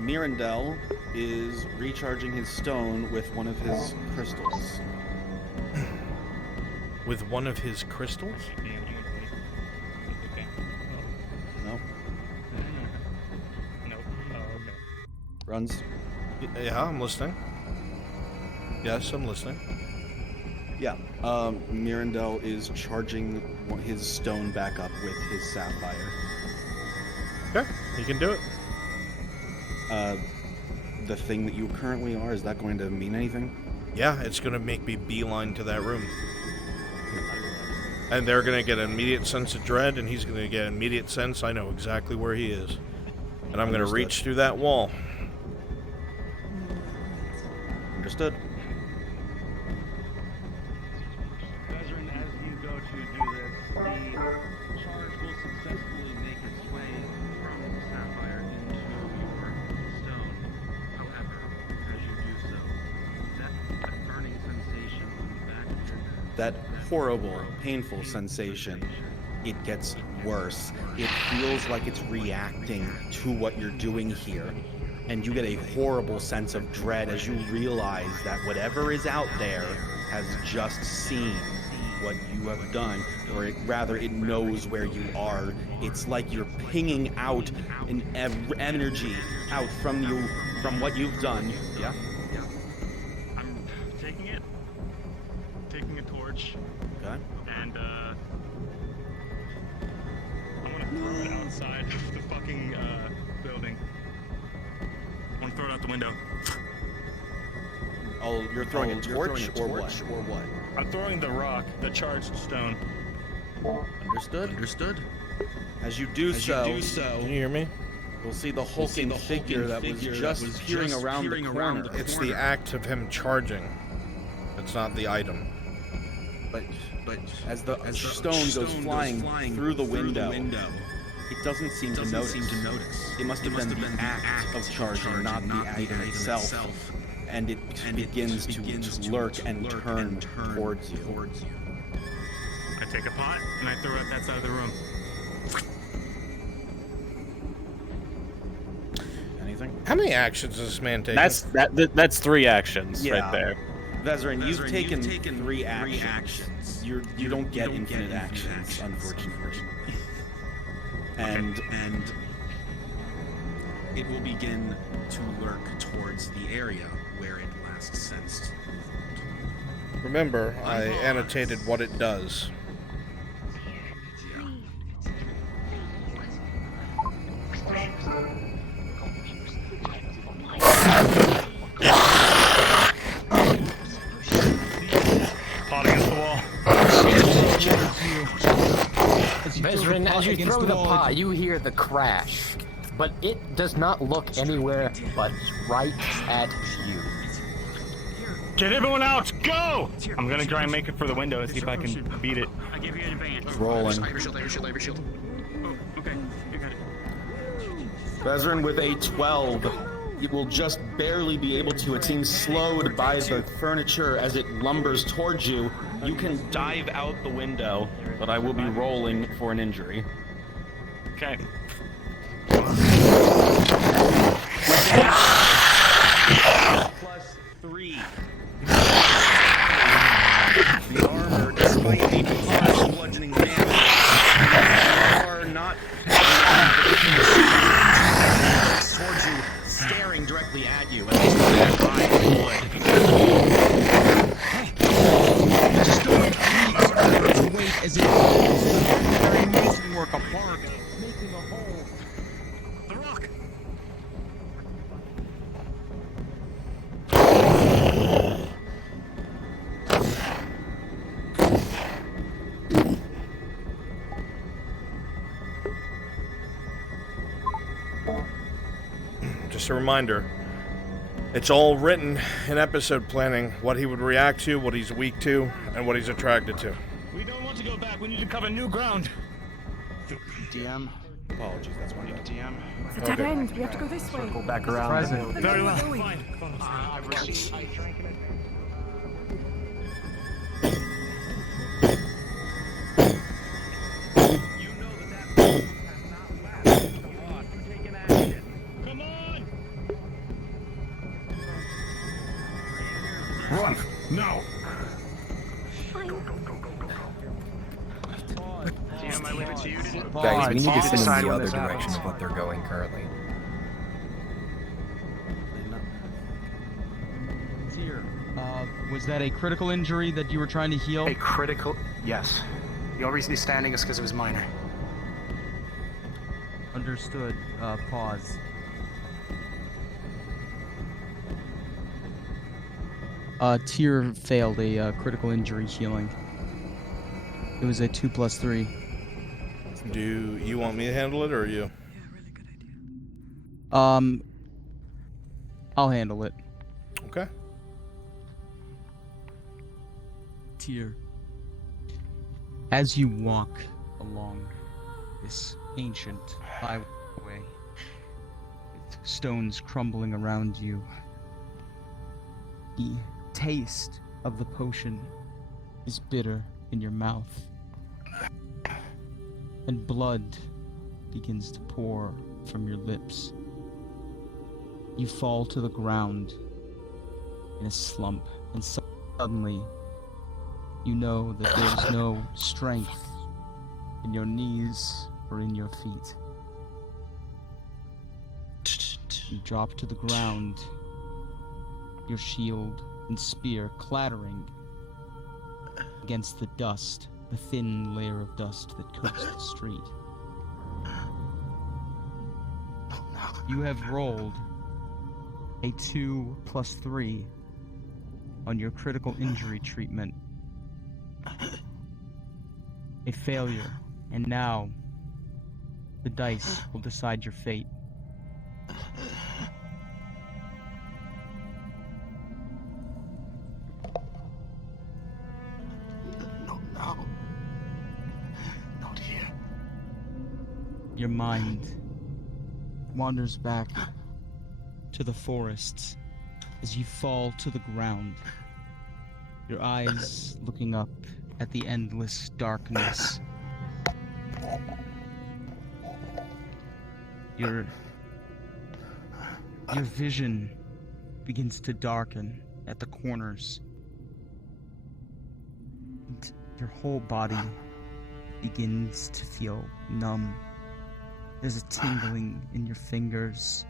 Mirandel is recharging his stone with one of his crystals. With one of his crystals? No. Nope. Oh, okay. Runs. Yeah, I'm listening. Yes, I'm listening. Yeah. Mirandel is charging his stone back up with his sapphire. Okay, you can do it. The thing that you currently are, is that going to mean anything? Yeah, it's going to make me beeline to that room. And they're going to get an immediate sense of dread, and he's going to get an immediate sense I know exactly where he is. And I'm going to reach through that wall. Understood. Veteran, as you go to do this, the charge will successfully make its way from the sapphire into your stone. However, as you do so, that burning sensation on the back of your neck, That horrible, painful sensation, it gets worse. It feels like it's reacting to what you're doing here. And you get a horrible sense of dread as you realize that whatever is out there has just seen what you have done, or it knows where you are. It's like you're pinging out an energy out from you, from what you've done. Yeah? I'm taking a torch. Okay. And I'm gonna throw it outside of the fucking building. I want to throw it out the window. Oh, you're throwing a torch or what? I'm throwing the rock, the charged stone. Understood. As you do so, can you hear me? You'll see the hulking figure that was just peering around the corner. It's the act of him charging. It's not the item. But as the stone goes flying through the window, it doesn't seem to notice. It must have been the act of charging, not the item itself. And it begins to lurk and turn towards you. I take a pot and I throw it at that side of the room. Anything? How many actions does this man take? That's 3 actions right there. Vezerin, you've taken 3 actions. You don't get infinite actions, unfortunately. And it will begin to lurk towards the area where it last sensed. Remember, I annotated what it does. Pot against the wall. Vezerin, as you throw the pot, you hear the crash, but it does not look anywhere but right at you. Get everyone out! Go! I'm gonna try and make it for the window and see if I can beat it. I give you an advance. Rolling. I have your shield. Oh, okay. You got it. Bezrin with a 12. It will just barely be able to. It seems slowed by the furniture as it lumbers towards you. You can dive out the window, but I will be rolling for an injury. Okay. +3. The armor, despite the harsh bludgeoning damage, are not towards you, staring directly at you, and their eyes would. Just don't wait as it very mason work apart, making a hole. The rock! Just a reminder, it's all written in episode planning, what he would react to, what he's weak to, and what he's attracted to. We don't want to go back. We need to cover new ground. DM. Apologies, that's one DM. It's a dead end. We have to go this way. Go back around. Very well. Fine. Run! No! DM, I leave it to you to Guys, we need to send them decide the when other this direction happens. of what they're going currently. Here, was that a critical injury that you were trying to heal? A critical... Yes. The only reason he's standing is because it was minor. Understood. Pause. Tyr failed a critical injury healing. It was a 2+3. Do you want me to handle it, or you? I'll handle it. Okay. Tyr, as you walk along this ancient highway, with stones crumbling around you, the taste of the potion is bitter in your mouth, and blood begins to pour from your lips. You fall to the ground in a slump, and suddenly you know that there's no strength in your knees or in your feet. You drop to the ground, your shield and spear clattering against the dust, the thin layer of dust that coats the street. You have rolled a 2+3 on your critical injury treatment. A failure, and now the dice will decide your fate. No. Not here. Your mind wanders back to the forests as you fall to the ground, your eyes looking up at the endless darkness. Your vision begins to darken at the corners. And your whole body begins to feel numb. There's a tingling in your fingers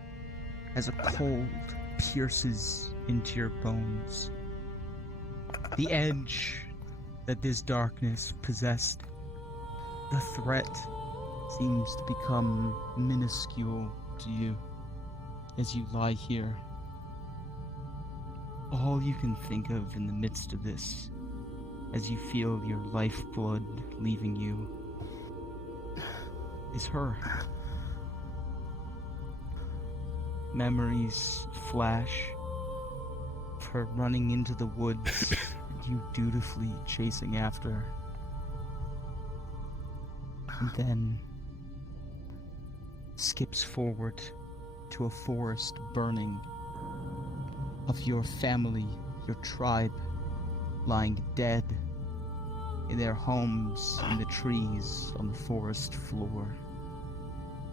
as a cold pierces into your bones. The edge that this darkness possessed, the threat seems to become minuscule to you as you lie here. All you can think of in the midst of this, as you feel your lifeblood leaving you, is her. Memories flash of her running into the woods, you dutifully chasing after her. And then skips forward to a forest burning of your family, your tribe, lying dead in their homes, in the trees, on the forest floor.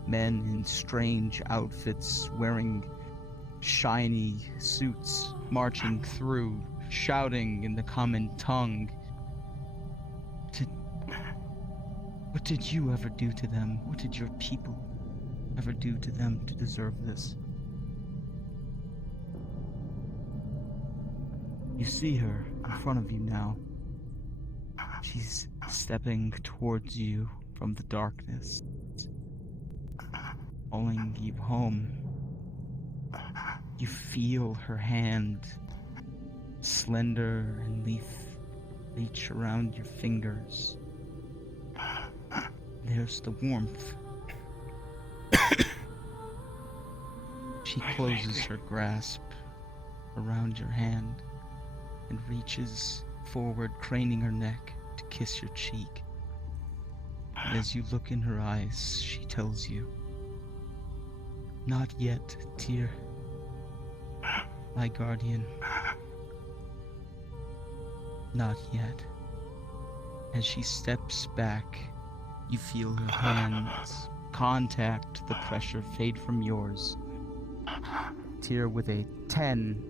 Men in strange outfits, wearing shiny suits, marching through, shouting in the common tongue. What did you ever do to them? What did your people ever do to them to deserve this? You see her in front of you now. She's stepping towards you from the darkness, calling you home. You feel her hand, slender and reach around your fingers. There's the warmth. She closes her grasp around your hand and reaches forward, craning her neck to kiss your cheek. And as you look in her eyes, she tells you, "Not yet, dear. My guardian. Not yet." As she steps back, you feel her hands contact the pressure fade from yours. Tyr with a 10.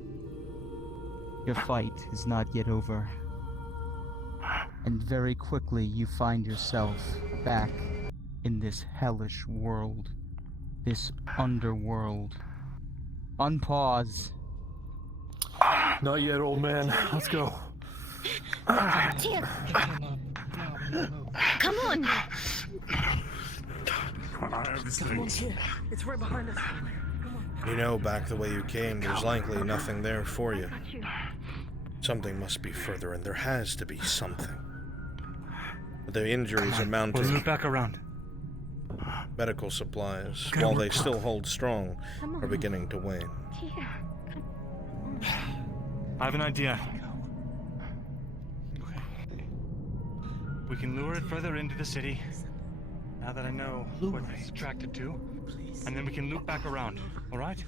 Your fight is not yet over. And very quickly you find yourself back in this hellish world. This underworld. Unpause. Not yet, old man. Let's go. Tyr! Come on! Come on, Tyr. It's right behind us. You know, back the way you came, there's likely nothing there for you. Something must be further, and there has to be something. But the injuries are mounting. We'll loop back around. Medical supplies, while they still hold strong, are beginning to wane. I have an idea. We can lure it further into the city, now that I know what it's attracted to, and then we can loop back around, alright?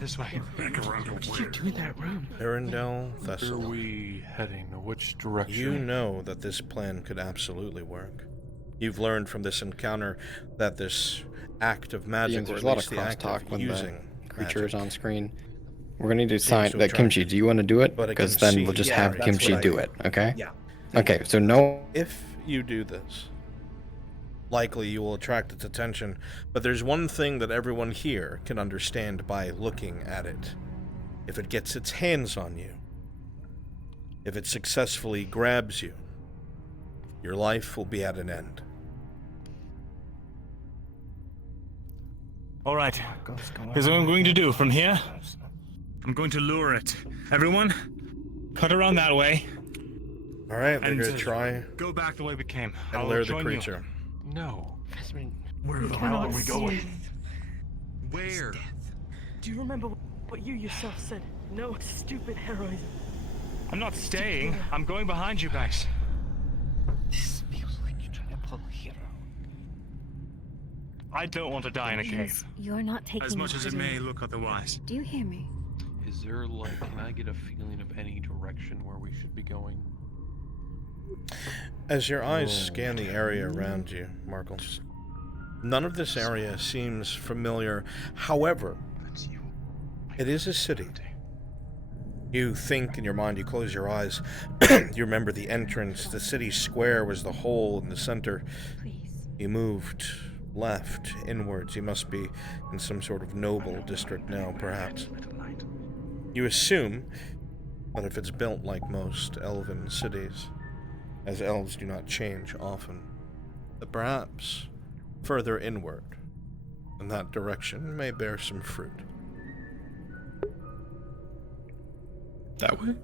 This way. What did you do in that room? Arendelle, Where Thessal. are we heading? Which direction? You know that this plan could absolutely work. You've learned from this encounter that this act of magic, or There's at a lot least of the act crosstalk of when using the creature is magic, on screen. We're gonna need to sign to that attract Kimchi. Do you want to do it? but it Because can then see- we'll just Yeah, have that's Kimchi what I do do. it. Okay. Yeah. Okay. So no. If you do this, likely you will attract its attention, but there's one thing that everyone here can understand by looking at it. If it gets its hands on you, if it successfully grabs you, your life will be at an end. Alright, here's what I'm going to do. From here, I'm going to lure it. Everyone, cut around that way. Alright, they're And going to try go back the way we came. and I'll lure the join you. creature. No. Where the hell are we going? Where? Do you remember what you yourself said? No stupid heroism. I'm not staying. I'm going behind you guys. This feels like you're trying to pull a hero. I don't want to die in a cave. You're not taking As much as it today. may look otherwise. Do you hear me? Is there, like, can I get a feeling of any direction where we should be going? As your eyes scan the area around you, Markle, none of this area seems familiar. However, it is a city. You think in your mind, you close your eyes, you remember the entrance, the city square was the hole in the center. You moved left, inwards. You must be in some sort of noble district now, perhaps. You assume that if it's built like most elven cities, as elves do not change often, that perhaps further inward in that direction may bear some fruit. That way?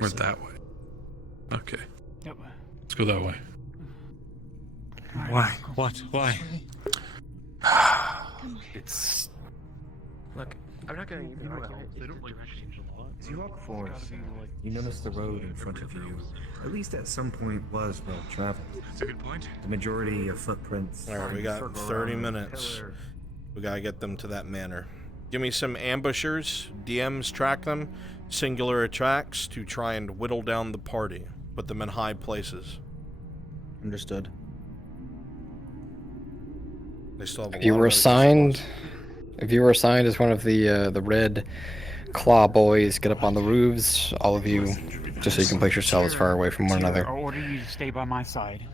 Or that way? Okay. Yep. Let's go that way. Why? What? Why? It's... Look, I'm not gonna even argue it. They don't like change a lot. As you walk forward, you notice the road in front of you, at least at some point, was well traveled. That's a good point. The majority of footprints. Alright, we got 30 minutes. We gotta get them to that manor. Give me some ambushers, DMs track them, singular attacks to try and whittle down the party. Put them in high places. Understood. They still have a If you lot were of assigned, as one of the red claw boys, get up on the roofs, all of you, just so you can place yourselves far away from one another. I'll order you to stay by my side.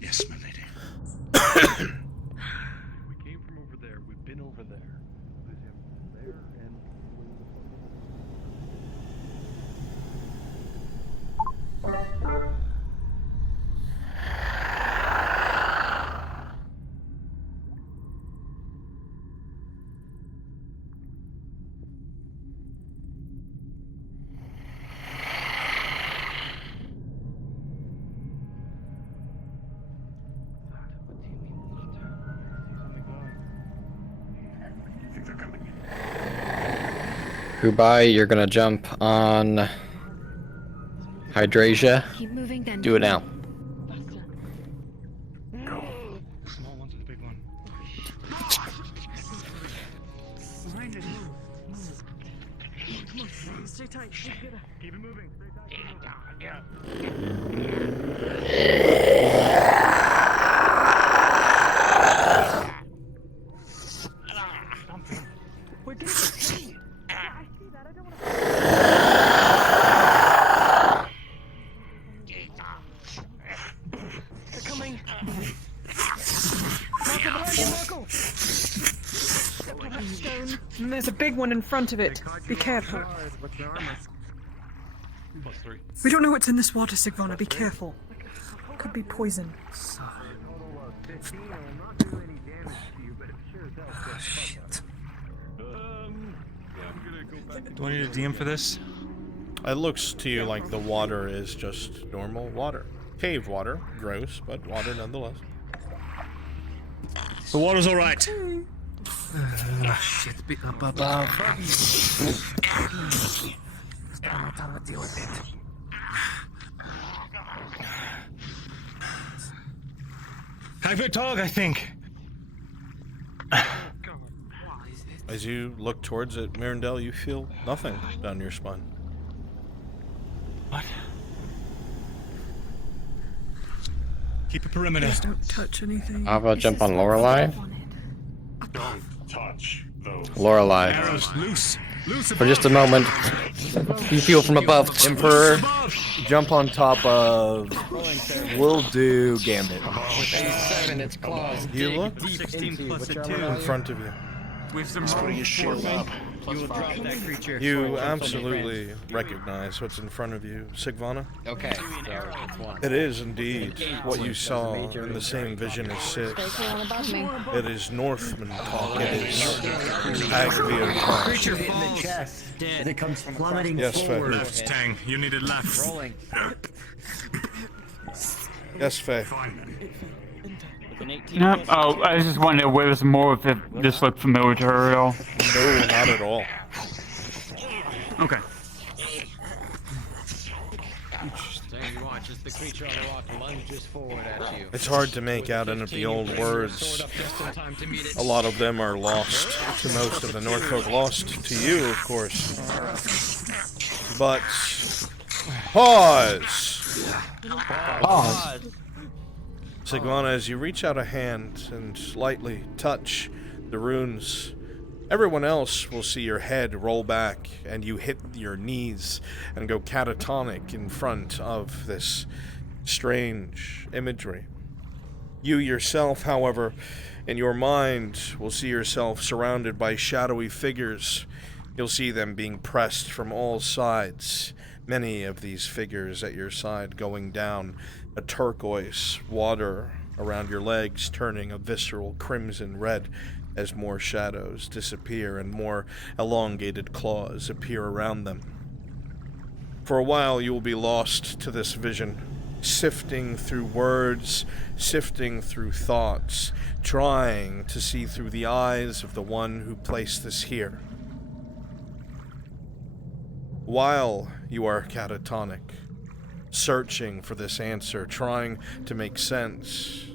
Yes, my lady. We came from over there. We've been over there. There and... Kubai, you're gonna jump on Hydrasia. Keep moving then. Do it now. Small one to the big one. Behind it. Stay tight. Keep it moving. Yeah. We're doing it. I see that. I don't want to. They're coming. Marco, behind you, Marco. Stone. And there's a big one in front of it. Be careful. +3. We don't know what's in this water, Sigvana. Be careful. Could be poison. Shit. Do I need a DM for this? It looks to you like the water is just normal water. Cave water. Gross, but water nonetheless. The water's alright. Shit, be up above. Time to deal with it. Have a dog, I think. As you look towards it, Mirandel, you feel nothing down your spine. What? Keep a perimeter. Please don't touch anything. How about jump on Lorelei? Don't touch those. Lorelei. Arrows loose. Loose For just a moment, you feel from above. Emperor, jump on top of. Will do Gambit. With A7, it's claws. You look 16 plus a 2. in front of you. With some putting his shield up. You will drop that creature. You absolutely recognize what's in front of you, Sigvana. Okay, so it's one. It is indeed what you saw in the same vision as Sid. It is Northman talk. It is Agvia talk. Creature falls. Dead. And it comes plummeting Yes, forward. Faye. Left, Tang. You needed left. Rolling. Yes, Faye. No, oh, I was just wondering where was more if this looked familiar to her at all. No, not at all. Okay. So you watch as the creature on the rock lunges forward at you. It's hard to make out any of the old words. A lot of them are lost to most of the Northfolk. Lost to you, of course. But pause. Pause. Sigvana, as you reach out a hand and lightly touch the runes, everyone else will see your head roll back and you hit your knees and go catatonic in front of this strange imagery. You yourself, however, in your mind, will see yourself surrounded by shadowy figures. You'll see them being pressed from all sides. Many of these figures at your side going down a turquoise water around your legs, turning a visceral crimson red as more shadows disappear and more elongated claws appear around them. For a while you will be lost to this vision, sifting through words, sifting through thoughts, trying to see through the eyes of the one who placed this here. While you are catatonic, searching for this answer, trying to make sense,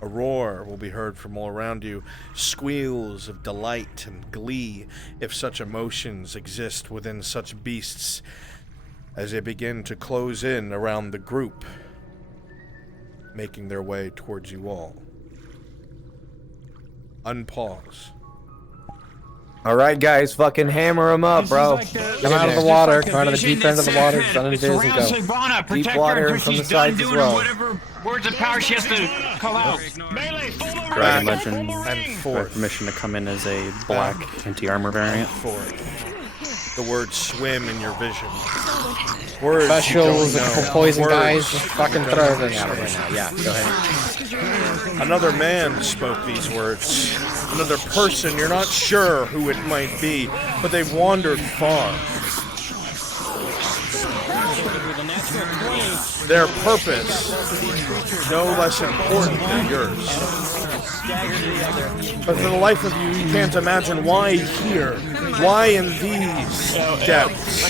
a roar will be heard from all around you, squeals of delight and glee, if such emotions exist within such beasts, as they begin to close in around the group, making their way towards you all. Unpause. Alright, guys, fucking hammer him up, bro. Come out of the water, come out of the deep end of the water, as invisible. Deep water from the sides as well. Whatever words of power she has to call out. Dragon Legend, permission to come in as a black anti-armor variant. The words swim in your vision. Words Specials, you don't know. poison Words guys, just fucking you throw don't them out understand. right now. Yeah, go ahead. Another man spoke these words. Another person, you're not sure who it might be, but they've wandered far. Their purpose, no less important than yours. But for the life of you, you can't imagine why here, why in these depths.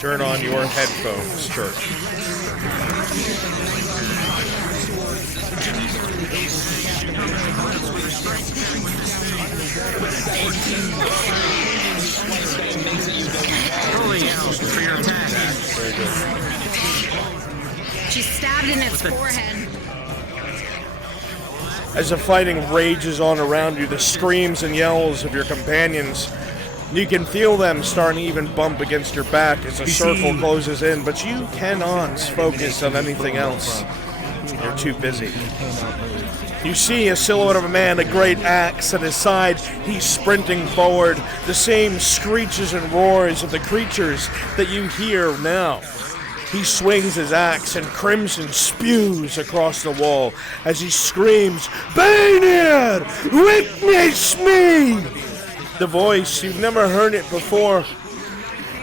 Turn on your headphones, church. For your attack. She's stabbed in its forehead. As the fighting rages on around you, the screams and yells of your companions, you can feel them starting to even bump against your back as the circle closes in, but you cannot focus on anything else. You're too busy. You see a silhouette of a man, a great axe at his side. He's sprinting forward, the same screeches and roars of the creatures that you hear now. He swings his axe and crimson spews across the wall as he screams, "Bainir, witness me!" The voice, you've never heard it before,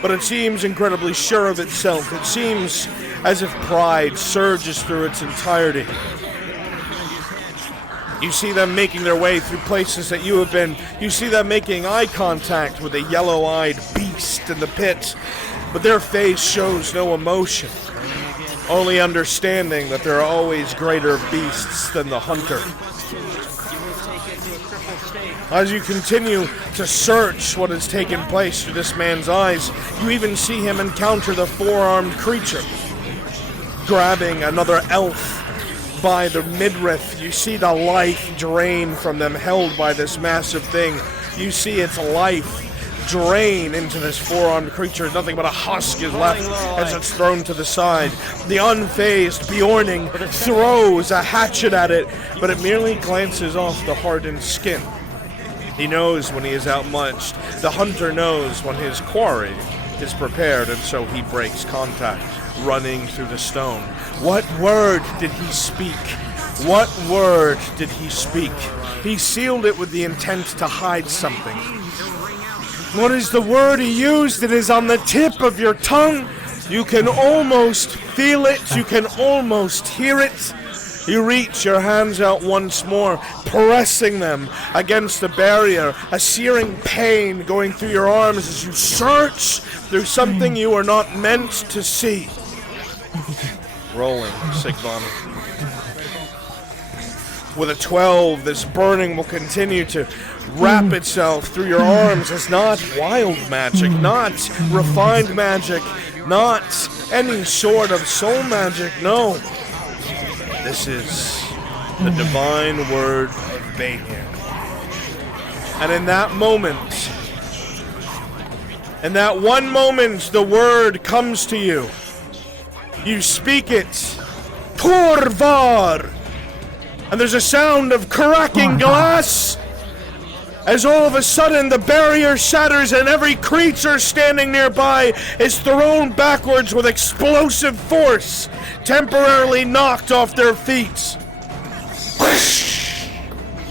but it seems incredibly sure of itself. It seems as if pride surges through its entirety. You see them making their way through places that you have been. You see them making eye contact with a yellow-eyed beast in the pit, but their face shows no emotion, only understanding that there are always greater beasts than the hunter. As you continue to search what has taken place through this man's eyes, you even see him encounter the four-armed creature, grabbing another elf by the midriff. You see the life drain from them, held by this massive thing. You see its life drain into this four-armed creature. Nothing but a husk is left as it's thrown to the side. The unfazed Bjorning throws a hatchet at it, but it merely glances off the hardened skin. He knows when he is outmatched. The hunter knows when his quarry is prepared, and so he breaks contact, running through the stone. What word did he speak? What word did he speak? He sealed it with the intent to hide something. What is the word he used? It is on the tip of your tongue. You can almost feel it. You can almost hear it. You reach your hands out once more, pressing them against the barrier, a searing pain going through your arms as you search through something you are not meant to see. Rolling, Sigvon. With a 12, this burning will continue to wrap itself through your arms as not wild magic, not refined magic, not any sort of soul magic, no. This is the divine word of Bainir. And in that moment, in that one moment, the word comes to you. You speak it, Torvar, and there's a sound of cracking glass, as all of a sudden the barrier shatters and every creature standing nearby is thrown backwards with explosive force, temporarily knocked off their feet.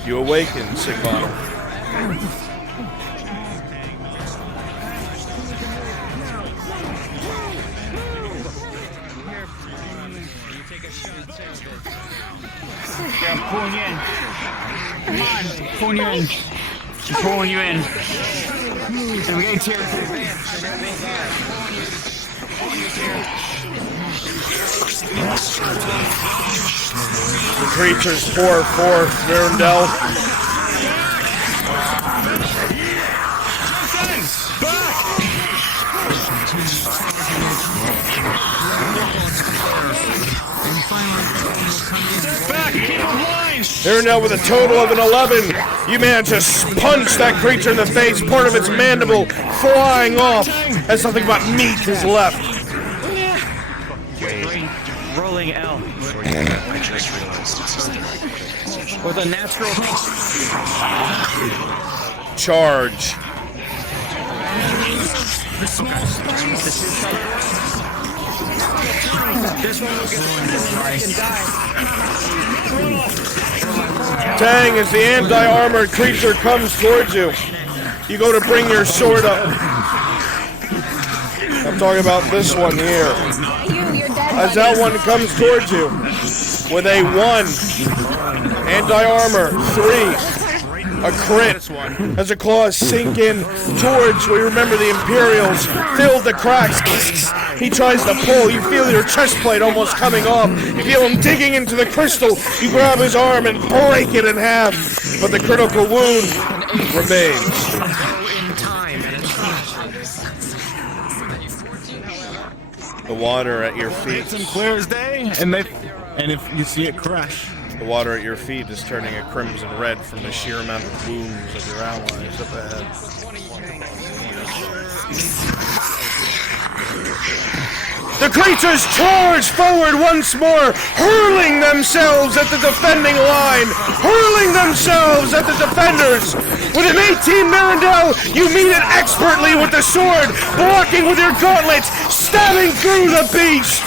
You awaken, Sigvana. Yeah, I'm pulling you in. Come on, pulling you in. I'm pulling you in. And we're getting tear. The creature's 4-4, Mirandel. Mirandel with a total of an 11. You manage to punch that creature in the face, part of its mandible flying off as nothing but meat is left. Rolling L. I just realized it's With a natural charge. This one will get and die. Tang, as the anti-armored creature comes towards you, you go to bring your sword up. I'm talking about this one here. As that one comes towards you with a 1, anti-armor, 3, a crit, as the claws sink in towards, we remember the Imperials, filled the cracks. He tries to pull, you feel your chest plate almost coming off, you feel him digging into the crystal, you grab his arm and break it in half, but the critical wound remains. The water at your feet. It's clear as day, and if you see it crash. The water at your feet is turning a crimson red from the sheer amount of wounds of your allies up ahead. The creatures charge forward once more, hurling themselves at the defending line, hurling themselves at the defenders. With an 18 Mirandel, you meet it expertly with the sword, blocking with your gauntlets, stabbing through the beast.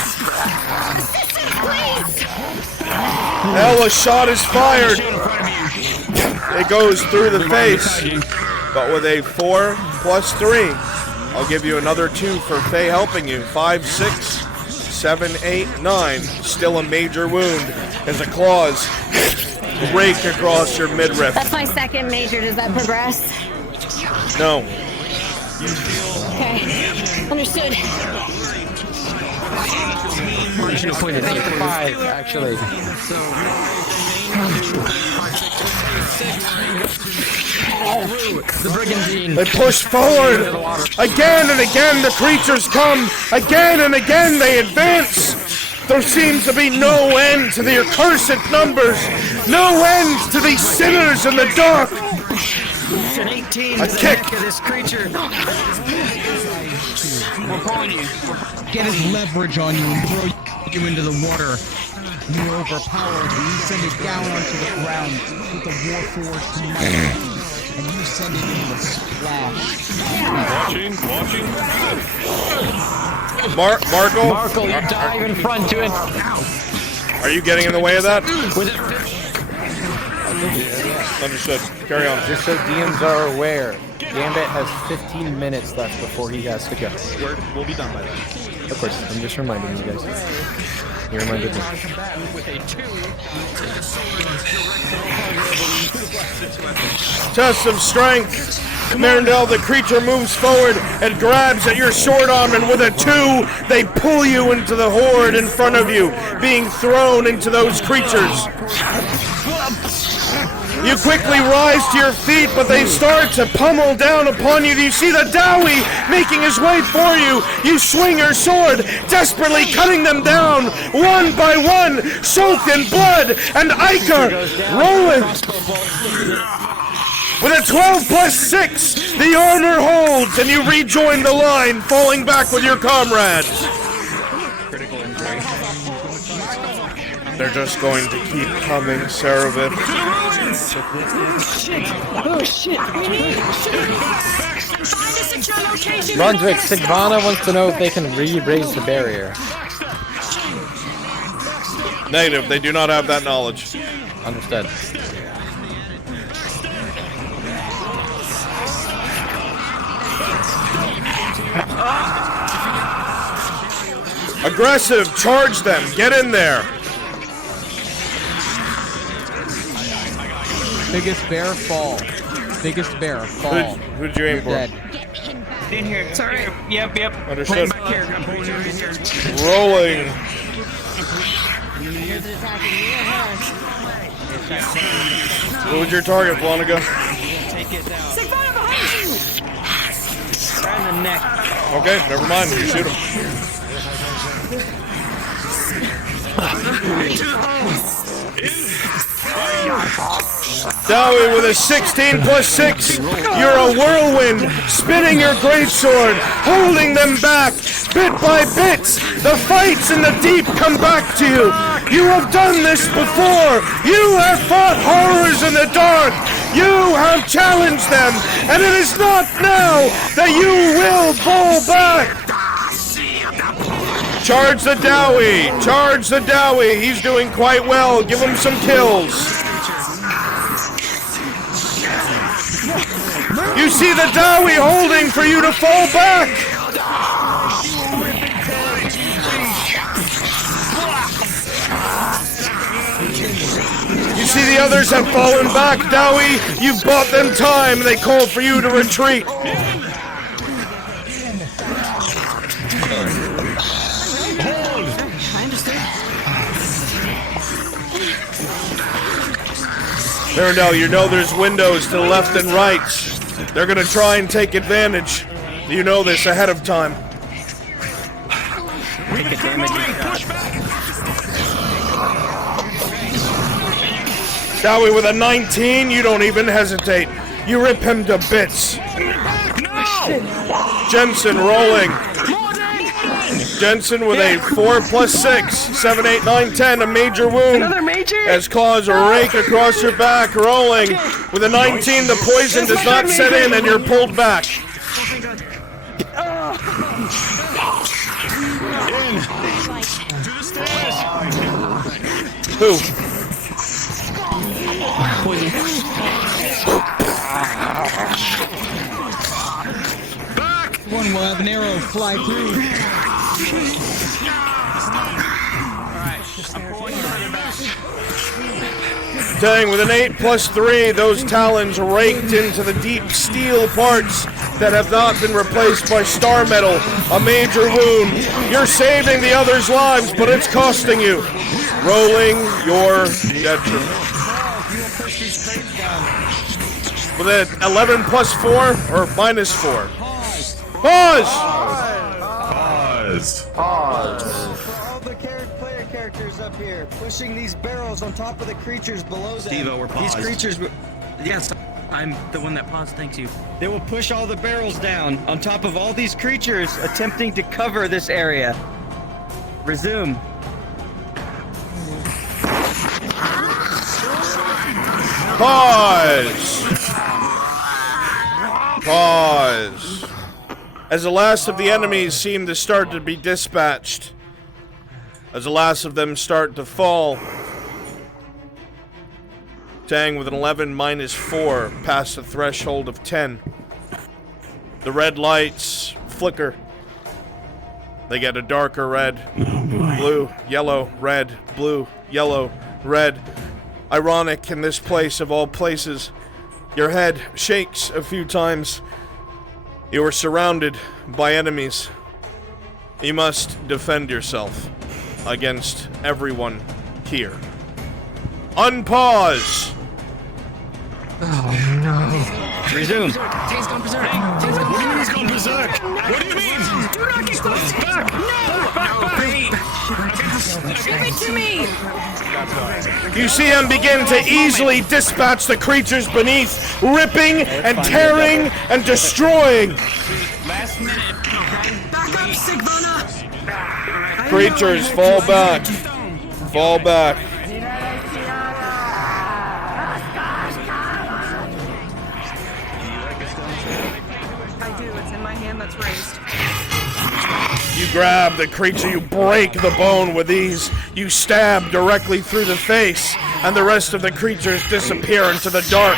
Now a shot is fired. It goes through the face, but with a 4 plus 3. I'll give you another 2 for Faye helping you. 5, 6, 7, 8, 9. Still a major wound as the claws rake across your midriff. That's my second major. Does that progress? No. Okay. Understood. You should have pointed at 5, actually. The brigandine. They push forward. Again and again the creatures come. Again and again they advance. There seems to be no end to the accursed numbers. No end to these sinners in the dark. It's an 18 a kick. Of this creature. We're pulling you. Get his leverage on you and throw you into the water. You overpower it and you send it down onto the ground with the Warforged might. And you send it into a splash. Watching. Markle, you dive in front to it. Are you getting in the way of that? With it. Understood. Carry on. Just so DMs are aware, Gambit has 15 minutes left before he has to go. We'll be done by then. Of course, I'm just reminding you guys. You reminded me. Test of strength. Mirandel, the creature moves forward and grabs at your sword arm, and with a 2, they pull you into the horde in front of you, being thrown into those creatures. You quickly rise to your feet, but they start to pummel down upon you. You see the Dowie making his way for you. You swing your sword, desperately cutting them down, one by one, soaked in blood, and Ica rolling. With a 12 plus 6, the armor holds, and you rejoin the line, falling back with your comrades. Critical injury. They're just going to keep coming, Saravith. Oh shit! We need find a secure location. Brunswick, Sigvana wants to know if they can re-raise the barrier. Negative, they do not have that knowledge. Understood. Aggressive, charge them, get in there. Biggest bear, fall. Biggest bear, fall. Who did you aim for? Dead. In here. Sorry. Yep. Understood. Back here. Rolling. What was your target, Flanagan? Take it down. Sigvana behind you! Right in the neck. Okay, never mind. You shoot him. Dowie with a 16 plus 6. You're a whirlwind, spinning your greatsword, holding them back. Bit by bit, the fights in the deep come back to you. You have done this before. You have fought horrors in the dark. You have challenged them, and it is not now that you will fall back. Charge the Dowie! Charge the Dowie! He's doing quite well. Give him some kills. You see the Dowie holding for you to fall back! You see the others have fallen back, Dowie! You've bought them time, they call for you to retreat! Mirandel, you know there's windows to the left and right. They're gonna try and take advantage. You know this ahead of time. Make a damaging Dowie with a 19, you don't even hesitate. You rip him to bits. Jensen rolling. Jensen with a 4 plus 6, 7, 8, 9, 10, a major wound. Another major? As claws rake across your back, rolling. With a 19, the poison does not set in and you're pulled back. Who? Poison. One will have an arrow fly through. Dang, with an 8 plus 3, those talons raked into the deep steel parts that have not been replaced by star metal. A major wound. You're saving the others' lives, but it's costing you. Rolling your detriment. With an 11 plus 4 or minus 4? Pause! Pause. For all the player characters up here, pushing these barrels on top of the creatures below them. Steve-O, we're paused. These creatures. Yes, I'm the one that paused, thank you. They will push all the barrels down on top of all these creatures attempting to cover this area. Resume. Pause! Pause. As the last of the enemies seem to start to be dispatched, as the last of them start to fall, Tang with an 11 minus 4 past the threshold of 10. The red lights flicker. They get a darker red, blue, yellow, red, blue, yellow, red. Ironic in this place of all places. Your head shakes a few times. You are surrounded by enemies. You must defend yourself against everyone here. Unpause! Oh no. Resume. Tate's gone berserk. Tate's gone berserk. What do you mean he's gone berserk? What do you mean? Do not get close. Back. No. Back. Give it to me. You see him begin to easily dispatch the creatures beneath, ripping and tearing and destroying. Last minute. Back up, Sigvana. Creatures fall back. Fall back. I do. It's in my hand that's raised. You grab the creature, you break the bone with ease, you stab directly through the face, and the rest of the creatures disappear into the dark.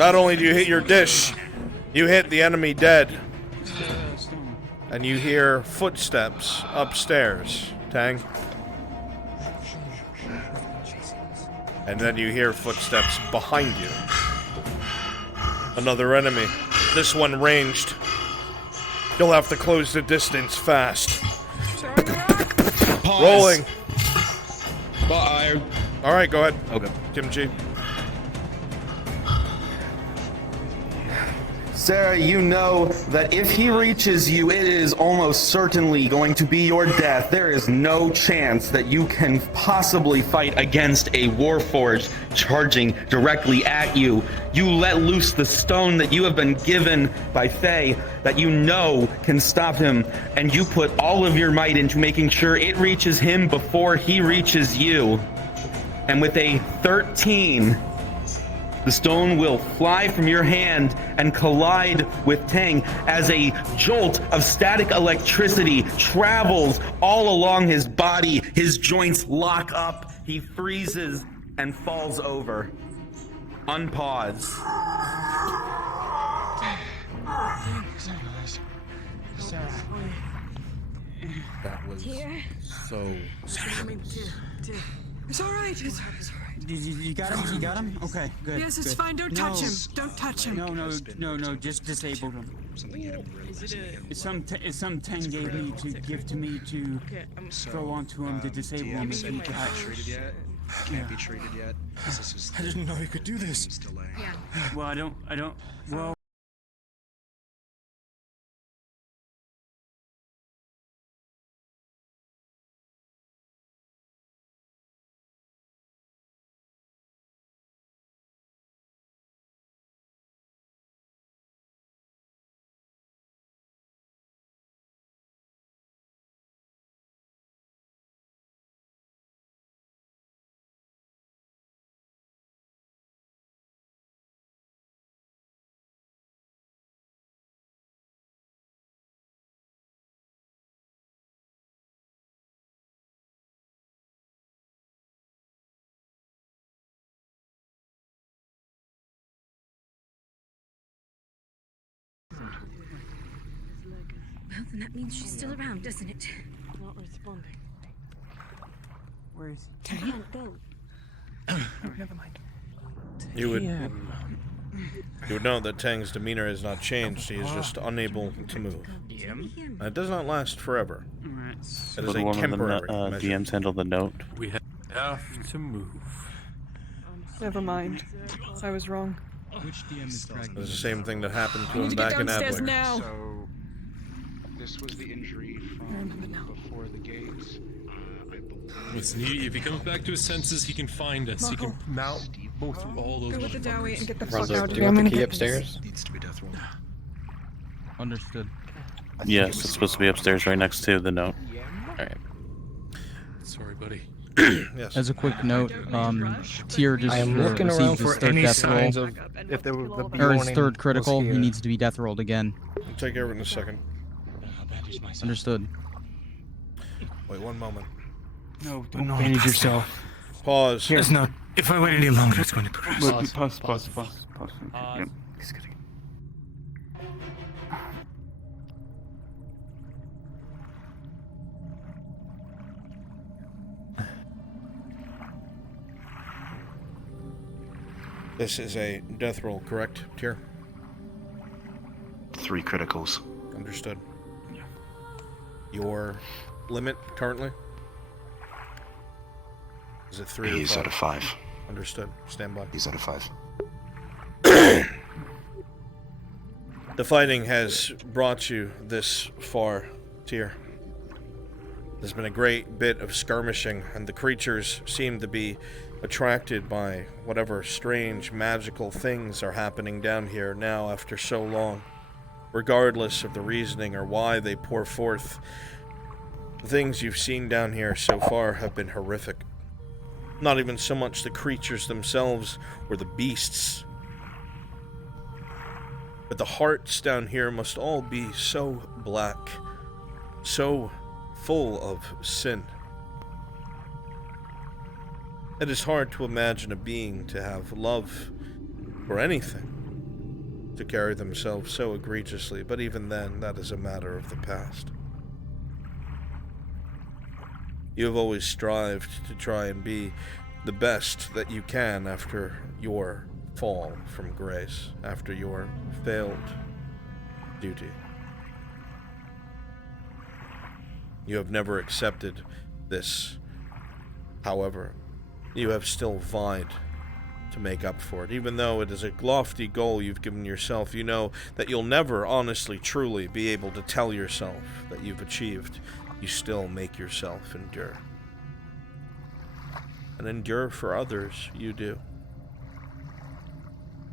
Not only do you hit your dish, you hit the enemy dead. And you hear footsteps upstairs, Tang. And then you hear footsteps behind you. Another enemy. This one ranged. You'll have to close the distance fast. Pause. Rolling. Bye. Alright, go ahead. Okay. Kimchi. Sarah, you know that if he reaches you, it is almost certainly going to be your death. There is no chance that you can possibly fight against a Warforged charging directly at you. You let loose the stone that you have been given by Faye that you know can stop him, and you put all of your might into making sure it reaches him before he reaches you. And with a 13, the stone will fly from your hand and collide with Tang as a jolt of static electricity travels all along his body. His joints lock up. He freezes and falls over. Unpause. That was so. It's all right. It's all right. You got him? You got him? Okay, good. Yes, it's good. fine. Don't touch him. Don't touch him. No. Just disable him. It's some Tang gave me to give to me to throw onto him to disable him. If he got treated yet. Can't be treated yet. I didn't know he could do this. Well, I don't. Well. Well, then that means she's still around, doesn't it? Not responding. Where is he? Can't go. Never mind. You would know that Tang's demeanor has not changed. He is just unable to move. And it does not last forever. It is a temporary measure. DMs handle the note. We have to move. Never mind. I was wrong. Which DM is It was the same thing that happened to We him need to back get in downstairs Adler. now. So, this was the injury from before the gates. I believe. Listen, if he comes back to his senses, he can find us. He can go through all those. Go with the Dowie and get the Brunswick, fuck out of do here. you I'm want gonna the key get upstairs? Needs to be death roll. Understood. Yes, it's supposed to be upstairs right next to the note. Alright. Sorry, buddy. Yes. As a quick note, Tyr just I am looking received around his for third any death signs roll. of if there were the Or his warning third critical, was he here. needs to be death rolled again. I'll take care of it in a second. Understood. Wait one moment. No, don't bandage yourself. Pause. It's not. If I wait any longer, it's going to progress. Pause. Yep. This is a death roll, correct, Tyr? 3 criticals. Understood. Your limit currently? Is it 3 He's or at 5? a 5. Understood. Stand by. He's at a 5. The fighting has brought you this far, Tyr. There's been a great bit of skirmishing, and the creatures seem to be attracted by whatever strange magical things are happening down here now after so long. Regardless of the reasoning or why they pour forth, the things you've seen down here so far have been horrific. Not even so much the creatures themselves or the beasts, but the hearts down here must all be so black, so full of sin. It is hard to imagine a being to have love for anything to carry themselves so egregiously, but even then, that is a matter of the past. You have always strived to try and be the best that you can after your fall from grace, after your failed duty. You have never accepted this. However, you have still vied to make up for it. Even though it is a lofty goal you've given yourself, you know that you'll never honestly, truly be able to tell yourself that you've achieved. You still make yourself endure. And endure for others, you do.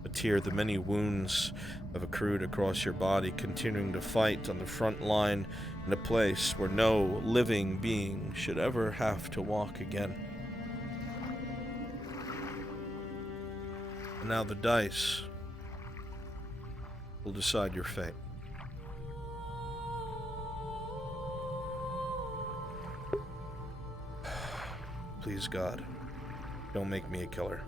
But here, the many wounds have accrued across your body, continuing to fight on the front line in a place where no living being should ever have to walk again. And now the dice will decide your fate. Please, God, don't make me a killer.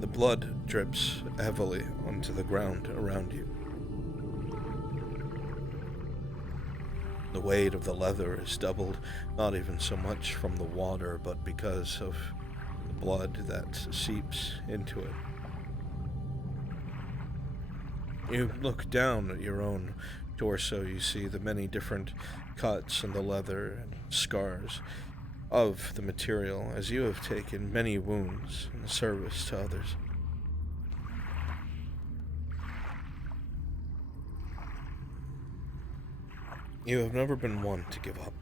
The blood drips heavily onto the ground around you. The weight of the leather is doubled, not even so much from the water, but because of the blood that seeps into it. You look down at your own torso, you see the many different cuts in the leather and scars of the material, as you have taken many wounds in service to others. You have never been one to give up.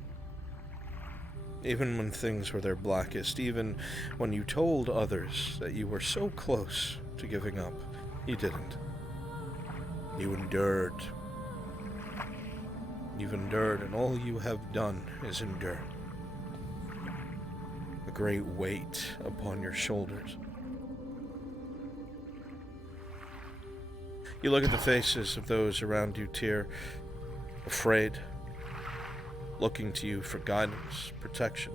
Even when things were their blackest, even when you told others that you were so close to giving up, you didn't. You endured. You've endured, and all you have done is endure. A great weight upon your shoulders. You look at the faces of those around you, Tyr, afraid, looking to you for guidance, protection,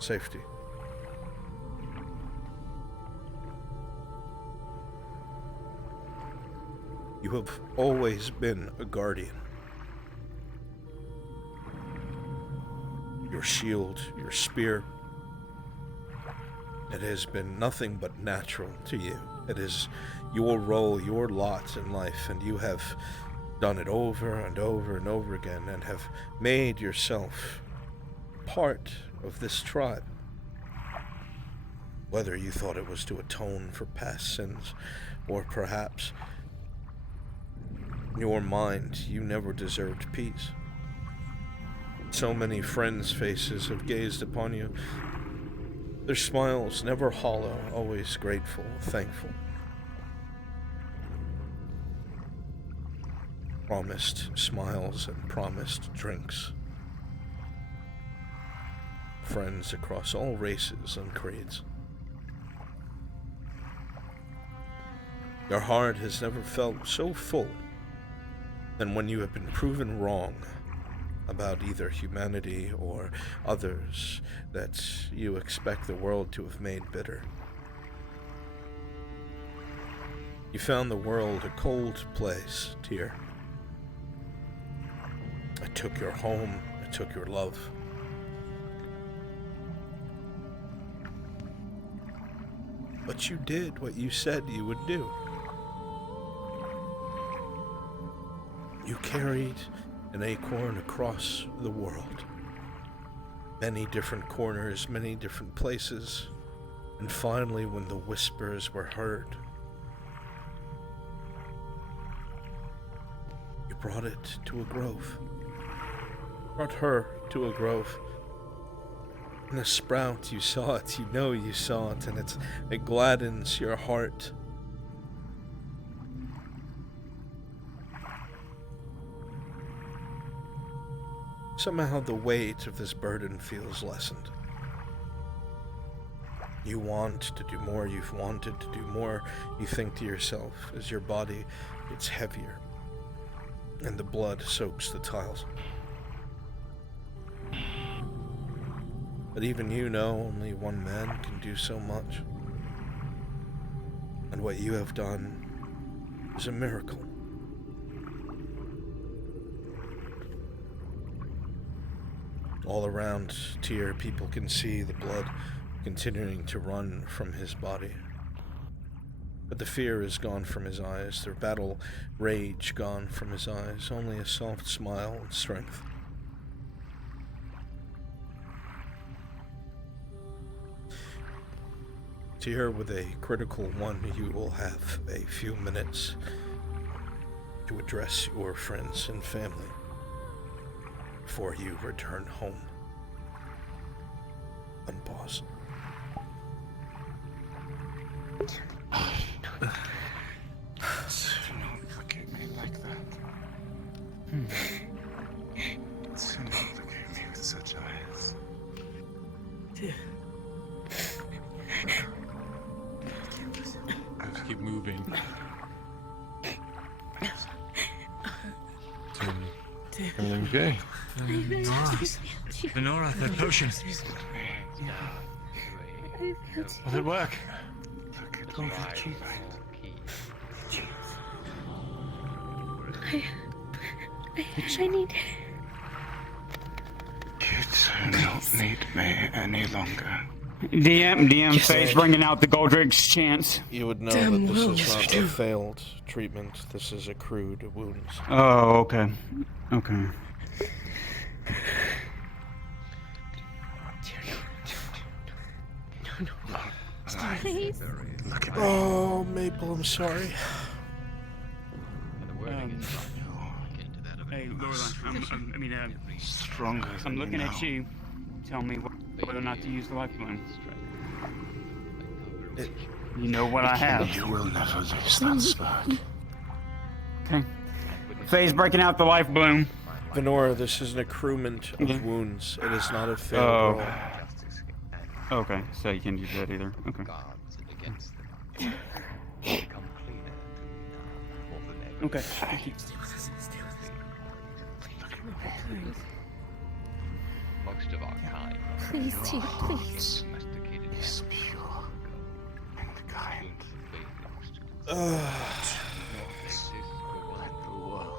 safety. You have always been a guardian. Your shield, your spear, it has been nothing but natural to you. It is your role, your lot in life, and you have done it over and over and over again, and have made yourself part of this tribe. Whether you thought it was to atone for past sins, or perhaps in your mind you never deserved peace. So many friends' faces have gazed upon you, their smiles never hollow, always grateful, thankful. Promised smiles and promised drinks. Friends across all races and creeds. Your heart has never felt so full than when you have been proven wrong about either humanity or others that you expect the world to have made bitter. You found the world a cold place, Tyr. I took your home, I took your love. But you did what you said you would do. You carried an acorn across the world. Many different corners, many different places. And finally, when the whispers were heard, you brought it to a grove. Brought her to a grove. And a sprout, you saw it, you know you saw it, and it gladdens your heart. Somehow the weight of this burden feels lessened. You want to do more, you've wanted to do more, you think to yourself as your body gets heavier and the blood soaks the tiles. But even you know only one man can do so much. And what you have done is a miracle. All around Tyr, people can see the blood continuing to run from his body. But the fear is gone from his eyes, the battle rage gone from his eyes, only a soft smile and strength. Tyr, with a critical one, you will have a few minutes to address your friends and family before you return home. Unpause. Do not look at me like that. Do not look at me with such eyes. Let's keep moving. Everything okay? Venora, that potion. Will it work? Look at me. I need... You don't need me any longer. DM face bringing out the Goldrick's chance. You would know that this is not a failed treatment. This is accrued wounds. Oh, okay. Okay. Please. Oh, Maple, I'm sorry. Hey, Lorelai, Stronger I'm looking than at you. Tell me whether or not to use the life balloon. You know what I have. You will never lose that spark. Okay. Phase breaking out the life balloon. Venora, this is an accruement of wounds. It is not a failed roll. Okay, so you can't use that either. Okay. Okay. Thank you. Most of our kind. Please, Tyr, please. Is pure and kind. Let the world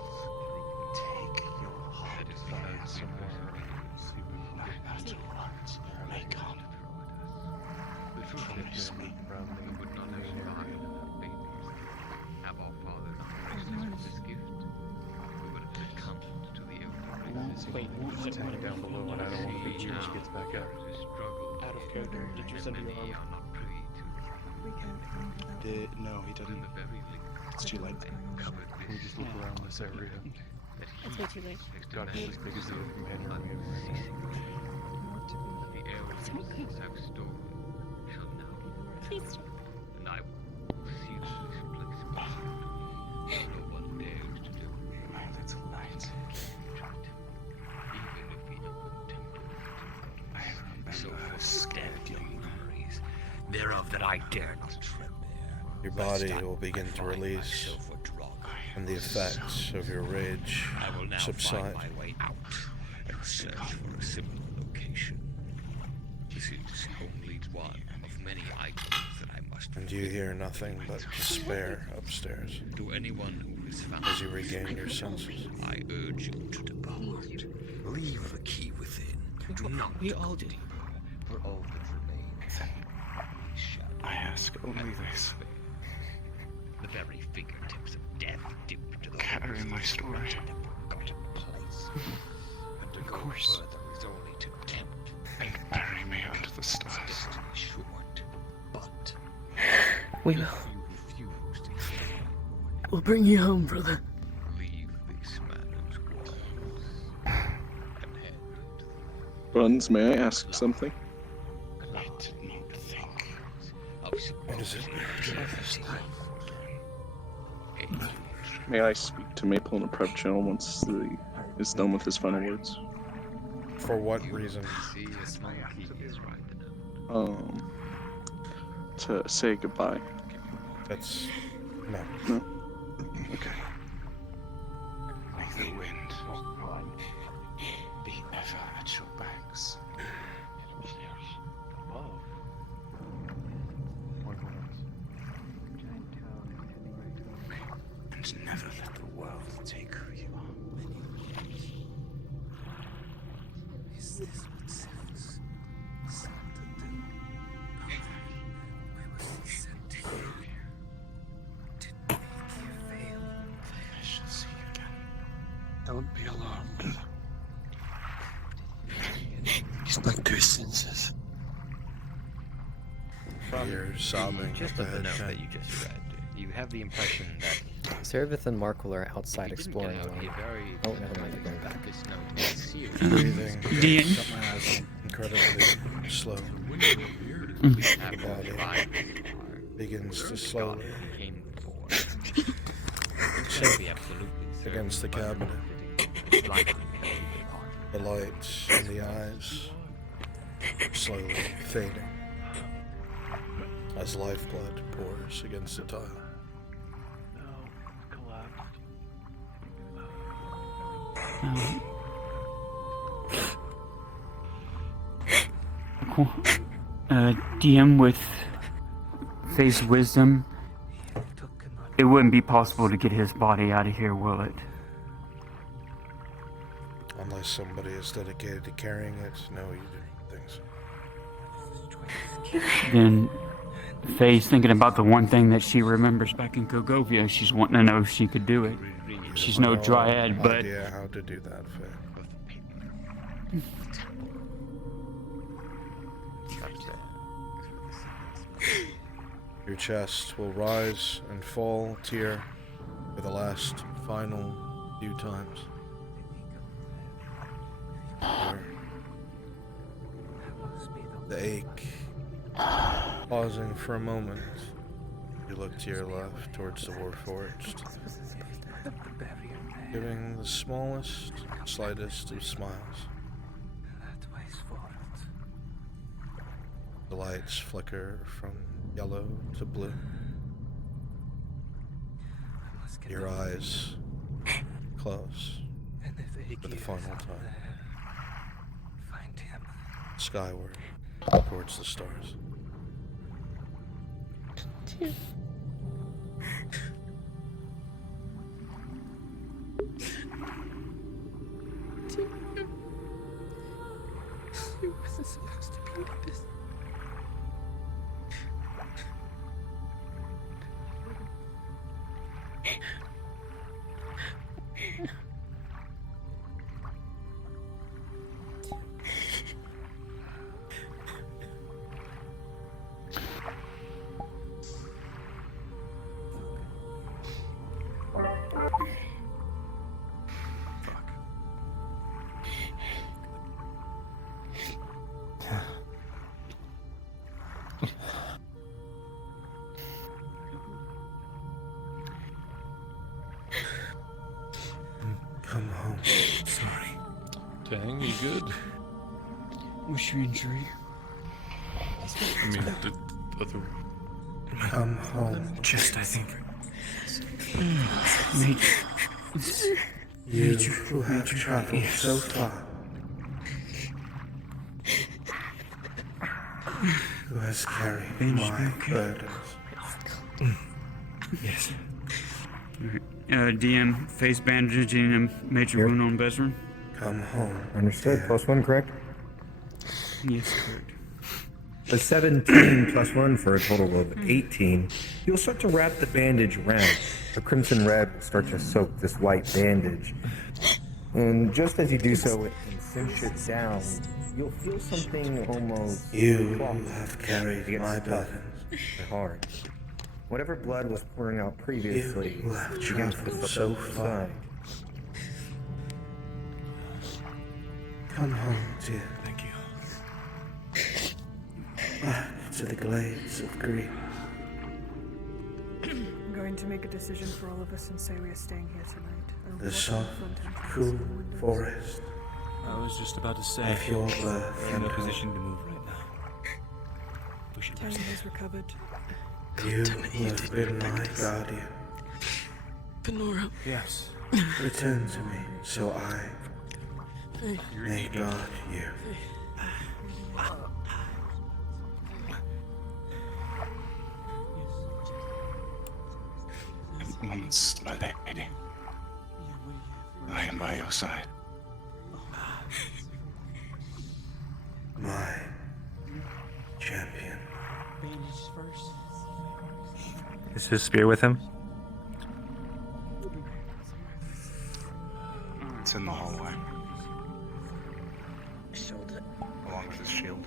take your heart from somewhere. No matter what may come. Promise me. Have our fathers graced us with this gift. We would have succumbed to the Wait, who's it running down below and I don't want to beat you when she gets back up. Out of character, did you send your own? No, he didn't. It's too late. Can we just look around this area? It's way too late. It's got to be as big as the other companion army. The air have stolen shall now be Please. and I will seal this place behind. No one dares to do it. My little light. Even if we open temple, I remember how scared your memories. thereof that I dare not tremble. Your body will begin to release, and the effects of your rage subside. My way out and search for a similar location. This is only one of many items that I must. And you hear nothing but despair upstairs To anyone who is found as you regain your senses. I urge you to depart. Leave the key within. Do not. We all do. For all that remains. I ask only this. The very fingertips of death dipped to the Carry my story. forgotten place. And to Of go course. further is only to tempt. And bury me under the stars. Destiny short, but We will. if you refuse to hear, We'll bring you home, brother. leave this man's walls and head to Buns, may I ask something? is it? May I speak to Maple in a prep channel once is done with his final words? For what reason? To say goodbye. That's... no. No? Okay. May the wind be ever at your backs. And never let the world take who you are. Is this what Zeus sought to do? Why was he sent here? To make you fail? I shall see you again. Don't be alarmed. He's back to his senses. You're sobbing. Just at of the the note head. that you just read, you have the impression that Serveth and Markle are outside exploring. out a very Oh, never mind, they're going back. this note is here. Breathing Dean. incredibly slow. Have The body survived. begins to slowly Came before. Should be absolutely certain. against the cabinet. Likely. The lights in the eyes slowly fading as lifeblood pours against the tile. DM with Faye's wisdom, it wouldn't be possible to get his body out of here, will it? Unless somebody is dedicated to carrying it. No, you didn't think so. Then Faye's thinking about the one thing that she remembers back in Kogovia. She's wanting to know if she could do it. She's no dryad, but idea how to do that, Faye. Your chest will rise and fall tear for the last final few times. The ache. Pausing for a moment, you look to your left towards the Warforged, giving the smallest, slightest of smiles. The lights flicker from yellow to blue. Your eyes close for the final time. Skyward, towards the stars. It wasn't supposed to be like this. Come home. Sorry. Dang, you good? What's your injury? I mean, the other... Come home. Chest, I think. You who have traveled so far, who has carried my burdens. Yes. DM, face bandaging and major wound on Bezrin. Come home. Understood. +1, correct? Yes, correct. A 17 +1 for a total of 18. You'll start to wrap the bandage around. The crimson red will start to soak this white bandage. And just as you do so and cinch it down, you'll feel something almost... You have carried my burdens. Hard. Whatever blood was pouring out previously You have begins to traveled so far. subside. Come home, dear. Thank you. Back to the glades of grief. I'm going to make a decision for all of us and say we are staying here tonight. I'll The walk soft, out front entrance cool and the windows. forest. I was just about to say, I feel the we're in no position to move right now. We should Tony rest. has recovered. You have been my guardian. Benora. Yes. Return to me, so I may guard you. Once, my lady. I am by your side. My champion. Is his spear with him? It's in the hallway, Shoulder. along with his shield.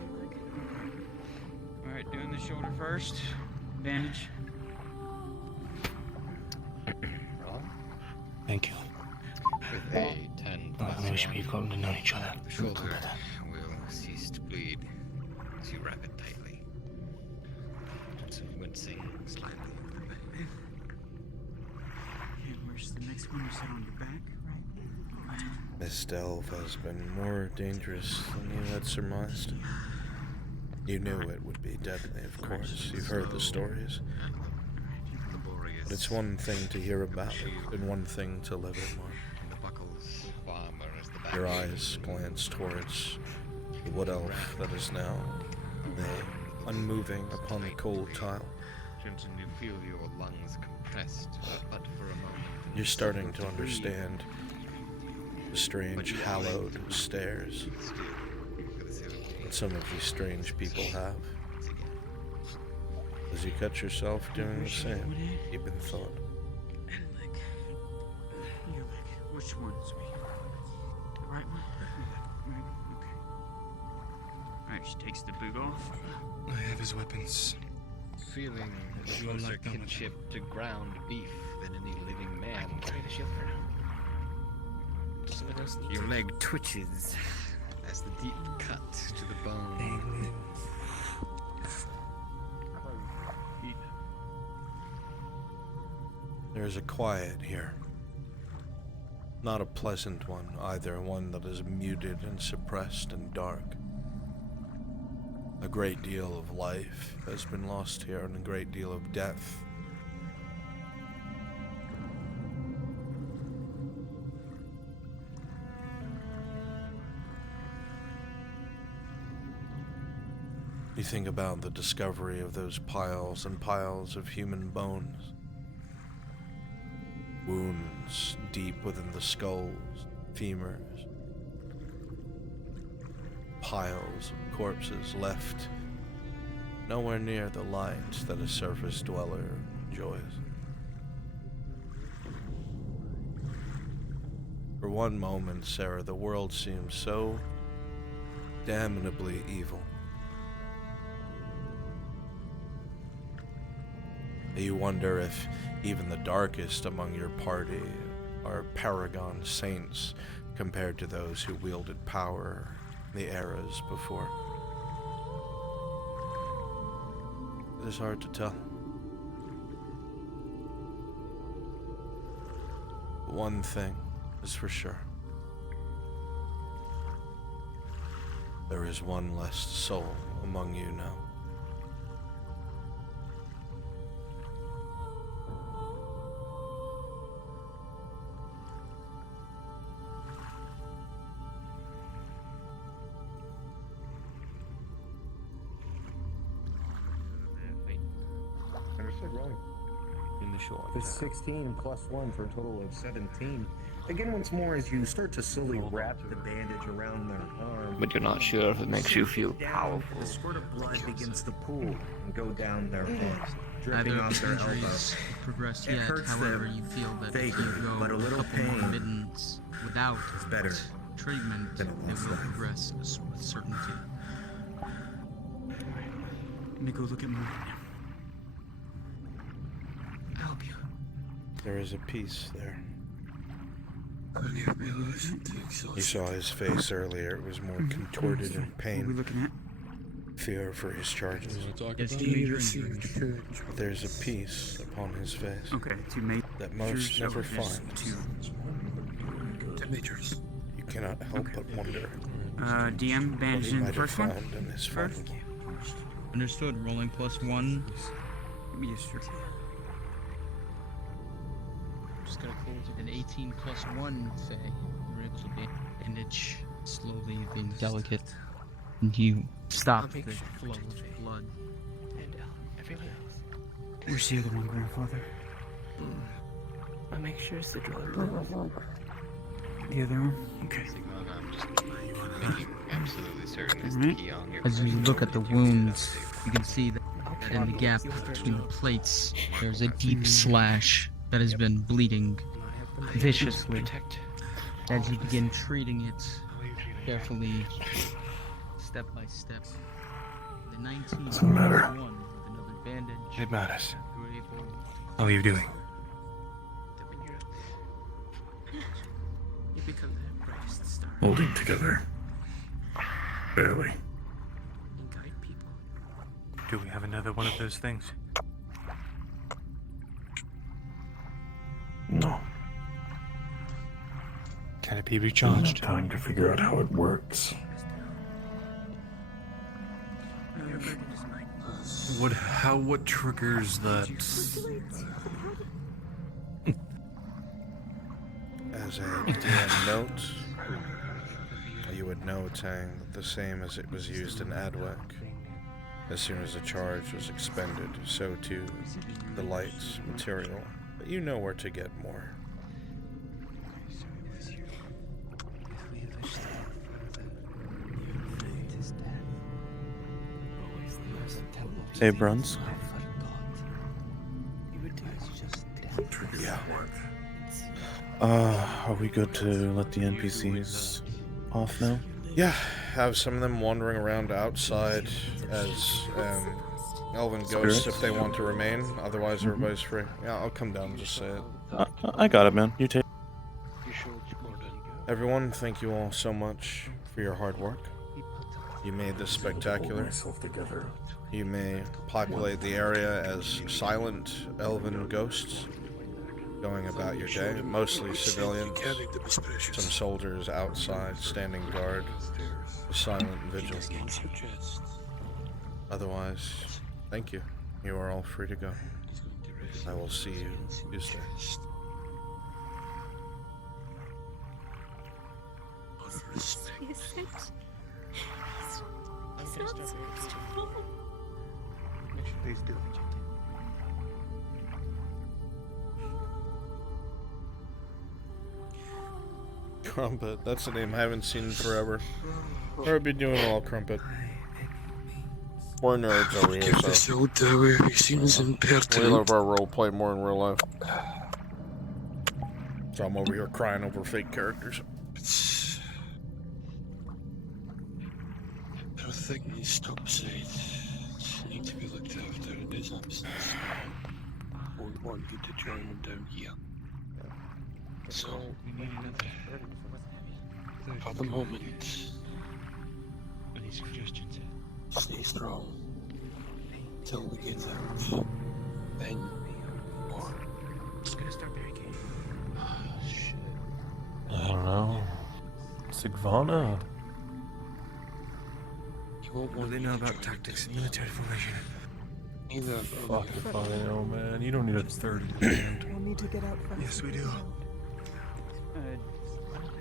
Alright, doing the shoulder first. Bandage. Thank you. With a 10 plus Maybe we should be gotten to know each other. the shoulder will cease to bleed as you wrap it tightly. It's wincing slightly. Okay, where's the next one? You said on your back, right? This delve has been more dangerous than you had surmised. You knew it would be deadly, of course. You've heard the stories. But it's one thing to hear about it, and one thing to live it more. Your eyes glance towards the wood elf that is now unmoving upon the cold tile. You feel your lungs compressed, but for a moment. You're starting to understand the strange, hallowed stares that some of these strange people have. As you catch yourself doing the same, deep in thought. Which one's me? The right one? Right. Okay. Alright, she takes the boot off. I have his weapons. Feeling closer kinship to ground beef than any living man. Your leg twitches as the deep cut to the bone. There is a quiet here. Not a pleasant one either, one that is muted and suppressed and dark. A great deal of life has been lost here, and a great deal of death. You think about the discovery of those piles and piles of human bones. Wounds deep within the skulls, femurs. Piles of corpses left nowhere near the light that a surface dweller enjoys. For one moment, Sarah, the world seemed so damnably evil. You wonder if even the darkest among your party are paragon saints compared to those who wielded power in the eras before. It is hard to tell. But one thing is for sure. There is one less soul among you now. In the short. It's 16 plus 1 for a total of 17. Again, once more, as you start to slowly wrap the bandage around their arm. But you're not sure if it makes you feel down, powerful. The squirt of blood begins to pool and go down their arm, dripping Neither off their elbow. injuries progressed It yet. hurts However, them you feel that if vaguely, you go but a little couple more pain minutes without is better treatment, than it it was will life. progress with certainty. Let me go look at Marie now. Help you. There is a piece there. You saw his face earlier. It was more contorted in What are we pain. looking at? fear for his charges. There's a peace upon his face that most never find. You cannot help but wonder DM, what bandage he in the might have first one. found in his final. Understood. Rolling +1. Let me just. Just gonna close it. An 18 + 1, Faye. You're able to bandage slowly, being delicate. And you stop the flow of blood. And everyone else. Where's the other one, Grandfather? I'll make sure it's the drug. The other one? Okay. I'm just making absolutely certain it's the key on your As you look at the wounds, you can see that in the gap between the plates, there's a deep slash that has been bleeding viciously. As you begin treating it carefully, step by step, the 19 Doesn't matter. +1 with another bandage. It matters. You're able How are you doing? You become the brightest star. Holding together. Barely. And guide people. Do we have another one of those things? No. Can it be recharged? Time to figure out how it works. What triggers that? As a DM note, you would know Tang the same as it was used in Adwek. As soon as a charge was expended, so too the light material. But you know where to get more. Hey, Bruns. Yeah. Are we good to let the NPCs off now? Yeah, have some of them wandering around outside as elven ghosts if they want to remain. Otherwise, everybody's free. Yeah, I'll come down and just say it. I got it, man. You take. Everyone, thank you all so much for your hard work. You made this spectacular. You may populate the area as silent elven ghosts, going about your day. Mostly civilians, some soldiers outside standing guard, silent vigil. Otherwise, thank you. You are all free to go. I will see you Tuesday. Please do. Crumpet, that's a name I haven't seen in forever. Or I've been doing all Crumpet. We're nerds over here, so we love our roleplay more in real life. So I'm over here crying over fake characters. Everything is topside. Need to be looked after in his absence. Won't want you to join him down here. So, we need another. For the moment. Any suggestions? Stay strong. Till we get out. Then, or. Just gonna start barricading. Oh, shit. I don't know. Sigvana? What do they know about tactics and military formation? Neither. Fuck if I know, man. You don't need a third hand. We'll need to get out fast. Yes, we do.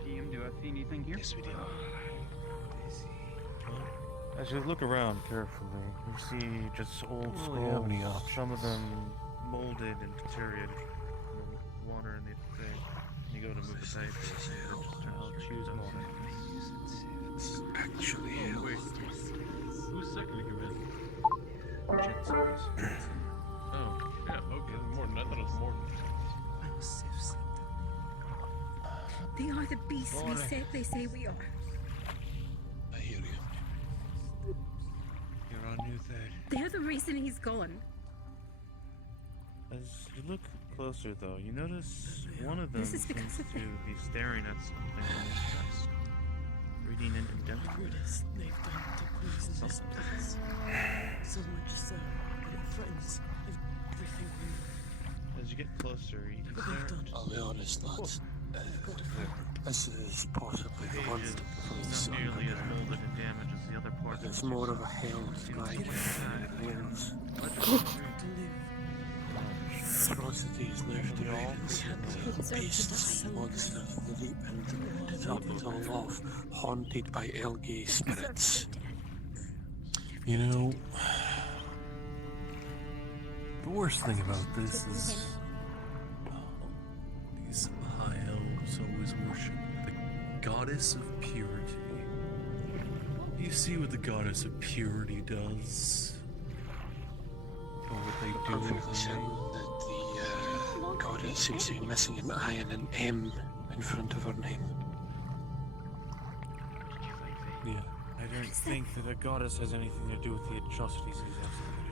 DM, do I see anything here? Yes, we do. As you look around carefully, you see just old scrolls, some of them molded and deteriorated from the water in the thing. You go to move the papers, I'll choose one. Actually, Who's seconding him? Oh, yeah, okay. More than I thought it was more than They are the beasts they say we are. I hear you. You're on new third. They're the reason he's gone. As you look closer, though, you notice one of them This is seems because to of be staring at something on his chest, reading been in dealt with. They've done to poison this place. So much so that it threatens everything we As you get closer, you can I'll be honest, lads. This is possibly the one from the sun. not nearly as molded and damaged as the other parts. It's more of a health grind than anything else. Atrocity is now degraded beasts and monsters in the deep end to top it all off, haunted by algae spirits. You know, the worst thing about this is these high elves always worship the goddess of purity. You see what the goddess of purity does? Or what they do I've with seen her. that the goddess seems to be missing an I and an M in front of her name. Yeah. I don't think that a goddess has anything to do with the atrocities of the community.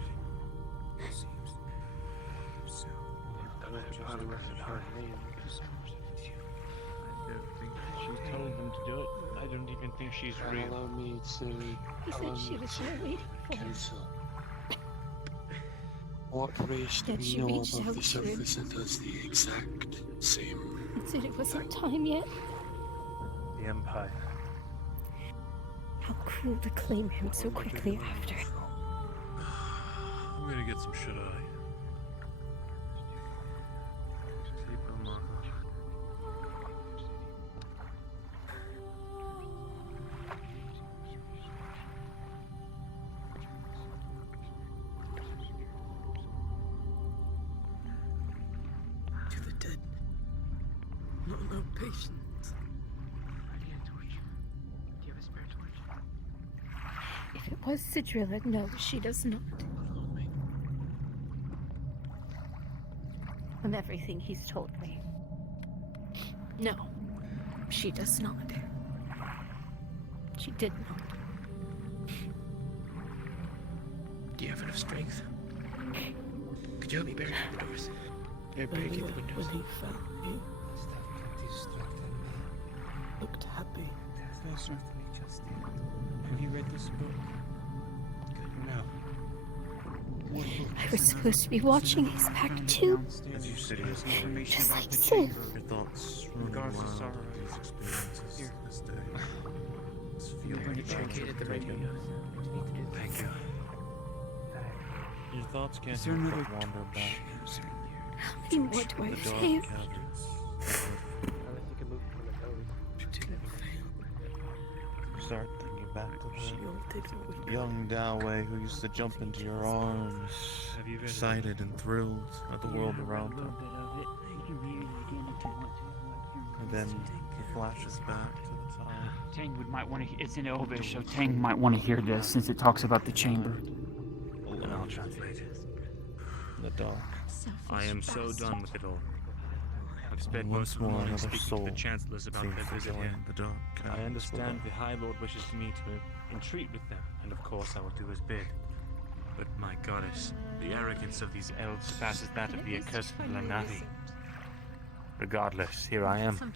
I don't know her name. I don't think she told them to do it. I don't even think she's real. Allow me to He said she was here waiting for him. counsel. What race do That we she know reached above out the to him. surface that does the exact same? And said it wasn't time yet. The Empire. How cruel to claim him so quickly after. I'm gonna get some shut-eye. To the dead. Not allow patience. If it was Sidrilla, no, she does not. On everything he's told me. No, she does not. She did not. Do you have enough strength? Could you help me barricade the doors? Barricade the windows. When he found me, looked happy. There's nothing just Have you read this book? No. I was supposed to be watching his back too. As you sit here, Just like Sid. your thoughts regardless of sorrow. These experiences Here. this day. This You're feeling going to of barricade the radio. Thank you. Your thoughts can't Is there help another but wander back. How many more do I The dark save? caverns. Start thinking back to the young Doway who used to jump into your arms, excited and thrilled at the world around him. And then it flashes back to the time. Tang might want to. It's in Elvish, so Tang might want to hear this since it talks about the chamber. And I'll translate it. In the dark. I am so done with it all. I've spent most of the morning speaking to the chancellors about their visit here. The dark I understand the High Lord wishes me to entreat with them, and of course I will do his bid. But my goddess, the arrogance of these elves surpasses that of the accursed Lanati. Regardless, here I am.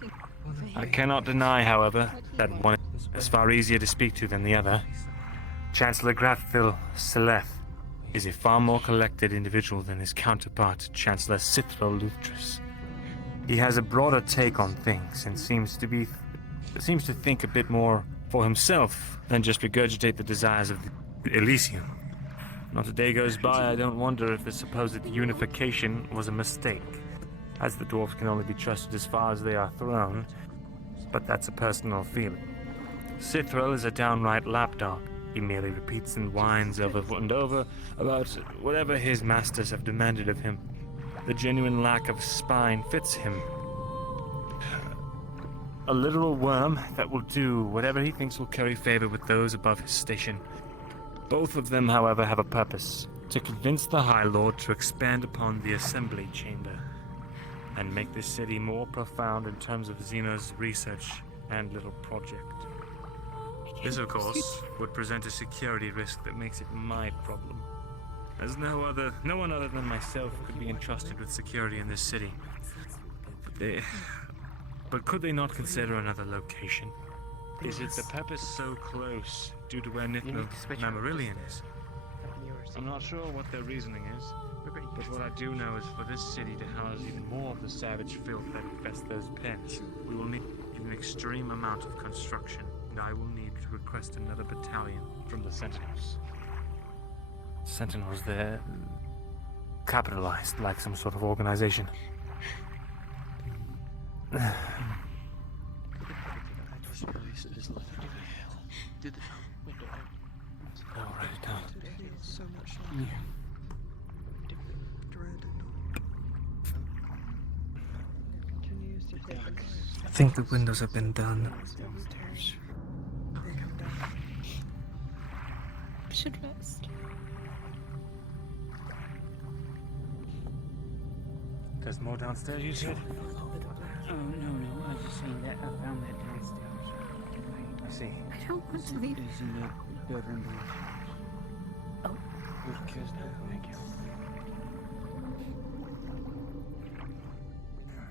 I cannot deny, however, that one is far easier to speak to than the other. Chancellor Grafthil Seleth is a far more collected individual than his counterpart, Chancellor Cithro Lutris. He has a broader take on things and seems to think a bit more for himself than just regurgitate the desires of the Elysium. Not a day goes by I don't wonder if the supposed unification was a mistake, as the dwarves can only be trusted as far as they are thrown, but that's a personal feeling. Cithril is a downright lapdog. He merely repeats and whines over and over about whatever his masters have demanded of him. The genuine lack of spine fits him. A literal worm that will do whatever he thinks will carry favor with those above his station. Both of them, however, have a purpose: to convince the High Lord to expand upon the Assembly Chamber and make this city more profound in terms of Xeno's research and little project. This, of course, would present a security risk that makes it my problem, as no one other than myself could be entrusted with security in this city. But could they not consider another location? Is it the purpose so close due to where Nithma Mammalian is? I'm not sure what their reasoning is, but what I do know is for this city to house even more of the savage filth that infests those pens, we will need an extreme amount of construction, and I will need to request another battalion from the Sentinels. Sentinels, they're capitalized like some sort of organization. I'll write it down. I think the windows have been done. We should rest. There's more downstairs, you said? Oh, no, I was just saying that I found that downstairs. I see. I don't want to leave. It's in the bedroom. Oh. Thank you.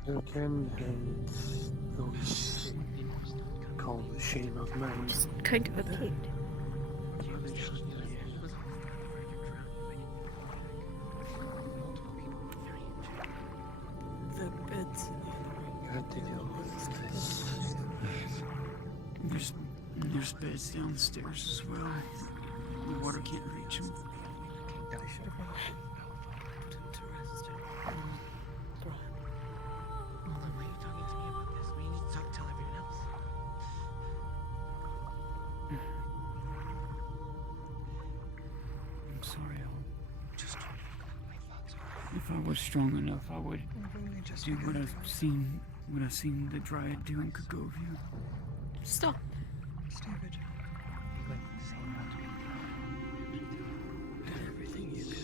You can those call the shame of man. Just kind of a kid. The beds in the other room. You had to deal with this. There's beds downstairs as well. The water can't reach them. I'm sorry, if I was strong enough, I would do what I've seen the Dryad do in Kagovia. Stop. David. Did everything you could.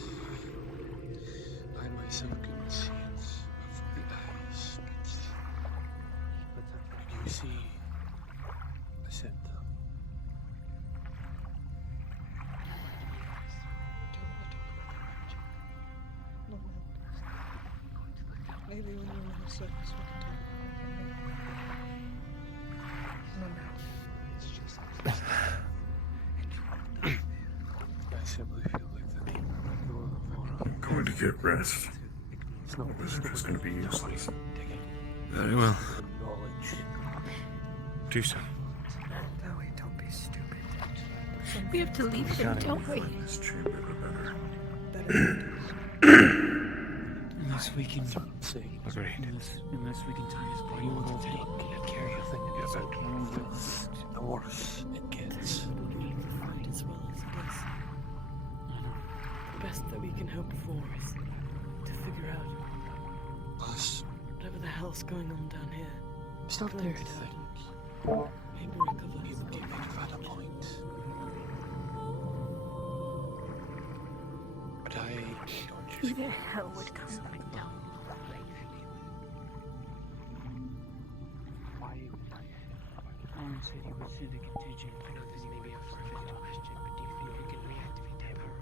I myself couldn't see it before the eyes, but you see, I said Maybe when you're on the surface we can talk about it. No, no. It's just... I simply feel like the deeper I go in the water. I'm going to get rest. It's not This is just going to be useless. Very well. Knowledge. Do so. Chloe, don't be stupid. We have to leave them, don't we? This chamber the better. Better. Unless we can Agreed. Unless we can tie his body You with will the tape. take and carry a thing in your boat. The worse it gets. Fight as well as it is. The best that we can hope for is to figure out Plus, whatever the hell's going on down here. start Clear to it think. out. Maybe recover You some give me at a point. But I don't Who the hell would come back down? Alan said he would send a contingent. I know this may be a far-fetched question, but do you feel you can reactivate that power?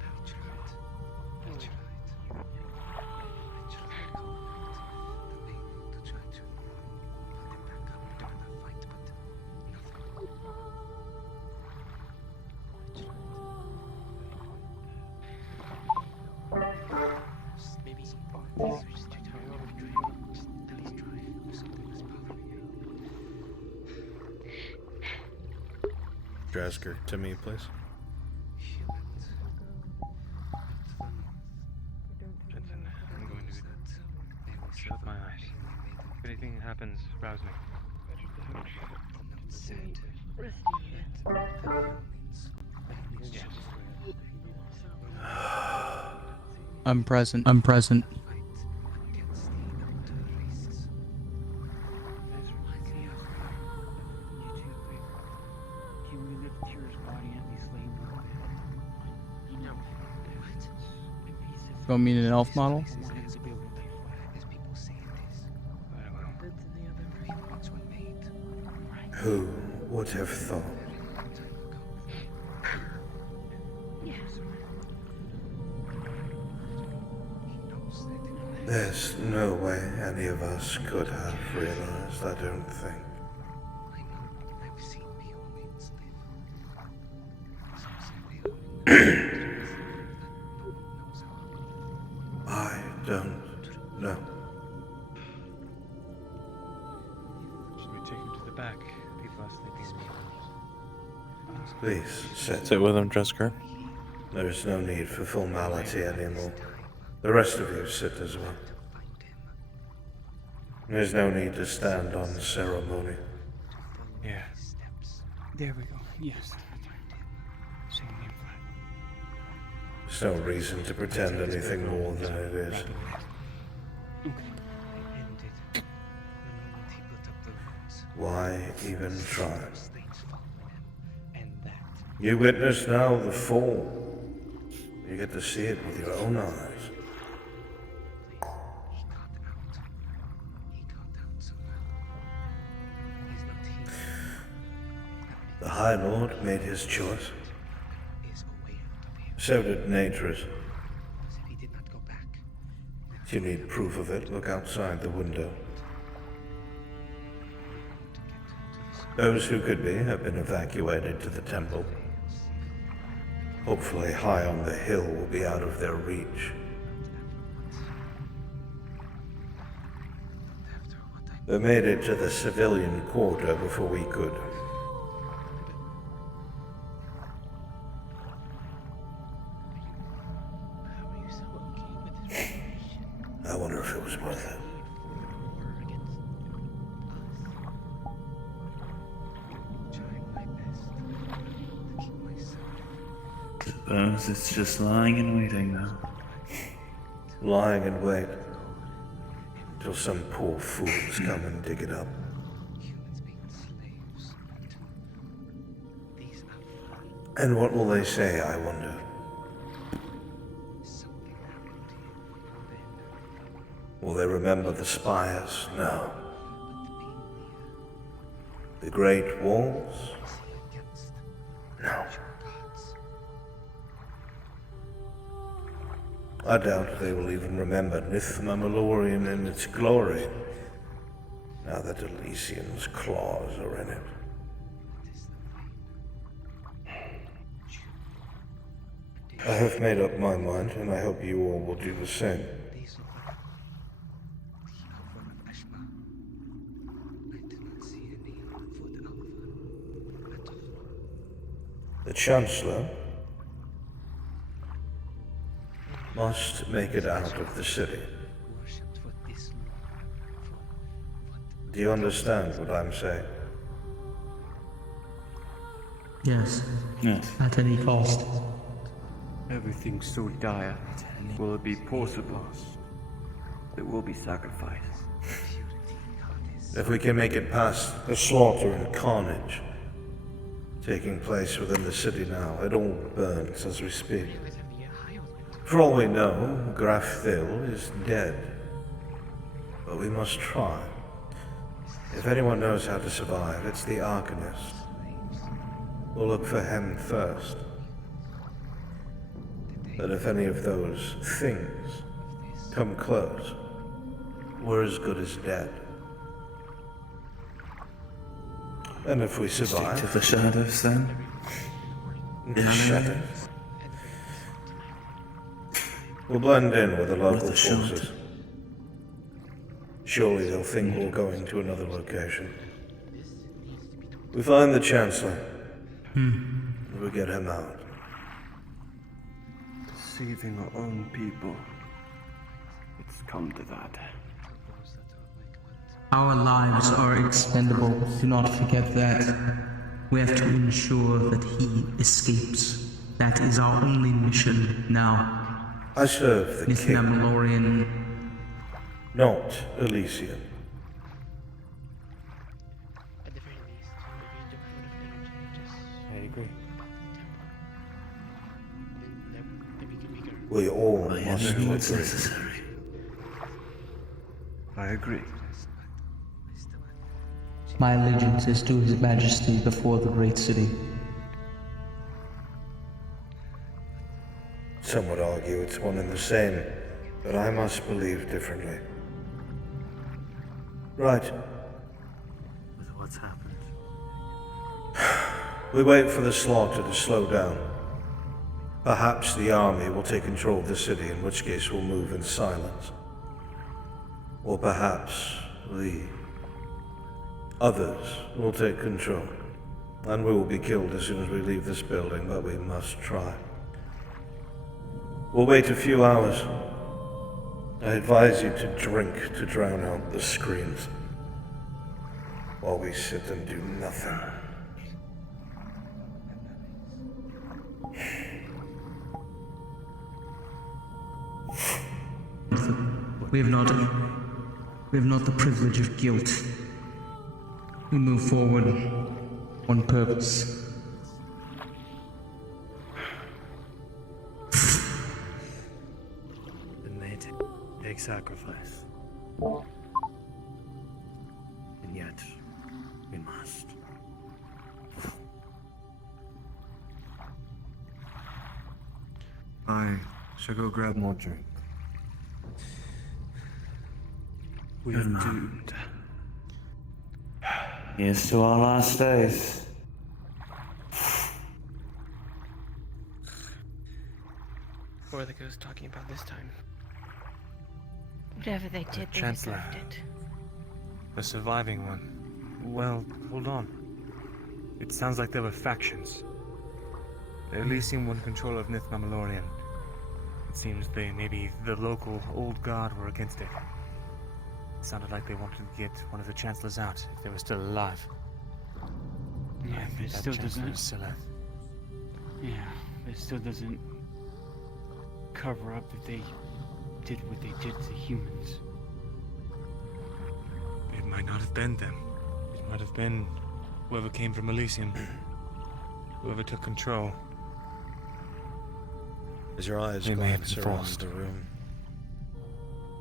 That's right. That's right. I tried calling out the thing to try to put them back up during the fight, but nothing. Maybe these are just too tired to try. Just at least try. If something was bothering you. Drasker, to me, please. Jensen, I'm going to shut my eyes. If anything happens, rouse me. Yes. I'm present. I'm present. Can we lift Tira's body and at least lay him down? You know, You want me in an elf model? Who would have thought? There's no way any of us could have realized, I don't think. I don't know. Should we take him to the back? People are sleeping in the house. Please, Sit with him, Jessica. There is no need for formality anymore. The rest of you sit as well. There's no need to stand on ceremony. Yeah. There we go. Yes. Same name flat. There's no reason to pretend anything more than it is. Why even try? You witness now the fall. You get to see it with your own eyes. The High Lord made his choice. So did Natris. If you need proof of it, look outside the window. Those who could be have been evacuated to the temple. Hopefully high on the hill will be out of their reach. They made it to the civilian quarter before we could. I wonder if it was worth it. Suppose it's just lying and waiting now. Lying in wait till some poor fools come and dig it up. And what will they say, I wonder? Will they remember the spires? No. The great walls? No. I doubt they will even remember Nithma Malorian in its glory, now that Elysium's claws are in it. I have made up my mind, and I hope you all will do the same. The Chancellor must make it out of the city. Do you understand what I'm saying? Yes. Yes. At any cost. Everything's so dire. Will it be possible? It will be sacrificed. If we can make it past the slaughter and carnage taking place within the city now, it all burns as we speak. For all we know, Graf Thill is dead. But we must try. If anyone knows how to survive, it's the Arcanist. We'll look for him first. But if any of those things come close, we're as good as dead. And if we survive... Stick to the shadows, then? The shadows? We'll blend in with the local forces. Surely they'll think we're going to another location. We find the Chancellor. And we get him out. Deceiving our own people. It's come to that. Our lives are expendable. Do not forget that. We have to ensure that he escapes. That is our only mission now. I serve the king. Malorian. Not Elysium. I agree. We all I must know what's agree. necessary. I agree. My allegiance is to His Majesty before the great city. Some would argue it's one and the same, but I must believe differently. Right. With what's happened. We wait for the slaughter to slow down. Perhaps the army will take control of the city, in which case we'll move in silence. Or perhaps the others will take control, and we will be killed as soon as we leave this building, but we must try. We'll wait a few hours. I advise you to drink to drown out the screams, while we sit and do nothing. We have not the privilege of guilt. We move forward on purpose. It may take sacrifice. And yet, we must. I shall go grab more drink. We are doomed. Here's to our last days. What are the ghosts talking about this time? Whatever they did, they Chancellor. deserved it. The surviving one. Well, hold on. It sounds like there were factions. The Elysium won control of Nith Mammalorian. It seems maybe the local old guard were against it. It sounded like they wanted to get one of the chancellors out if they were still alive. Yeah, I but think it that still chancellor doesn't. is still alive. Yeah, but it still doesn't cover up that they did what they did to humans. It might not have been them. It might have been whoever came from Elysium. Whoever took control. As your eyes They may have glance been around forced. the room,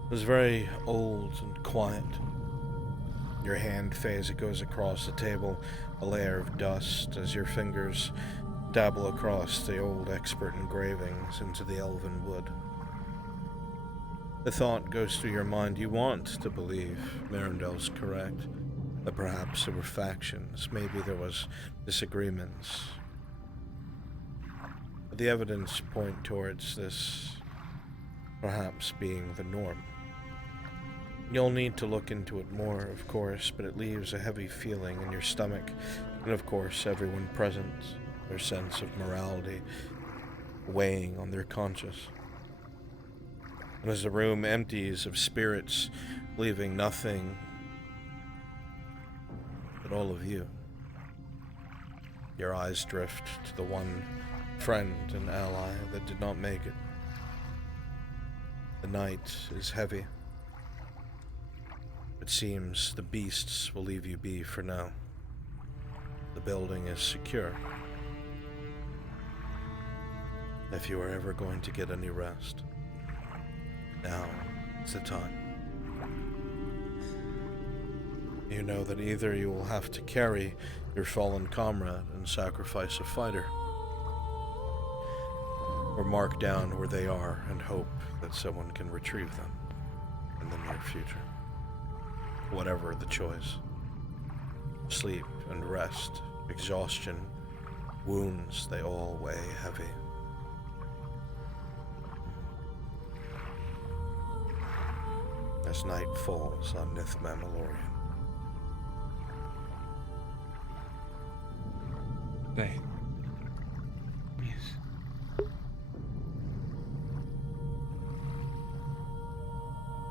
it was very old and quiet. Your hand phase, it goes across the table, a layer of dust as your fingers dabble across the old expert engravings into the elven wood. The thought goes through your mind, you want to believe Mirandel's correct, that perhaps there were factions, maybe there was disagreements. But the evidence point towards this perhaps being the norm. You'll need to look into it more, of course, but it leaves a heavy feeling in your stomach, and of course everyone present, their sense of morality weighing on their conscience. And as the room empties of spirits, leaving nothing but all of you, your eyes drift to the one friend and ally that did not make it. The night is heavy. It seems the beasts will leave you be for now. The building is secure. If you are ever going to get any rest, now is the time. You know that either you will have to carry your fallen comrade and sacrifice a fighter, or mark down where they are and hope that someone can retrieve them in the near future. Whatever the choice. Sleep and rest, exhaustion, wounds, they all weigh heavy. As night falls on Nith Mammalorian. They. Yes.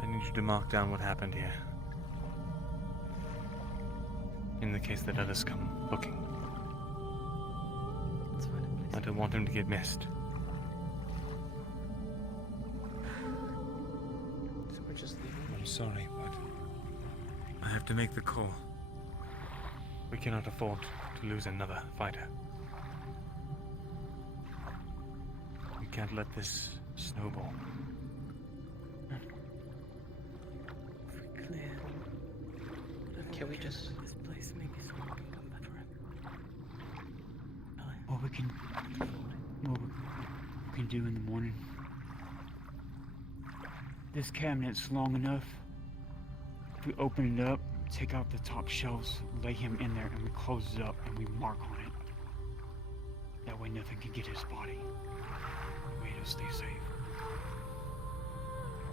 I need you to mark down what happened here. In the case that others come looking. I don't want him to get missed. So we're just leaving? I'm sorry, but I have to make the call. We cannot afford to lose another fighter. We can't let this snowball. Clear. Can we just... This place, maybe someone can come back for it. What we can do in the morning. This cabinet's long enough. If we open it up, take out the top shelves, lay him in there, and we close it up and we mark on it. That way nothing can get his body. stay safe.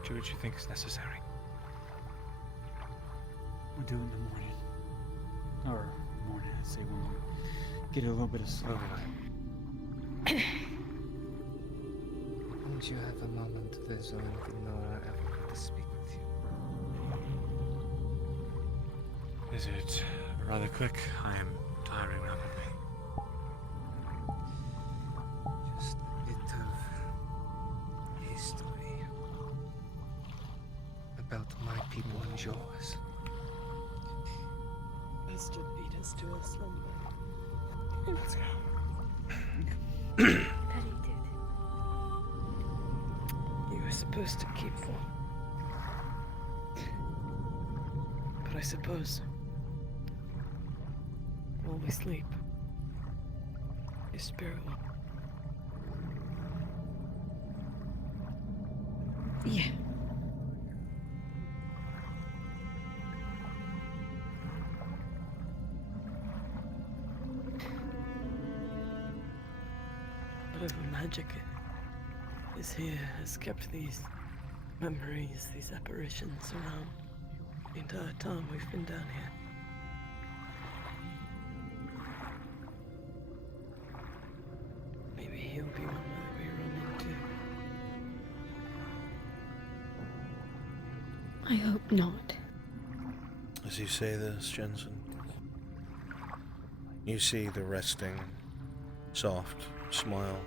Do what you think is necessary. We'll do it in the morning. Or morning, I'd say, when we get a little bit of sleep. Won't you have a moment of this or anything Nora ever got to speak with you? Is it rather quick? I am tiring rapidly. Just a bit of history about my people and yours. Best to lead us to a slumber. Let's go. Petty did. You were supposed to keep one. But I suppose while we sleep, your spirit will. Yeah. Whatever magic is here has kept these memories, these apparitions around the entire time we've been down here. Maybe he'll be one that we run into. I hope not. As you say this, Jensen, you see the resting, soft smile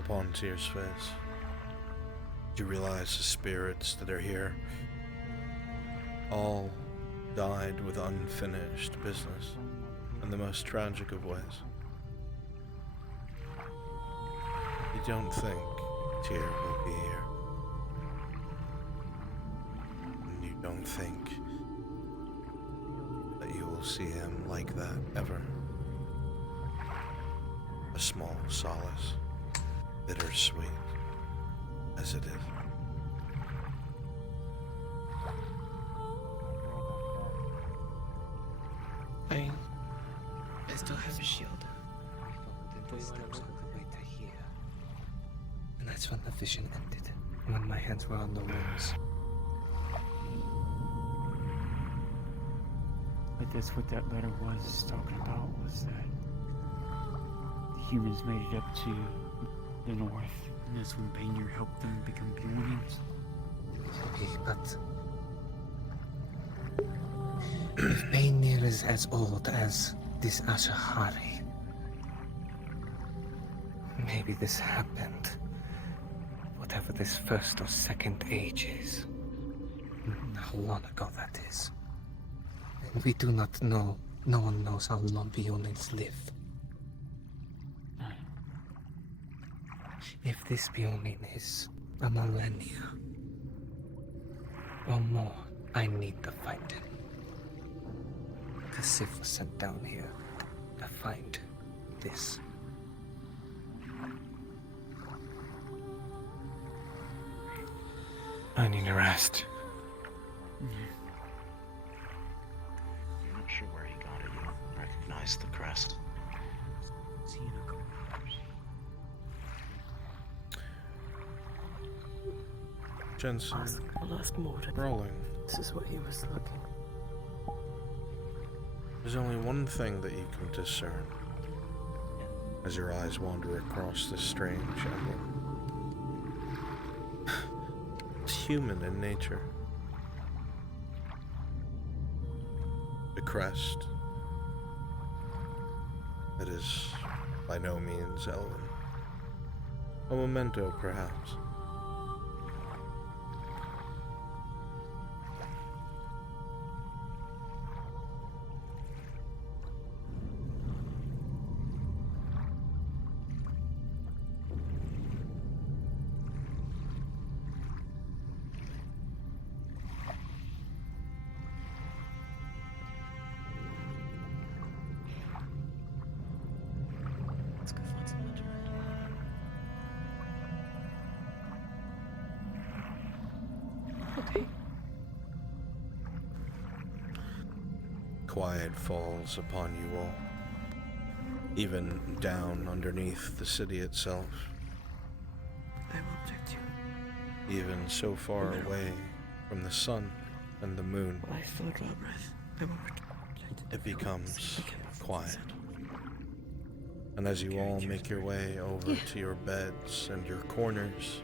upon Tyr's face. You realize the spirits that are here all died with unfinished business in the most tragic of ways. You don't think Tyr will be here. And you don't think that you will see him like that ever. A small solace, bittersweet as it is. I still have a shield. We followed in the steps all the way to here. And that's when the vision ended. When my hands were on the wounds. But that's what that letter was talking about, was that the humans made it up to the north. And that's when Banyer helped them become Peonians. Okay, but if Bainir is as old as this Ashahari, maybe this happened. Whatever this first or second age is. How long ago that is. And we do not know. No one knows how long Peonians live. If this Peonian is a millennia or more, I need to find him. The Sith was sent down here to find this. I need a rest. I'm not sure where he got it. You don't recognize the crest. Jensen, I'll ask Mordred. rolling. This is what he was looking. There's only one thing that you can discern as your eyes wander across this strange emblem. It's human in nature. The crest. It is by no means elven. A memento, perhaps. Let's go find some Mordred. Okay. Quiet falls upon you all, even down underneath the city itself. I will protect you. Even so far away from the sun and the moon, I still draw breath. I will protect it becomes quiet. And as you all make your way over to your beds and your corners,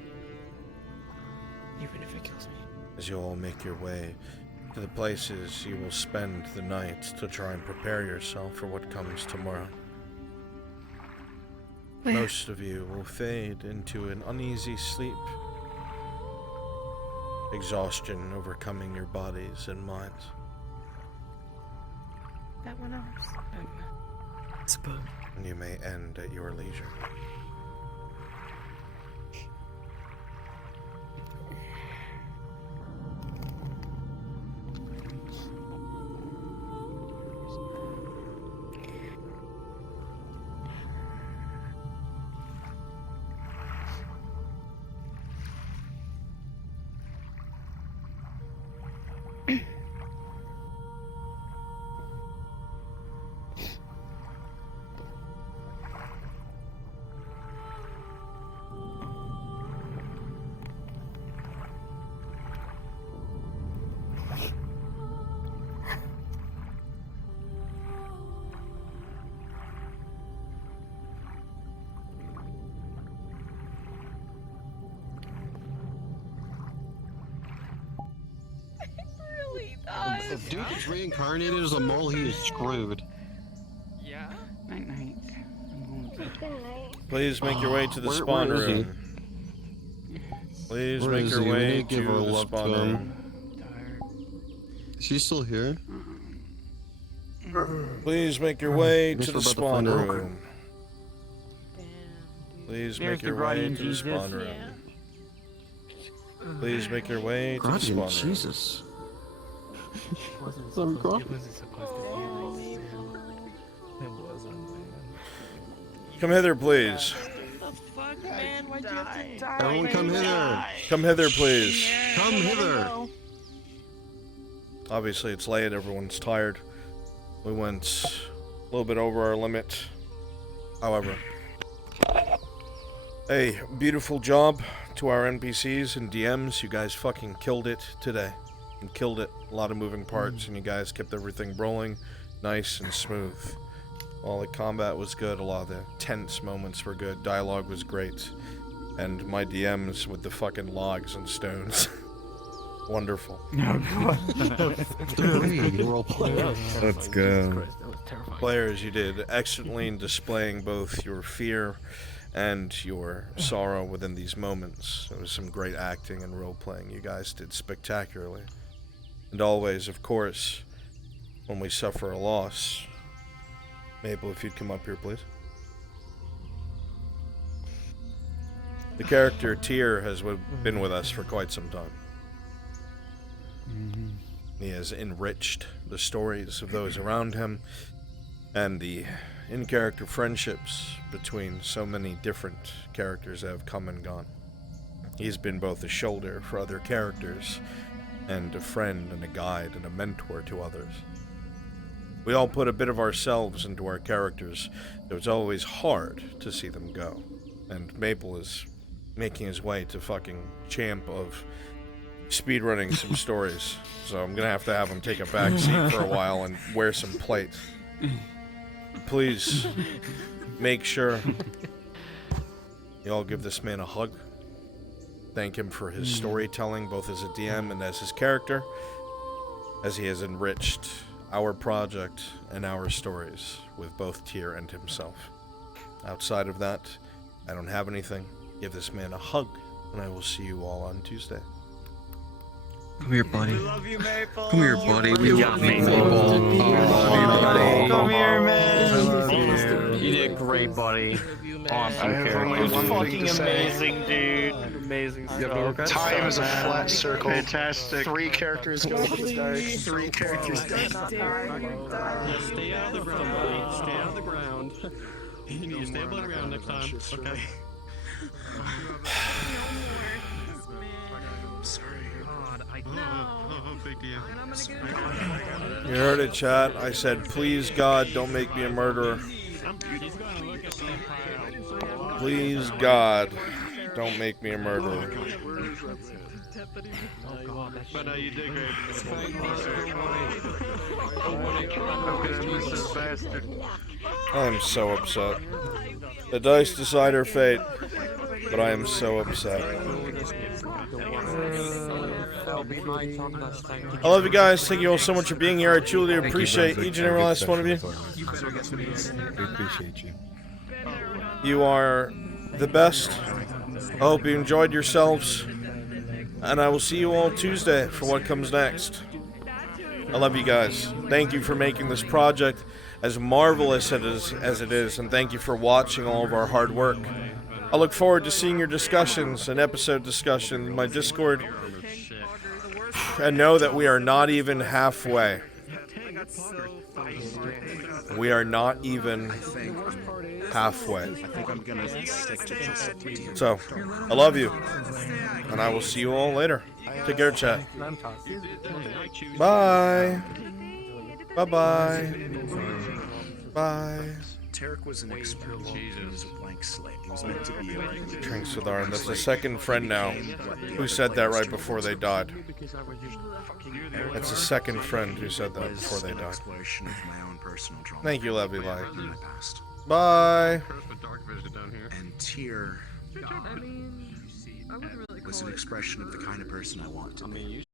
even if it kills me. as you all make your way to the places you will spend the night to try and prepare yourself for what comes tomorrow. Where? Most of you will fade into an uneasy sleep, exhaustion overcoming your bodies and minds. That one else. Suppose. And you may end at your leisure. If Duke is reincarnated as a mole, he is screwed. Yeah. Night night. Please make your way to the spawn where is he? room. Please Where make is your he? We way need to give to our the love to spawn him. room. Is he still here? Please make your way Guess to we're the about to spawn find out. room. Please There's make the your way Guardian to the Jesus. spawn room. Please make your way to the Guardian spawn room. Jesus. It wasn't supposed to be like that. It wasn't. Come hither, please. Everyone come hither. Come hither, please. Come hither. Obviously, it's late. Everyone's tired. We went a little bit over our limit. However, hey, beautiful job to our NPCs and DMs. You guys fucking killed it today. And killed it. A lot of moving parts, and you guys kept everything rolling nice and smooth. All the combat was good. A lot of the tense moments were good. Dialogue was great. And my DMs with the fucking logs and stones. Wonderful. Let's go. Players, you did excellently in displaying both your fear and your sorrow within these moments. There was some great acting and role-playing. You guys did spectacularly. And always, of course, when we suffer a loss... Maple, if you'd come up here, please. The character Tyr has been with us for quite some time. He has enriched the stories of those around him and the in-character friendships between so many different characters that have come and gone. He's been both a shoulder for other characters and a friend and a guide and a mentor to others. We all put a bit of ourselves into our characters, so it's always hard to see them go. And Maple is making his way to fucking champ of speedrunning some stories. So I'm gonna have to have him take a back seat for a while and wear some plate. Please make sure you all give this man a hug. Thank him for his storytelling, both as a DM and as his character, as he has enriched our project and our stories with both Tyr and himself. Outside of that, I don't have anything. Give this man a hug, and I will see you all on Tuesday. Come here, buddy. Love you, Maple. Come here, buddy. We Yeah, love you, Maple. Maple. Come here, man. You did great, buddy. Awesome I have character. only one thing Fucking to say. amazing, dude. Amazing stuff. Time is a flat circle. Fantastic. 3 characters go to the dark. 3 characters go to the dark. Stay out of the ground, buddy. Stay out of the ground. You need to stay above the ground next time. Okay. I'm sorry. You heard it, chat. I said, please, God, don't make me a murderer. Please, God, Don't make me a murderer. Oh god, that's but you did great. I am so upset. The dice decide our fate, but I am so upset. I love you guys. Thank you all so much for being here. I truly appreciate each and every last one of you. We appreciate you. You are the best. I hope you enjoyed yourselves. And I will see you all Tuesday for what comes next. I love you guys. Thank you for making this project as marvelous as it is, and thank you for watching all of our hard work. I look forward to seeing your discussions and episode discussion in my Discord. And know that we are not even halfway. We are not even halfway. So, I love you. And I will see you all later. Take care, chat. Bye. Bye-bye. Bye. Tarek was an experiment. He was a blank slate. He was meant to be a Drinks with Arn. That's the second friend now who said that right before they died. That's the second friend who said that before they died. Thank you, Levy Light. Bye. And Tyr was an expression of the kind of person I want to be.